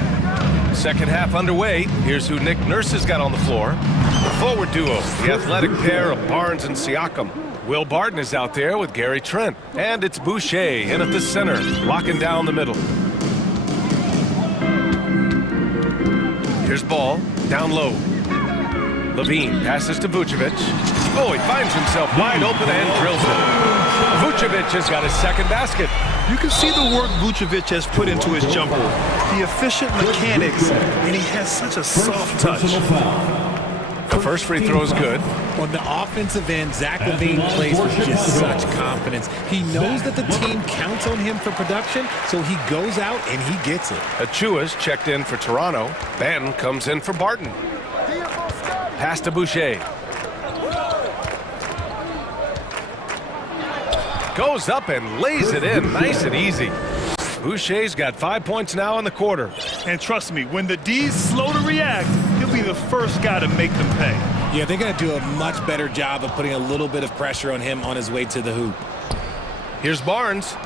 Second half underway. Here's who Nick Nurse has got on the floor. The forward duo, the athletic pair of Barnes and Siakam. Will Barton is out there with Gary Trent. And it's Boucher in at the center, locking down the middle. Here's Ball, down low. Levine passes to Vucevic. Oh, he finds himself wide open and drills it. Vucevic has got his second basket. You can see the work Vucevic has put into his jumper. The efficient mechanics, and he has such a soft touch. The first free throw is good. On the offensive end, Zach Levine plays with just such confidence. He knows that the team counts on him for production, so he goes out and he gets it. Achua's checked in for Toronto. Banton comes in for Barton. Pass to Boucher. Goes up and lays it in nice and easy. Boucher's got 5 points now in the quarter. And trust me, when the D's slow to react, he'll be the first guy to make them pay. Yeah, they're going to do a much better job of putting a little bit of pressure on him on his way to the hoop. Here's Barnes.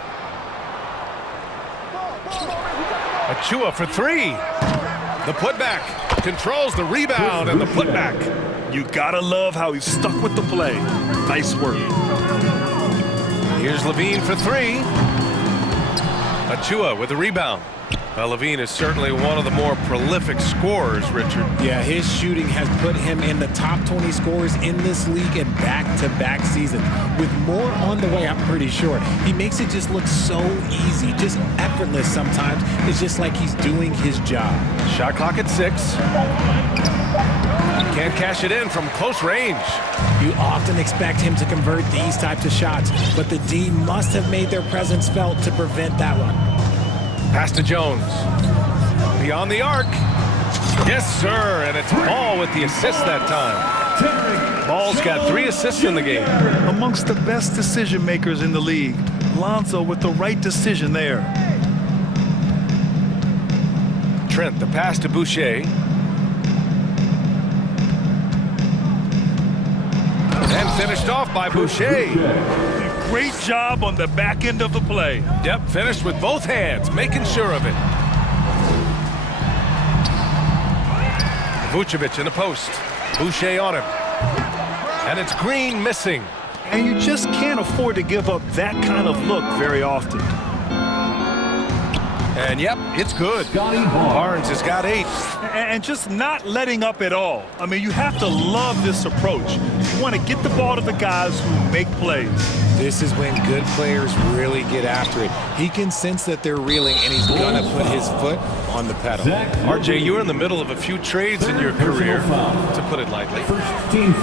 Achua for three. The putback. Controls the rebound and the putback. You gotta love how he stuck with the play. Nice work. Here's Levine for three. Achua with the rebound. Well, Levine is certainly one of the more prolific scorers, Richard. Yeah, his shooting has put him in the top 20 scorers in this league in back-to-back seasons. With more on the way, I'm pretty sure. He makes it just look so easy, just effortless sometimes. It's just like he's doing his job. Shot clock at 6. Can't cash it in from close range. You often expect him to convert these types of shots, but the D must have made their presence felt to prevent that one. Pass to Jones. Beyond the arc. Yes, sir, and it's Ball with the assist that time. Ball's got 3 assists in the game. Amongst the best decision makers in the league. Lonzo with the right decision there. Trent, the pass to Boucher. And finished off by Boucher. Great job on the back end of the play. Yep, finished with both hands, making sure of it. Vucevic in the post. Boucher on him. And it's Green missing. And you just can't afford to give up that kind of look very often. And yep, it's good. Barnes has got 8. And just not letting up at all. I mean, you have to love this approach. You want to get the ball to the guys who make plays. This is when good players really get after it. He can sense that they're reeling, and he's going to put his foot on the pedal. RJ, you're in the middle of a few trades in your career, to put it lightly.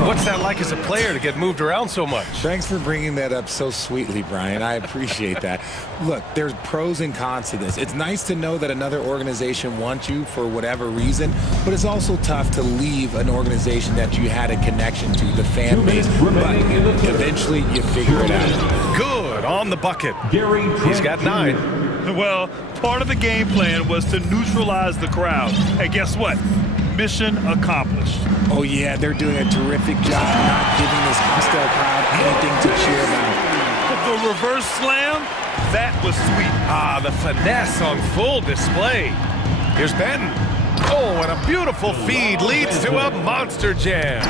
What's that like as a player to get moved around so much? Thanks for bringing that up so sweetly, Brian. I appreciate that. Look, there's pros and cons to this. It's nice to know that another organization wants you for whatever reason, but it's also tough to leave an organization that you had a connection to, the fan base. But eventually, you figure it out. Good on the bucket. He's got 9. Well, part of the game plan was to neutralize the crowd. And guess what? Mission accomplished. Oh, yeah, they're doing a terrific job not giving this hostile crowd anything to cheer about. The reverse slam, that was sweet. Ah, the finesse on full display. Here's Benton. Oh, and a beautiful feed leads to a monster jam.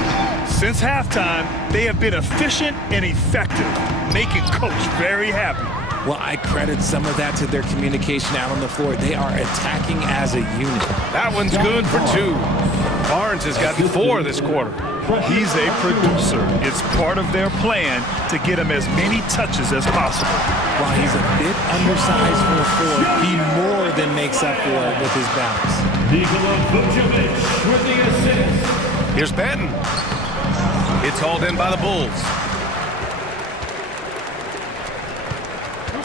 Since halftime, they have been efficient and effective, making Coach very happy. Well, I credit some of that to their communication out on the floor. They are attacking as a unit. That one's good for 2. Barnes has gotten 4 this quarter. He's a producer. It's part of their plan to get him as many touches as possible. While he's a bit undersized for a 4, he more than makes up for it with his bounce. Here's Benton. It's hauled in by the Bulls.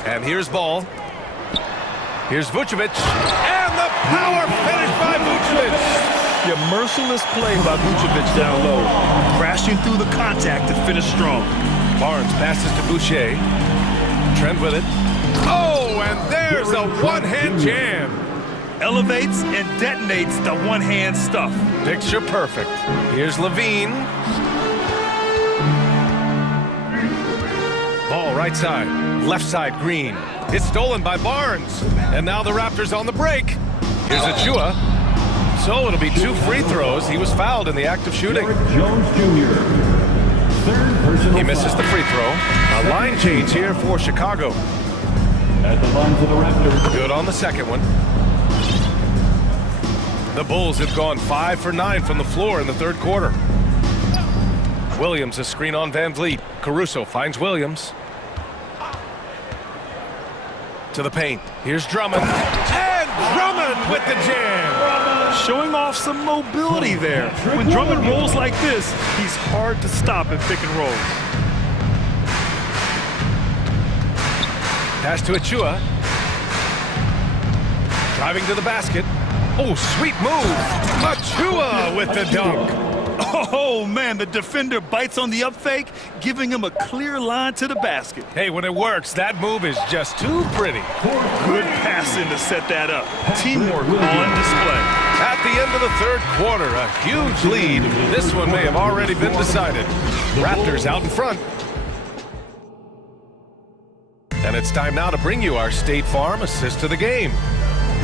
And here's Ball. Here's Vucevic. And the power finish by Vucevic. Your merciless play by Vucevic down low. Crashing through the contact to finish strong. Barnes passes to Boucher. Trent with it. Oh, and there's a one-hand jam. Elevates and detonates the one-hand stuff. Picture perfect. Here's Levine. Ball right side. Left side, Green. It's stolen by Barnes. And now the Raptors on the break. Here's Achua. So it'll be 2 free throws. He was fouled in the act of shooting. Jones Jr. He misses the free throw. A line change here for Chicago. At the line for the Raptors. Good on the second one. The Bulls have gone 5 for 9 from the floor in the third quarter. Williams a screen on Van Vliet. Caruso finds Williams. To the paint. Here's Drummond. And Drummond with the jam. Showing off some mobility there. When Drummond rolls like this, he's hard to stop in pick and roll. Pass to Achua. Driving to the basket. Oh, sweet move. Achua with the dunk. Oh, man, the defender bites on the up fake, giving him a clear line to the basket. Hey, when it works, that move is just too pretty. Good passing to set that up. Teamwork on display. At the end of the third quarter, a huge lead. This one may have already been decided. Raptors out in front. And it's time now to bring you our State Farm assist of the game.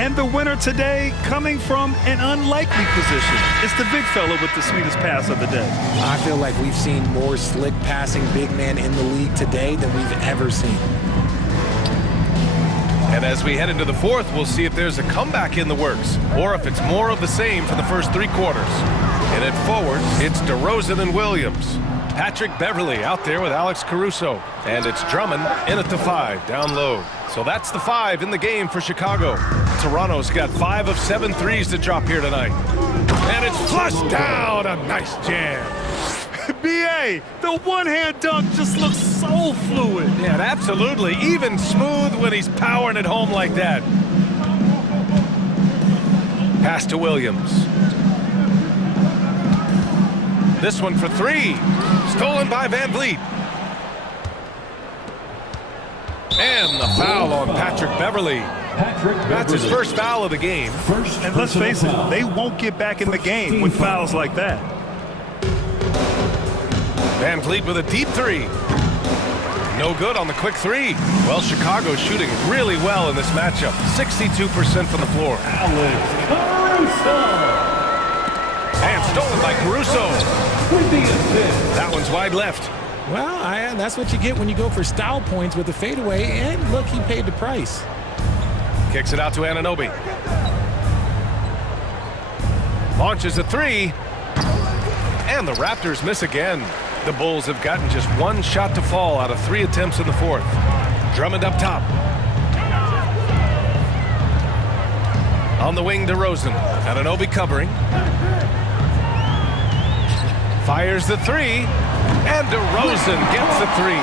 And the winner today coming from an unlikely position. It's the big fella with the sweetest pass of the day. I feel like we've seen more slick passing big men in the league today than we've ever seen. And as we head into the fourth, we'll see if there's a comeback in the works or if it's more of the same for the first three quarters. And at forward, it's DeRozan and Williams. Patrick Beverly out there with Alex Caruso. And it's Drummond in at the 5, down low. So that's the 5 in the game for Chicago. Toronto's got 5 of 7 threes to drop here tonight. And it's flushed down, a nice jam. B.A., the one-hand dunk just looks so fluid. Yeah, absolutely. Even smooth when he's powering it home like that. Pass to Williams. This one for 3. Stolen by Van Vliet. And the foul on Patrick Beverly. That's his first foul of the game. And let's face it, they won't get back in the game with fouls like that. Van Vliet with a deep 3. No good on the quick 3. Well, Chicago's shooting really well in this matchup. 62% from the floor. And stolen by Caruso. That one's wide left. Well, that's what you get when you go for style points with the fadeaway, and look, he paid the price. Kicks it out to Anunoby. Launches a 3. And the Raptors miss again. The Bulls have gotten just one shot to fall out of 3 attempts in the fourth. Drummond up top. On the wing, DeRozan. Anunoby covering. Fires the 3. And DeRozan gets the 3.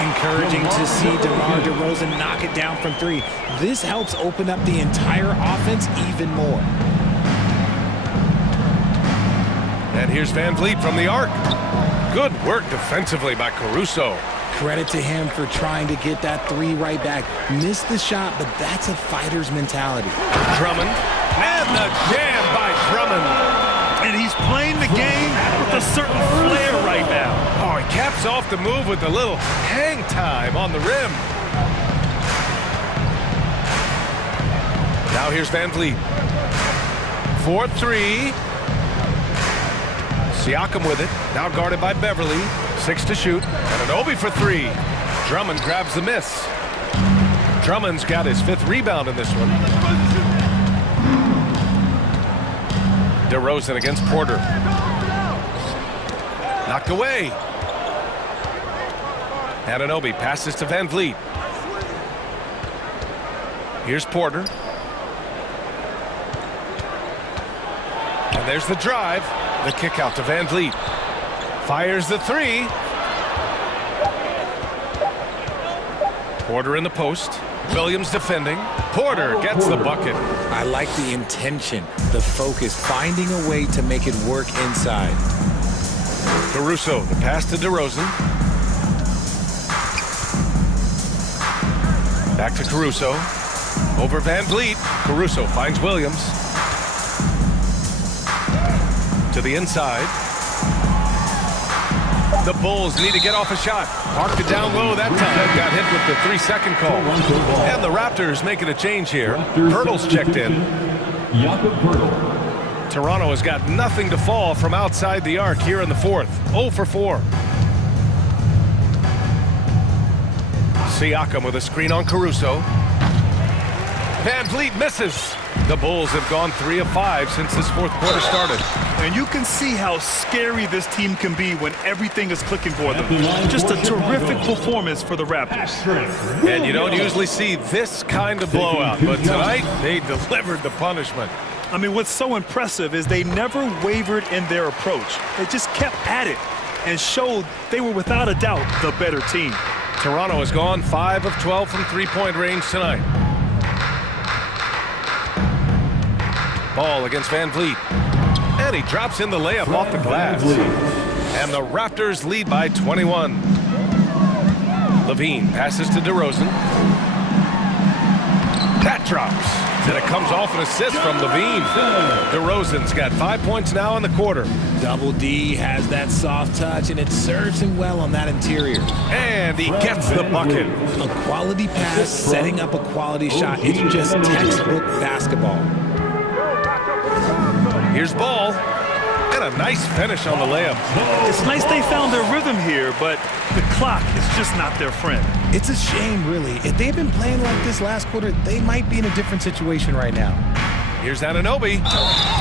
Encouraging to see DeMar DeRozan knock it down from 3. This helps open up the entire offense even more. And here's Van Vliet from the arc. Good work defensively by Caruso. Credit to him for trying to get that 3 right back. Missed the shot, but that's a fighter's mentality. Drummond. And the jam by Drummond. And he's playing the game with a certain flair right now. Oh, he caps off the move with a little hang time on the rim. Now here's Van Vliet. 4-3. Siakam with it. Now guarded by Beverly. 6 to shoot. And Anunoby for 3. Drummond grabs the miss. Drummond's got his 5th rebound in this one. DeRozan against Porter. Knocked away. Anunoby passes to Van Vliet. Here's Porter. And there's the drive. The kick out to Van Vliet. Fires the 3. Porter in the post. Williams defending. Porter gets the bucket. I like the intention, the focus, finding a way to make it work inside. Caruso, the pass to DeRozan. Back to Caruso. Over Van Vliet. Caruso finds Williams. To the inside. The Bulls need to get off a shot. Parked it down low that time. Got hit with the 3-second call. And the Raptors making a change here. Pirtle's checked in. Toronto has got nothing to fall from outside the arc here in the fourth. 0 for 4. Siakam with a screen on Caruso. Van Vliet misses. The Bulls have gone 3 of 5 since this fourth quarter started. And you can see how scary this team can be when everything is clicking for them. Just a terrific performance for the Raptors. And you don't usually see this kind of blowout, but tonight they delivered the punishment. I mean, what's so impressive is they never wavered in their approach. They just kept at it and showed they were without a doubt the better team. Toronto has gone 5 of 12 from 3-point range tonight. Ball against Van Vliet. And he drops in the layup off the glass. And the Raptors lead by 21. Levine passes to DeRozan. That drops. And it comes off an assist from Levine. DeRozan's got 5 points now in the quarter. Double D has that soft touch, and it serves him well on that interior. And he gets the bucket. A quality pass, setting up a quality shot. It's just textbook basketball. Here's Ball. And a nice finish on the layup. It's nice they found their rhythm here, but the clock is just not their friend. It's a shame, really. If they'd been playing like this last quarter, they might be in a different situation right now. Here's Anunoby.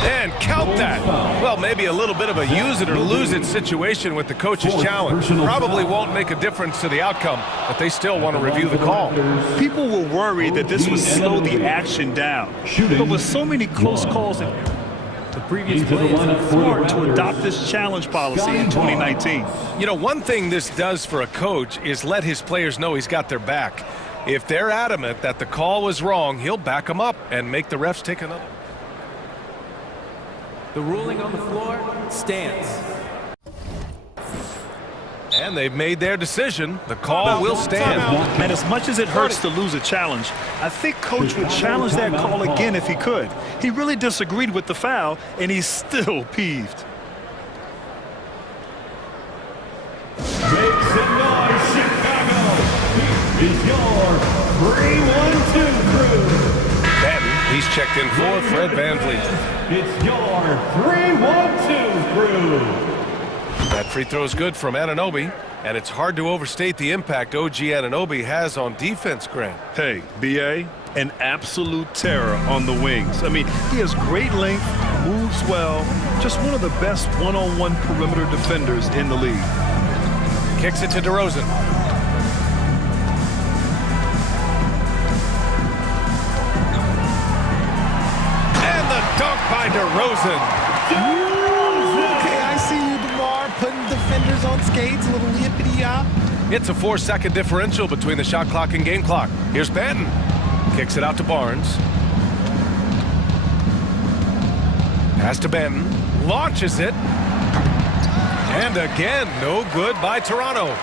And count that. Well, maybe a little bit of a use it or lose it situation with the coach's challenge. Probably won't make a difference to the outcome, but they still want to review the call. People were worried that this would slow the action down. But with so many close calls, the previous play is smart to adopt this challenge policy in 2019. You know, one thing this does for a coach is let his players know he's got their back. If they're adamant that the call was wrong, he'll back them up and make the refs take another. The ruling on the floor stands. And they've made their decision. The call will stand. And as much as it hurts to lose a challenge, I think Coach would challenge that call again if he could. He really disagreed with the foul, and he's still peeved. Make some noise, Chicago! Is your 3-1-2 crew. Batten, he's checked in for Fred Van Vliet. It's your 3-1-2 crew. That free throw is good from Anunoby, and it's hard to overstate the impact OG Anunoby has on defense, Grant. Hey, BA, an absolute terror on the wings. I mean, he has great length, moves well, just one of the best one-on-one perimeter defenders in the league. Kicks it to DeRozan. And the dunk by DeRozan. Okay, I see you, DeMar, putting defenders on skates, a little yippity-yop. It's a 4-second differential between the shot clock and game clock. Here's Batten. Kicks it out to Barnes. Pass to Batten. Launches it. And again, no good by Toronto.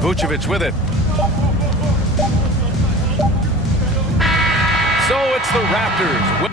Vucevic with it. So it's the Raptors.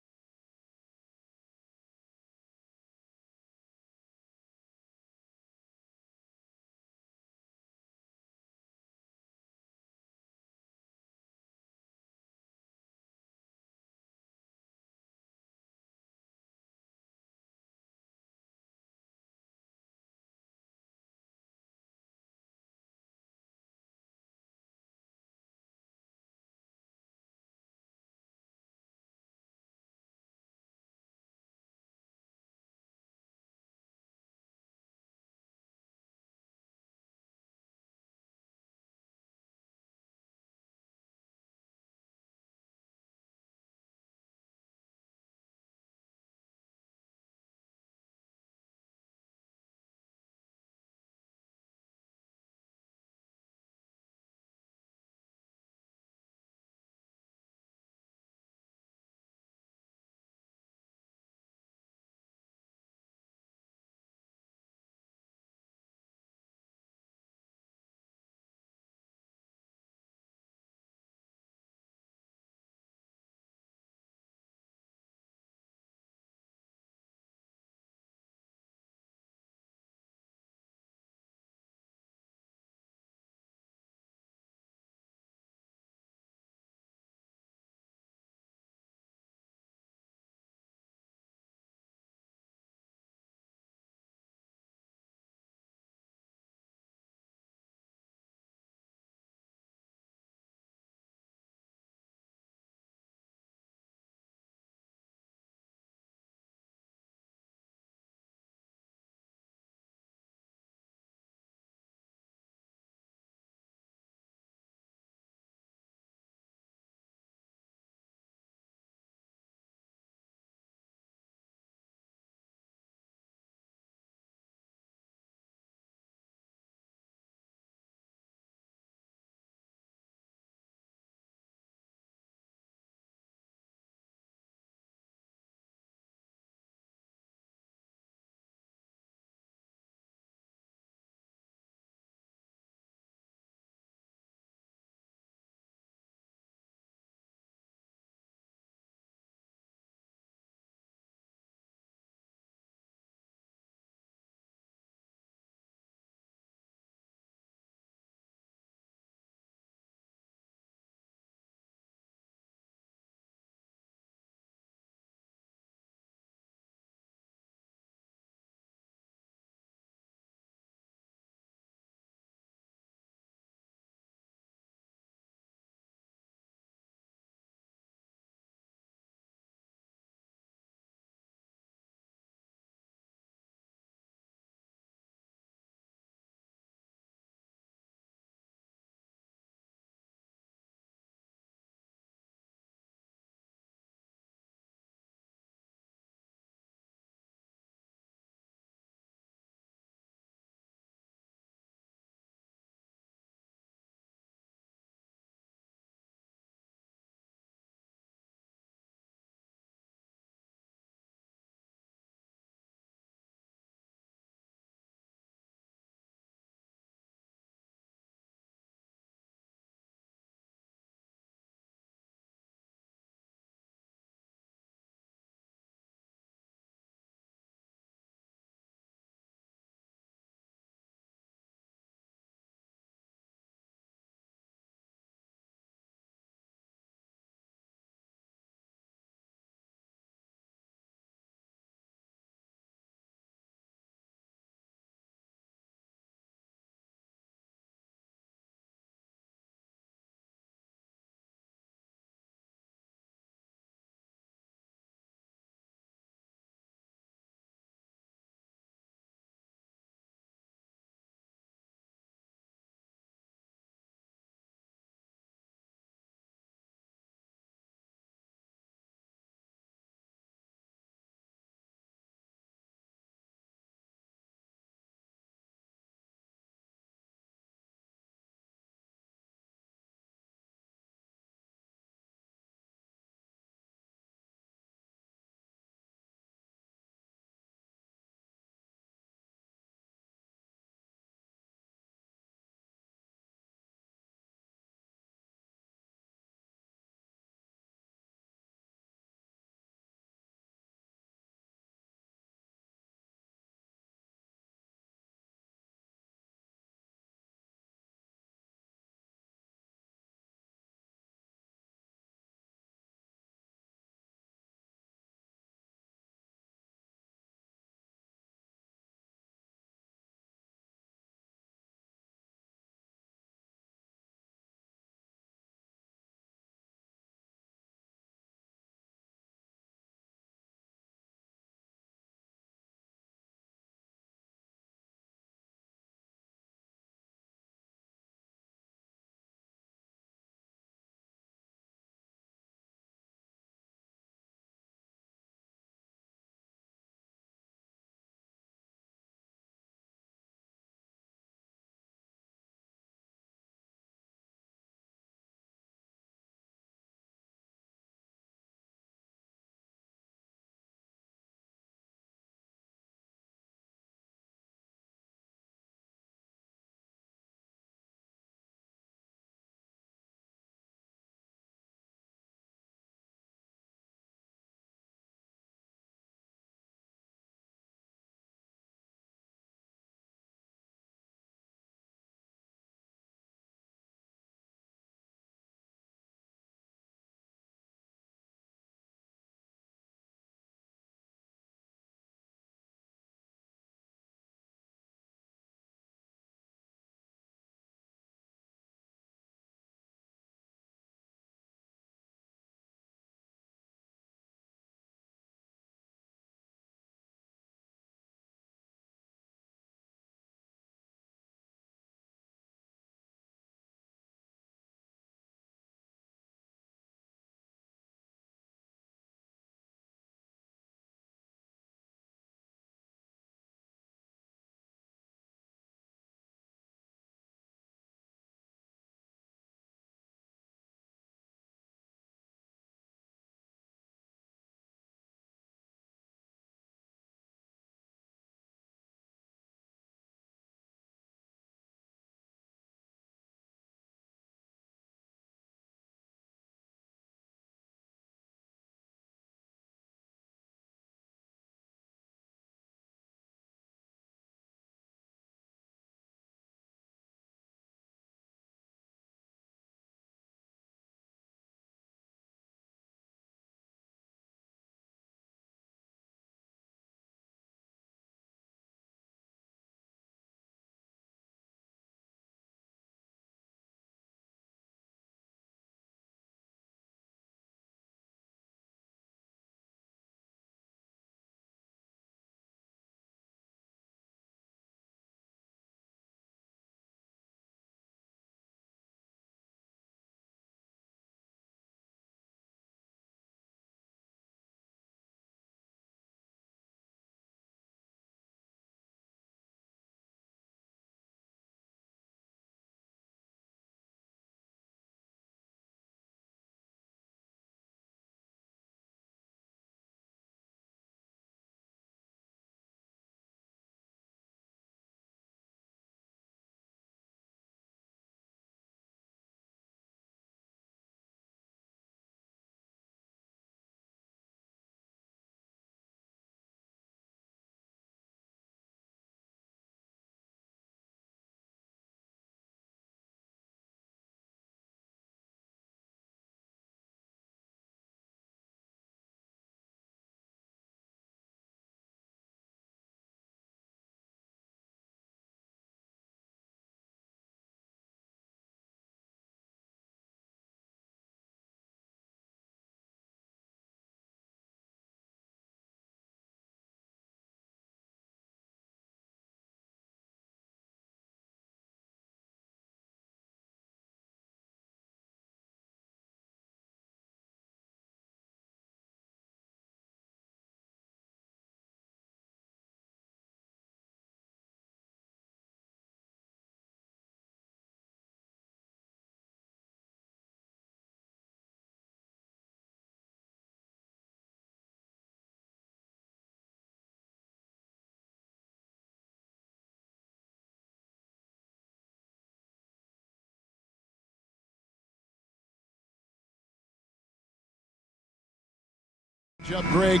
Up, Greg,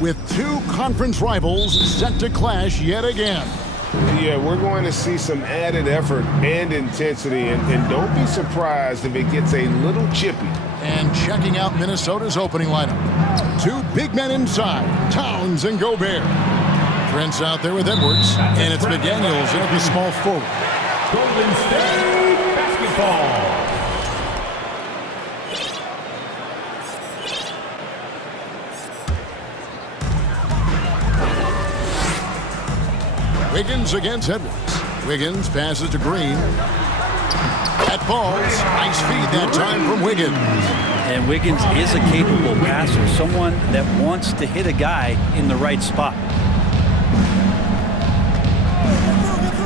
with two conference rivals set to clash yet again. Yeah, we're going to see some added effort and intensity, and don't be surprised if it gets a little chippy. And checking out Minnesota's opening lineup. Two big men inside, Towns and Gobert. Trent's out there with Edwards, and it's McDaniels in at the small forward. Golden State basketball. Wiggins against Edwards. Wiggins passes to Green. That falls. Nice feed that time from Wiggins. And Wiggins is a capable passer, someone that wants to hit a guy in the right spot.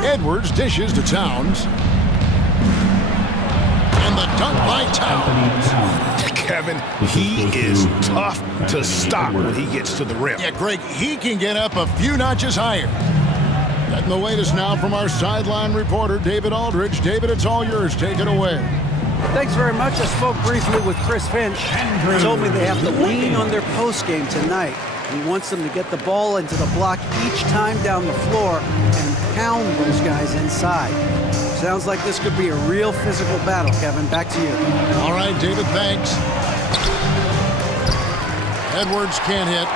Edwards dishes to Towns. And the dunk by Towns. Kevin, he is tough to stop when he gets to the rim. Yeah, Greg, he can get up a few notches higher. Getting the latest now from our sideline reporter, David Aldridge. David, it's all yours. Take it away. Thanks very much. I spoke briefly with Chris Finch. He told me they have to lean on their post game tonight. He wants them to get the ball into the block each time down the floor and pound those guys inside. Sounds like this could be a real physical battle, Kevin. Back to you. All right, David, thanks. Edwards can't hit.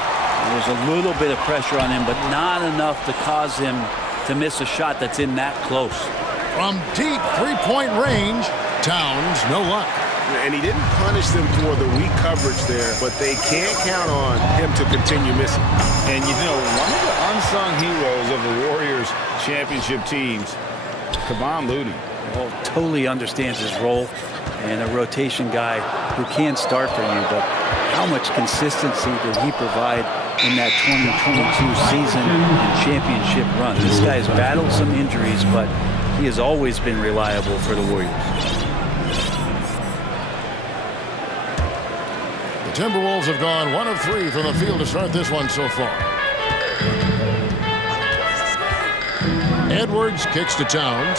There's a little bit of pressure on him, but not enough to cause him to miss a shot that's in that close. From deep three-point range, Towns, no luck. And he didn't punish them for the weak coverage there, but they can't count on him to continue missing. And you know, one of the unsung heroes of the Warriors championship teams, Kevon Looney. Well, totally understands his role and a rotation guy who can start for you, but how much consistency did he provide in that 2022 season and championship run? This guy's battled some injuries, but he has always been reliable for the Warriors. The Timberwolves have gone 1 of 3 from the field to start this one so far. Edwards kicks to Towns.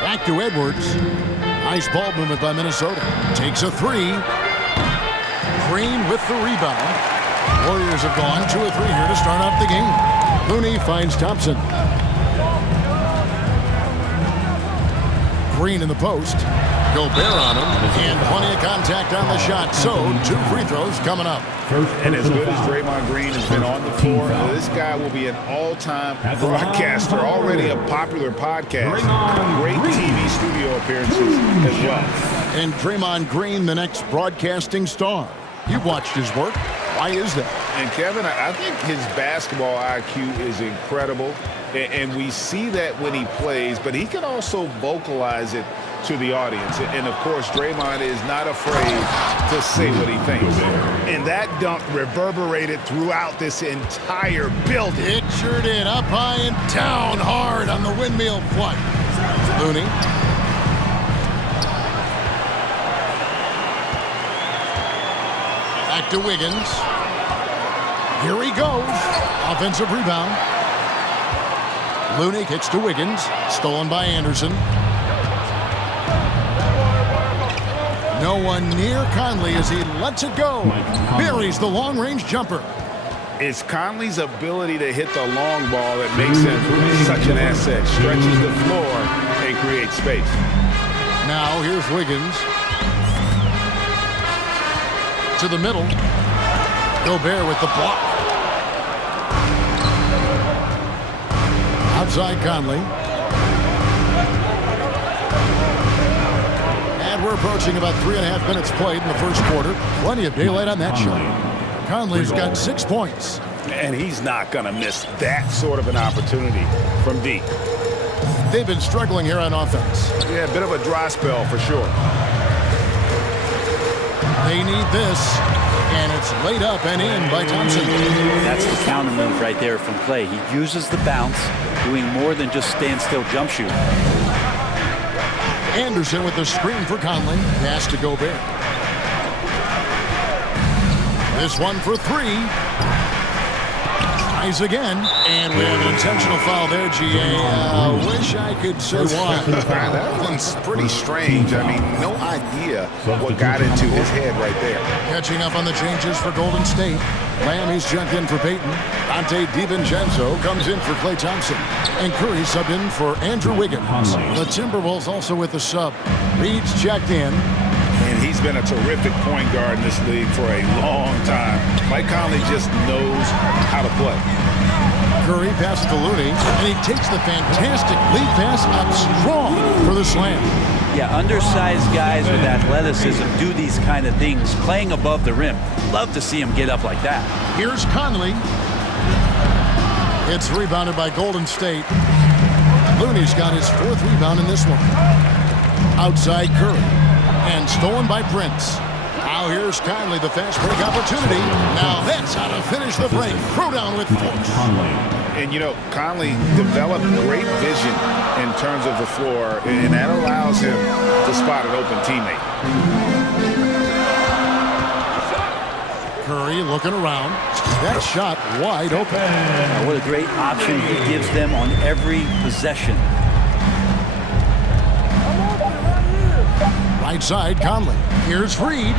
Back to Edwards. Nice ball movement by Minnesota. Takes a three. Green with the rebound. Warriors have gone 2 of 3 here to start off the game. Looney finds Thompson. Green in the post. Gobert on him. And plenty of contact on the shot. So 2 free throws coming up. And as good as Draymond Green has been on the floor, this guy will be an all-time broadcaster, already a popular podcast, great TV studio appearances as well. And Draymond Green, the next broadcasting star. You've watched his work. Why is that? And Kevin, I think his basketball IQ is incredible. And we see that when he plays, but he can also vocalize it to the audience. And of course, Draymond is not afraid to say what he thinks. And that dunk reverberated throughout this entire building. It sure did. Up high and down hard on the windmill flush. Looney. Back to Wiggins. Here he goes. Offensive rebound. Looney kicks to Wiggins. Stolen by Anderson. No one near Conley as he lets it go. Buries the long-range jumper. It's Conley's ability to hit the long ball that makes him such an asset. Stretches the floor and creates space. Now here's Wiggins. To the middle. Gobert with the block. Outside Conley. And we're approaching about 3.5 minutes played in the first quarter. Plenty of daylight on that shot. Conley's got 6 points. And he's not going to miss that sort of an opportunity from deep. They've been struggling here on offense. Yeah, a bit of a dry spell for sure. They need this. And it's laid up and in by Thompson. That's the counter move right there from Clay. He uses the bounce, doing more than just standstill jump shoot. Anderson with the screen for Conley. Pass to Gobert. This one for 3. Tries again, and we have an intentional foul there, GA. Wish I could say why. That one's pretty strange. I mean, no idea what got into his head right there. Catching up on the changes for Golden State. Lamb, he's jumped in for Peyton. Dante DiVincenzo comes in for Klay Thompson. And Curry subbed in for Andrew Wiggins. The Timberwolves also with the sub. Reed's checked in. And he's been a terrific point guard in this league for a long time. Mike Conley just knows how to play. Curry passes to Looney, and he takes the fantastic lead pass up strong for the slam. Yeah, undersized guys with athleticism do these kind of things, playing above the rim. Love to see him get up like that. Here's Conley. It's rebounded by Golden State. Looney's got his 4th rebound in this one. Outside Curry. And stolen by Prince. Now here's Conley, the fast break opportunity. Now that's how to finish the break. Throw down with force. And, you know, Conley developed great vision in terms of the floor, and that allows him to spot an open teammate. Curry looking around. That shot wide open. What a great option he gives them on every possession. Right side, Conley. Here's Reed.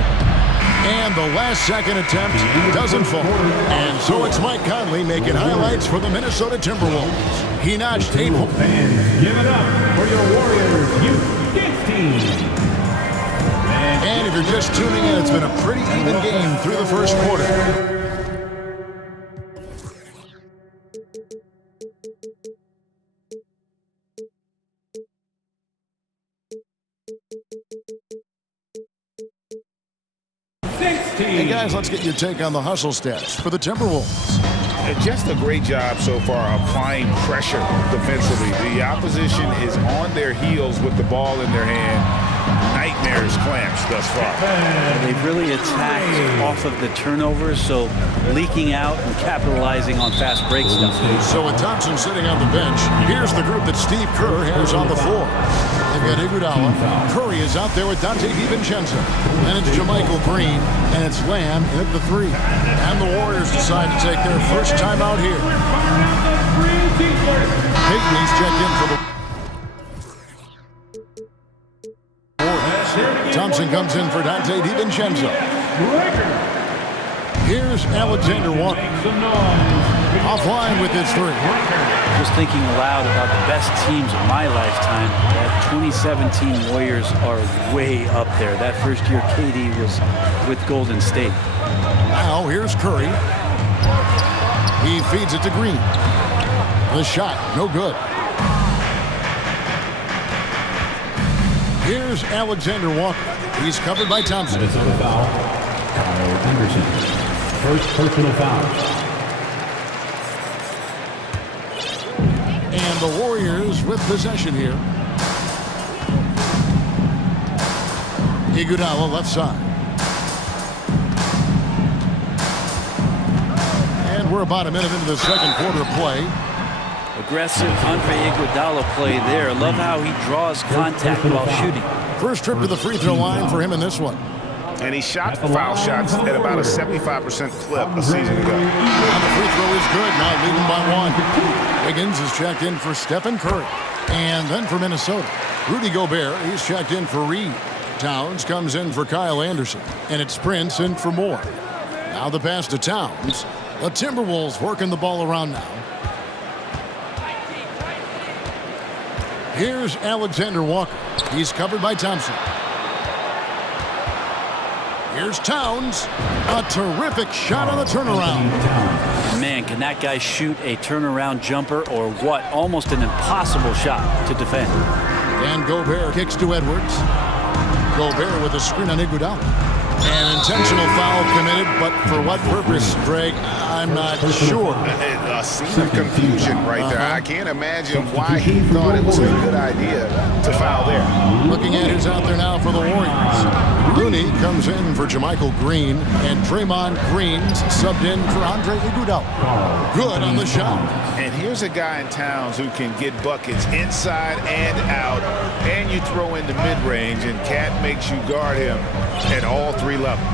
And the last-second attempt doesn't fall. And so it's Mike Conley making highlights for the Minnesota Timberwolves. He notched 8 points. Fans, give it up for your Warriors Youth Kids team. And if you're just tuning in, it's been a pretty even game through the first quarter. Hey guys, let's get your take on the hustle stats for the Timberwolves. Just a great job so far applying pressure defensively. The opposition is on their heels with the ball in their hand. Nightmares clamps thus far. They've really attacked off of the turnovers, so leaking out and capitalizing on fast break stuff. So with Thompson sitting on the bench, here's the group that Steve Kerr has on the floor. They've got Iguodala. Curry is out there with Dante DiVincenzo. Then it's JaMychal Green, and it's Lamb at the 3. And the Warriors decide to take their first time out here. Peyton's checked in for the Thompson comes in for Dante DiVincenzo. Here's Alexander Walker. Offline with his 3. Just thinking aloud about the best teams of my lifetime, that 2017 Warriors are way up there. That first year KD was with Golden State. Now here's Curry. He feeds it to Green. The shot, no good. Here's Alexander Walker. He's covered by Thompson. Minnesota foul. Kyle Anderson. First personal foul. And the Warriors with possession here. Iguodala left side. And we're about a minute into the second quarter play. Aggressive Andre Iguodala play there. Love how he draws contact while shooting. First trip to the free throw line for him in this one. And he shot foul shots at about a 75% clip a season ago. And the free throw is good, now leading by 1. Wiggins is checked in for Stephen Curry. And then for Minnesota, Rudy Gobert, he's checked in for Reed. Towns comes in for Kyle Anderson. And it's Prince in for Moore. Now the pass to Towns. The Timberwolves working the ball around now. Here's Alexander Walker. He's covered by Thompson. Here's Towns. A terrific shot on the turnaround. Man, can that guy shoot a turnaround jumper or what? Almost an impossible shot to defend. And Gobert kicks to Edwards. Gobert with a screen on Iguodala. An intentional foul committed, but for what purpose, Greg? I'm not sure. A scene of confusion right there. I can't imagine why he thought it was a good idea to foul there. Looking at who's out there now for the Warriors. Looney comes in for JaMychal Green, and Draymond Green's subbed in for Andre Iguodala. Good on the shot. And here's a guy in Towns who can get buckets inside and out, and you throw in the mid-range, and Cat makes you guard him at all 3 levels.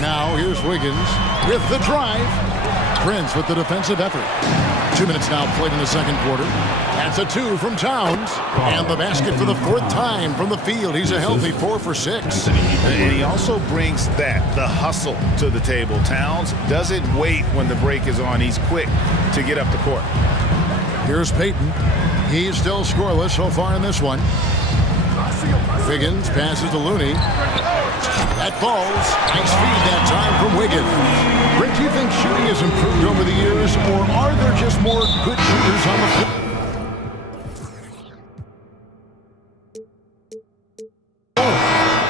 Now here's Wiggins with the drive. Prince with the defensive effort. 2 minutes now played in the second quarter. That's a 2 from Towns. And the basket for the 4th time from the field. He's a healthy 4 for 6. And he also brings the hustle to the table. Towns doesn't wait when the break is on. He's quick to get up the court. Here's Payton. He's still scoreless so far in this one. Wiggins passes to Looney. That falls. Nice feed that time from Wiggins. Rick, do you think shooting has improved over the years, or are there just more good shooters on the floor?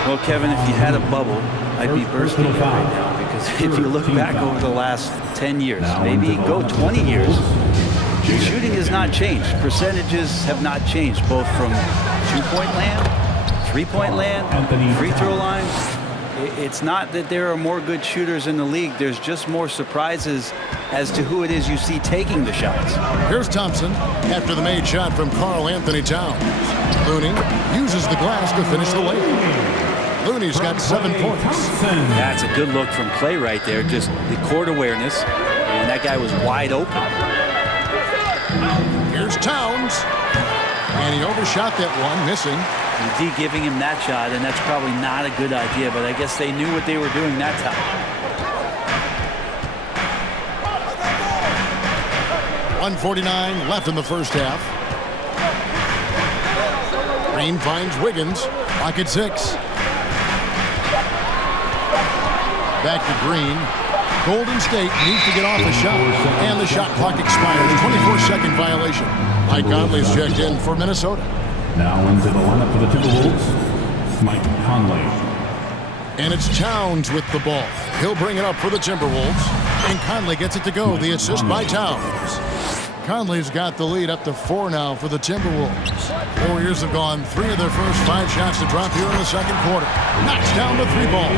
Well, Kevin, if you had a bubble, I'd be bursting it right now, because if you look back over the last 10 years, maybe go 20 years, shooting has not changed. Percentages have not changed, both from two-point land, three-point land, free throw line. It's not that there are more good shooters in the league. There's just more surprises as to who it is you see taking the shots. Here's Thompson after the made shot from Karl Anthony Towns. Looney uses the glass to finish the layup. Looney's got 7 points. That's a good look from Clay right there. Just the court awareness, and that guy was wide open. Here's Towns, and he overshot that one, missing. D giving him that shot, and that's probably not a good idea, but I guess they knew what they were doing that time. 1:49 left in the first half. Green finds Wiggins. Pocket 6. Back to Green. Golden State needs to get off a shot, and the shot clock expires. 24-second violation. Mike Conley's checked in for Minnesota. Now into the lineup for the Timberwolves, Mike Conley. And it's Towns with the ball. He'll bring it up for the Timberwolves. And Conley gets it to go. The assist by Towns. Conley's got the lead up to 4 now for the Timberwolves. Warriors have gone 3 of their first 5 shots to drop here in the second quarter. Knocks down the 3 ball.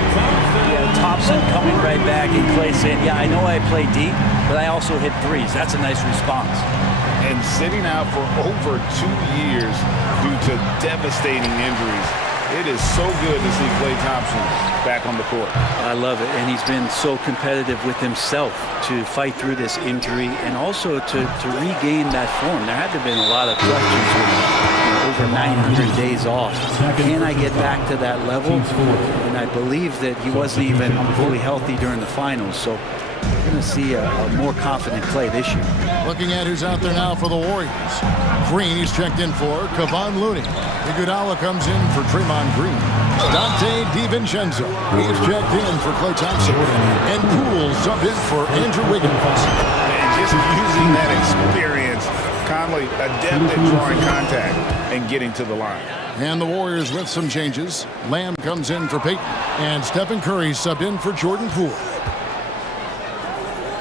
Yeah, Thompson coming right back, and Clay saying, yeah, I know I play deep, but I also hit threes. That's a nice response. And sitting out for over 2 years due to devastating injuries. It is so good to see Klay Thompson back on the court. I love it, and he's been so competitive with himself to fight through this injury and also to regain that form. There had to have been a lot of questions with over 900 days off. Can I get back to that level? And I believe that he wasn't even fully healthy during the finals, so we're going to see a more confident Klay this year. Looking at who's out there now for the Warriors. Green, he's checked in for Kevon Looney. Iguodala comes in for Draymond Green. Dante DiVincenzo, he's checked in for Klay Thompson. And Poole subbed in for Andrew Wiggins. And just using that experience, Conley adept at drawing contact and getting to the line. And the Warriors with some changes. Lamb comes in for Payton. And Stephen Curry subbed in for Jordan Poole.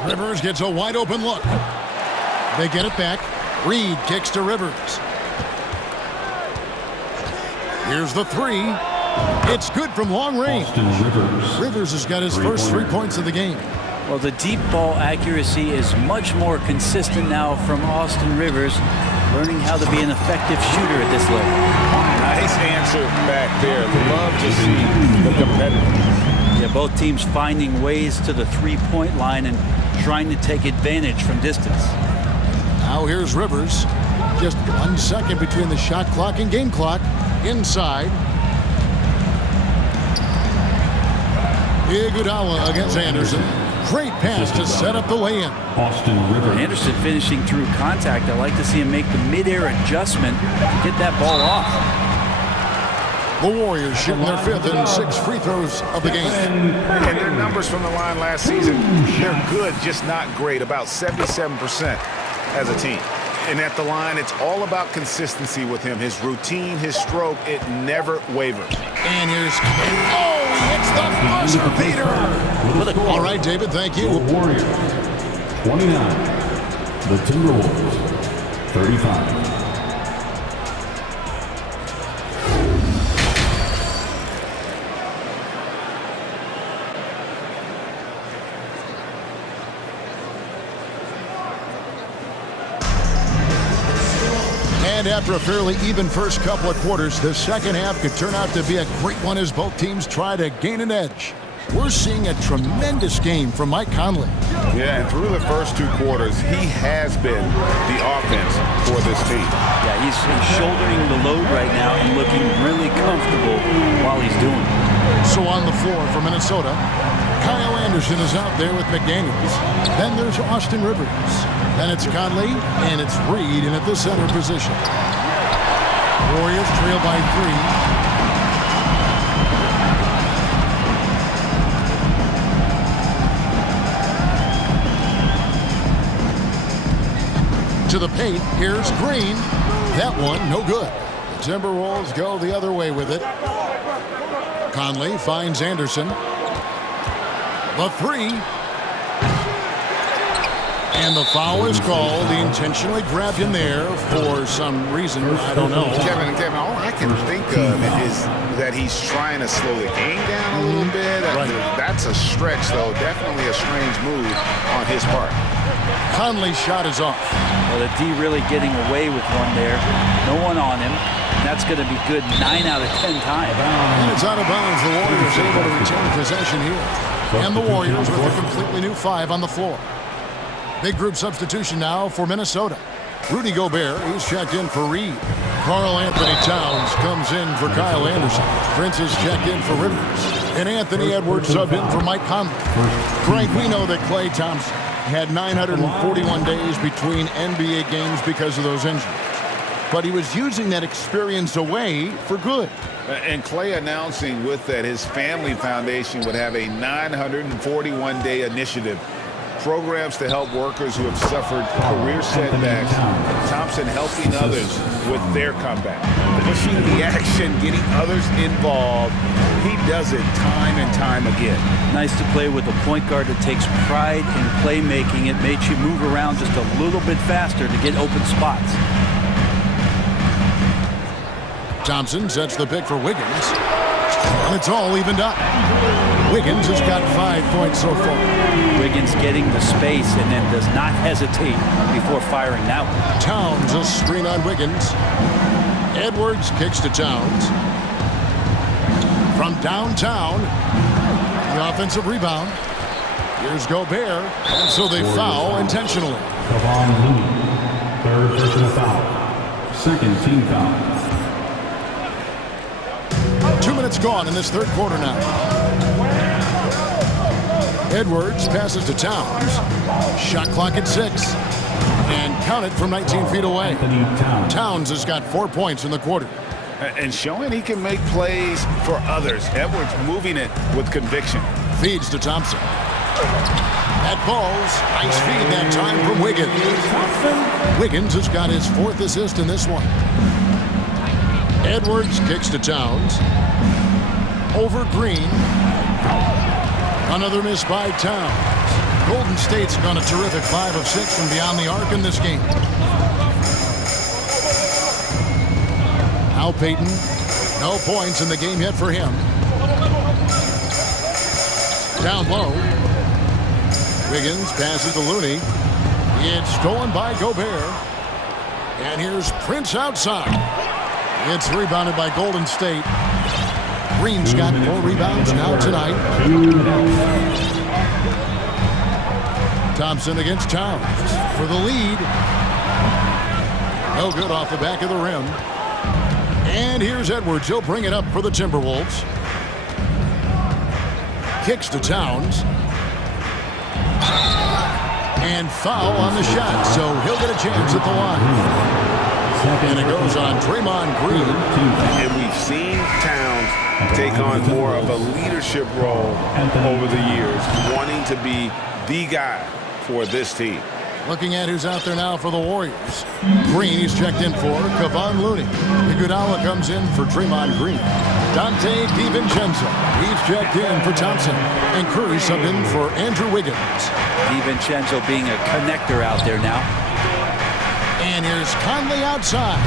Rivers gets a wide open look. They get it back. Reed kicks to Rivers. Here's the 3. It's good from long range. Rivers has got his first 3 points of the game. Well, the deep ball accuracy is much more consistent now from Austin Rivers, learning how to be an effective shooter at this level. Nice answer back there. Love to see the competitiveness. Yeah, both teams finding ways to the three-point line and trying to take advantage from distance. Now here's Rivers. Just 1 second between the shot clock and game clock. Inside. Iguodala against Anderson. Great pass to set up the lay-in. Austin Rivers. Anderson finishing through contact. I like to see him make the mid-air adjustment to get that ball off. The Warriors shooting their 5th and 6th free throws of the game. And their numbers from the line last season, they're good, just not great. About 77% as a team. And at the line, it's all about consistency with him. His routine, his stroke, it never wavers. And here's... Oh, he hits the buzzer beater! All right, David, thank you. The Warriors, 29. The Timberwolves, 35. And after a fairly even first couple of quarters, the second half could turn out to be a great one as both teams try to gain an edge. we're seeing a tremendous game from Mike Conley. Yeah, and through the first 2 quarters, he has been the offense for this team. Yeah, he's shouldering the load right now and looking really comfortable while he's doing it. So on the floor for Minnesota, Kyle Anderson is out there with McDaniels. Then there's Austin Rivers. Then it's Conley, and it's Reed in at the center position. Warriors trail by 3. To the paint, here's Green. That one, no good. The Timberwolves go the other way with it. Conley finds Anderson. The 3. And the foul is called. He intentionally grabbed him there for some reason. I don't know. Kevin, all I can think of is that he's trying to slow the game down a little bit. Right. That's a stretch, though. Definitely a strange move on his part. Conley's shot is off. Well, the D really getting away with one there. No one on him. That's going to be good 9 out of 10 times. And it's out of bounds. The Warriors able to retain possession here. And the Warriors with a completely new 5 on the floor. Big group substitution now for Minnesota. Rudy Gobert, he's checked in for Reed. Karl Anthony Towns comes in for Kyle Anderson. Prince is checked in for Rivers. And Anthony Edwards subbed in for Mike Conley. Frank, we know that Klay Thompson had 941 days between NBA games because of those injuries. But he was using that experience away for good. And Klay announcing with that his family foundation would have a 941-day initiative. Programs to help workers who have suffered career setbacks. Thompson helping others with their comeback. Pushing the action, getting others involved. He does it time and time again. Nice to play with a point guard that takes pride in playmaking. It makes you move around just a little bit faster to get open spots. Thompson sets the pick for Wiggins. And it's all evened up. Wiggins has got 5 points so far. Wiggins getting the space and then does not hesitate before firing that one. Towns a screen on Wiggins. Edwards kicks to Towns. From downtown, the offensive rebound. Here's Gobert, and so they foul intentionally. Third personal foul. Second team foul. 2 minutes gone in this third quarter now. Edwards passes to Towns. Shot clock at 6. And count it from 19 feet away. Towns has got 4 points in the quarter. And showing he can make plays for others. Edwards moving it with conviction. Feeds to Thompson. That ball's nice feed that time from Wiggins. Wiggins has got his 4th assist in this one. Edwards kicks to Towns. Over Green. Another miss by Towns. Golden State's gone a terrific 5 of 6 from beyond the arc in this game. Al Payton, no points in the game yet for him. Down low. Wiggins passes to Looney. It's stolen by Gobert. And here's Prince outside. It's rebounded by Golden State. Green's got 4 rebounds now tonight. Thompson against Towns for the lead. No good off the back of the rim. And here's Edwards. He'll bring it up for the Timberwolves. Kicks to Towns. And foul on the shot, so he'll get a chance at the line. And it goes on Draymond Green. And we've seen Towns take on more of a leadership role over the years, wanting to be the guy for this team. Looking at who's out there now for the Warriors. Green, he's checked in for Kevon Looney. Iguodala comes in for Draymond Green. Dante DiVincenzo, he's checked in for Thompson. And Curry subbed in for Andrew Wiggins. DiVincenzo being a connector out there now. And here's Conley outside.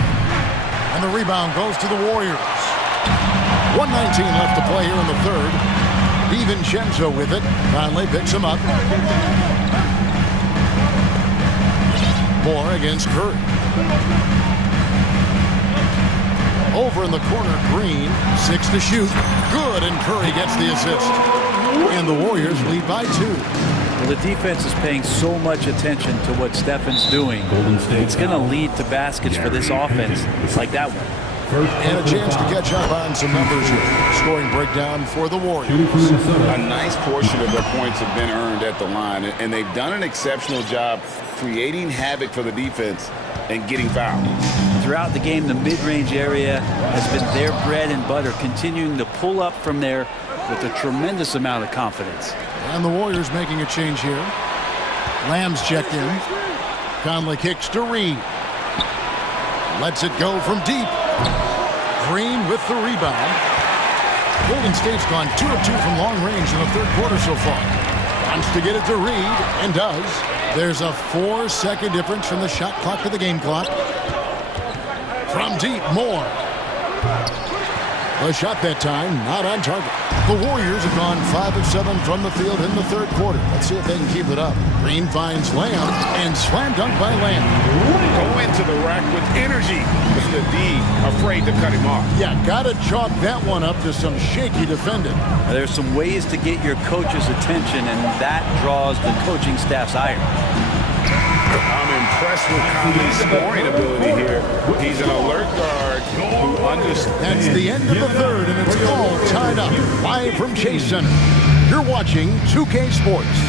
And the rebound goes to the Warriors. 1:19 left to play here in the third. DiVincenzo with it. Conley picks him up. Moore against Curry. Over in the corner, Green. 6 to shoot. Good, and Curry gets the assist. And the Warriors lead by 2. Well, the defense is paying so much attention to what Stefan's doing. It's going to lead to baskets for this offense like that one. And a chance to catch up on some numbers here. Scoring breakdown for the Warriors. A nice portion of their points have been earned at the line, and they've done an exceptional job creating havoc for the defense and getting fouled. Throughout the game, the mid-range area has been their bread and butter, continuing to pull up from there with a tremendous amount of confidence. And the Warriors making a change here. Lamb's checked in. Conley kicks to Reed. Lets it go from deep. Green with the rebound. Golden State's gone 2 of 2 from long range in the third quarter so far. Wants to get it to Reed, and does. There's a 4-second difference from the shot clock to the game clock. From deep, Moore. The shot that time, not on target. The Warriors have gone 5 of 7 from the field in the third quarter. Let's see if they can keep it up. Green finds Lamb, and slam dunk by Lamb. Go into the rack with energy. The D afraid to cut him off. Yeah, gotta chalk that one up to some shaky defending. Now, there's some ways to get your coach's attention, and that draws the coaching staff's ire. I'm impressed with Conley's scoring ability here. He's an alert guard who understands. That's the end of the third, and it's all tied up. Live from Chase Center. You're watching 2K Sports.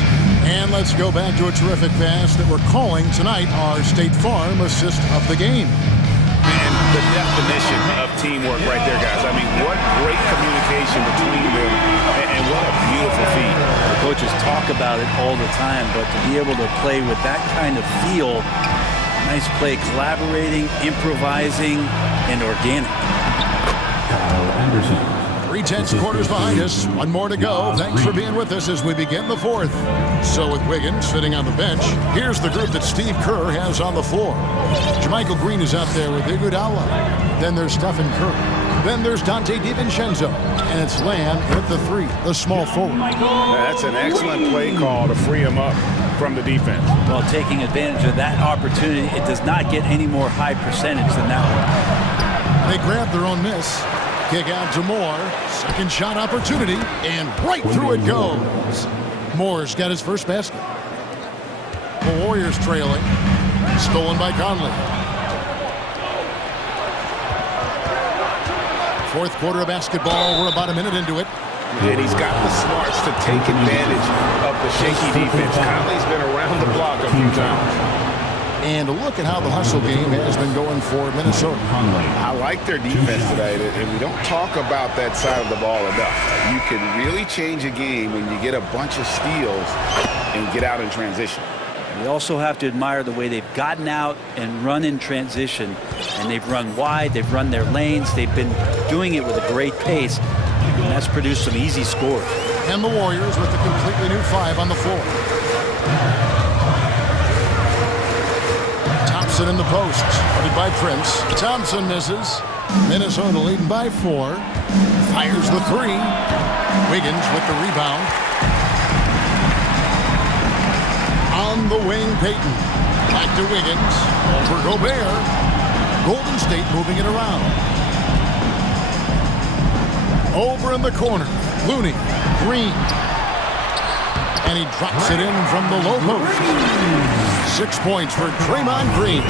And let's go back to a terrific pass that we're calling tonight our State Farm assist of the game. And the definition of teamwork right there, guys. I mean, what great communication between them, and what a beautiful feat. The coaches talk about it all the time, but to be able to play with that kind of feel, nice play, collaborating, improvising, and organic. 3/10 quarters behind us. One more to go. Thanks for being with us as we begin the fourth. So with Wiggins sitting on the bench, here's the group that Steve Kerr has on the floor. Jermichael Green is out there with Iguodala. Then there's Stephen Curry. Then there's Dante DiVincenzo. And it's Lamb at the 3, the small forward. That's an excellent play call to free him up from the defense. Well, taking advantage of that opportunity, it does not get any more high percentage than that one. They grab their own miss. Kick out to Moore. Second shot opportunity, and right through it goes. Moore's got his first basket. The Warriors trailing. Stolen by Conley. Fourth quarter of basketball. We're about a minute into it. And he's got the smarts to take advantage of the shaky defense. Conley's been around the block a few times. And look at how the hustle game has been going for Minnesota. I like their defense today, and we don't talk about that side of the ball enough. You can really change a game when you get a bunch of steals and get out in transition. We also have to admire the way they've gotten out and run in transition. And they've run wide, they've run their lanes, they've been doing it with a great pace. And that's produced some easy scores. And the Warriors with a completely new 5 on the floor. Thompson in the post, guarded by Prince. Thompson misses. Minnesota leading by 4. Fires the 3. Wiggins with the rebound. On the wing, Payton. Back to Wiggins. Over Gobert. Golden State moving it around. Over in the corner. Looney. Green. And he drops it in from the low post. 6 points for Draymond Green.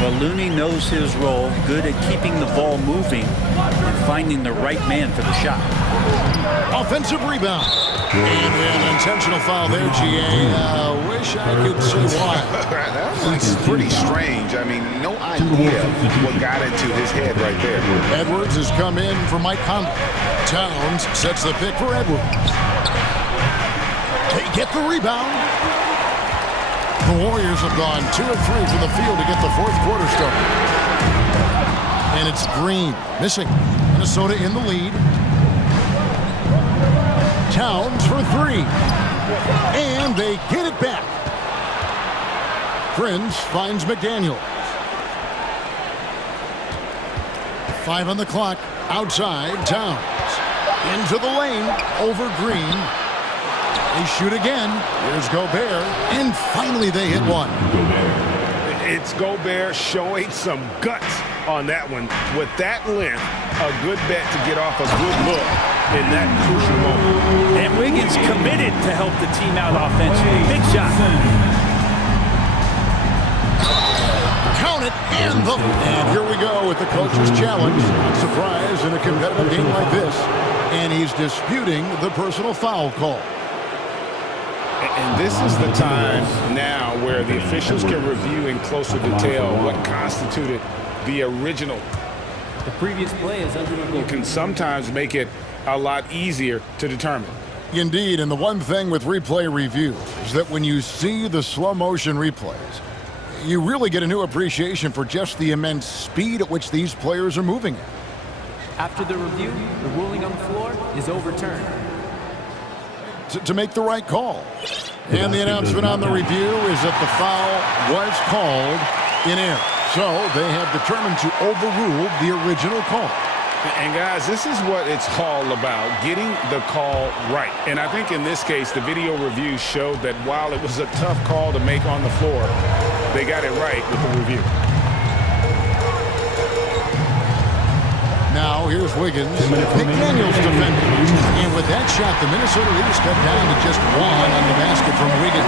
Well, Looney knows his role, good at keeping the ball moving and finding the right man for the shot. Offensive rebound. And an intentional foul there, GA. Wish I could say why. That's pretty strange. I mean, no idea what got into his head right there. Edwards has come in for Mike Conley. Towns sets the pick for Edwards. They get the rebound. The Warriors have gone 2 of 3 from the field to get the fourth quarter started. And it's Green missing. Minnesota in the lead. Towns for 3. And they get it back. Prince finds McDaniels. 5 on the clock. Outside, Towns. Into the lane, over Green. They shoot again. Here's Gobert. And finally they hit one. It's Gobert showing some guts on that one. With that length, a good bet to get off a good look in that crucial moment. And Wiggins committed to help the team out offensively. Big shot. Count it, and here we go with the coach's challenge. Not surprise in a competitive game like this. And he's disputing the personal foul call. And this is the time now where the officials can review in closer detail what constituted the original. The previous play is under review. Can sometimes make it a lot easier to determine. Indeed, and the one thing with replay review is that when you see the slow motion replays, you really get a new appreciation for just the immense speed at which these players are moving at. After the review, the ruling on the floor is overturned. To make the right call. And the announcement on the review is that the foul was called in error. So they have determined to overrule the original call. And guys, this is what it's all about, getting the call right. And I think in this case, the video review showed that while it was a tough call to make on the floor, they got it right with the review. Now here's Wiggins. McDaniels defending. And with that shot, the Minnesota Leafs cut down to just one on the basket from Wiggins.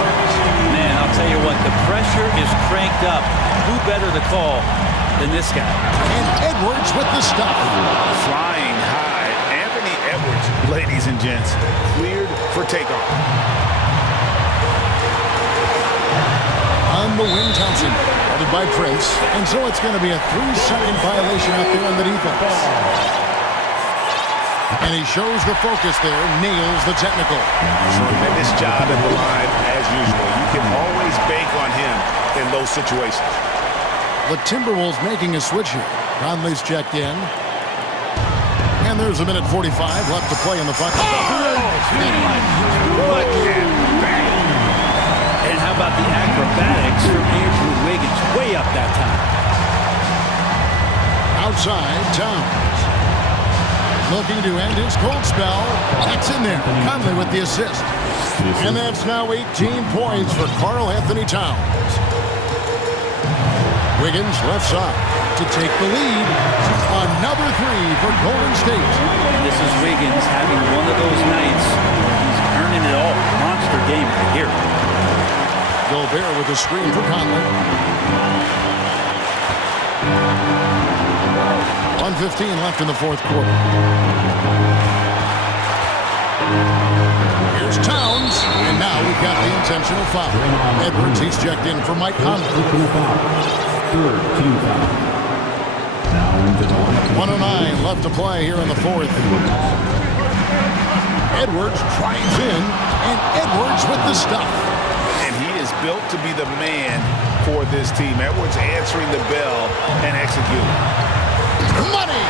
Man, I'll tell you what, the pressure is cranked up. Who better to call than this guy? And Edwards with the stuff. Flying high. Anthony Edwards, ladies and gents, cleared for takeoff. On the wing, Thompson, guarded by Prince. And so it's going to be a 3-second violation out there on the defense. And he shows the focus there, nails the technical. Tremendous job at the line, as usual. You can always bank on him in those situations. The Timberwolves making a switch here. Conley's checked in. And there's a minute 45 left to play in the final. Look at that. And how about the acrobatics from Andrew Wiggins? Way up that time. Outside, Towns. Looking to end his cold spell. That's in there. Conley with the assist. And that's now 18 points for Karl Anthony Towns. Wiggins left side to take the lead. Another three for Golden State. And this is Wiggins having one of those nights where he's earning it all. Monster game right here. Gobert with a screen for Conley. 1:15 left in the fourth quarter. Here's Towns, and now we've got the intentional foul. Edwards, he's checked in for Mike Conley. 1:09 left to play here in the fourth. Edwards drives in, and Edwards with the stuff. And he is built to be the man for this team. Edwards answering the bell and executing. Money!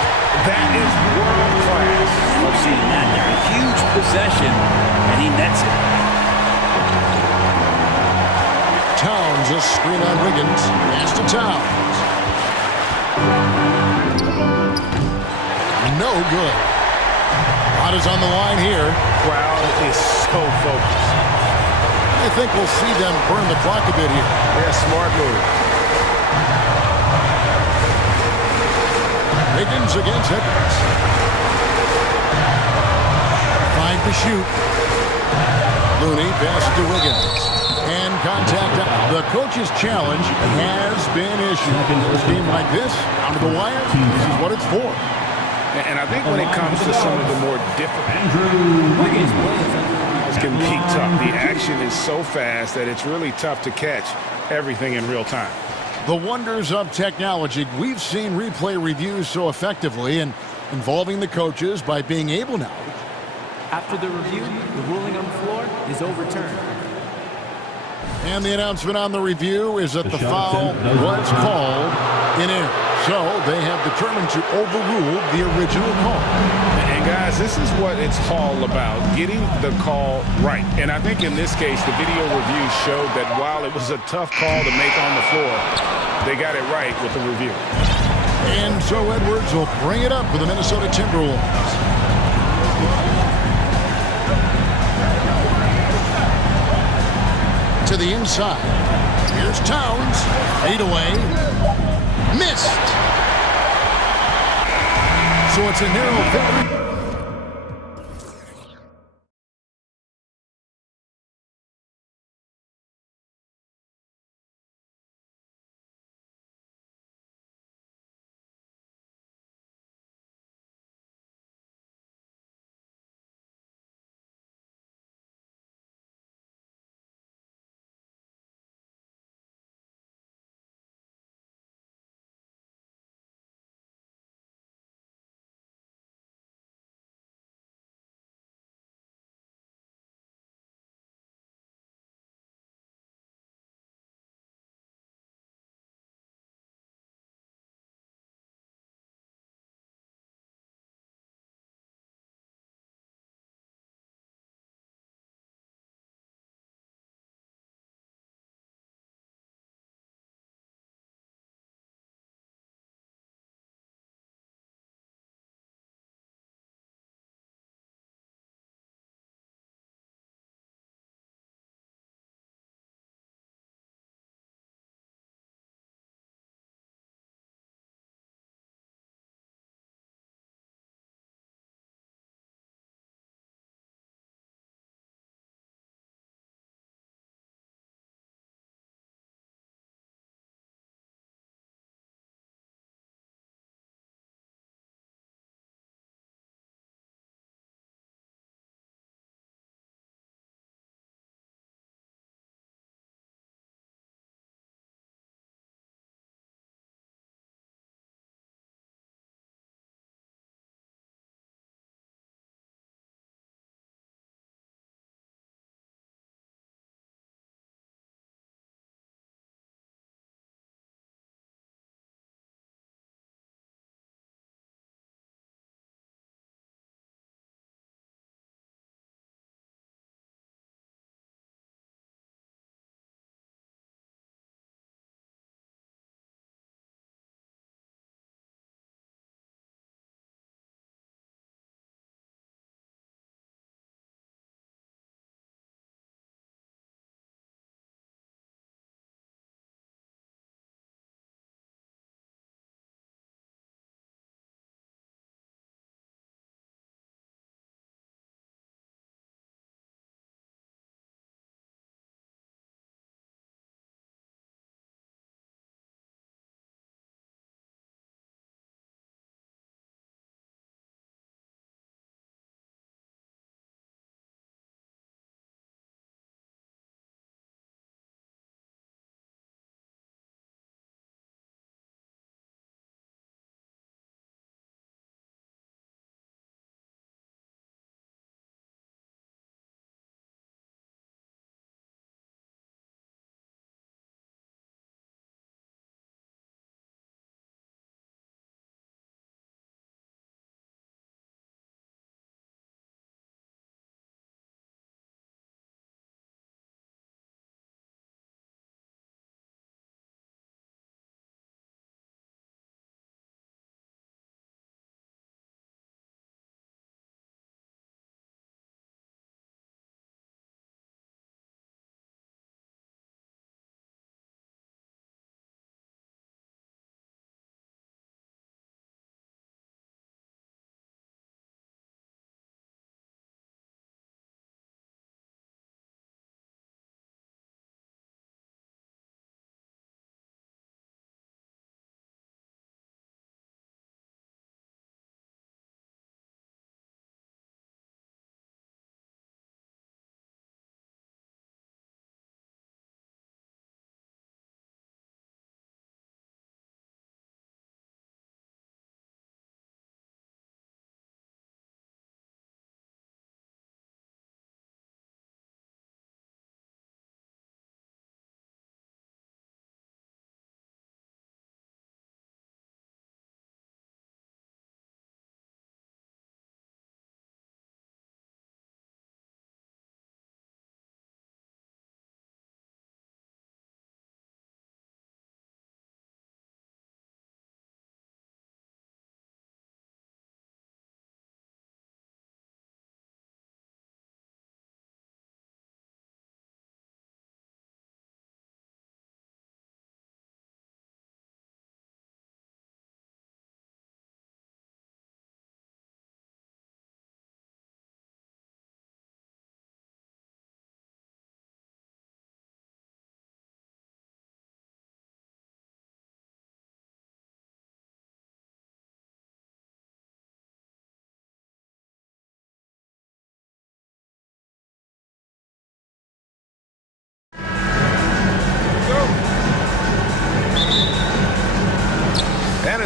That is world class. I've seen that there. A huge possession, and he nets it. Towns, a screen on Wiggins. Pass to Towns. No good. Lot is on the line here. Crowd is so focused. I think we'll see them burn the clock a bit here. Yeah, smart move. Wiggins against Edwards. 5 to shoot. Looney passes to Wiggins. And contact. The coach's challenge has been issued. In a game like this, down to the wire, this is what it's for. And I think when it comes to some of the more different it can be tough. The action is so fast that it's really tough to catch everything in real time. The wonders of technology. We've seen replay reviews so effectively and involving the coaches by being able now. After the review, the ruling on the floor is overturned. And the announcement on the review is that the foul was called in error. So they have determined to overrule the original call. And guys, this is what it's all about, getting the call right. And I think in this case, the video review showed that while it was a tough call to make on the floor, they got it right with the review. And so Edwards will bring it up for the Minnesota Timberwolves. To the inside. Here's Towns. Fade away. Missed. So it's a narrow victory.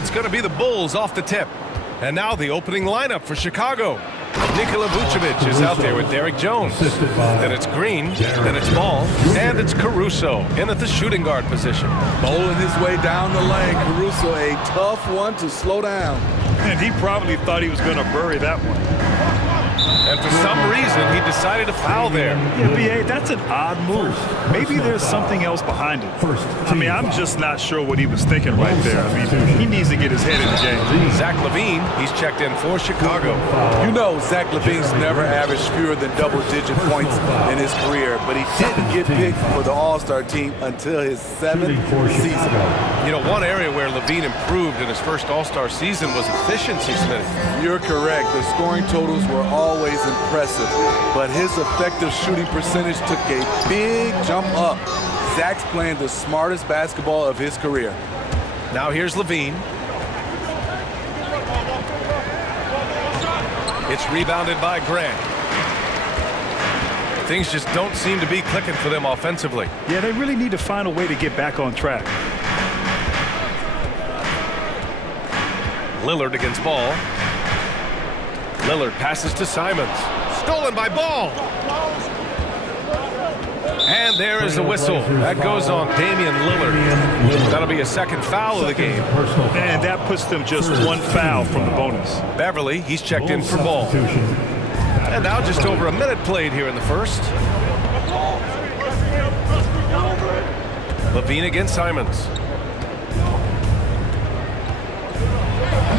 It's going to be the Bulls off the tip. And now the opening lineup for Chicago. Nikola Vucevic is out there with Derek Jones. Then it's Green, then it's Ball, and it's Caruso in at the shooting guard position. Bowling his way down the lane. Caruso, a tough one to slow down. And he probably thought he was going to bury that one. And for some reason, he decided to foul there. Yeah, B.A., that's an odd move. Maybe there's something else behind it. I mean, I'm just not sure what he was thinking right there. I mean, he needs to get his head in the game. Zach LaVine, he's checked in for Chicago. You know, Zach LaVine's never averaged fewer than double-digit points in his career, but he didn't get picked for the All-Star team until his 7th season. You know, one area where LaVine improved in his first All-Star season was efficiency, Smitty. You're correct. The scoring totals were always impressive, but his effective shooting percentage took a big jump up. Zach's playing the smartest basketball of his career. Now here's LaVine. It's rebounded by Grant. Things just don't seem to be clicking for them offensively. Yeah, they really need to find a way to get back on track. Lillard against Ball. Lillard passes to Simons. Stolen by Ball. And there is a whistle. That goes on Damian Lillard. That'll be a second foul of the game. And that puts them just one foul from the bonus. Beverly, he's checked in for Ball. And now just over a minute played here in the first. LaVine against Simons.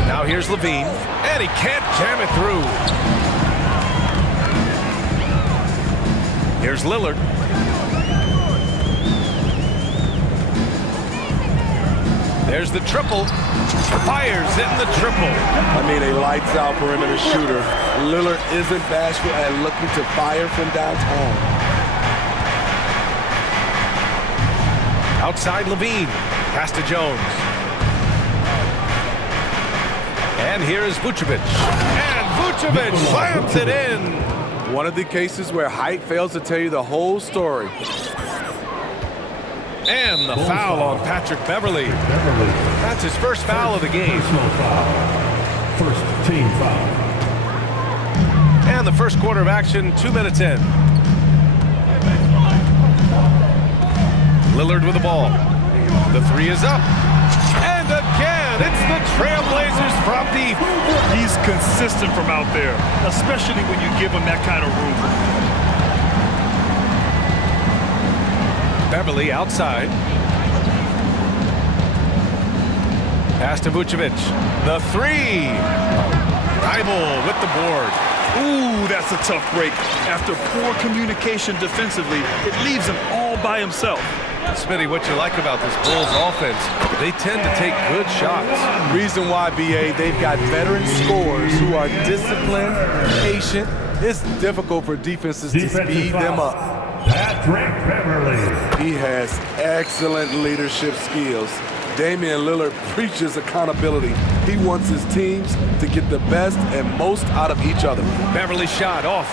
Now here's LaVine, and he can't jam it through. Here's Lillard. There's the triple. Fires in the triple. I mean, a lights-out perimeter shooter. Lillard isn't bashful at looking to fire from downtown. Outside LaVine. Pass to Jones. And here is Vucevic. And Vucevic slams it in. One of the cases where height fails to tell you the whole story. And the foul on Patrick Beverly. That's his first foul of the game. First team foul. And the first quarter of action, 2 minutes in. Lillard with the ball. The three is up. And again, it's the Trailblazers from deep. He's consistent from out there, especially when you give him that kind of room. Beverly outside. Pass to Vucevic. The three. Thibault with the board. Ooh, that's a tough break. After poor communication defensively, it leaves him all by himself. Smitty, what you like about this Bulls offense, they tend to take good shots. Reason why, B.A., they've got veteran scorers who are disciplined, patient. It's difficult for defenses to speed them up. Patrick Beverly. He has excellent leadership skills. Damian Lillard preaches accountability. He wants his teams to get the best and most out of each other. Beverly shot off.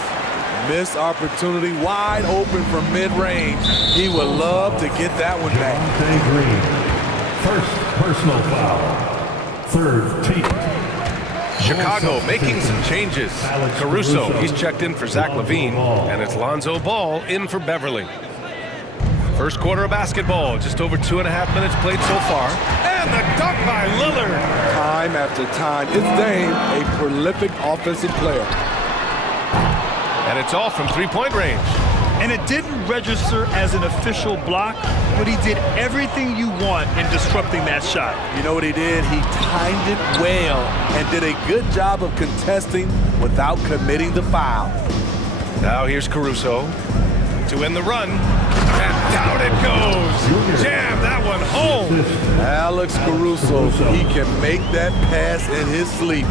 Missed opportunity, wide open from mid-range. He would love to get that one back. Green. First personal foul. Third team. Chicago making some changes. Caruso, he's checked in for Zach LaVine, and it's Lonzo Ball in for Beverly. First quarter of basketball, just over 2.5 minutes played so far. And the dunk by Lillard. Time after time, it's Dame, a prolific offensive player. And it's off from three-point range. And it didn't register as an official block, but he did everything you want in disrupting that shot. You know what he did? He timed it well and did a good job of contesting without committing the foul. Now here's Caruso to win the run. And down it goes. Jam that one home. Alex Caruso, he can make that pass in his sleep.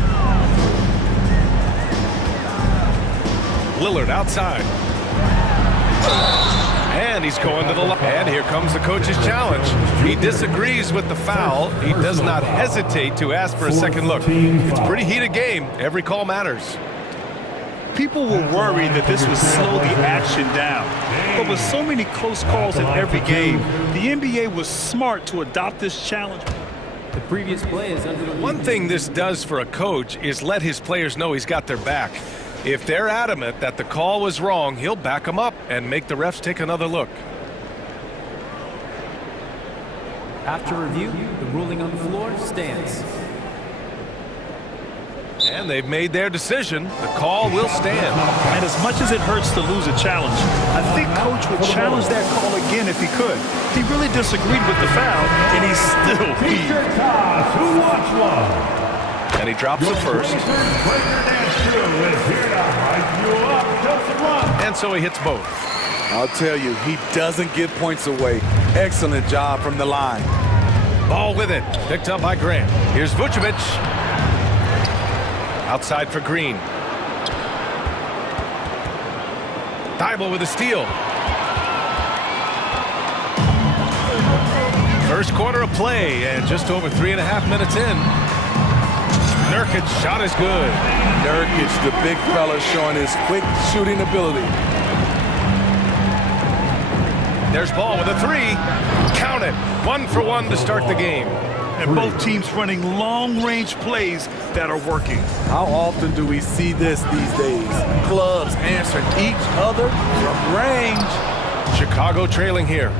Lillard outside. And he's going to the left. And here comes the coach's challenge. He disagrees with the foul. He does not hesitate to ask for a second look. It's a pretty heated game. Every call matters. People were worried that this would slow the action down. But with so many close calls in every game, the NBA was smart to adopt this challenge. The previous play is under the One thing this does for a coach is let his players know he's got their back. If they're adamant that the call was wrong, he'll back them up and make the refs take another look. After review, the ruling on the floor stands. And they've made their decision. The call will stand. And as much as it hurts to lose a challenge, I think Coach would challenge that call again if he could. He really disagreed with the foul, and he's still peeved. Who wants one? And he drops it first. And so he hits both. I'll tell you, he doesn't give points away. Excellent job from the line. Ball with it. Picked up by Grant. Here's Vucevic. Outside for Green. Thibault with a steal. First quarter of play, and just over 3.5 minutes in. Nurkic's shot is good. Nurkic, the big fella, showing his quick shooting ability. There's Ball with a three. Count it. 1 for 1 to start the game. And both teams running long-range plays that are working. How often do we see this these days? Clubs answering each other from range. Chicago trailing here.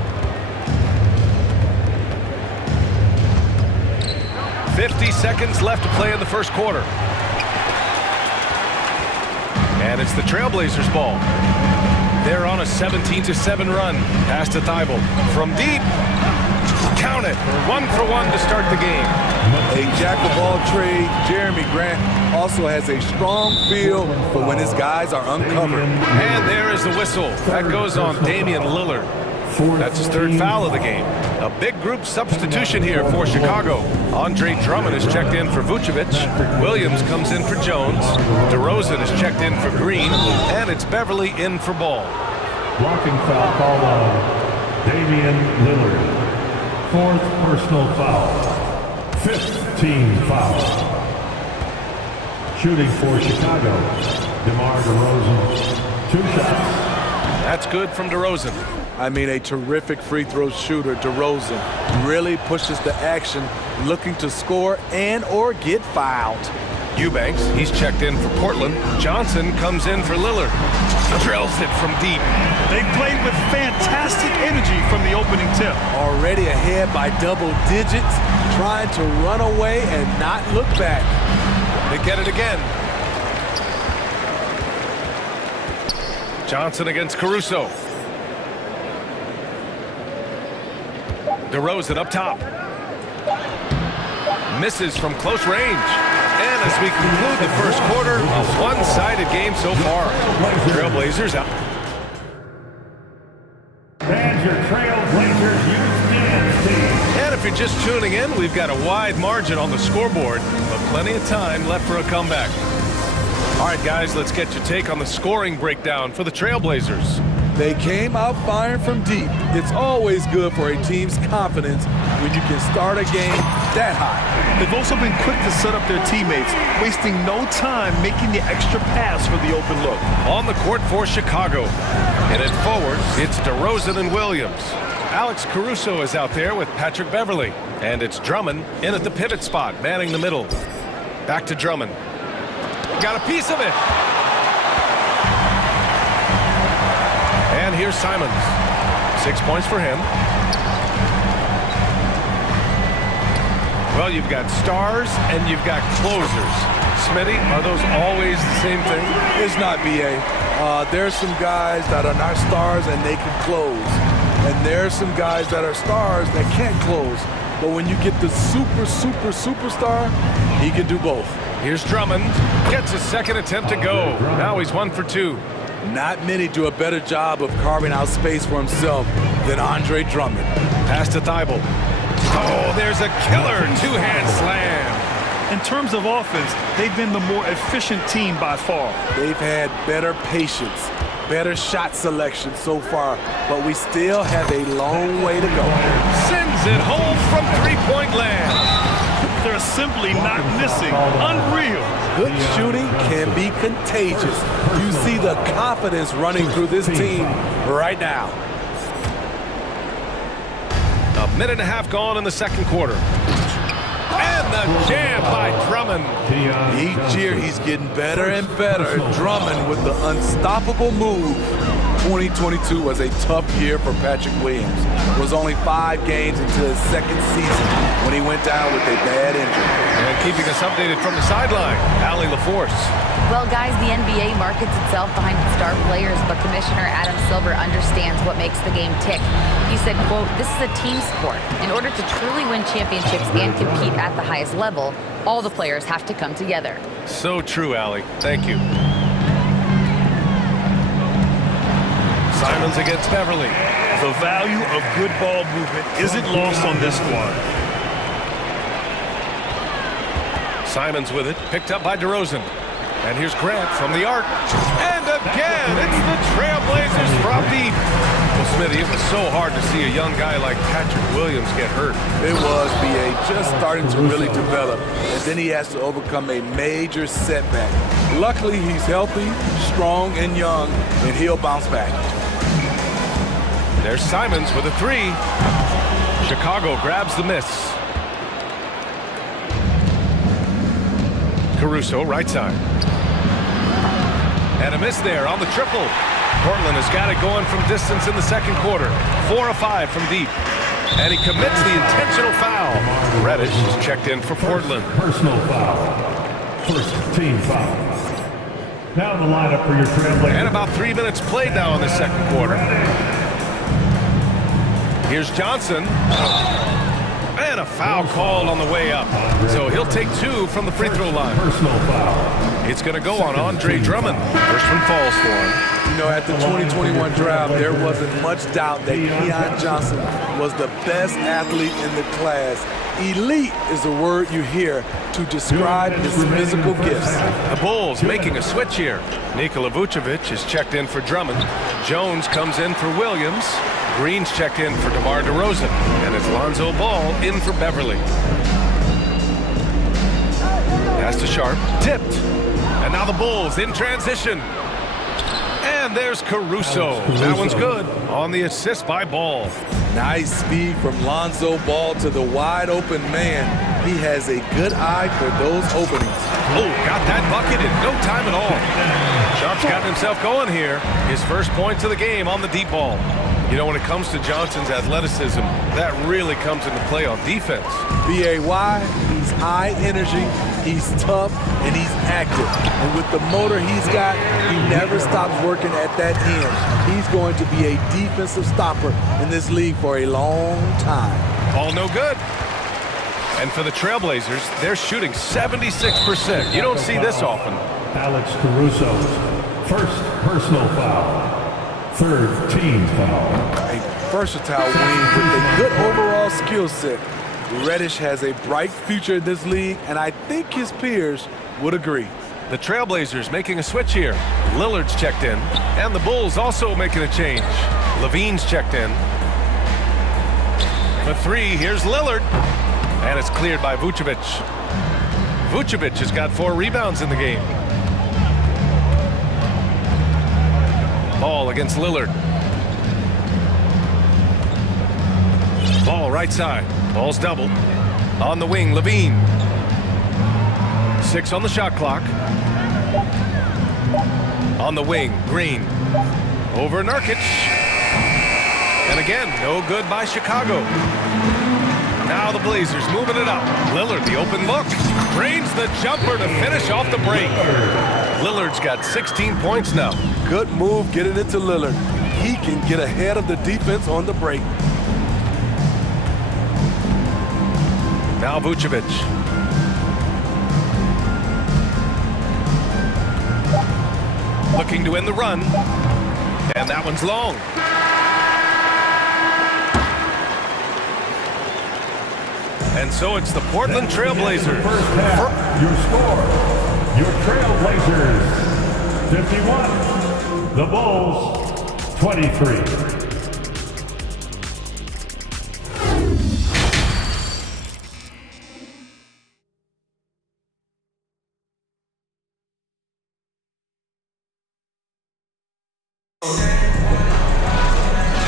50 seconds left to play in the first quarter. And it's the Trailblazers' ball. They're on a 17-7 run. Pass to Thibault. From deep. Count it. 1 for 1 to start the game. A jack-of-all trades, Jeremy Grant also has a strong feel for when his guys are uncovered. And there is the whistle. That goes on Damian Lillard. That's his 3rd foul of the game. A big group substitution here for Chicago. Andre Drummond is checked in for Vucevic. Williams comes in for Jones. DeRozan is checked in for Green. And it's Beverly in for Ball. Blocking foul called on Damian Lillard. 4th personal foul. 5th team foul. Shooting for Chicago, DeMar DeRozan. 2 shots. That's good from DeRozan. I mean, a terrific free throw shooter, DeRozan. Really pushes the action, looking to score and or get fouled. Eubanks, he's checked in for Portland. Johnson comes in for Lillard. Drills it from deep. They played with fantastic energy from the opening tip. Already ahead by double digits, trying to run away and not look back. They get it again. Johnson against Caruso. DeRozan up top. Misses from close range. And as we conclude the first quarter, a one-sided game so far. Trailblazers out. And your Trailblazers use dance team. And if you're just tuning in, we've got a wide margin on the scoreboard, but plenty of time left for a comeback. All right, guys, let's get your take on the scoring breakdown for the Trailblazers. They came out firing from deep. It's always good for a team's confidence when you can start a game that high. They've also been quick to set up their teammates, wasting no time making the extra pass for the open look. On the court for Chicago. And at forward, it's DeRozan and Williams. Alex Caruso is out there with Patrick Beverly. And it's Drummond in at the pivot spot, manning the middle. Back to Drummond. Got a piece of it. And here's Simons. 6 points for him. Well, you've got stars and you've got closers. Smitty, are those always the same thing? It's not, B.A. There's some guys that are not stars and they can close. And there's some guys that are stars that can't close. But when you get the superstar, he can do both. Here's Drummond. Gets his second attempt to go. Now he's 1 for 2. Not many do a better job of carving out space for himself than Andre Drummond. Pass to Thibault. Oh, there's a killer two-hand slam. In terms of offense, they've been the more efficient team by far. They've had better patience, better shot selection so far, but we still have a long way to go. Sends it home from three-point land. They're simply not missing. Unreal. Good shooting can be contagious. You see the confidence running through this team right now. A minute and a half gone in the second quarter. And the jam by Drummond. Each year he's getting better and better. Drummond with the unstoppable move. 2022 was a tough year for Patrick Williams. It was only 5 games into his second season when he went down with a bad injury. And keeping us updated from the sideline, Allie LaForce. Well, guys, the NBA markets itself behind its star players, but Commissioner Adam Silver understands what makes the game tick. He said, quote, "This is a team sport. In order to truly win championships and compete at the highest level, all the players have to come together." So true, Allie. Thank you. Simons against Beverly. The value of good ball movement isn't lost on this squad. Simons with it, picked up by DeRozan. And here's Grant from the arc. And again, it's the Trailblazers from deep. Well, Smithy, it was so hard to see a young guy like Patrick Williams get hurt. It was, B.A., just starting to really develop. And then he has to overcome a major setback. Luckily, he's healthy, strong, and young, and he'll bounce back. There's Simons with a 3. Chicago grabs the miss. Caruso, right side. And a miss there on the triple. Portland has got it going from distance in the second quarter. 4 of 5 from deep. And he commits the intentional foul. Reddish is checked in for Portland. Personal foul. First team foul. Now the lineup for your Trailblazers. And about 3 minutes played now in the second quarter. Here's Johnson. And a foul called on the way up. So he'll take 2 from the free throw line. Personal foul. It's going to go on Andre Drummond. First one falls for him. You know, at the 2021 draft, there wasn't much doubt that Keon Johnson was the best athlete in the class. Elite is the word you hear to describe his physical gifts. The Bulls making a switch here. Nikola Vucevic is checked in for Drummond. Jones comes in for Williams. Green's checked in for DeMar DeRozan. And it's Lonzo Ball in for Beverly. Pass to Sharp. Tipped. And now the Bulls in transition. And there's Caruso. That one's good on the assist by Ball. Nice speed from Lonzo Ball to the wide open man. He has a good eye for those openings. Oh, got that bucket in no time at all. Sharp's got himself going here. His first points of the game on the deep ball. You know, when it comes to Johnson's athleticism, that really comes into play on defense. B.A.Y., he's high energy, he's tough, and he's active. And with the motor he's got, he never stops working at that end. He's going to be a defensive stopper in this league for a long time. All no good. And for the Trailblazers, they're shooting 76%. You don't see this often. Alex Caruso, first personal foul. Third team foul. A versatile wing with a good overall skill set. Reddish has a bright future in this league, and I think his peers would agree. The Trailblazers making a switch here. Lillard's checked in, and the Bulls also making a change. Levine's checked in. For 3, here's Lillard. And it's cleared by Vucevic. Vucevic has got 4 rebounds in the game. Ball against Lillard. Ball right side. Ball's doubled. On the wing, Levine. 6 on the shot clock. On the wing, Green. Over Nurkic. And again, no good by Chicago. Now the Blazers moving it up. Lillard, the open look. Drains the jumper to finish off the break. Lillard's got 16 points now. Good move getting it to Lillard. He can get ahead of the defense on the break. Now Vucevic. Looking to end the run. And that one's long. And so it's the Portland Trailblazers. First half, your score. Your Trailblazers, 51. The Bulls, 23.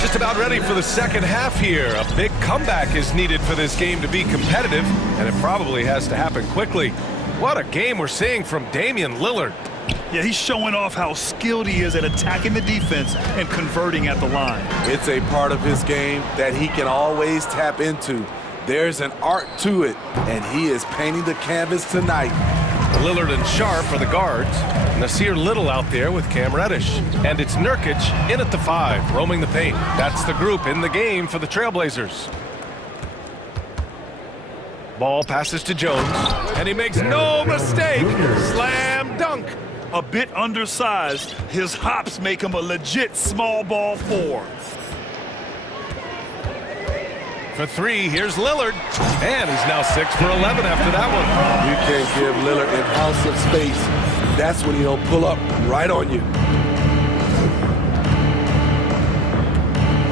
Just about ready for the second half here. A big comeback is needed for this game to be competitive, and it probably has to happen quickly. What a game we're seeing from Damian Lillard. Yeah, he's showing off how skilled he is at attacking the defense and converting at the line. It's a part of his game that he can always tap into. There's an art to it, and he is painting the canvas tonight. Lillard and Sharp are the guards. Nasir Little out there with Cam Reddish. And it's Nurkic in at the 5, roaming the paint. That's the group in the game for the Trailblazers. Ball passes to Jones, and he makes no mistake. Slam dunk. A bit undersized, his hops make him a legit small ball 4. For 3, here's Lillard. And he's now 6 for 11 after that one. You can't give Lillard an ounce of space. That's when he'll pull up right on you.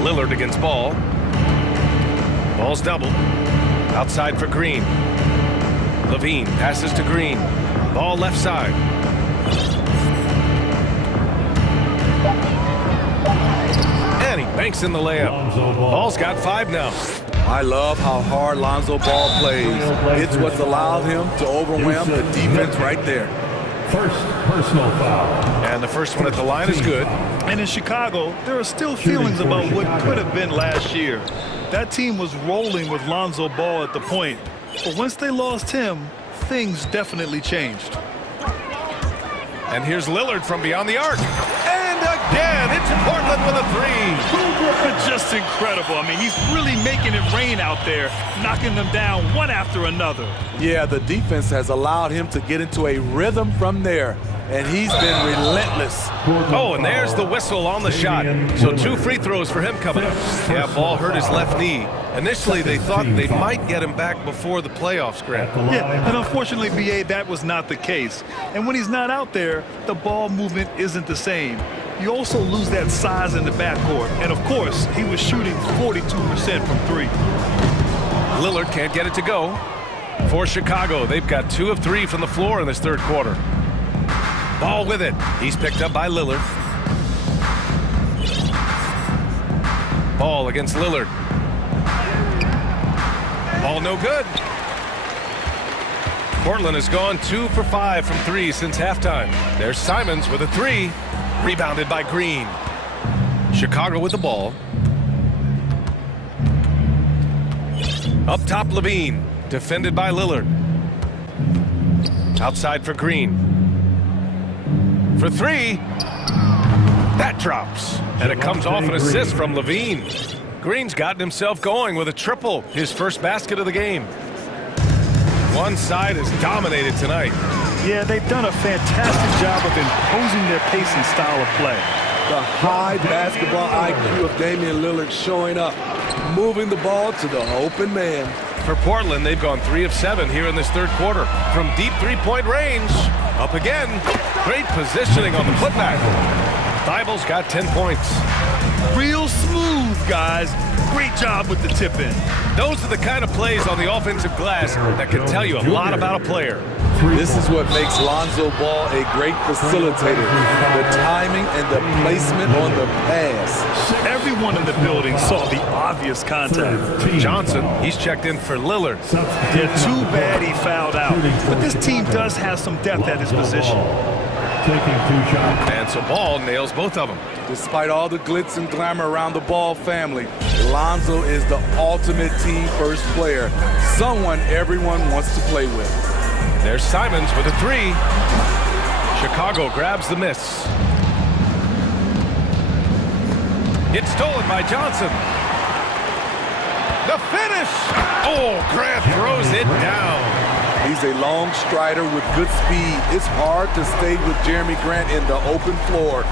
Lillard against Ball. Ball's doubled. Outside for Green. Levine passes to Green. Ball left side. And he banks in the layup. Ball's got 5 now. I love how hard Lonzo Ball plays. It's what's allowed him to overwhelm the defense right there. First personal foul. And the first one at the line is good. And in Chicago, there are still feelings about what could have been last year. That team was rolling with Lonzo Ball at the point. But once they lost him, things definitely changed. And here's Lillard from beyond the arc. And again, it's Portland with a 3. Just incredible. I mean, he's really making it rain out there, knocking them down one after another. Yeah, the defense has allowed him to get into a rhythm from there, and he's been relentless. Oh, and there's the whistle on the shot. So 2 free throws for him coming up. Yeah, Ball hurt his left knee. Initially, they thought they might get him back before the playoffs, Grant. Yeah, and unfortunately, BA, that was not the case. And when he's not out there, the ball movement isn't the same. You also lose that size in the backcourt. And of course, he was shooting 42% from 3. Lillard can't get it to go. For Chicago, they've got 2 of 3 from the floor in this third quarter. Ball with it. He's picked up by Lillard. Ball against Lillard. Ball no good. Portland has gone 2 for 5 from 3 since halftime. There's Simons with a 3. Rebounded by Green. Chicago with the ball. Up top, Levine. Defended by Lillard. Outside for Green. For 3. That drops. And it comes off an assist from Levine. Green's gotten himself going with a triple. His first basket of the game. One side is dominated tonight. Yeah, they've done a fantastic job of imposing their pace and style of play. The high basketball IQ of Damian Lillard showing up, moving the ball to the open man. For Portland, they've gone 3 of 7 here in this third quarter. From deep 3-point range, up again. Great positioning on the putback. Thibel's got 10 points. Real smooth, guys. Great job with the tip-in. Those are the kind of plays on the offensive glass that can tell you a lot about a player. This is what makes Lonzo Ball a great facilitator. The timing and the placement on the pass. Everyone in the building saw the obvious contact. Johnson, he's checked in for Lillard. Yeah, too bad he fouled out. But this team does have some depth at his position. And so Ball nails both of them. Despite all the glitz and glamour around the Ball family, Lonzo is the ultimate team first player. Someone everyone wants to play with. There's Simons with a 3. Chicago grabs the miss. It's stolen by Johnson. The finish! Oh, Grant throws it down. He's a long strider with good speed. It's hard to stay with Jeremy Grant in the open floor.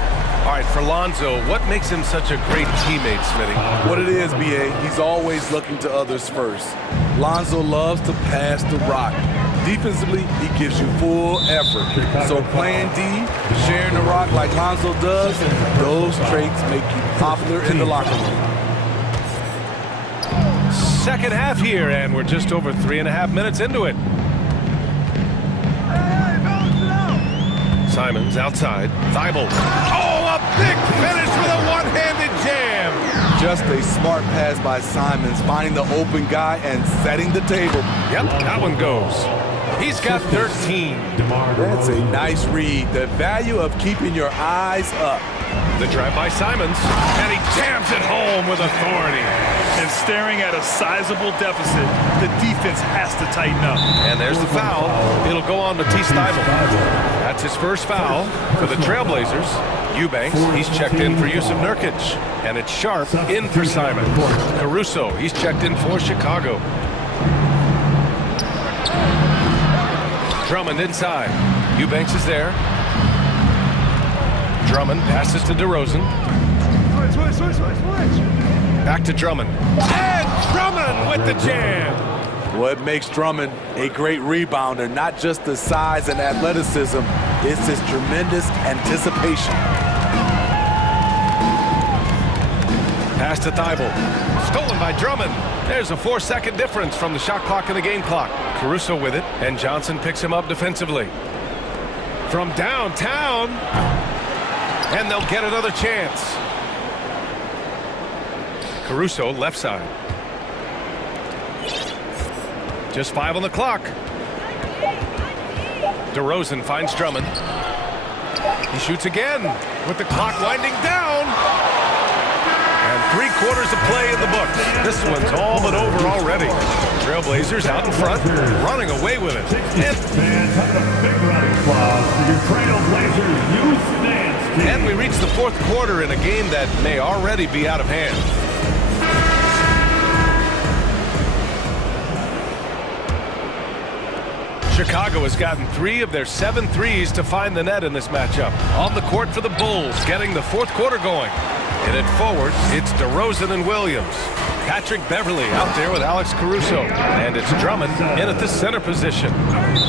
All right, for Lonzo, what makes him such a great teammate, Smitty? What it is, B.A., he's always looking to others first. Lonzo loves to pass the rock. Defensively, he gives you full effort. So playing D, sharing the rock like Lonzo does, those traits make you popular in the locker room. Second half here, and we're just over 3.5 minutes into it. Simons outside. Thibault. Oh, a big finish with a one-handed jam. Just a smart pass by Simons, finding the open guy and setting the table. Yep, that one goes. He's got 13. That's a nice read. The value of keeping your eyes up. The drive by Simons, and he jams it home with authority. And staring at a sizable deficit, the defense has to tighten up. And there's the foul. It'll go on to Steibel. That's his first foul for the Trailblazers. Eubanks, he's checked in for Yusuf Nurkic. And it's Sharp in for Simons. Caruso, he's checked in for Chicago. Drummond inside. Eubanks is there. Drummond passes to DeRozan. Back to Drummond. And Drummond with the jam. What makes Drummond a great rebounder, not just the size and athleticism, it's his tremendous anticipation. Pass to Thibault. Stolen by Drummond. There's a 4-second difference from the shot clock and the game clock. Caruso with it, and Johnson picks him up defensively. From downtown, and they'll get another chance. Caruso, left side. Just 5 on the clock. DeRozan finds Drummond. He shoots again with the clock winding down. And 3/4 of play in the books. This one's all but over already. Trailblazers out in front, running away with it. And we reach the 4th quarter in a game that may already be out of hand. Chicago has gotten 3 of their 7 threes to find the net in this matchup. On the court for the Bulls, getting the 4th quarter going. In it forward, it's DeRozan and Williams. Patrick Beverly out there with Alex Caruso. And it's Drummond in at the center position.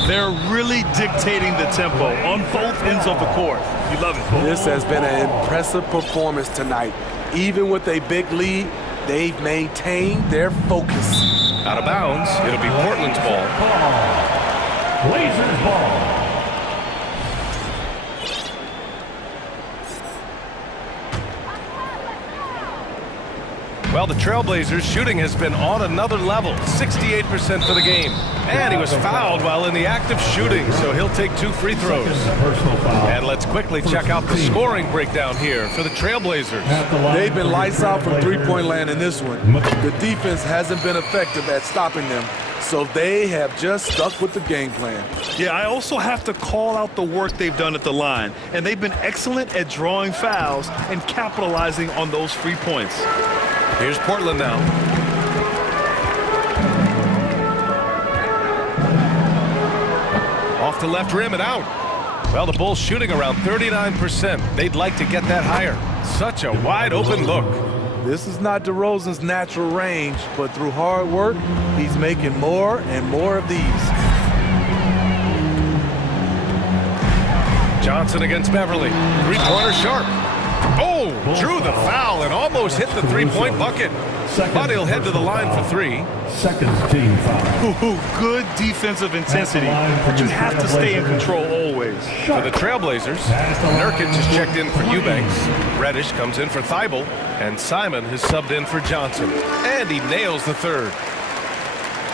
They're really dictating the tempo on both ends of the court. You love it. This has been an impressive performance tonight. Even with a big lead, they've maintained their focus. Out of bounds, it'll be Portland's ball. Blazers ball. Well, the Trailblazers' shooting has been on another level, 68% for the game. And he was fouled while in the act of shooting, so he'll take 2 free throws. And let's quickly check out the scoring breakdown here for the Trailblazers. They've been lights out from three-point land in this one. The defense hasn't been effective at stopping them, so they have just stuck with the game plan. Yeah, I also have to call out the work they've done at the line, and they've been excellent at drawing fouls and capitalizing on those free points. Here's Portland now. Off the left rim and out. Well, the Bulls shooting around 39%. They'd like to get that higher. Such a wide open look. This is not DeRozan's natural range, but through hard work, he's making more and more of these. Johnson against Beverly. 3-pointer Sharp. Oh, drew the foul and almost hit the 3-point bucket. But he'll head to the line for 3. Second team foul. Good defensive intensity, but you have to stay in control always. For the Trailblazers, Nurkic has checked in for Eubanks. Reddish comes in for Thibault, and Simon has subbed in for Johnson. And he nails the 3rd.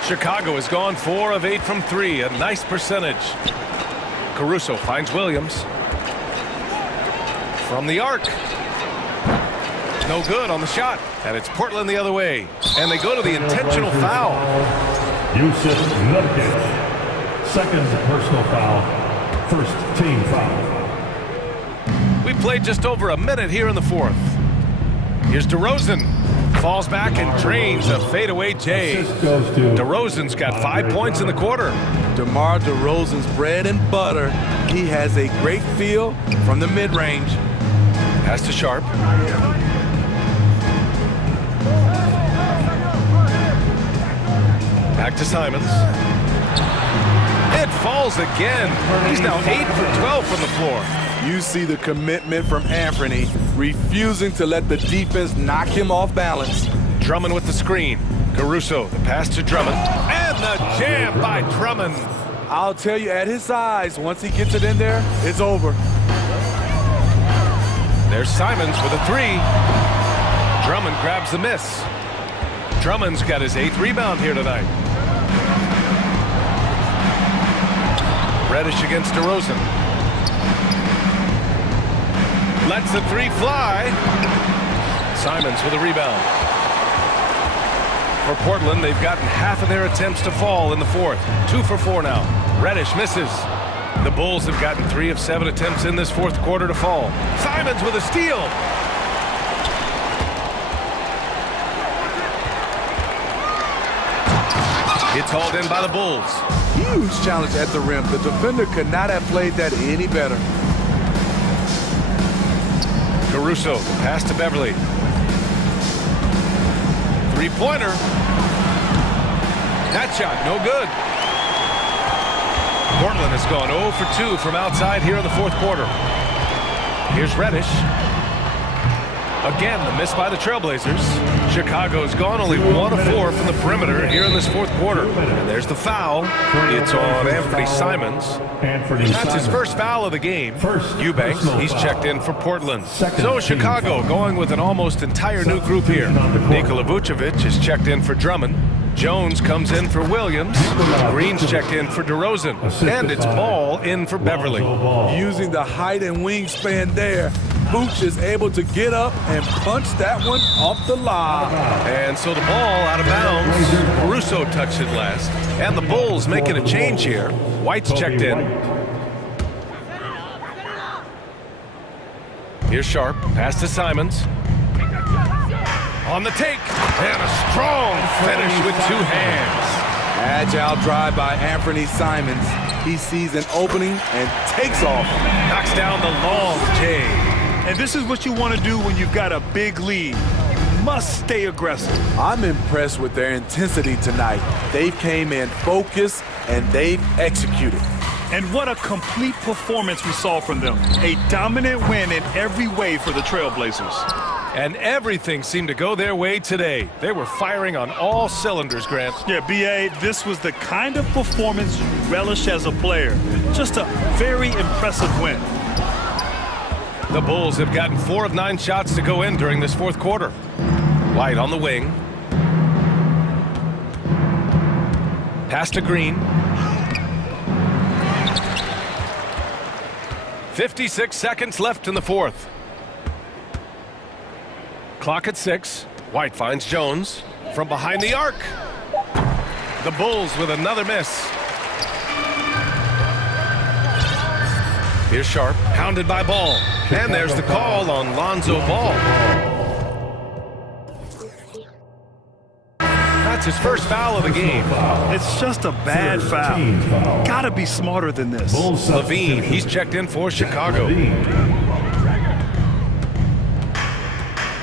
Chicago has gone 4 of 8 from 3, a nice percentage. Caruso finds Williams. From the arc. No good on the shot. And it's Portland the other way. And they go to the intentional foul. Yusuf Nurkic. Second personal foul. First team foul. We played just over a minute here in the 4th. Here's DeRozan. Falls back and drains a fadeaway J. DeRozan's got 5 points in the quarter. DeMar DeRozan's bread and butter. He has a great feel from the mid-range. Pass to Sharp. Back to Simons. It falls again. He's now 8 for 12 from the floor. You see the commitment from Anthony, refusing to let the defense knock him off balance. Drummond with the screen. Caruso, the pass to Drummond. And the jam by Drummond. I'll tell you, at his size, once he gets it in there, it's over. There's Simons with a 3. Drummond grabs the miss. Drummond's got his 8th rebound here tonight. Reddish against DeRozan. Lets the 3 fly. Simons with a rebound. For Portland, they've gotten half of their attempts to fall in the 4th. 2 for 4 now. Reddish misses. The Bulls have gotten 3 of 7 attempts in this 4th quarter to fall. Simons with a steal. It's hauled in by the Bulls. Huge challenge at the rim. The defender could not have played that any better. Caruso, pass to Beverly. 3-pointer. That shot, no good. Portland has gone 0 for 2 from outside here in the 4th quarter. Here's Reddish. Again, the miss by the Trailblazers. Chicago's gone only 1 of 4 from the perimeter here in this 4th quarter. And there's the foul. It's on Anthony Simons. That's his first foul of the game. Eubanks, he's checked in for Portland. So Chicago going with an almost entire new group here. Nikola Vucevic is checked in for Drummond. Jones comes in for Williams. Green's checked in for DeRozan. And it's Ball in for Beverly. Using the height and wingspan there, Vooch is able to get up and punch that one off the lob. And so the ball out of bounds. Caruso touched it last. And the Bulls making a change here. White's checked in. Here's Sharp. Pass to Simons. On the take. And a strong finish with 2 hands. Agile drive by Anthony Simons. He sees an opening and takes off. Knocks down the long J. And this is what you want to do when you've got a big lead. You must stay aggressive. I'm impressed with their intensity tonight. They came in focused and they've executed. And what a complete performance we saw from them. A dominant win in every way for the Trailblazers. And everything seemed to go their way today. They were firing on all cylinders, Grant. Yeah, B.A., this was the kind of performance you relish as a player. Just a very impressive win. The Bulls have gotten 4 of 9 shots to go in during this 4th quarter. White on the wing. Pass to Green. 56 seconds left in the 4th. Clock at 6. White finds Jones from behind the arc. The Bulls with another miss. Here's Sharp, hounded by Ball. And there's the call on Lonzo Ball. That's his first foul of the game. It's just a bad foul. Gotta be smarter than this. Levine, he's checked in for Chicago.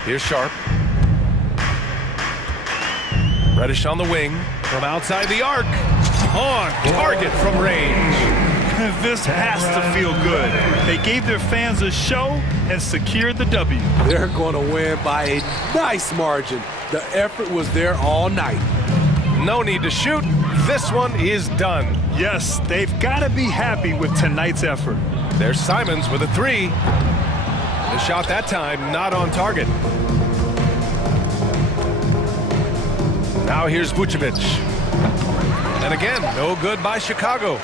Here's Sharp. Reddish on the wing from outside the arc. On target from range. This has to feel good. They gave their fans a show and secured the W. They're going to win by a nice margin. The effort was there all night. No need to shoot. This one is done. Yes, they've got to be happy with tonight's effort. There's Simons with a 3. The shot that time not on target. Now here's Vucevic. And again, no good by Chicago.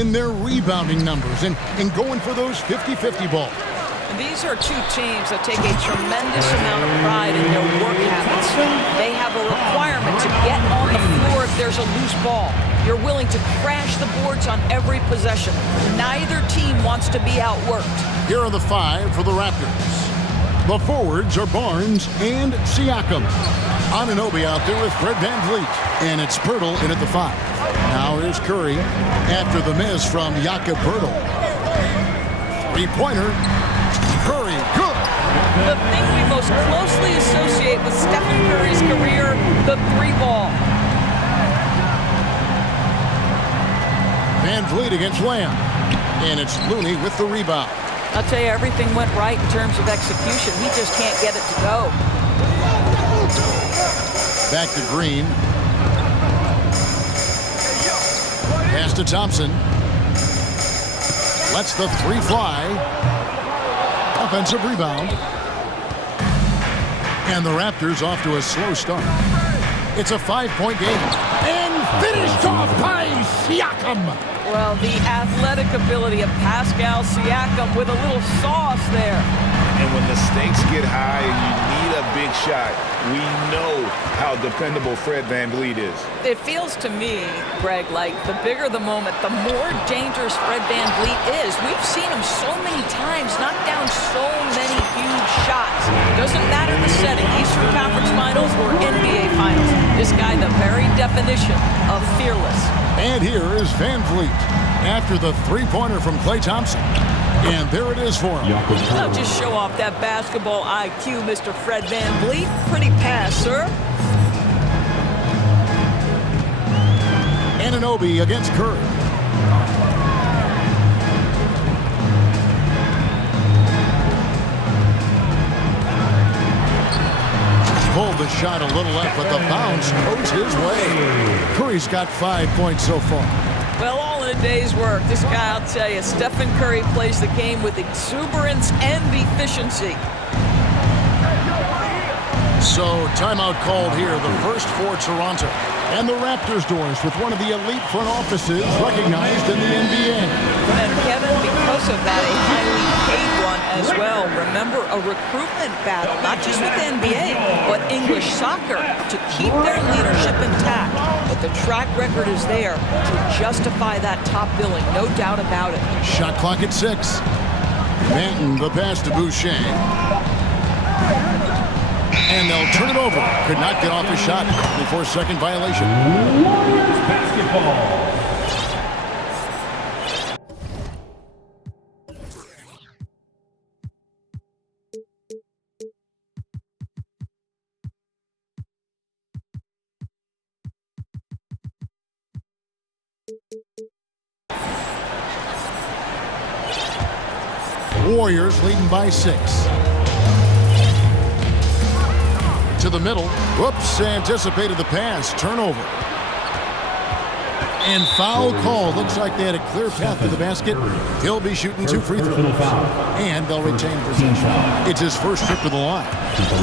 in their rebounding numbers and going for those 50-50 balls. These are two teams that take a tremendous amount of pride in their work habits. They have a requirement to get on the floor if there's a loose ball. You're willing to crash the boards on every possession. Neither team wants to be outworked. Here are the 5 for the Raptors. The forwards are Barnes and Siakam. Anunoby out there with Fred VanVleet. And it's Pirtle in at the 5. Now here's Curry after the miss from Jakob Pirtle. Three-pointer. Curry, good. The thing we most closely associate with Stephen Curry's career, the 3-ball. VanVleet against Lamb. And it's Looney with the rebound. I'll tell you, everything went right in terms of execution. He just can't get it to go. Back to Green. Pass to Thompson. Lets the 3 fly. Offensive rebound. And the Raptors off to a slow start. It's a 5-point game. And finished off by Siakam. Well, the athletic ability of Pascal Siakam with a little sauce there. And when the stakes get high and you need a big shot, we know how dependable Fred VanVleet is. It feels to me, Greg, like the bigger the moment, the more dangerous Fred VanVleet is. We've seen him so many times knock down so many huge shots. Doesn't matter the setting, Eastern Conference Finals or NBA Finals. This guy, the very definition of fearless. And here is VanVleet after the 3-pointer from Klay Thompson. And there it is for him. Now just show off that basketball IQ, Mr. Fred VanVleet. Pretty pass, sir. Anunoby against Curry. Pulled the shot a little left, but the bounce goes his way. Curry's got 5 points so far. Well, all in a day's work. This guy, I'll tell you, Stephen Curry plays the game with exuberance and efficiency. So, timeout called here, the first for Toronto. And the Raptors doors with one of the elite front offices recognized in the NBA. And Kevin, because of that, a highly paid one as well. Remember, a recruitment battle, not just with the NBA, but English soccer, to keep their leadership intact. But the track record is there to justify that top billing, no doubt about it. Shot clock at 6. Manton, the pass to Boucher. And they'll turn it over. Could not get off a shot before second violation. Warriors basketball. Warriors leading by 6. To the middle. Whoops, anticipated the pass. Turnover. And foul call. Looks like they had a clear path to the basket. He'll be shooting 2 free throws. And they'll retain possession. It's his first trip to the line.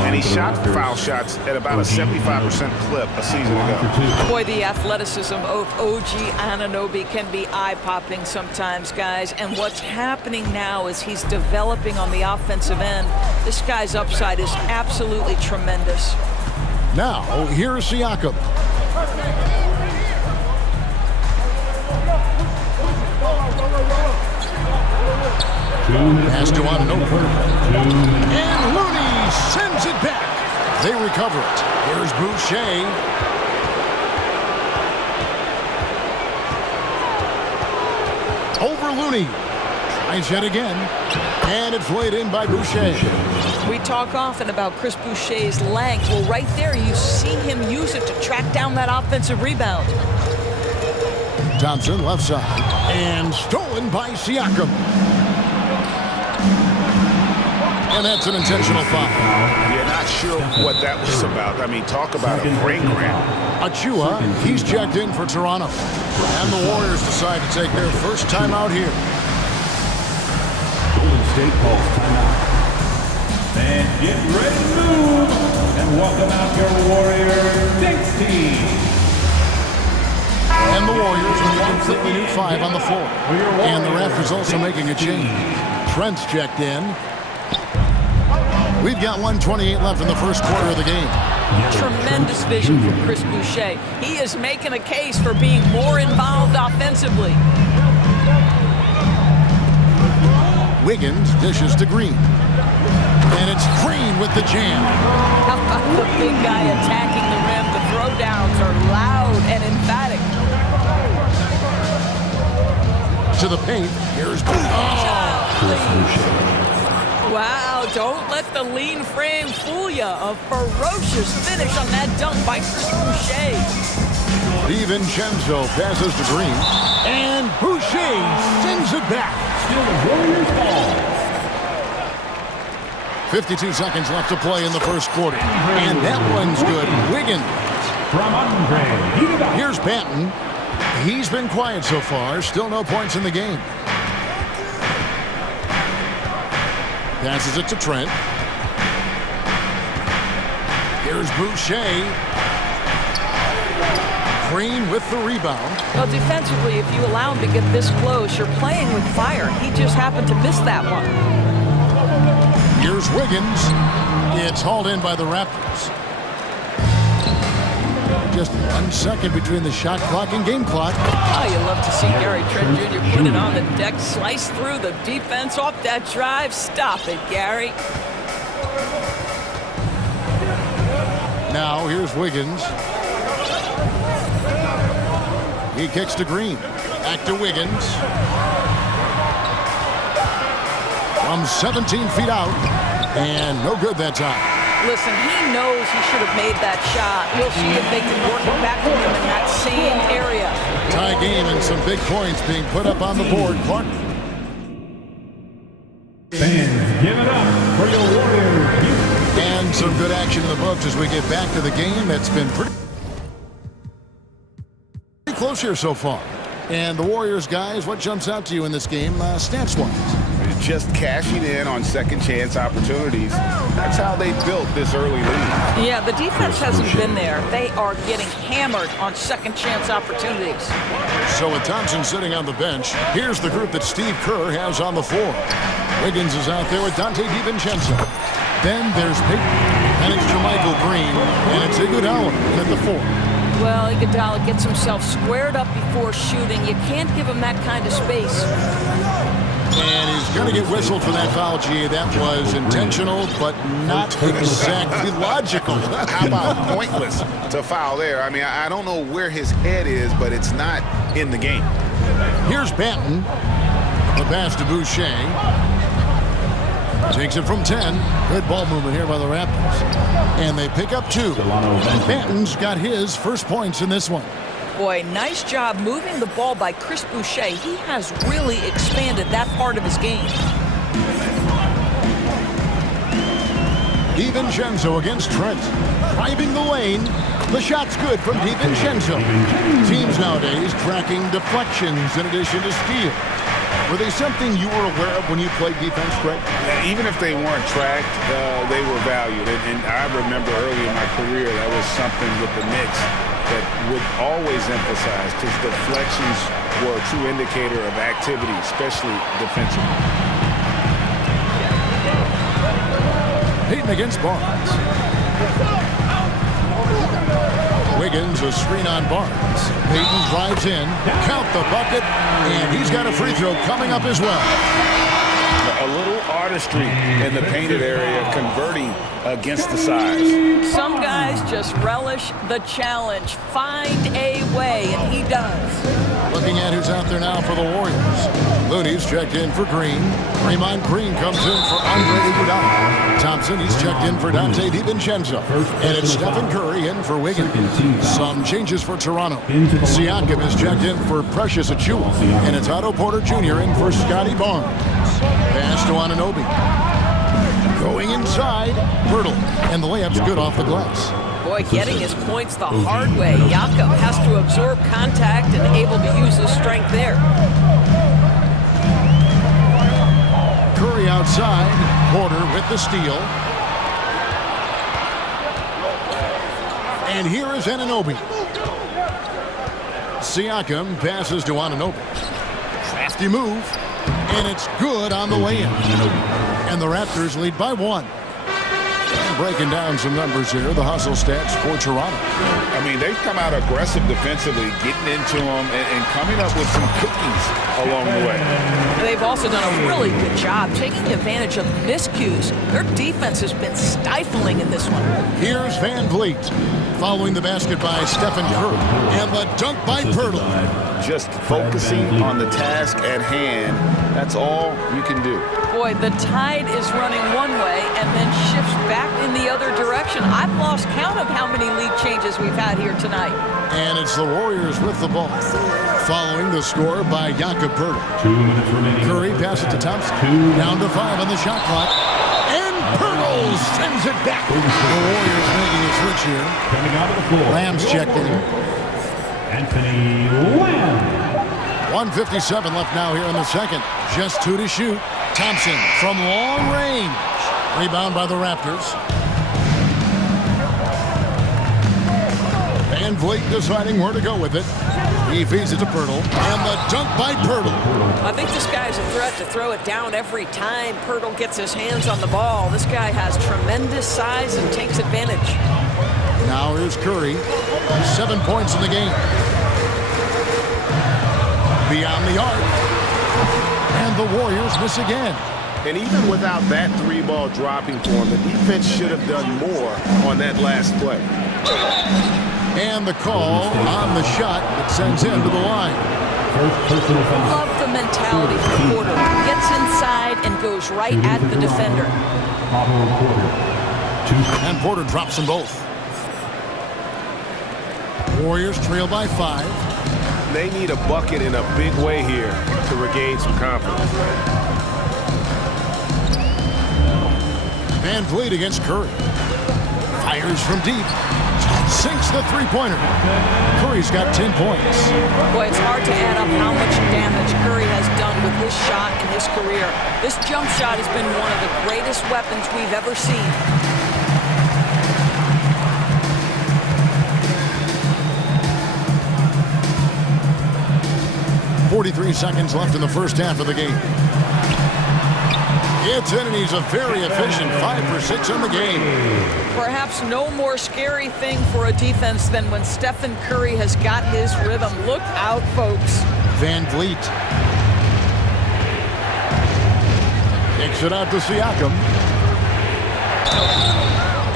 And he shot foul shots at about a 75% clip a season ago. Boy, the athleticism of OG Anunoby can be eye-popping sometimes, guys. And what's happening now is he's developing on the offensive end. This guy's upside is absolutely tremendous. Now, here's Siakam. Pass to Anunoby. And Looney sends it back. They recover it. Here's Boucher. Over Looney. Tries yet again. And it's laid in by Boucher. We talk often about Chris Boucher's length. Well, right there, you see him use it to track down that offensive rebound. Thompson, left side. And stolen by Siakam. And that's an intentional foul. Yeah, not sure what that was about. I mean, talk about a brain cramp. Achua, he's checked in for Toronto. And the Warriors decide to take their first timeout here. Golden State calls timeout. And get ready to move. And welcome out your Warriors Knicks team. And the Warriors with a completely new 5 on the floor. And the Raptors also making a change. Trent's checked in. We've got 1:28 left in the first quarter of the game. Tremendous vision from Chris Boucher. He is making a case for being more involved offensively. Wiggins dishes to Green. And it's Green with the jam. How about the big guy attacking the rim? The throwdowns are loud and emphatic. To the paint. Here's Wow, don't let the lean frame fool you. A ferocious finish on that dunk by Chris Boucher. DiVincenzo passes to Green. And Boucher sends it back. Still Warriors ball. 52 seconds left to play in the first quarter. And that one's good. Wiggins. From Andre. Here's Banton. He's been quiet so far. Still no points in the game. Passes it to Trent. Here's Boucher. Green with the rebound. Well, defensively, if you allow him to get this close, you're playing with fire. He just happened to miss that one. Here's Wiggins. It's hauled in by the Raptors. Just 1 second between the shot clock and game clock. Oh, you love to see Gary Trent Jr. put it on the deck, slice through the defense off that drive. Stop it, Gary. Now here's Wiggins. He kicks to Green. Back to Wiggins. From 17 feet out. And no good that time. Listen, he knows he should have made that shot. We'll see if they can work it back with him in that same area. Tie game and some big points being put up on the board. Clark. Fans, give it up for your Warriors. And some good action in the books as we get back to the game. That's been pretty close here so far. And the Warriors, guys, what jumps out to you in this game stats-wise? Just cashing in on second chance opportunities. That's how they built this early lead. Yeah, the defense hasn't been there. They are getting hammered on second chance opportunities. So with Thompson sitting on the bench, here's the group that Steve Kerr has on the floor. Wiggins is out there with Dante DiVincenzo. Then there's Peyton, and it's Jermichael Green, and it's Iguodala at the 4. Well, Iguodala gets himself squared up before shooting. You can't give him that kind of space. And he's going to get whistled for that foul, G. That was intentional, but not exactly logical. How about pointless to foul there? I mean, I don't know where his head is, but it's not in the game. Here's Banton. The pass to Boucher. Takes it from 10. Good ball movement here by the Raptors. And they pick up 2. Banton's got his first points in this one. Boy, nice job moving the ball by Chris Boucher. He has really expanded that part of his game. DiVincenzo against Trent. Driving the lane. The shot's good from DiVincenzo. Teams nowadays tracking deflections in addition to steals. Were they something you were aware of when you played defense, Greg? Even if they weren't tracked, they were valued. And I remember early in my career, that was something with the Knicks that would always emphasize, because deflections were a true indicator of activity, especially defensively. Peyton against Barnes. Wiggins, a screen on Barnes. Peyton drives in, count the bucket, and he's got a free throw coming up as well. A little artistry in the painted area, converting against the size. Some guys just relish the challenge. Find a way, and he does. Looking at who's out there now for the Warriors. Looney's checked in for Green. Draymond Green comes in for Andre Iguodala. Thompson, he's checked in for Dante DiVincenzo. And it's Stephen Curry in for Wiggins. Some changes for Toronto. Siakam is checked in for Precious Achiuwa. And it's Otto Porter Jr. in for Scotty Barnes. Pass to Anunoby. Going inside, Pirtle. And the layup's good off the glass. Boy, getting his points the hard way. Jakob has to absorb contact and able to use his strength there. Curry outside. Porter with the steal. And here is Anunoby. Siakam passes to Anunoby. Crafty move, and it's good on the way in. And the Raptors lead by 1. And breaking down some numbers here, the hustle stats for Toronto. I mean, they've come out aggressive defensively, getting into them and coming up with some cookies along the way. They've also done a really good job taking advantage of miscues. Their defense has been stifling in this one. Here's Van Vliet, following the basket by Stephen Curry, and the dunk by Pirtle. Just focusing on the task at hand, that's all you can do. Boy, the tide is running one way and then shifts back in the other direction. I've lost count of how many lead changes we've had here tonight. And it's the Warriors with the ball, following the score by Jakob Pirtle. 2 minutes remaining. Curry passes to Thompson. Down to 5 on the shot clock. And Pirtle sends it back. The Warriors making a switch here. Coming out of the floor. Lamb's checked in. Anthony Lamb. 1:57 left now here in the second. Just 2 to shoot. Thompson from long range. Rebound by the Raptors. Van Vliet deciding where to go with it. He feeds it to Pirtle. And the dunk by Pirtle. I think this guy's a threat to throw it down every time Pirtle gets his hands on the ball. This guy has tremendous size and takes advantage. Now here's Curry. 7 points in the game. Beyond the arc. And the Warriors miss again. And even without that 3-ball dropping for him, the defense should have done more on that last play. And the call on the shot that sends him to the line. Love the mentality for Porter. Gets inside and goes right at the defender. And Porter drops them both. Warriors trail by 5. They need a bucket in a big way here to regain some confidence. Van Vliet against Curry. Fires from deep. Sinks the three-pointer. Curry's got 10 points. Boy, it's hard to add up how much damage Curry has done with his shot in his career. This jump shot has been one of the greatest weapons we've ever seen. 43 seconds left in the first half of the game. It's in, and he's a very efficient 5 for 6 in the game. Perhaps no more scary thing for a defense than when Stephen Curry has got his rhythm. Look out, folks. Van Vliet. Kicks it out to Siakam.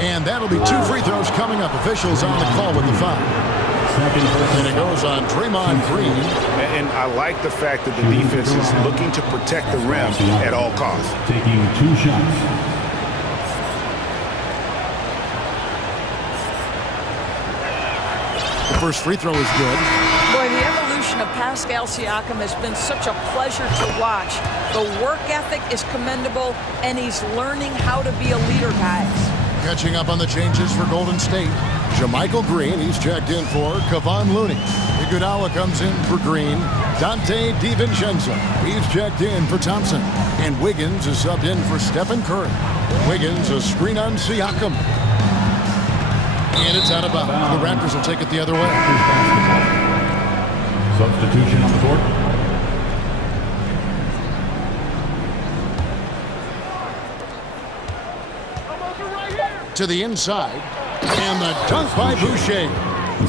And that'll be 2 free throws coming up. Officials on the call with the foul. And it goes on Draymond Green. And I like the fact that the defense is looking to protect the rim at all costs. Taking 2 shots. The first free throw is good. Boy, the evolution of Pascal Siakam has been such a pleasure to watch. The work ethic is commendable, and he's learning how to be a leader, guys. Catching up on the changes for Golden State. Jermichael Green, he's checked in for Kevon Looney. Iguodala comes in for Green. Dante DiVincenzo, he's checked in for Thompson. And Wiggins is subbed in for Stephen Curry. Wiggins, a screen on Siakam. And it's out of bounds. The Raptors will take it the other way. Substitution on the court. To the inside. And the dunk by Boucher.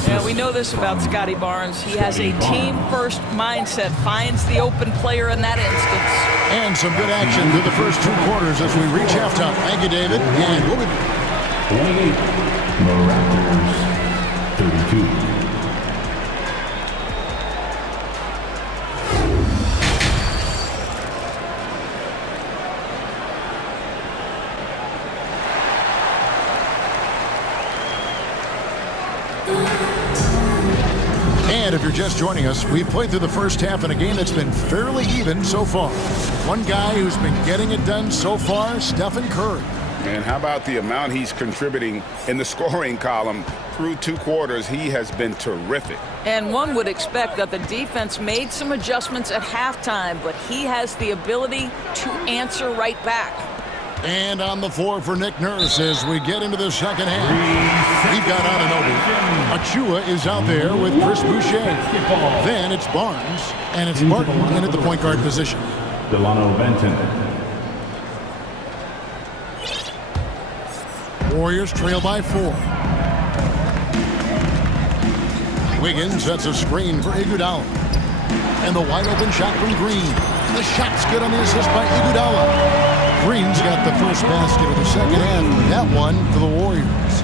Yeah, we know this about Scotty Barnes. He has a team-first mindset, finds the open player in that instance. And some good action through the first 2 quarters as we reach halftime. Thank you, David. And we'll be 28. The Raptors 32. And if you're just joining us, we've played through the first half in a game that's been fairly even so far. One guy who's been getting it done so far, Stephen Curry. And how about the amount he's contributing in the scoring column through 2 quarters? He has been terrific. And one would expect that the defense made some adjustments at halftime, but he has the ability to answer right back. And on the floor for Nick Nurse as we get into the second half. We've got Anunoby. Achua is out there with Chris Boucher. Then it's Barnes, and it's Martin in at the point guard position. Delano Benton. Warriors trail by 4. Wiggins sets a screen for Iguodala. And the wide open shot from Green. The shot's good on the assist by Iguodala. Green's got the first basket of the second half. That one for the Warriors.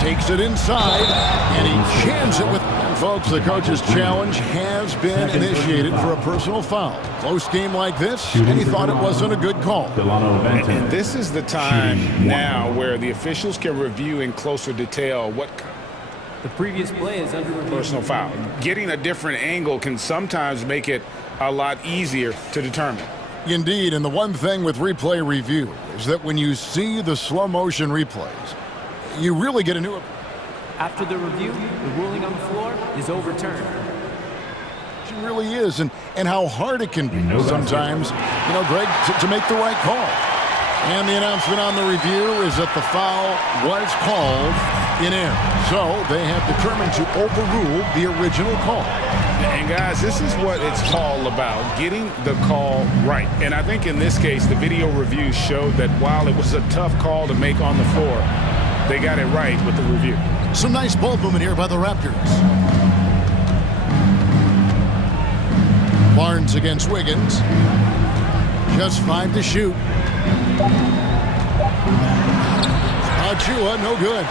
Takes it inside, and he jams it with... And folks, the coach's challenge has been initiated for a personal foul. Close game like this, and he thought it wasn't a good call. And this is the time now where the officials can review in closer detail what... The previous play is under review. Personal foul. Getting a different angle can sometimes make it a lot easier to determine. Indeed, and the one thing with replay review is that when you see the slow motion replays, you really get a new... After the review, the ruling on the floor is overturned. It really is, and how hard it can be sometimes, you know, Greg, to make the right call. And the announcement on the review is that the foul was called in error. So they have determined to overrule the original call. And guys, this is what it's all about, getting the call right. And I think in this case, the video review showed that while it was a tough call to make on the floor, they got it right with the review. Some nice ball movement here by the Raptors. Barnes against Wiggins. Just 5 to shoot. Achua, no good.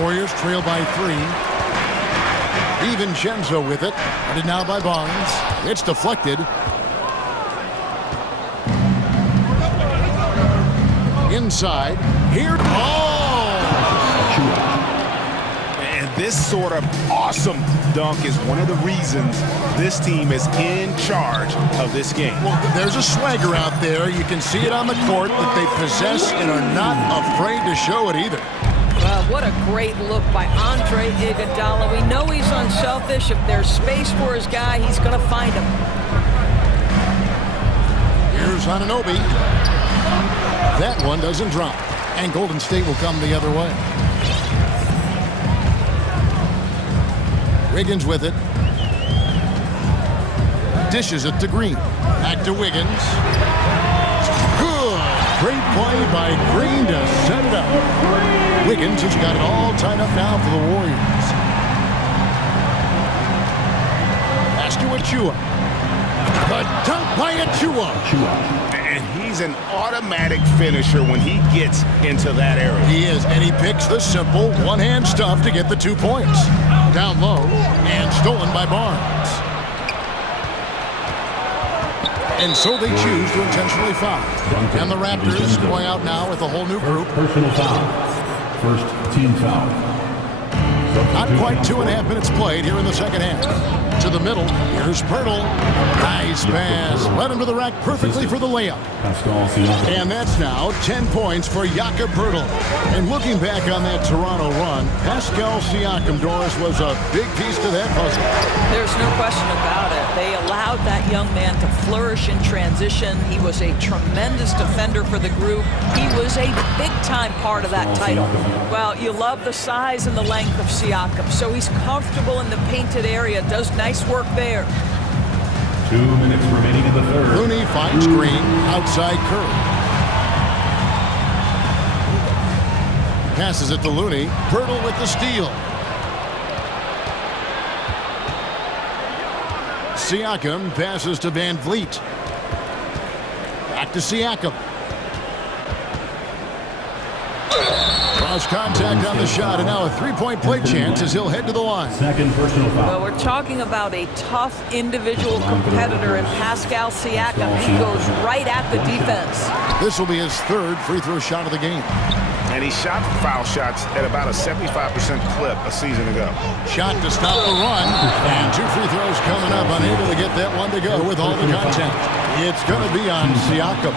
Warriors trail by 3. DiVincenzo with it. Headed now by Barnes. It's deflected. Inside. Here. Oh! And this sort of awesome dunk is one of the reasons this team is in charge of this game. Well, there's a swagger out there. You can see it on the court that they possess and are not afraid to show it either. Well, what a great look by Andre Iguodala. We know he's unselfish. If there's space for his guy, he's going to find him. Here's Anunoby. That one doesn't drop. And Golden State will come the other way. Wiggins with it. Dishes it to Green. Back to Wiggins. Good. Great play by Green to set it up. Wiggins has got it all tied up now for the Warriors. Pass to Achua. The dunk by Achua. And he's an automatic finisher when he gets into that area. He is, and he picks the simple one-hand stuff to get the 2 points. Down low, and stolen by Barnes. And so they choose to intentionally foul. And the Raptors going out now with a whole new group. Personal foul. First team foul. Not quite 2.5 minutes played here in the second half. To the middle, here's Pirtle. Nice pass. Led him to the rack perfectly for the layup. And that's now 10 points for Jakob Pirtle. And looking back on that Toronto run, Pascal Siakam, Doris, was a big piece to that puzzle. There's no question about it. They allowed that young man to flourish in transition. He was a tremendous defender for the group. He was a big-time part of that title. Well, you love the size and the length of Siakam, so he's comfortable in the painted area, does nice work there. 2 minutes remaining in the third. Looney finds Green outside Curry. Passes it to Looney. Pirtle with the steal. Siakam passes to Van Vliet. Back to Siakam. Cross contact on the shot, and now a three-point play chance as he'll head to the line. Second personal foul. Well, we're talking about a tough individual competitor in Pascal Siakam. He goes right at the defense. This will be his third free throw shot of the game. And he shot foul shots at about a 75% clip a season ago. Shot to stop the run, and 2 free throws coming up, unable to get that one to go with all the contact. It's going to be on Siakam.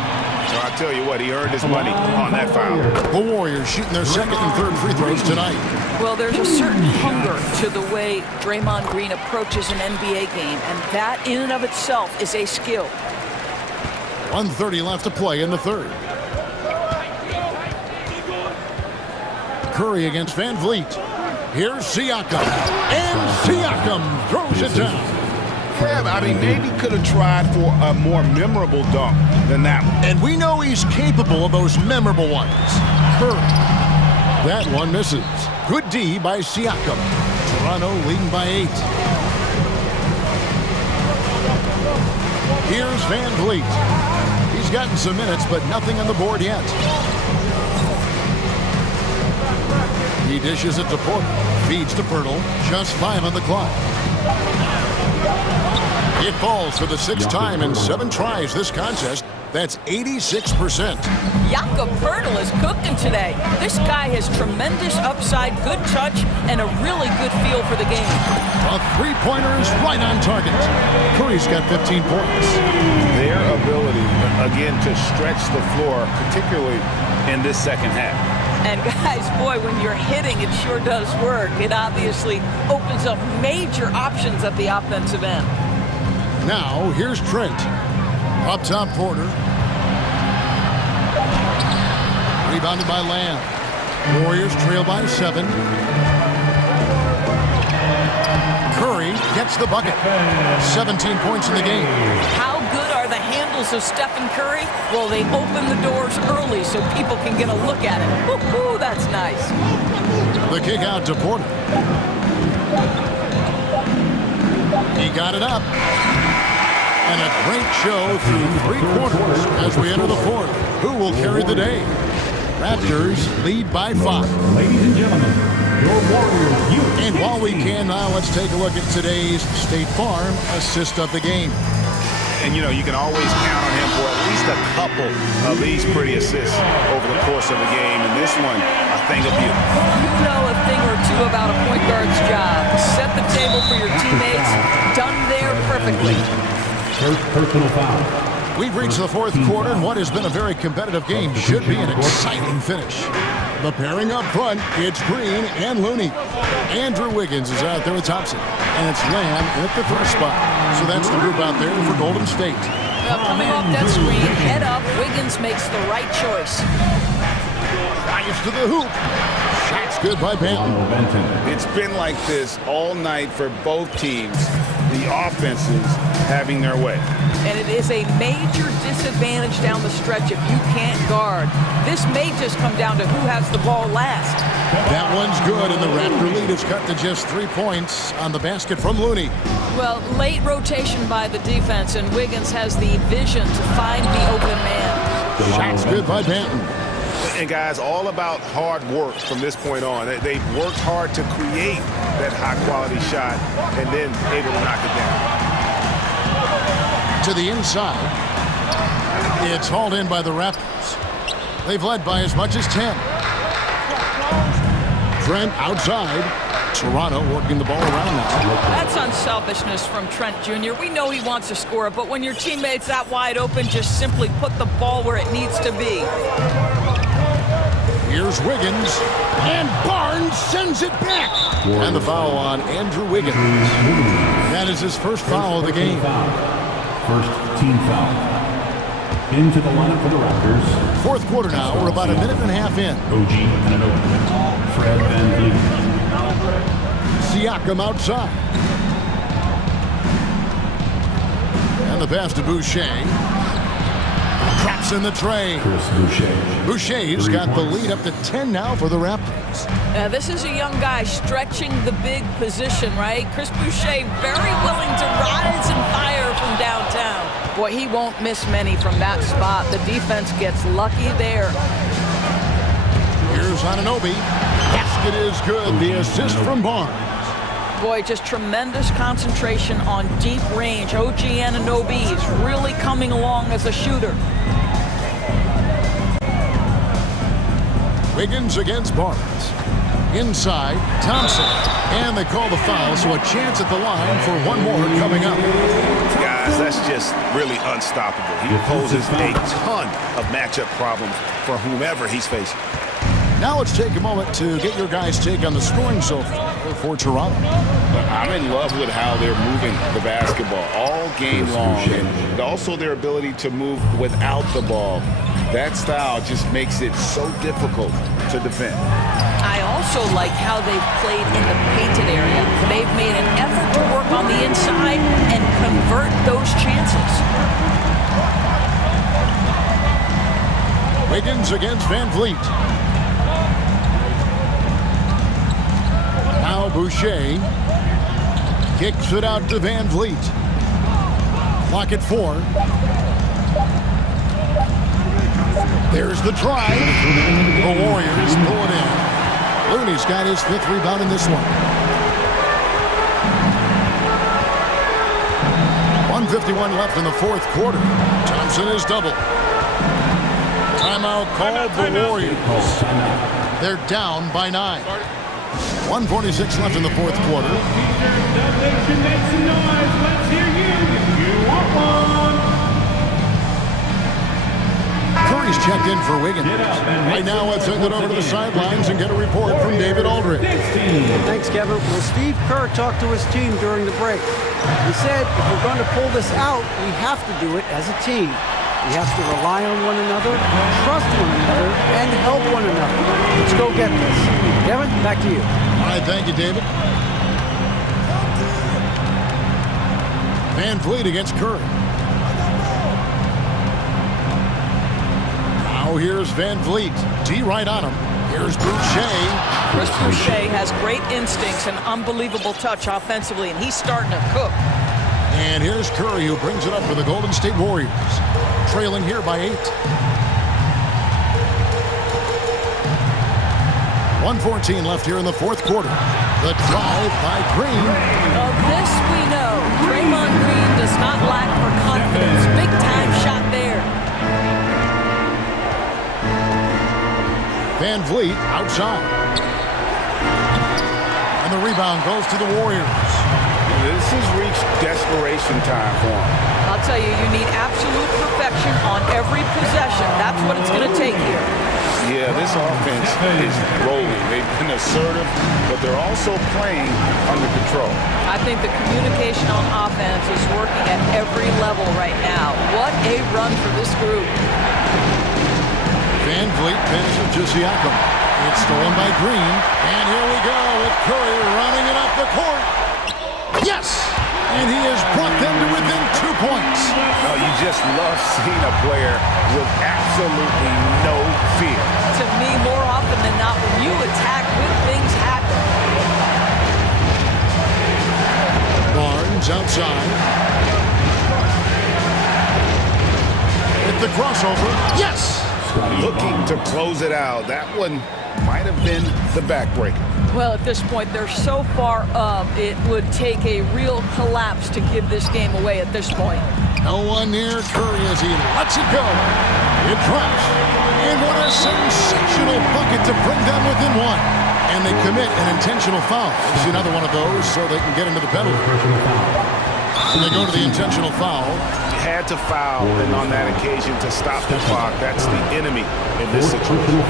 So I tell you what, he earned his money on that foul. The Warriors shooting their second and third free throws tonight. Well, there's a certain hunger to the way Draymond Green approaches an NBA game, and that in and of itself is a skill. 1:30 left to play in the third. Curry against Van Vliet. Here's Siakam. And Siakam throws it down. Yeah, I mean, maybe could have tried for a more memorable dunk than that one. And we know he's capable of those memorable ones. Curry. That one misses. Good D by Siakam. Toronto leading by 8. Here's Van Vliet. He's gotten some minutes, but nothing on the board yet. He dishes it to Porter. Feeds to Pirtle. Just 5 on the clock. It falls for the 6th time in 7 tries this contest. That's 86%. Jakob Pirtle is cooking today. This guy has tremendous upside, good touch, and a really good feel for the game. A three-pointer is right on target. Curry's got 15 points. Their ability, again, to stretch the floor, particularly in this second half. And guys, boy, when you're hitting, it sure does work. It obviously opens up major options at the offensive end. Now, here's Trent. Up top, Porter. Rebounded by Lamb. Warriors trail by 7. Curry gets the bucket. 17 points in the game. How good are the handles of Stephen Curry? Well, they open the doors early so people can get a look at it. Woo-hoo, that's nice. The kick out to Porter. He got it up. And a great show through 3 quarters as we enter the 4th. Who will carry the day? Raptors lead by 5. Ladies and gentlemen, your Warriors USA. And while we can now, let's take a look at today's State Farm assist of the game. And, you know, you can always count on him for at least a couple of these pretty assists over the course of the game. And this one, a thing of beauty. You know a thing or two about a point guard's job. Set the table for your teammates. Done there perfectly. First personal foul. We've reached the 4th quarter, and what has been a very competitive game should be an exciting finish. The pairing up front, it's Green and Looney. Andrew Wiggins is out there with Thompson, and it's Lamb at the 3rd spot. So that's the group out there for Golden State. Well, coming off that screen, head up, Wiggins makes the right choice. Drives to the hoop. Shot's good by Banton. It's been like this all night for both teams. The offenses having their way. And it is a major disadvantage down the stretch if you can't guard. This may just come down to who has the ball last. That one's good, and the Raptor lead is cut to just 3 points on the basket from Looney. Well, late rotation by the defense, and Wiggins has the vision to find the open man. Shot's good by Banton. And guys, all about hard work from this point on. They've worked hard to create that high-quality shot and then able to knock it down. To the inside. It's hauled in by the Raptors. They've led by as much as 10. Trent outside. Toronto working the ball around now. That's unselfishness from Trent Jr. We know he wants to score, but when your teammate's that wide open, just simply put the ball where it needs to be. Here's Wiggins, and Barnes sends it back. And the foul on Andrew Wiggins. That is his first foul of the game. First team foul. Into the lineup for the Raptors. 4th quarter now. We're about a minute and a half in. OG Anunoby. Fred VanVleet. Siakam outside. And the pass to Boucher. Traps in the tray. Chris Boucher. Boucher's got the lead up to 10 now for the Raptors. This is a young guy stretching the big position, right? Chris Boucher very willing to rise and fire from downtown. Boy, he won't miss many from that spot. The defense gets lucky there. Here's Anunoby. Basket is good. The assist from Barnes. Boy, just tremendous concentration on deep range. OG Anunoby is really coming along as a shooter. Wiggins against Barnes. Inside, Thompson. And they call the foul, so a chance at the line for one more coming up. Guys, that's just really unstoppable. He poses a ton of matchup problems for whomever he's facing. Now let's take a moment to get your guys' take on the scoring so far for Toronto. I'm in love with how they're moving the basketball all game long, and also their ability to move without the ball. That style just makes it so difficult to defend. I also like how they've played in the painted area. They've made an effort to work on the inside and convert those chances. Wiggins against Van Vliet. Now Boucher kicks it out to Van Vliet. Clock at 4. There's the drive. The Warriors pull it in. Looney's got his 5th rebound in this one. 1:51 left in the 4th quarter. Thompson is doubled. Timeout called the Warriors. They're down by 9. 1:46 left in the 4th quarter. Curry's checked in for Wiggins. Right now, let's send it over to the sidelines and get a report from David Aldridge. Thanks, Kevin. Well, Steve Kerr talked to his team during the break. He said, if we're going to pull this out, we have to do it as a team. We have to rely on one another, trust one another, and help one another. Let's go get this. Kevin, back to you. All right, thank you, David. Van Vliet against Curry. Now here's Van Vliet. D right on him. Here's Boucher. Chris Boucher has great instincts and unbelievable touch offensively, and he's starting to cook. And here's Curry, who brings it up for the Golden State Warriors. Trailing here by 8. 1:14 left here in the 4th quarter. The drive by Green. Of this we know. Draymond Green does not lack for confidence. Big time shot there. Van Vliet outside. And the rebound goes to the Warriors. This has reached desperation time for him. I'll tell you, you need absolute perfection on every possession. That's what it's going to take here. Yeah, this offense is rolling. They've been assertive, but they're also playing under control. I think the communication on offense is working at every level right now. What a run for this group. Van Vliet finishes to Siakam. It's stolen by Green. And here we go with Curry running it up the court. Yes! And he has brought them to within 2 points. Oh, you just love seeing a player with absolutely no fear. To me, more often than not, when you attack, good things happen. Barnes outside. With the crossover. Yes! Looking to close it out. That one might have been the backbreaker. Well, at this point, they're so far up, it would take a real collapse to give this game away at this point. No one near Curry as he lets it go. It drops. And what a sensational bucket to bring them within 1. And they commit an intentional foul. It's another one of those so they can get into the penalty. And they go to the intentional foul. Had to foul, and on that occasion to stop the clock. That's the enemy in this situation.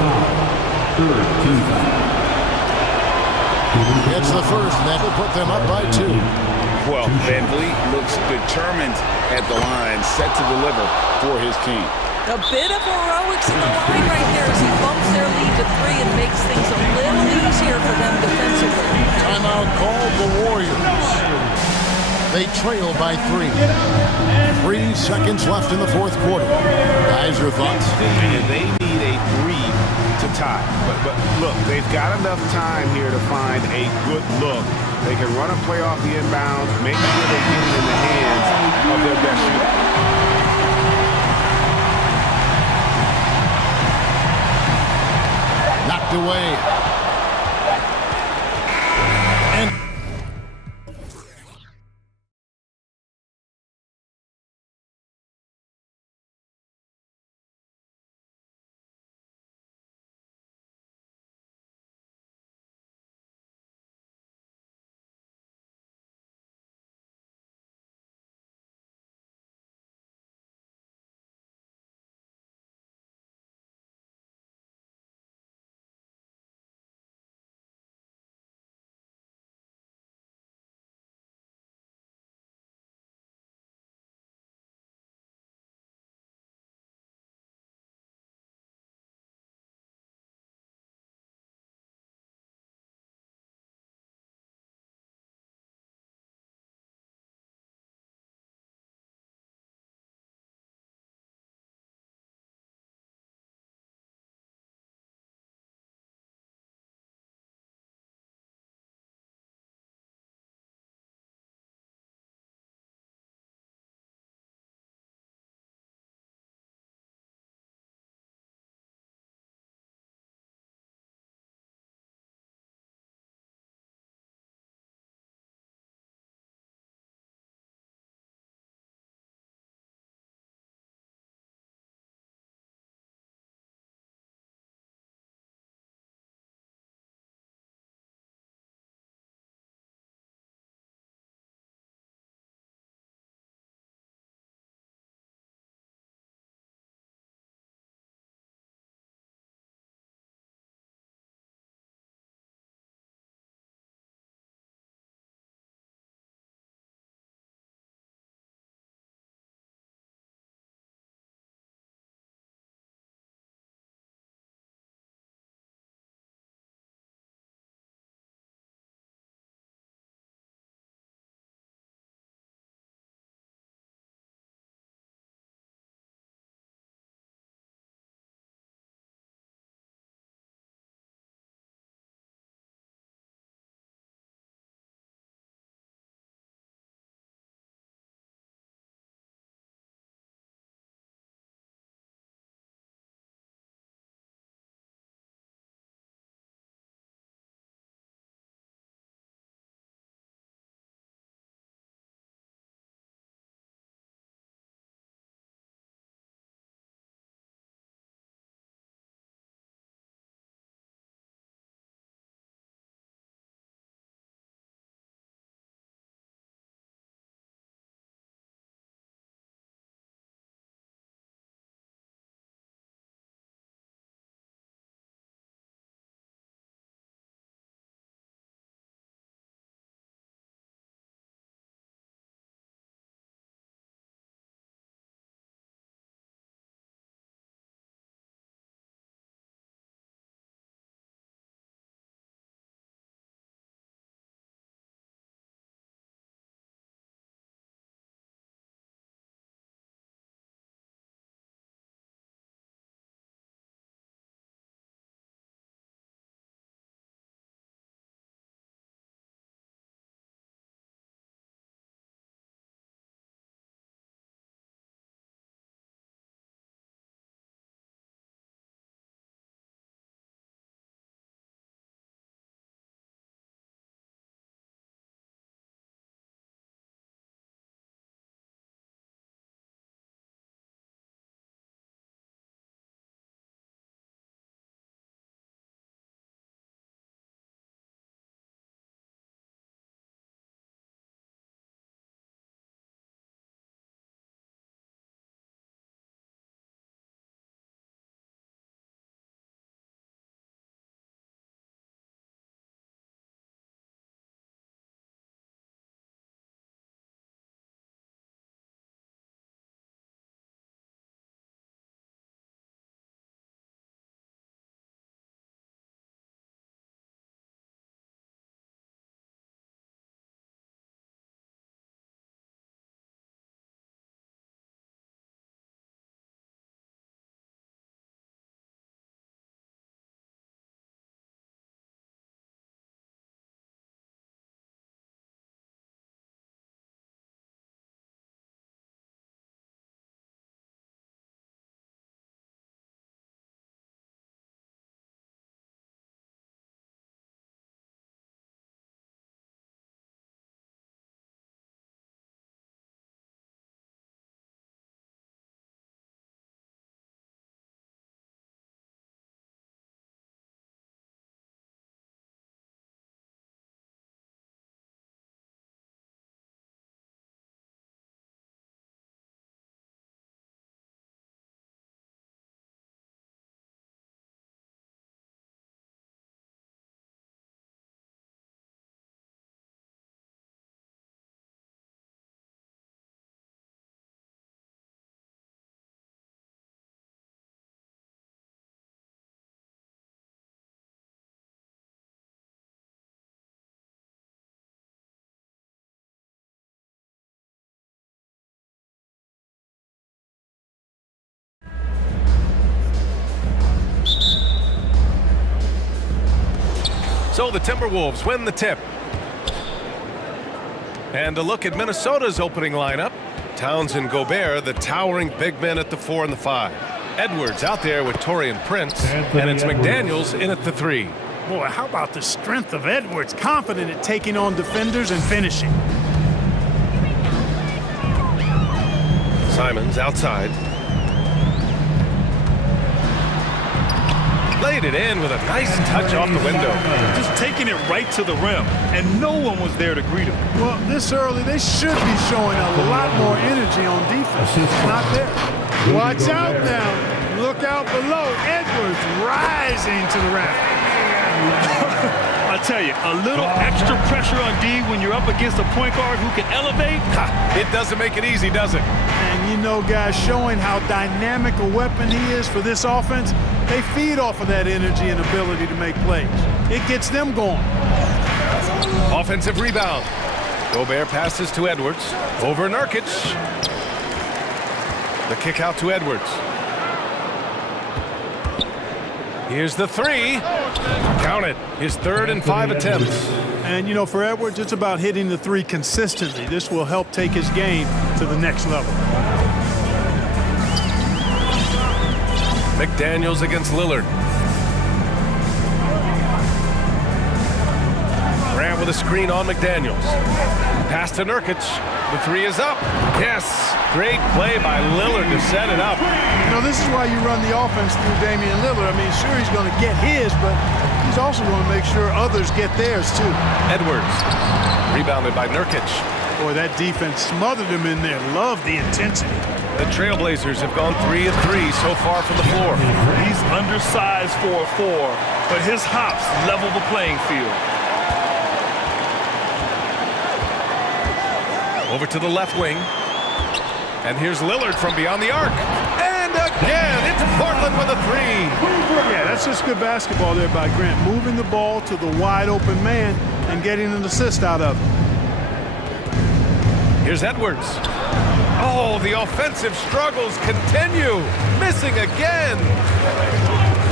It's the first, and that will put them up by 2. Well, Van Vliet looks determined at the line, set to deliver for his team. A bit of heroics in the line right there as he bumps their lead to 3 and makes things a little easier for them defensively. Timeout called the Warriors. They trail by 3. 3 seconds left in the 4th quarter. Guys, your thoughts? And they need a 3 to tie. But look, they've got enough time here to find a good look. They can run a play off the inbound, make sure they get it in the hands of their best shooter. Knocked away. So the Timberwolves win the tip. And a look at Minnesota's opening lineup. Towns and Gobert, the towering big men at the 4 and the 5. Edwards out there with Taurean Prince, and it's McDaniels in at the 3. Boy, how about the strength of Edwards, confident at taking on defenders and finishing. Simons outside. Laid it in with a nice touch off the window. Just taking it right to the rim, and no one was there to greet him. Well, this early, they should be showing a lot more energy on defense. It's not there. Watch out now. Look out below. Edwards rising to the raft. I tell you, a little extra pressure on D when you're up against a point guard who can elevate. It doesn't make it easy, does it? And you know, guys, showing how dynamic a weapon he is for this offense, they feed off of that energy and ability to make plays. It gets them going. Offensive rebound. Gobert passes to Edwards. Over Nurkic. The kick out to Edwards. Here's the 3. Count it. His 3rd and 5 attempts. And, you know, for Edwards, it's about hitting the 3 consistently. This will help take his game to the next level. McDaniels against Lillard. Grant with a screen on McDaniels. Pass to Nurkic. The 3 is up. Yes. Great play by Lillard to set it up. You know, this is why you run the offense through Damian Lillard. I mean, sure, he's going to get his, but he's also going to make sure others get theirs, too. Edwards. Rebounded by Nurkic. Boy, that defense smothered him in there. Love the intensity. The Trailblazers have gone 3 of 3 so far from the floor. He's undersized for a 4, but his hops level the playing field. Over to the left wing. And here's Lillard from beyond the arc. And again, it's Portland with a 3. Yeah, that's just good basketball there by Grant. Moving the ball to the wide open man and getting an assist out of it. Here's Edwards. Oh, the offensive struggles continue. Missing again.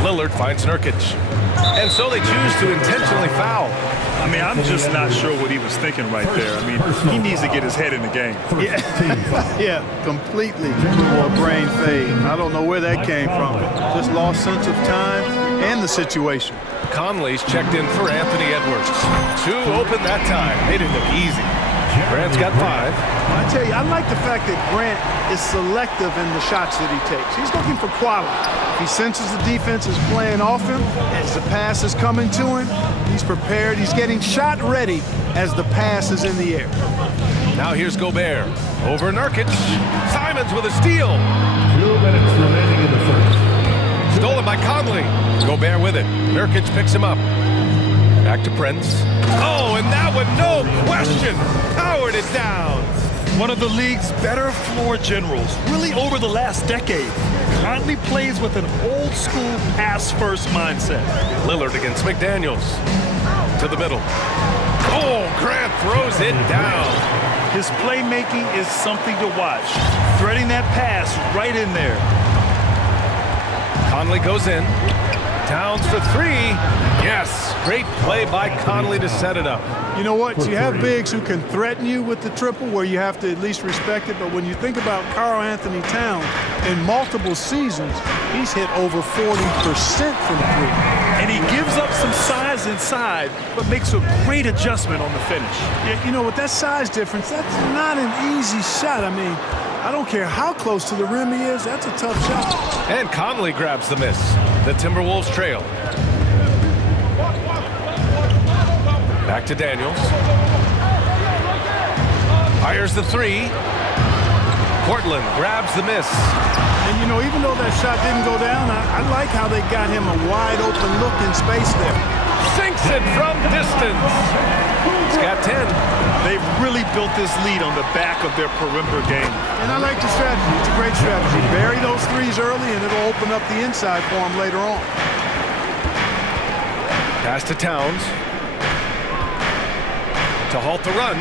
Lillard finds Nurkic. And so they choose to intentionally foul. I mean, I'm just not sure what he was thinking right there. I mean, he needs to get his head in the game. Yeah, completely a brain fade. I don't know where that came from. Just lost sense of time and the situation. Conley's checked in for Anthony Edwards. 2 open that time. Made it look easy. Grant's got 5. I tell you, I like the fact that Grant is selective in the shots that he takes. He's looking for quality. He senses the defense is playing off him. As the pass is coming to him, he's prepared. He's getting shot ready as the pass is in the air. Now here's Gobert. Over Nurkic. Simons with a steal. 2 minutes remaining in the first. Stolen by Conley. Gobert with it. Nurkic picks him up. Back to Prince. Oh, and that one, no question, powered it down. One of the league's better floor generals, really over the last decade. Conley plays with an old-school pass-first mindset. Lillard against McDaniels. To the middle. Oh, Grant throws it down. His playmaking is something to watch. Threading that pass right in there. Conley goes in. Towns for 3. Yes, great play by Conley to set it up. You know what? You have bigs who can threaten you with the triple where you have to at least respect it. But when you think about Karl Anthony Towns, in multiple seasons, he's hit over 40% from 3. And he gives up some size inside, but makes a great adjustment on the finish. Yeah, you know, with that size difference, that's not an easy shot. I mean, I don't care how close to the rim he is, that's a tough shot. And Conley grabs the miss. The Timberwolves trail. Back to Daniels. Fires the 3. Portland grabs the miss. And, you know, even though that shot didn't go down, I like how they got him a wide open look in space there. Sinks it from distance. He's got 10. They've really built this lead on the back of their perimeter game. And I like the strategy. It's a great strategy. Bury those 3s early, and it'll open up the inside for him later on. Pass to Towns. To halt the run.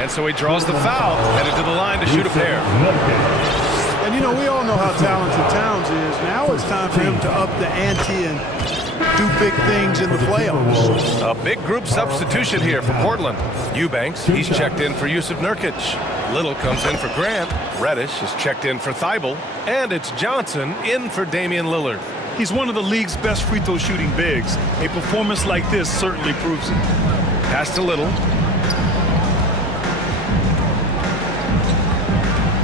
And so he draws the foul, headed to the line to shoot a pair. And, you know, we all know how talented Towns is. Now it's time for him to up the ante and do big things in the playoffs. A big group substitution here for Portland. Eubanks, he's checked in for Yusuf Nurkic. Little comes in for Grant. Reddish is checked in for Thibault. And it's Johnson in for Damian Lillard. He's one of the league's best free throw shooting bigs. A performance like this certainly proves it. Pass to Little.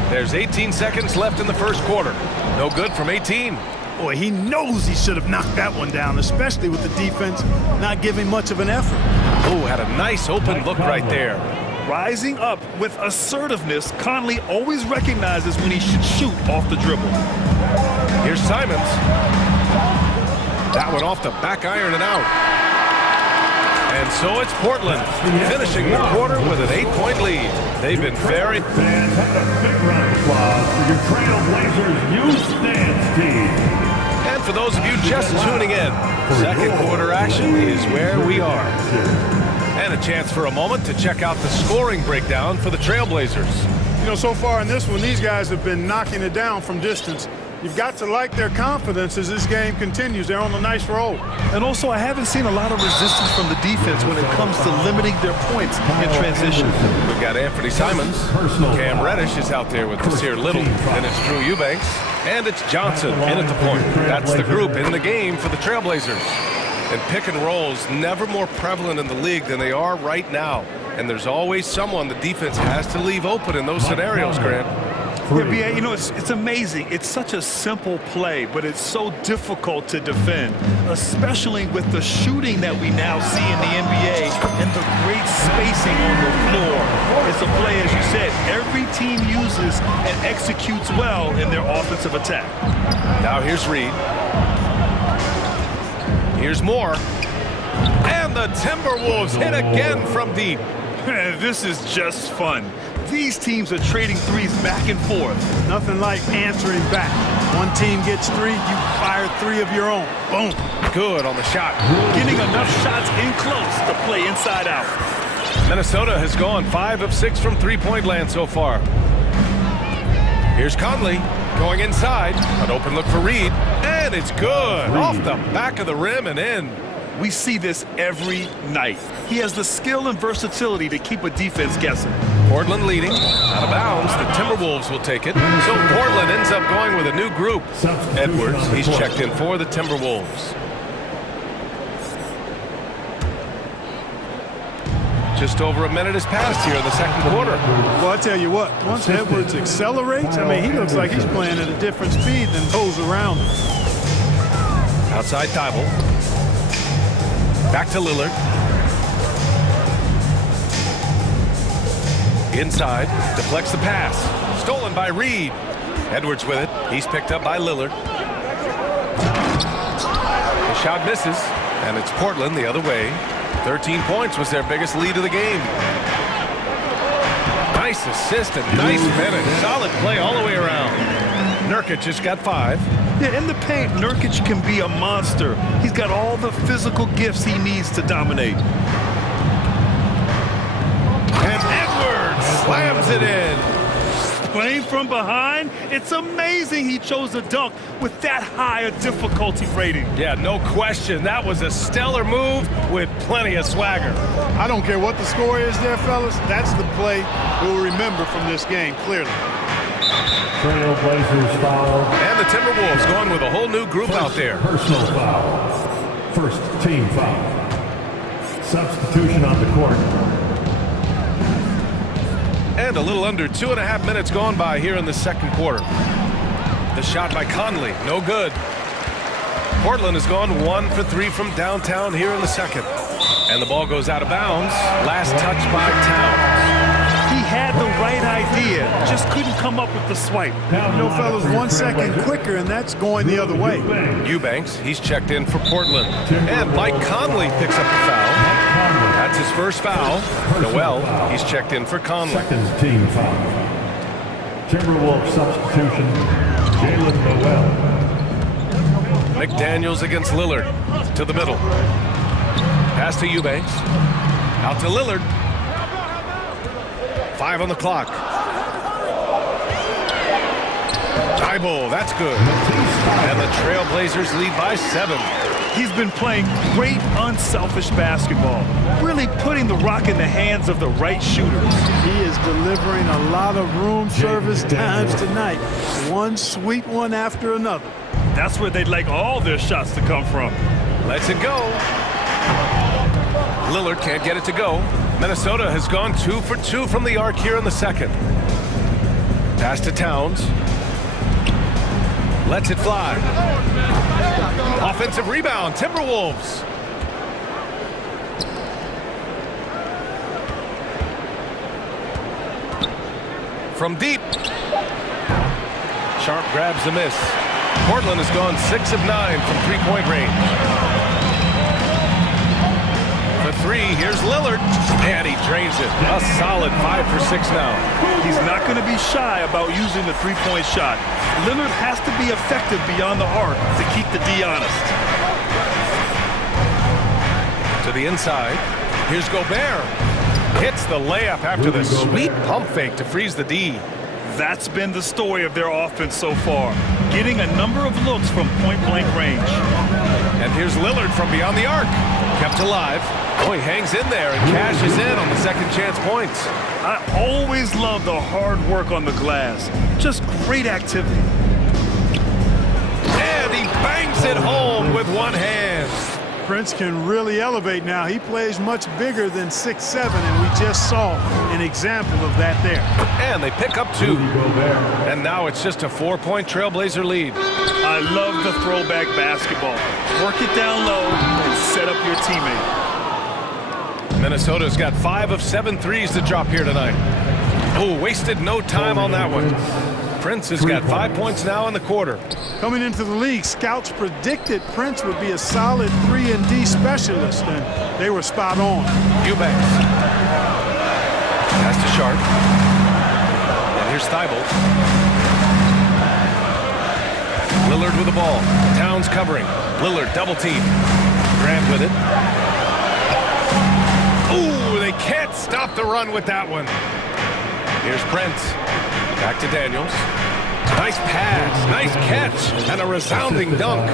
There's 18 seconds left in the first quarter. No good from 18. Boy, he knows he should have knocked that one down, especially with the defense not giving much of an effort. Oh, had a nice open look right there. Rising up with assertiveness, Conley always recognizes when he should shoot off the dribble. Here's Simons. That one off the back iron and out. And so it's Portland, finishing the quarter with an 8-point lead. They've been very... Fans, have a big round of applause for your Trailblazers Youth Dance Team. And for those of you just tuning in, second quarter action is where we are. And a chance for a moment to check out the scoring breakdown for the Trailblazers. You know, so far in this one, these guys have been knocking it down from distance. You've got to like their confidence as this game continues. They're on a nice roll. And also, I haven't seen a lot of resistance from the defense when it comes to limiting their points in transition. We've got Anthony Simons. Cam Reddish is out there with Nasir Little. Then it's Drew Eubanks. And it's Johnson in at the point. That's the group in the game for the Trailblazers. And pick and rolls never more prevalent in the league than they are right now. And there's always someone the defense has to leave open in those scenarios, Grant. Yeah, B.A., you know, it's amazing. It's such a simple play, but it's so difficult to defend, especially with the shooting that we now see in the NBA and the great spacing on the floor. It's a play, as you said, every team uses and executes well in their offensive attack. Now here's Reed. Here's Moore. And the Timberwolves hit again from deep. This is just fun. These teams are trading threes back and forth. Nothing like answering back. One team gets three, you fire three of your own. Boom. Good on the shot. Getting enough shots in close to play inside out. Minnesota has gone 5 of 6 from three-point land so far. Here's Conley going inside. An open look for Reed. And it's good. Off the back of the rim and in. We see this every night. He has the skill and versatility to keep a defense guessing. Portland leading. Out of bounds. The Timberwolves will take it. So Portland ends up going with a new group. Edwards, he's checked in for the Timberwolves. Just over a minute has passed here in the second quarter. Well, I tell you what, once Edwards accelerates, I mean, he looks like he's playing at a different speed than those around him. Outside Thibault. Back to Lillard. Inside, deflects the pass. Stolen by Reed. Edwards with it. He's picked up by Lillard. The shot misses, and it's Portland the other way. 13 points was their biggest lead of the game. Nice assist and nice finish. Solid play all the way around. Nurkic just got 5. Yeah, in the paint, Nurkic can be a monster. He's got all the physical gifts he needs to dominate. And Edwards slams it in. Playing from behind, it's amazing he chose a dunk with that high a difficulty rating. Yeah, no question. That was a stellar move with plenty of swagger. I don't care what the score is there, fellas. That's the play we'll remember from this game, clearly. Trailblazers foul. And the Timberwolves going with a whole new group out there. Personal foul. First team foul. Substitution on the court. And a little under 2.5 minutes gone by here in the second quarter. The shot by Conley, no good. Portland has gone 1 for 3 from downtown here in the second. And the ball goes out of bounds. Last touch by Towns. He had the right idea, just couldn't come up with the swipe. You know, fellas, 1 second quicker, and that's going the other way. Eubanks, he's checked in for Portland. And Mike Conley picks up the foul. That's his first foul. Noel, he's checked in for Conley. Second team foul. Timberwolves substitution, Jalen Noel. McDaniels against Lillard. To the middle. Pass to Eubanks. Out to Lillard. 5 on the clock. Thibault, that's good. And the Trailblazers lead by 7. He's been playing great, unselfish basketball, really putting the rock in the hands of the right shooters. He is delivering a lot of room service times tonight. One sweet one after another. That's where they'd like all their shots to come from. Lets it go. Lillard can't get it to go. Minnesota has gone 2 for 2 from the arc here in the second. Pass to Towns. Lets it fly. Offensive rebound, Timberwolves. From deep. Sharp grabs the miss. Portland has gone 6 of 9 from three-point range. For three, here's Lillard, and he drains it. A solid 5 for 6 now. He's not going to be shy about using the three-point shot. Lillard has to be effective beyond the arc to keep the D honest. To the inside, here's Gobert. Hits the layup after the sweet pump fake to freeze the D. That's been the story of their offense so far, getting a number of looks from point-blank range. And here's Lillard from beyond the arc. Kept alive. Oh, he hangs in there and cashes in on the second chance points. I always love the hard work on the glass. Just great activity. And he bangs it home with one hand. Prince can really elevate now. He plays much bigger than 6'7", and we just saw an example of that there. And they pick up 2. And now it's just a 4-point Trailblazer lead. I love the throwback basketball. Work it down low and set up your teammate. Minnesota's got 5 of 7 threes to drop here tonight. Oh, wasted no time on that one. Prince has got 5 points now in the quarter. Coming into the league, scouts predicted Prince would be a solid 3-and-D specialist, and they were spot on. Eubanks. Pass to Sharp. And here's Thibault. Lillard with the ball. Towns covering. Lillard double team. Grant with it. Ooh, they can't stop the run with that one. Here's Prince. Back to Daniels. Nice pass, nice catch, and a resounding dunk.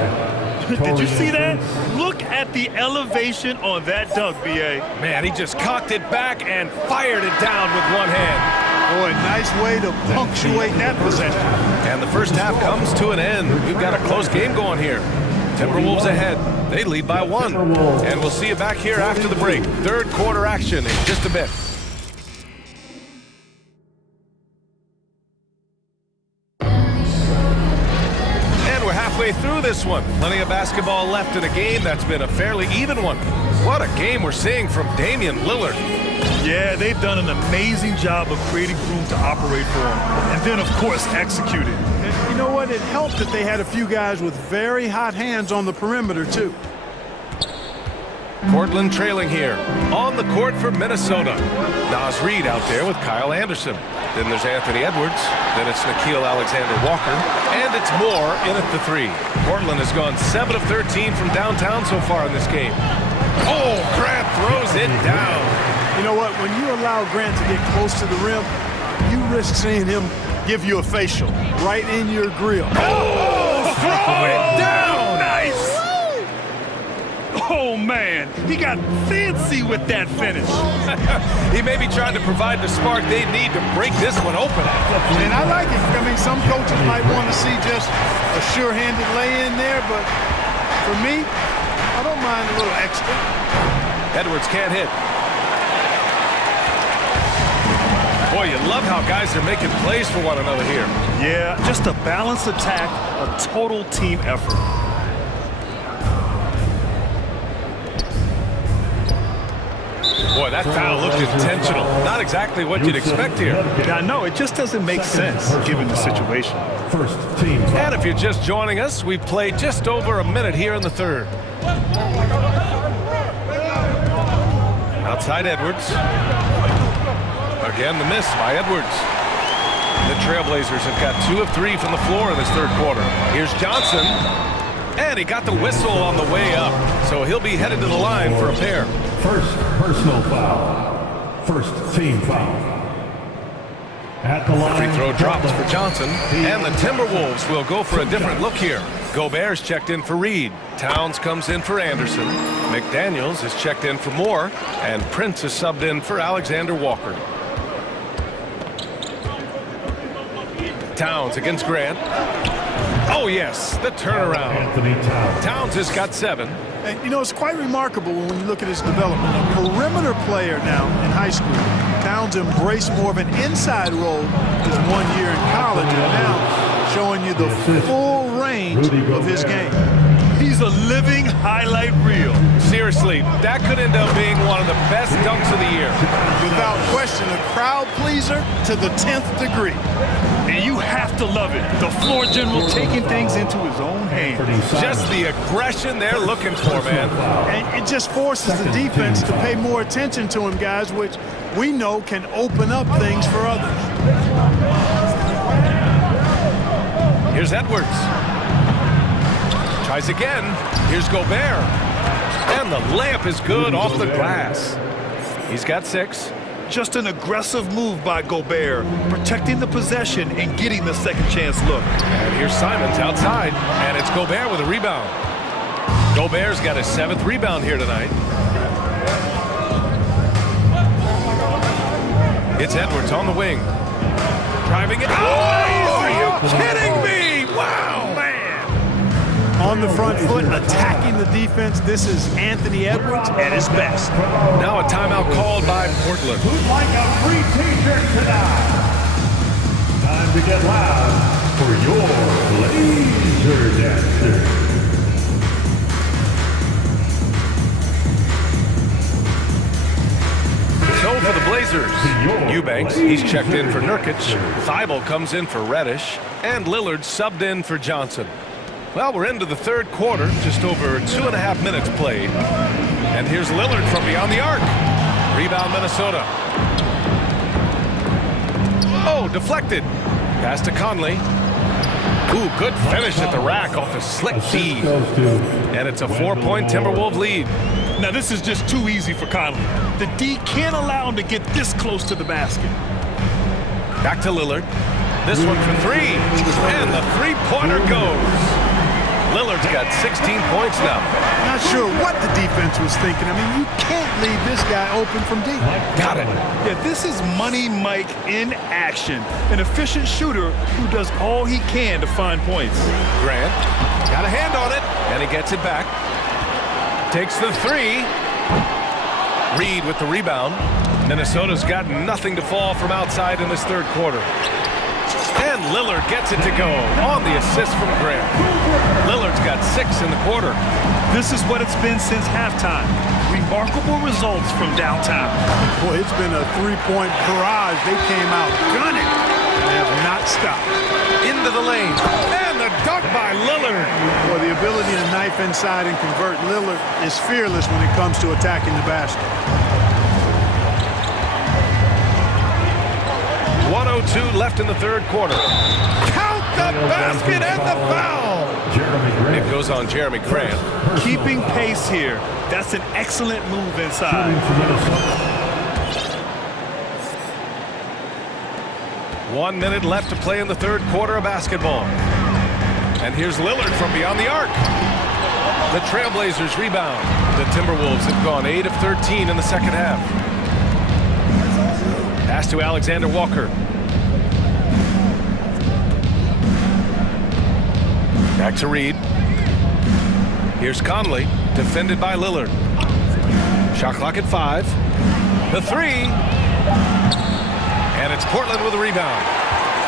Did you see that? Look at the elevation on that dunk, B.A. Man, he just cocked it back and fired it down with one hand. Boy, nice way to punctuate that possession. And the first half comes to an end. We've got a close game going here. Timberwolves ahead. They lead by 1. And we'll see you back here after the break. Third quarter action in just a bit. Halfway through this one. Plenty of basketball left in a game that's been a fairly even one. What a game we're seeing from Damian Lillard. Yeah, they've done an amazing job of creating room to operate for him. And then, of course, executing. And you know what? It helped that they had a few guys with very hot hands on the perimeter, too. Portland trailing here. On the court for Minnesota. Naz Reid out there with Kyle Anderson. Then there's Anthony Edwards. Then it's Nickeil Alexander-Walker. And it's Moore in at the 3. Portland has gone 7 of 13 from downtown so far in this game. Oh, Grant throws it down. You know what? When you allow Grant to get close to the rim, you risk seeing him give you a facial right in your grill. Oh, throw it down. Nice. Oh, man, he got fancy with that finish. He may be trying to provide the spark they need to break this one open. And I like it. I mean, some coaches might want to see just a sure-handed lay-in there, but for me, I don't mind a little extra. Edwards can't hit. Boy, you love how guys are making plays for one another here. Yeah, just a balanced attack, a total team effort. Boy, that foul looked intentional. Not exactly what you'd expect here. I know, it just doesn't make sense given the situation. First team. And if you're just joining us, we've played just over a minute here in the third. Outside Edwards. Again, the miss by Edwards. The Trailblazers have got 2 of 3 from the floor in this third quarter. Here's Johnson. And he got the whistle on the way up. So he'll be headed to the line for a pair. First personal foul. First team foul. At the line. Free throw drops for Johnson. And the Timberwolves will go for a different look here. Gobert's checked in for Reed. Towns comes in for Anderson. McDaniels is checked in for Moore. And Prince is subbed in for Alexander Walker. Towns against Grant. Oh, yes, the turnaround. Towns has got 7. And, you know, it's quite remarkable when you look at his development. A perimeter player now in high school. Towns embraced more of an inside role his 1 year in college, and now showing you the full range of his game. He's a living highlight reel. Seriously, that could end up being one of the best dunks of the year. Without question, a crowd pleaser to the 10th degree. And you have to love it. The floor general taking things into his own hands. Just the aggression they're looking for, man. And it just forces the defense to pay more attention to him, guys, which we know can open up things for others. Here's Edwards. Tries again. Here's Gobert. And the layup is good off the glass. He's got 6. Just an aggressive move by Gobert, protecting the possession and getting the second chance look. And here's Simons outside, and it's Gobert with a rebound. Gobert's got his 7th rebound here tonight. It's Edwards on the wing. Driving it. Oh, are you kidding me? Wow, man. On the front foot, attacking the defense. This is Anthony Edwards at his best. Now a timeout called by Portland. Who'd like a free t-shirt tonight? Time to get loud for your laser dancer. So for the Blazers, Eubanks, he's checked in for Nurkic. Thibault comes in for Reddish. And Lillard subbed in for Johnson. Well, we're into the 3rd quarter, just over 2.5 minutes played. And here's Lillard from beyond the arc. Rebound Minnesota. Oh, deflected. Pass to Conley. Ooh, good finish at the rack off a slick feed. And it's a 4-point Timberwolves lead. Now this is just too easy for Conley. The D can't allow him to get this close to the basket. Back to Lillard. This one for 3. And the 3-pointer goes. Lillard's got 16 points now. Not sure what the defense was thinking. I mean, you can't leave this guy open from deep. Got it. Yeah, this is Money Mike in action. An efficient shooter who does all he can to find points. Grant got a hand on it, and he gets it back. Takes the 3. Reed with the rebound. Minnesota's got nothing to fall from outside in this 3rd quarter. And Lillard gets it to go on the assist from Grant. Lillard's got 6 in the quarter. This is what it's been since halftime. Remarkable results from downtown. Boy, it's been a 3-point barrage. They came out gunning and have not stopped. Into the lane. And the dunk by Lillard. Boy, the ability to knife inside and convert. Lillard is fearless when it comes to attacking the basket. 1:02 left in the 3rd quarter. Count the basket and the foul. It goes on Jeremy Grant. Keeping pace here. That's an excellent move inside. 1 minute left to play in the 3rd quarter of basketball. And here's Lillard from beyond the arc. The Trailblazers rebound. The Timberwolves have gone 8 of 13 in the 2nd half. Pass to Alexander Walker. Back to Reed. Here's Conley, defended by Lillard. Shot clock at 5. The 3. And it's Portland with a rebound.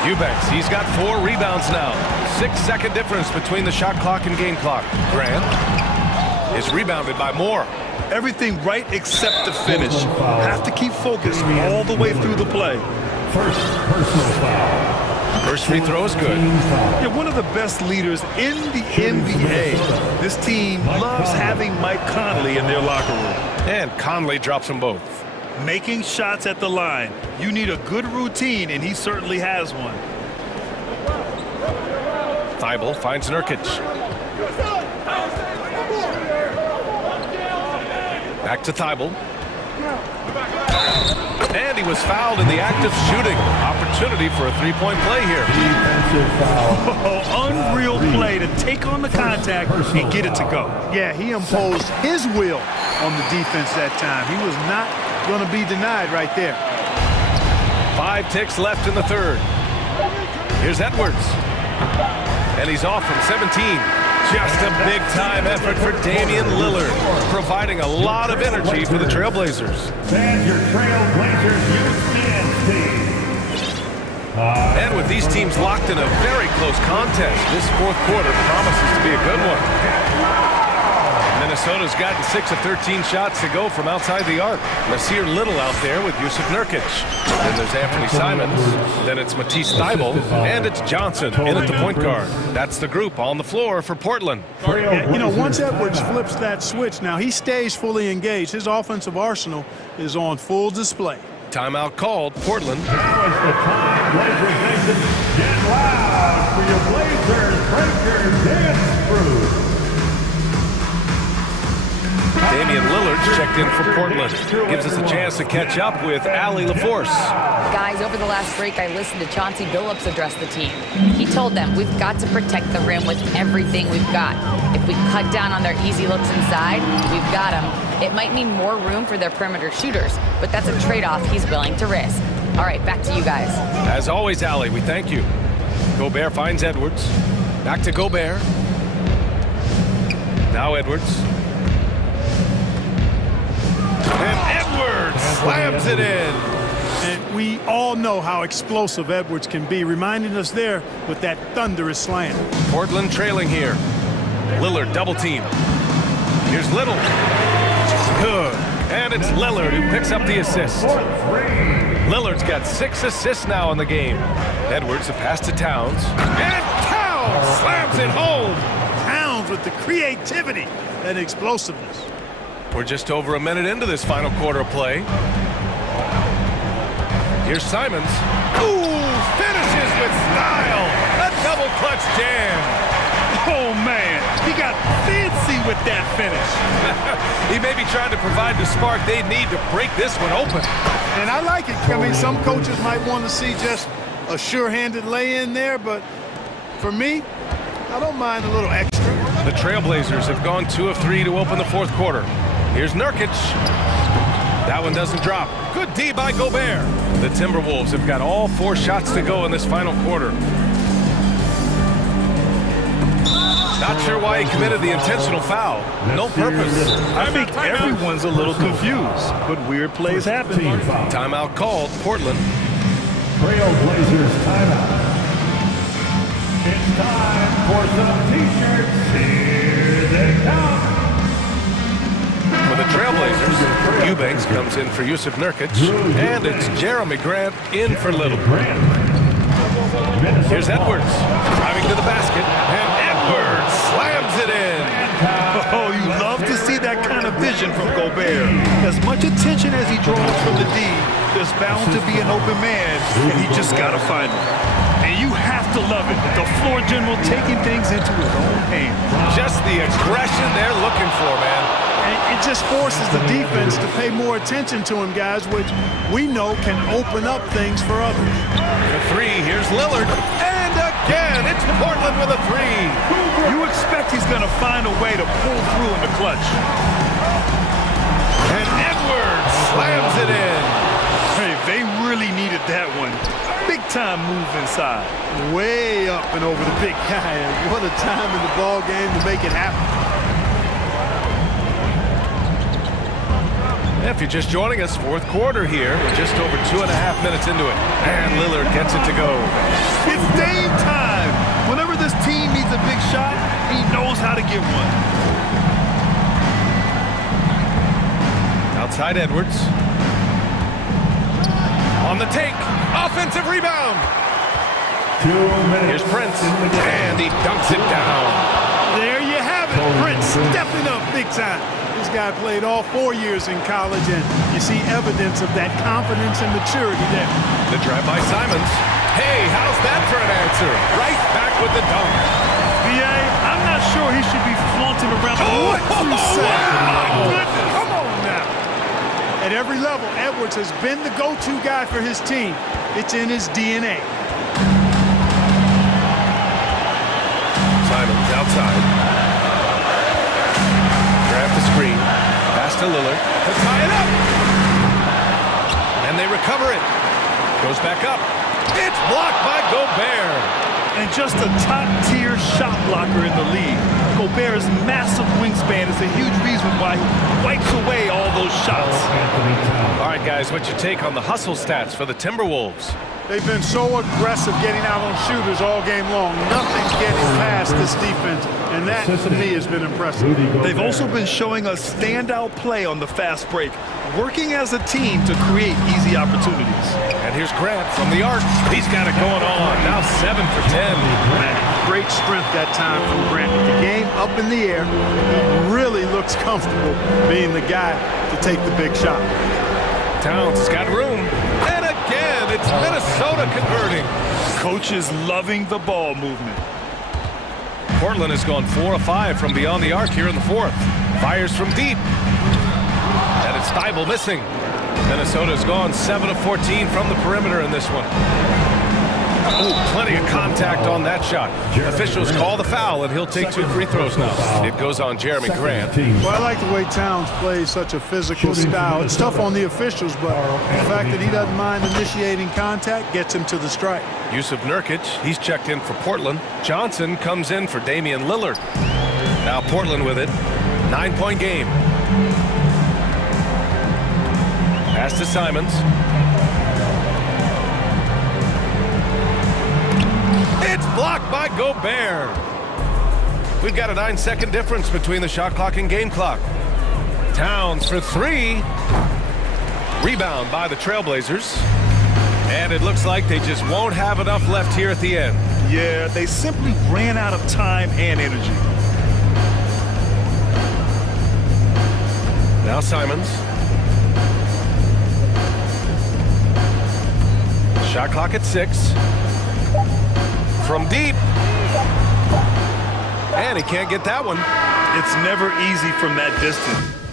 Eubanks, he's got 4 rebounds now. 6-second difference between the shot clock and game clock. Grant is rebounded by Moore. Everything right except the finish. Have to keep focused all the way through the play. First personal foul. First free throw is good. Yeah, one of the best leaders in the NBA. This team loves having Mike Conley in their locker room. And Conley drops them both. Making shots at the line. You need a good routine, and he certainly has one. Thibault finds Nurkic. Back to Thibault. And he was fouled in the act of shooting. Opportunity for a three-point play here. Defensive foul. Oh, unreal play to take on the contact and get it to go. Yeah, he imposed his will on the defense that time. He was not going to be denied right there. 5 ticks left in the third. Here's Edwards. And he's off from 17. Just a big-time effort for Damian Lillard, providing a lot of energy for the Trailblazers. And your Trailblazers youth men's team. And with these teams locked in a very close contest, this fourth quarter promises to be a good one. Minnesota's gotten 6 of 13 shots to go from outside the arc. Nasir Little out there with Yusuf Nurkic. Then there's Anthony Simons. Then it's Matisse Thybulle. And it's Johnson in at the point guard. That's the group on the floor for Portland. Yeah, you know, once Edwards flips that switch, now he stays fully engaged. His offensive arsenal is on full display. Timeout called. Portland. Now is the time. Blazers Nation, get loud for your Blazers Breakers dance crew. Damian Lillard's checked in for Portland. Gives us a chance to catch up with Allie LaForce. Guys, over the last break, I listened to Chauncey Billups address the team. He told them, we've got to protect the rim with everything we've got. If we cut down on their easy looks inside, we've got them. It might mean more room for their perimeter shooters, but that's a trade-off he's willing to risk. All right, back to you guys. As always, Allie, we thank you. Gobert finds Edwards. Back to Gobert. Now Edwards. And Edwards slams it in. And we all know how explosive Edwards can be, reminding us there with that thunderous slam. Portland trailing here. Lillard double team. Here's Little. Good. And it's Lillard who picks up the assist. Lillard's got 6 assists now in the game. Edwards, the pass to Towns. And Towns slams it home. Towns with the creativity and explosiveness. We're just over a minute into this final quarter of play. Here's Simons. Ooh, finishes with style. A double clutch jam. Oh, man, he got fancy with that finish. He may be trying to provide the spark they need to break this one open. And I like it. I mean, some coaches might want to see just a sure-handed lay-in there, but for me, I don't mind a little extra. The Trailblazers have gone 2 of 3 to open the fourth quarter. Here's Nurkic. That one doesn't drop. Good D by Gobert. The Timberwolves have got all 4 shots to go in this final quarter. Not sure why he committed the intentional foul. No purpose. I think everyone's a little confused, but weird plays happen. Timeout called. Portland. Trailblazers timeout. It's time for some T-shirts. Here they come. For the Trailblazers, Eubanks comes in for Yusuf Nurkic, and it's Jeremy Grant in for Little. Here's Edwards, driving to the basket, and Edwards slams it in. Oh, you love to see that kind of vision from Gobert. As much attention as he draws from the D, there's bound to be an open man, and he just got to find him. And you have to love it. The floor general taking things into his own hands. Just the aggression they're looking for, man. And it just forces the defense to pay more attention to him, guys, which we know can open up things for others. For 3, here's Lillard. And again, it's Portland with a 3. You expect he's going to find a way to pull through in the clutch. And Edwards slams it in. Hey, they really needed that one. Big time move inside. Way up and over the big guy. And what a time in the ball game to make it happen. If you're just joining us, fourth quarter here. We're just over 2.5 minutes into it. And Lillard gets it to go. It's Dame time. Whenever this team needs a big shot, he knows how to get one. Outside Edwards. On the take. Offensive rebound. 2 minutes. Here's Prince. And he dunks it down. There you have it. Prince stepping up big time. This guy played all 4 years in college, and you see evidence of that confidence and maturity there. The drive by Simons. Hey, how's that for an answer? Right back with the dunk. B.A., I'm not sure he should be flaunting around. What you say? My goodness. Come on now. And every level, Edwards has been the go-to guy for his team. It's in his DNA. Simons outside. Grab the screen. Pass to Lillard. To tie it up. And they recover it. Goes back up. It's blocked by Gobert. And just a top-tier shot blocker in the league. Gobert's massive wingspan is a huge reason why he wipes away all those shots. All right, guys, what's your take on the hustle stats for the Timberwolves? They've been so aggressive getting out on shooters all game long. Nothing's getting past this defense, and that, to me, has been impressive. They've also been showing a standout play on the fast break, working as a team to create easy opportunities. And here's Grant from the arc. He's got it going on. Now 7 for 10. Great strength that time from Grant. With the game up in the air, he really looks comfortable being the guy to take the big shot. Towns has got room. And again, it's Minnesota converting. Coach is loving the ball movement. Portland has gone 4 of 5 from beyond the arc here in the fourth. Fires from deep. And it's Thibault missing. Minnesota's gone 7 of 14 from the perimeter in this one. Ooh, plenty of contact on that shot. Officials call the foul, and he'll take 2 free throws now. It goes on Jeremy Grant. Well, I like the way Towns plays such a physical style. It's tough on the officials, but the fact that he doesn't mind initiating contact gets him to the strike. Yusuf Nurkic, he's checked in for Portland. Johnson comes in for Damian Lillard. Now Portland with it. 9-point game. Pass to Simons. It's blocked by Gobert. We've got a 9-second difference between the shot clock and game clock. Towns for 3. Rebound by the Trailblazers. And it looks like they just won't have enough left here at the end. Yeah, they simply ran out of time and energy. Now Simons. Shot clock at 6. From deep. And he can't get that one. It's never easy from that distance.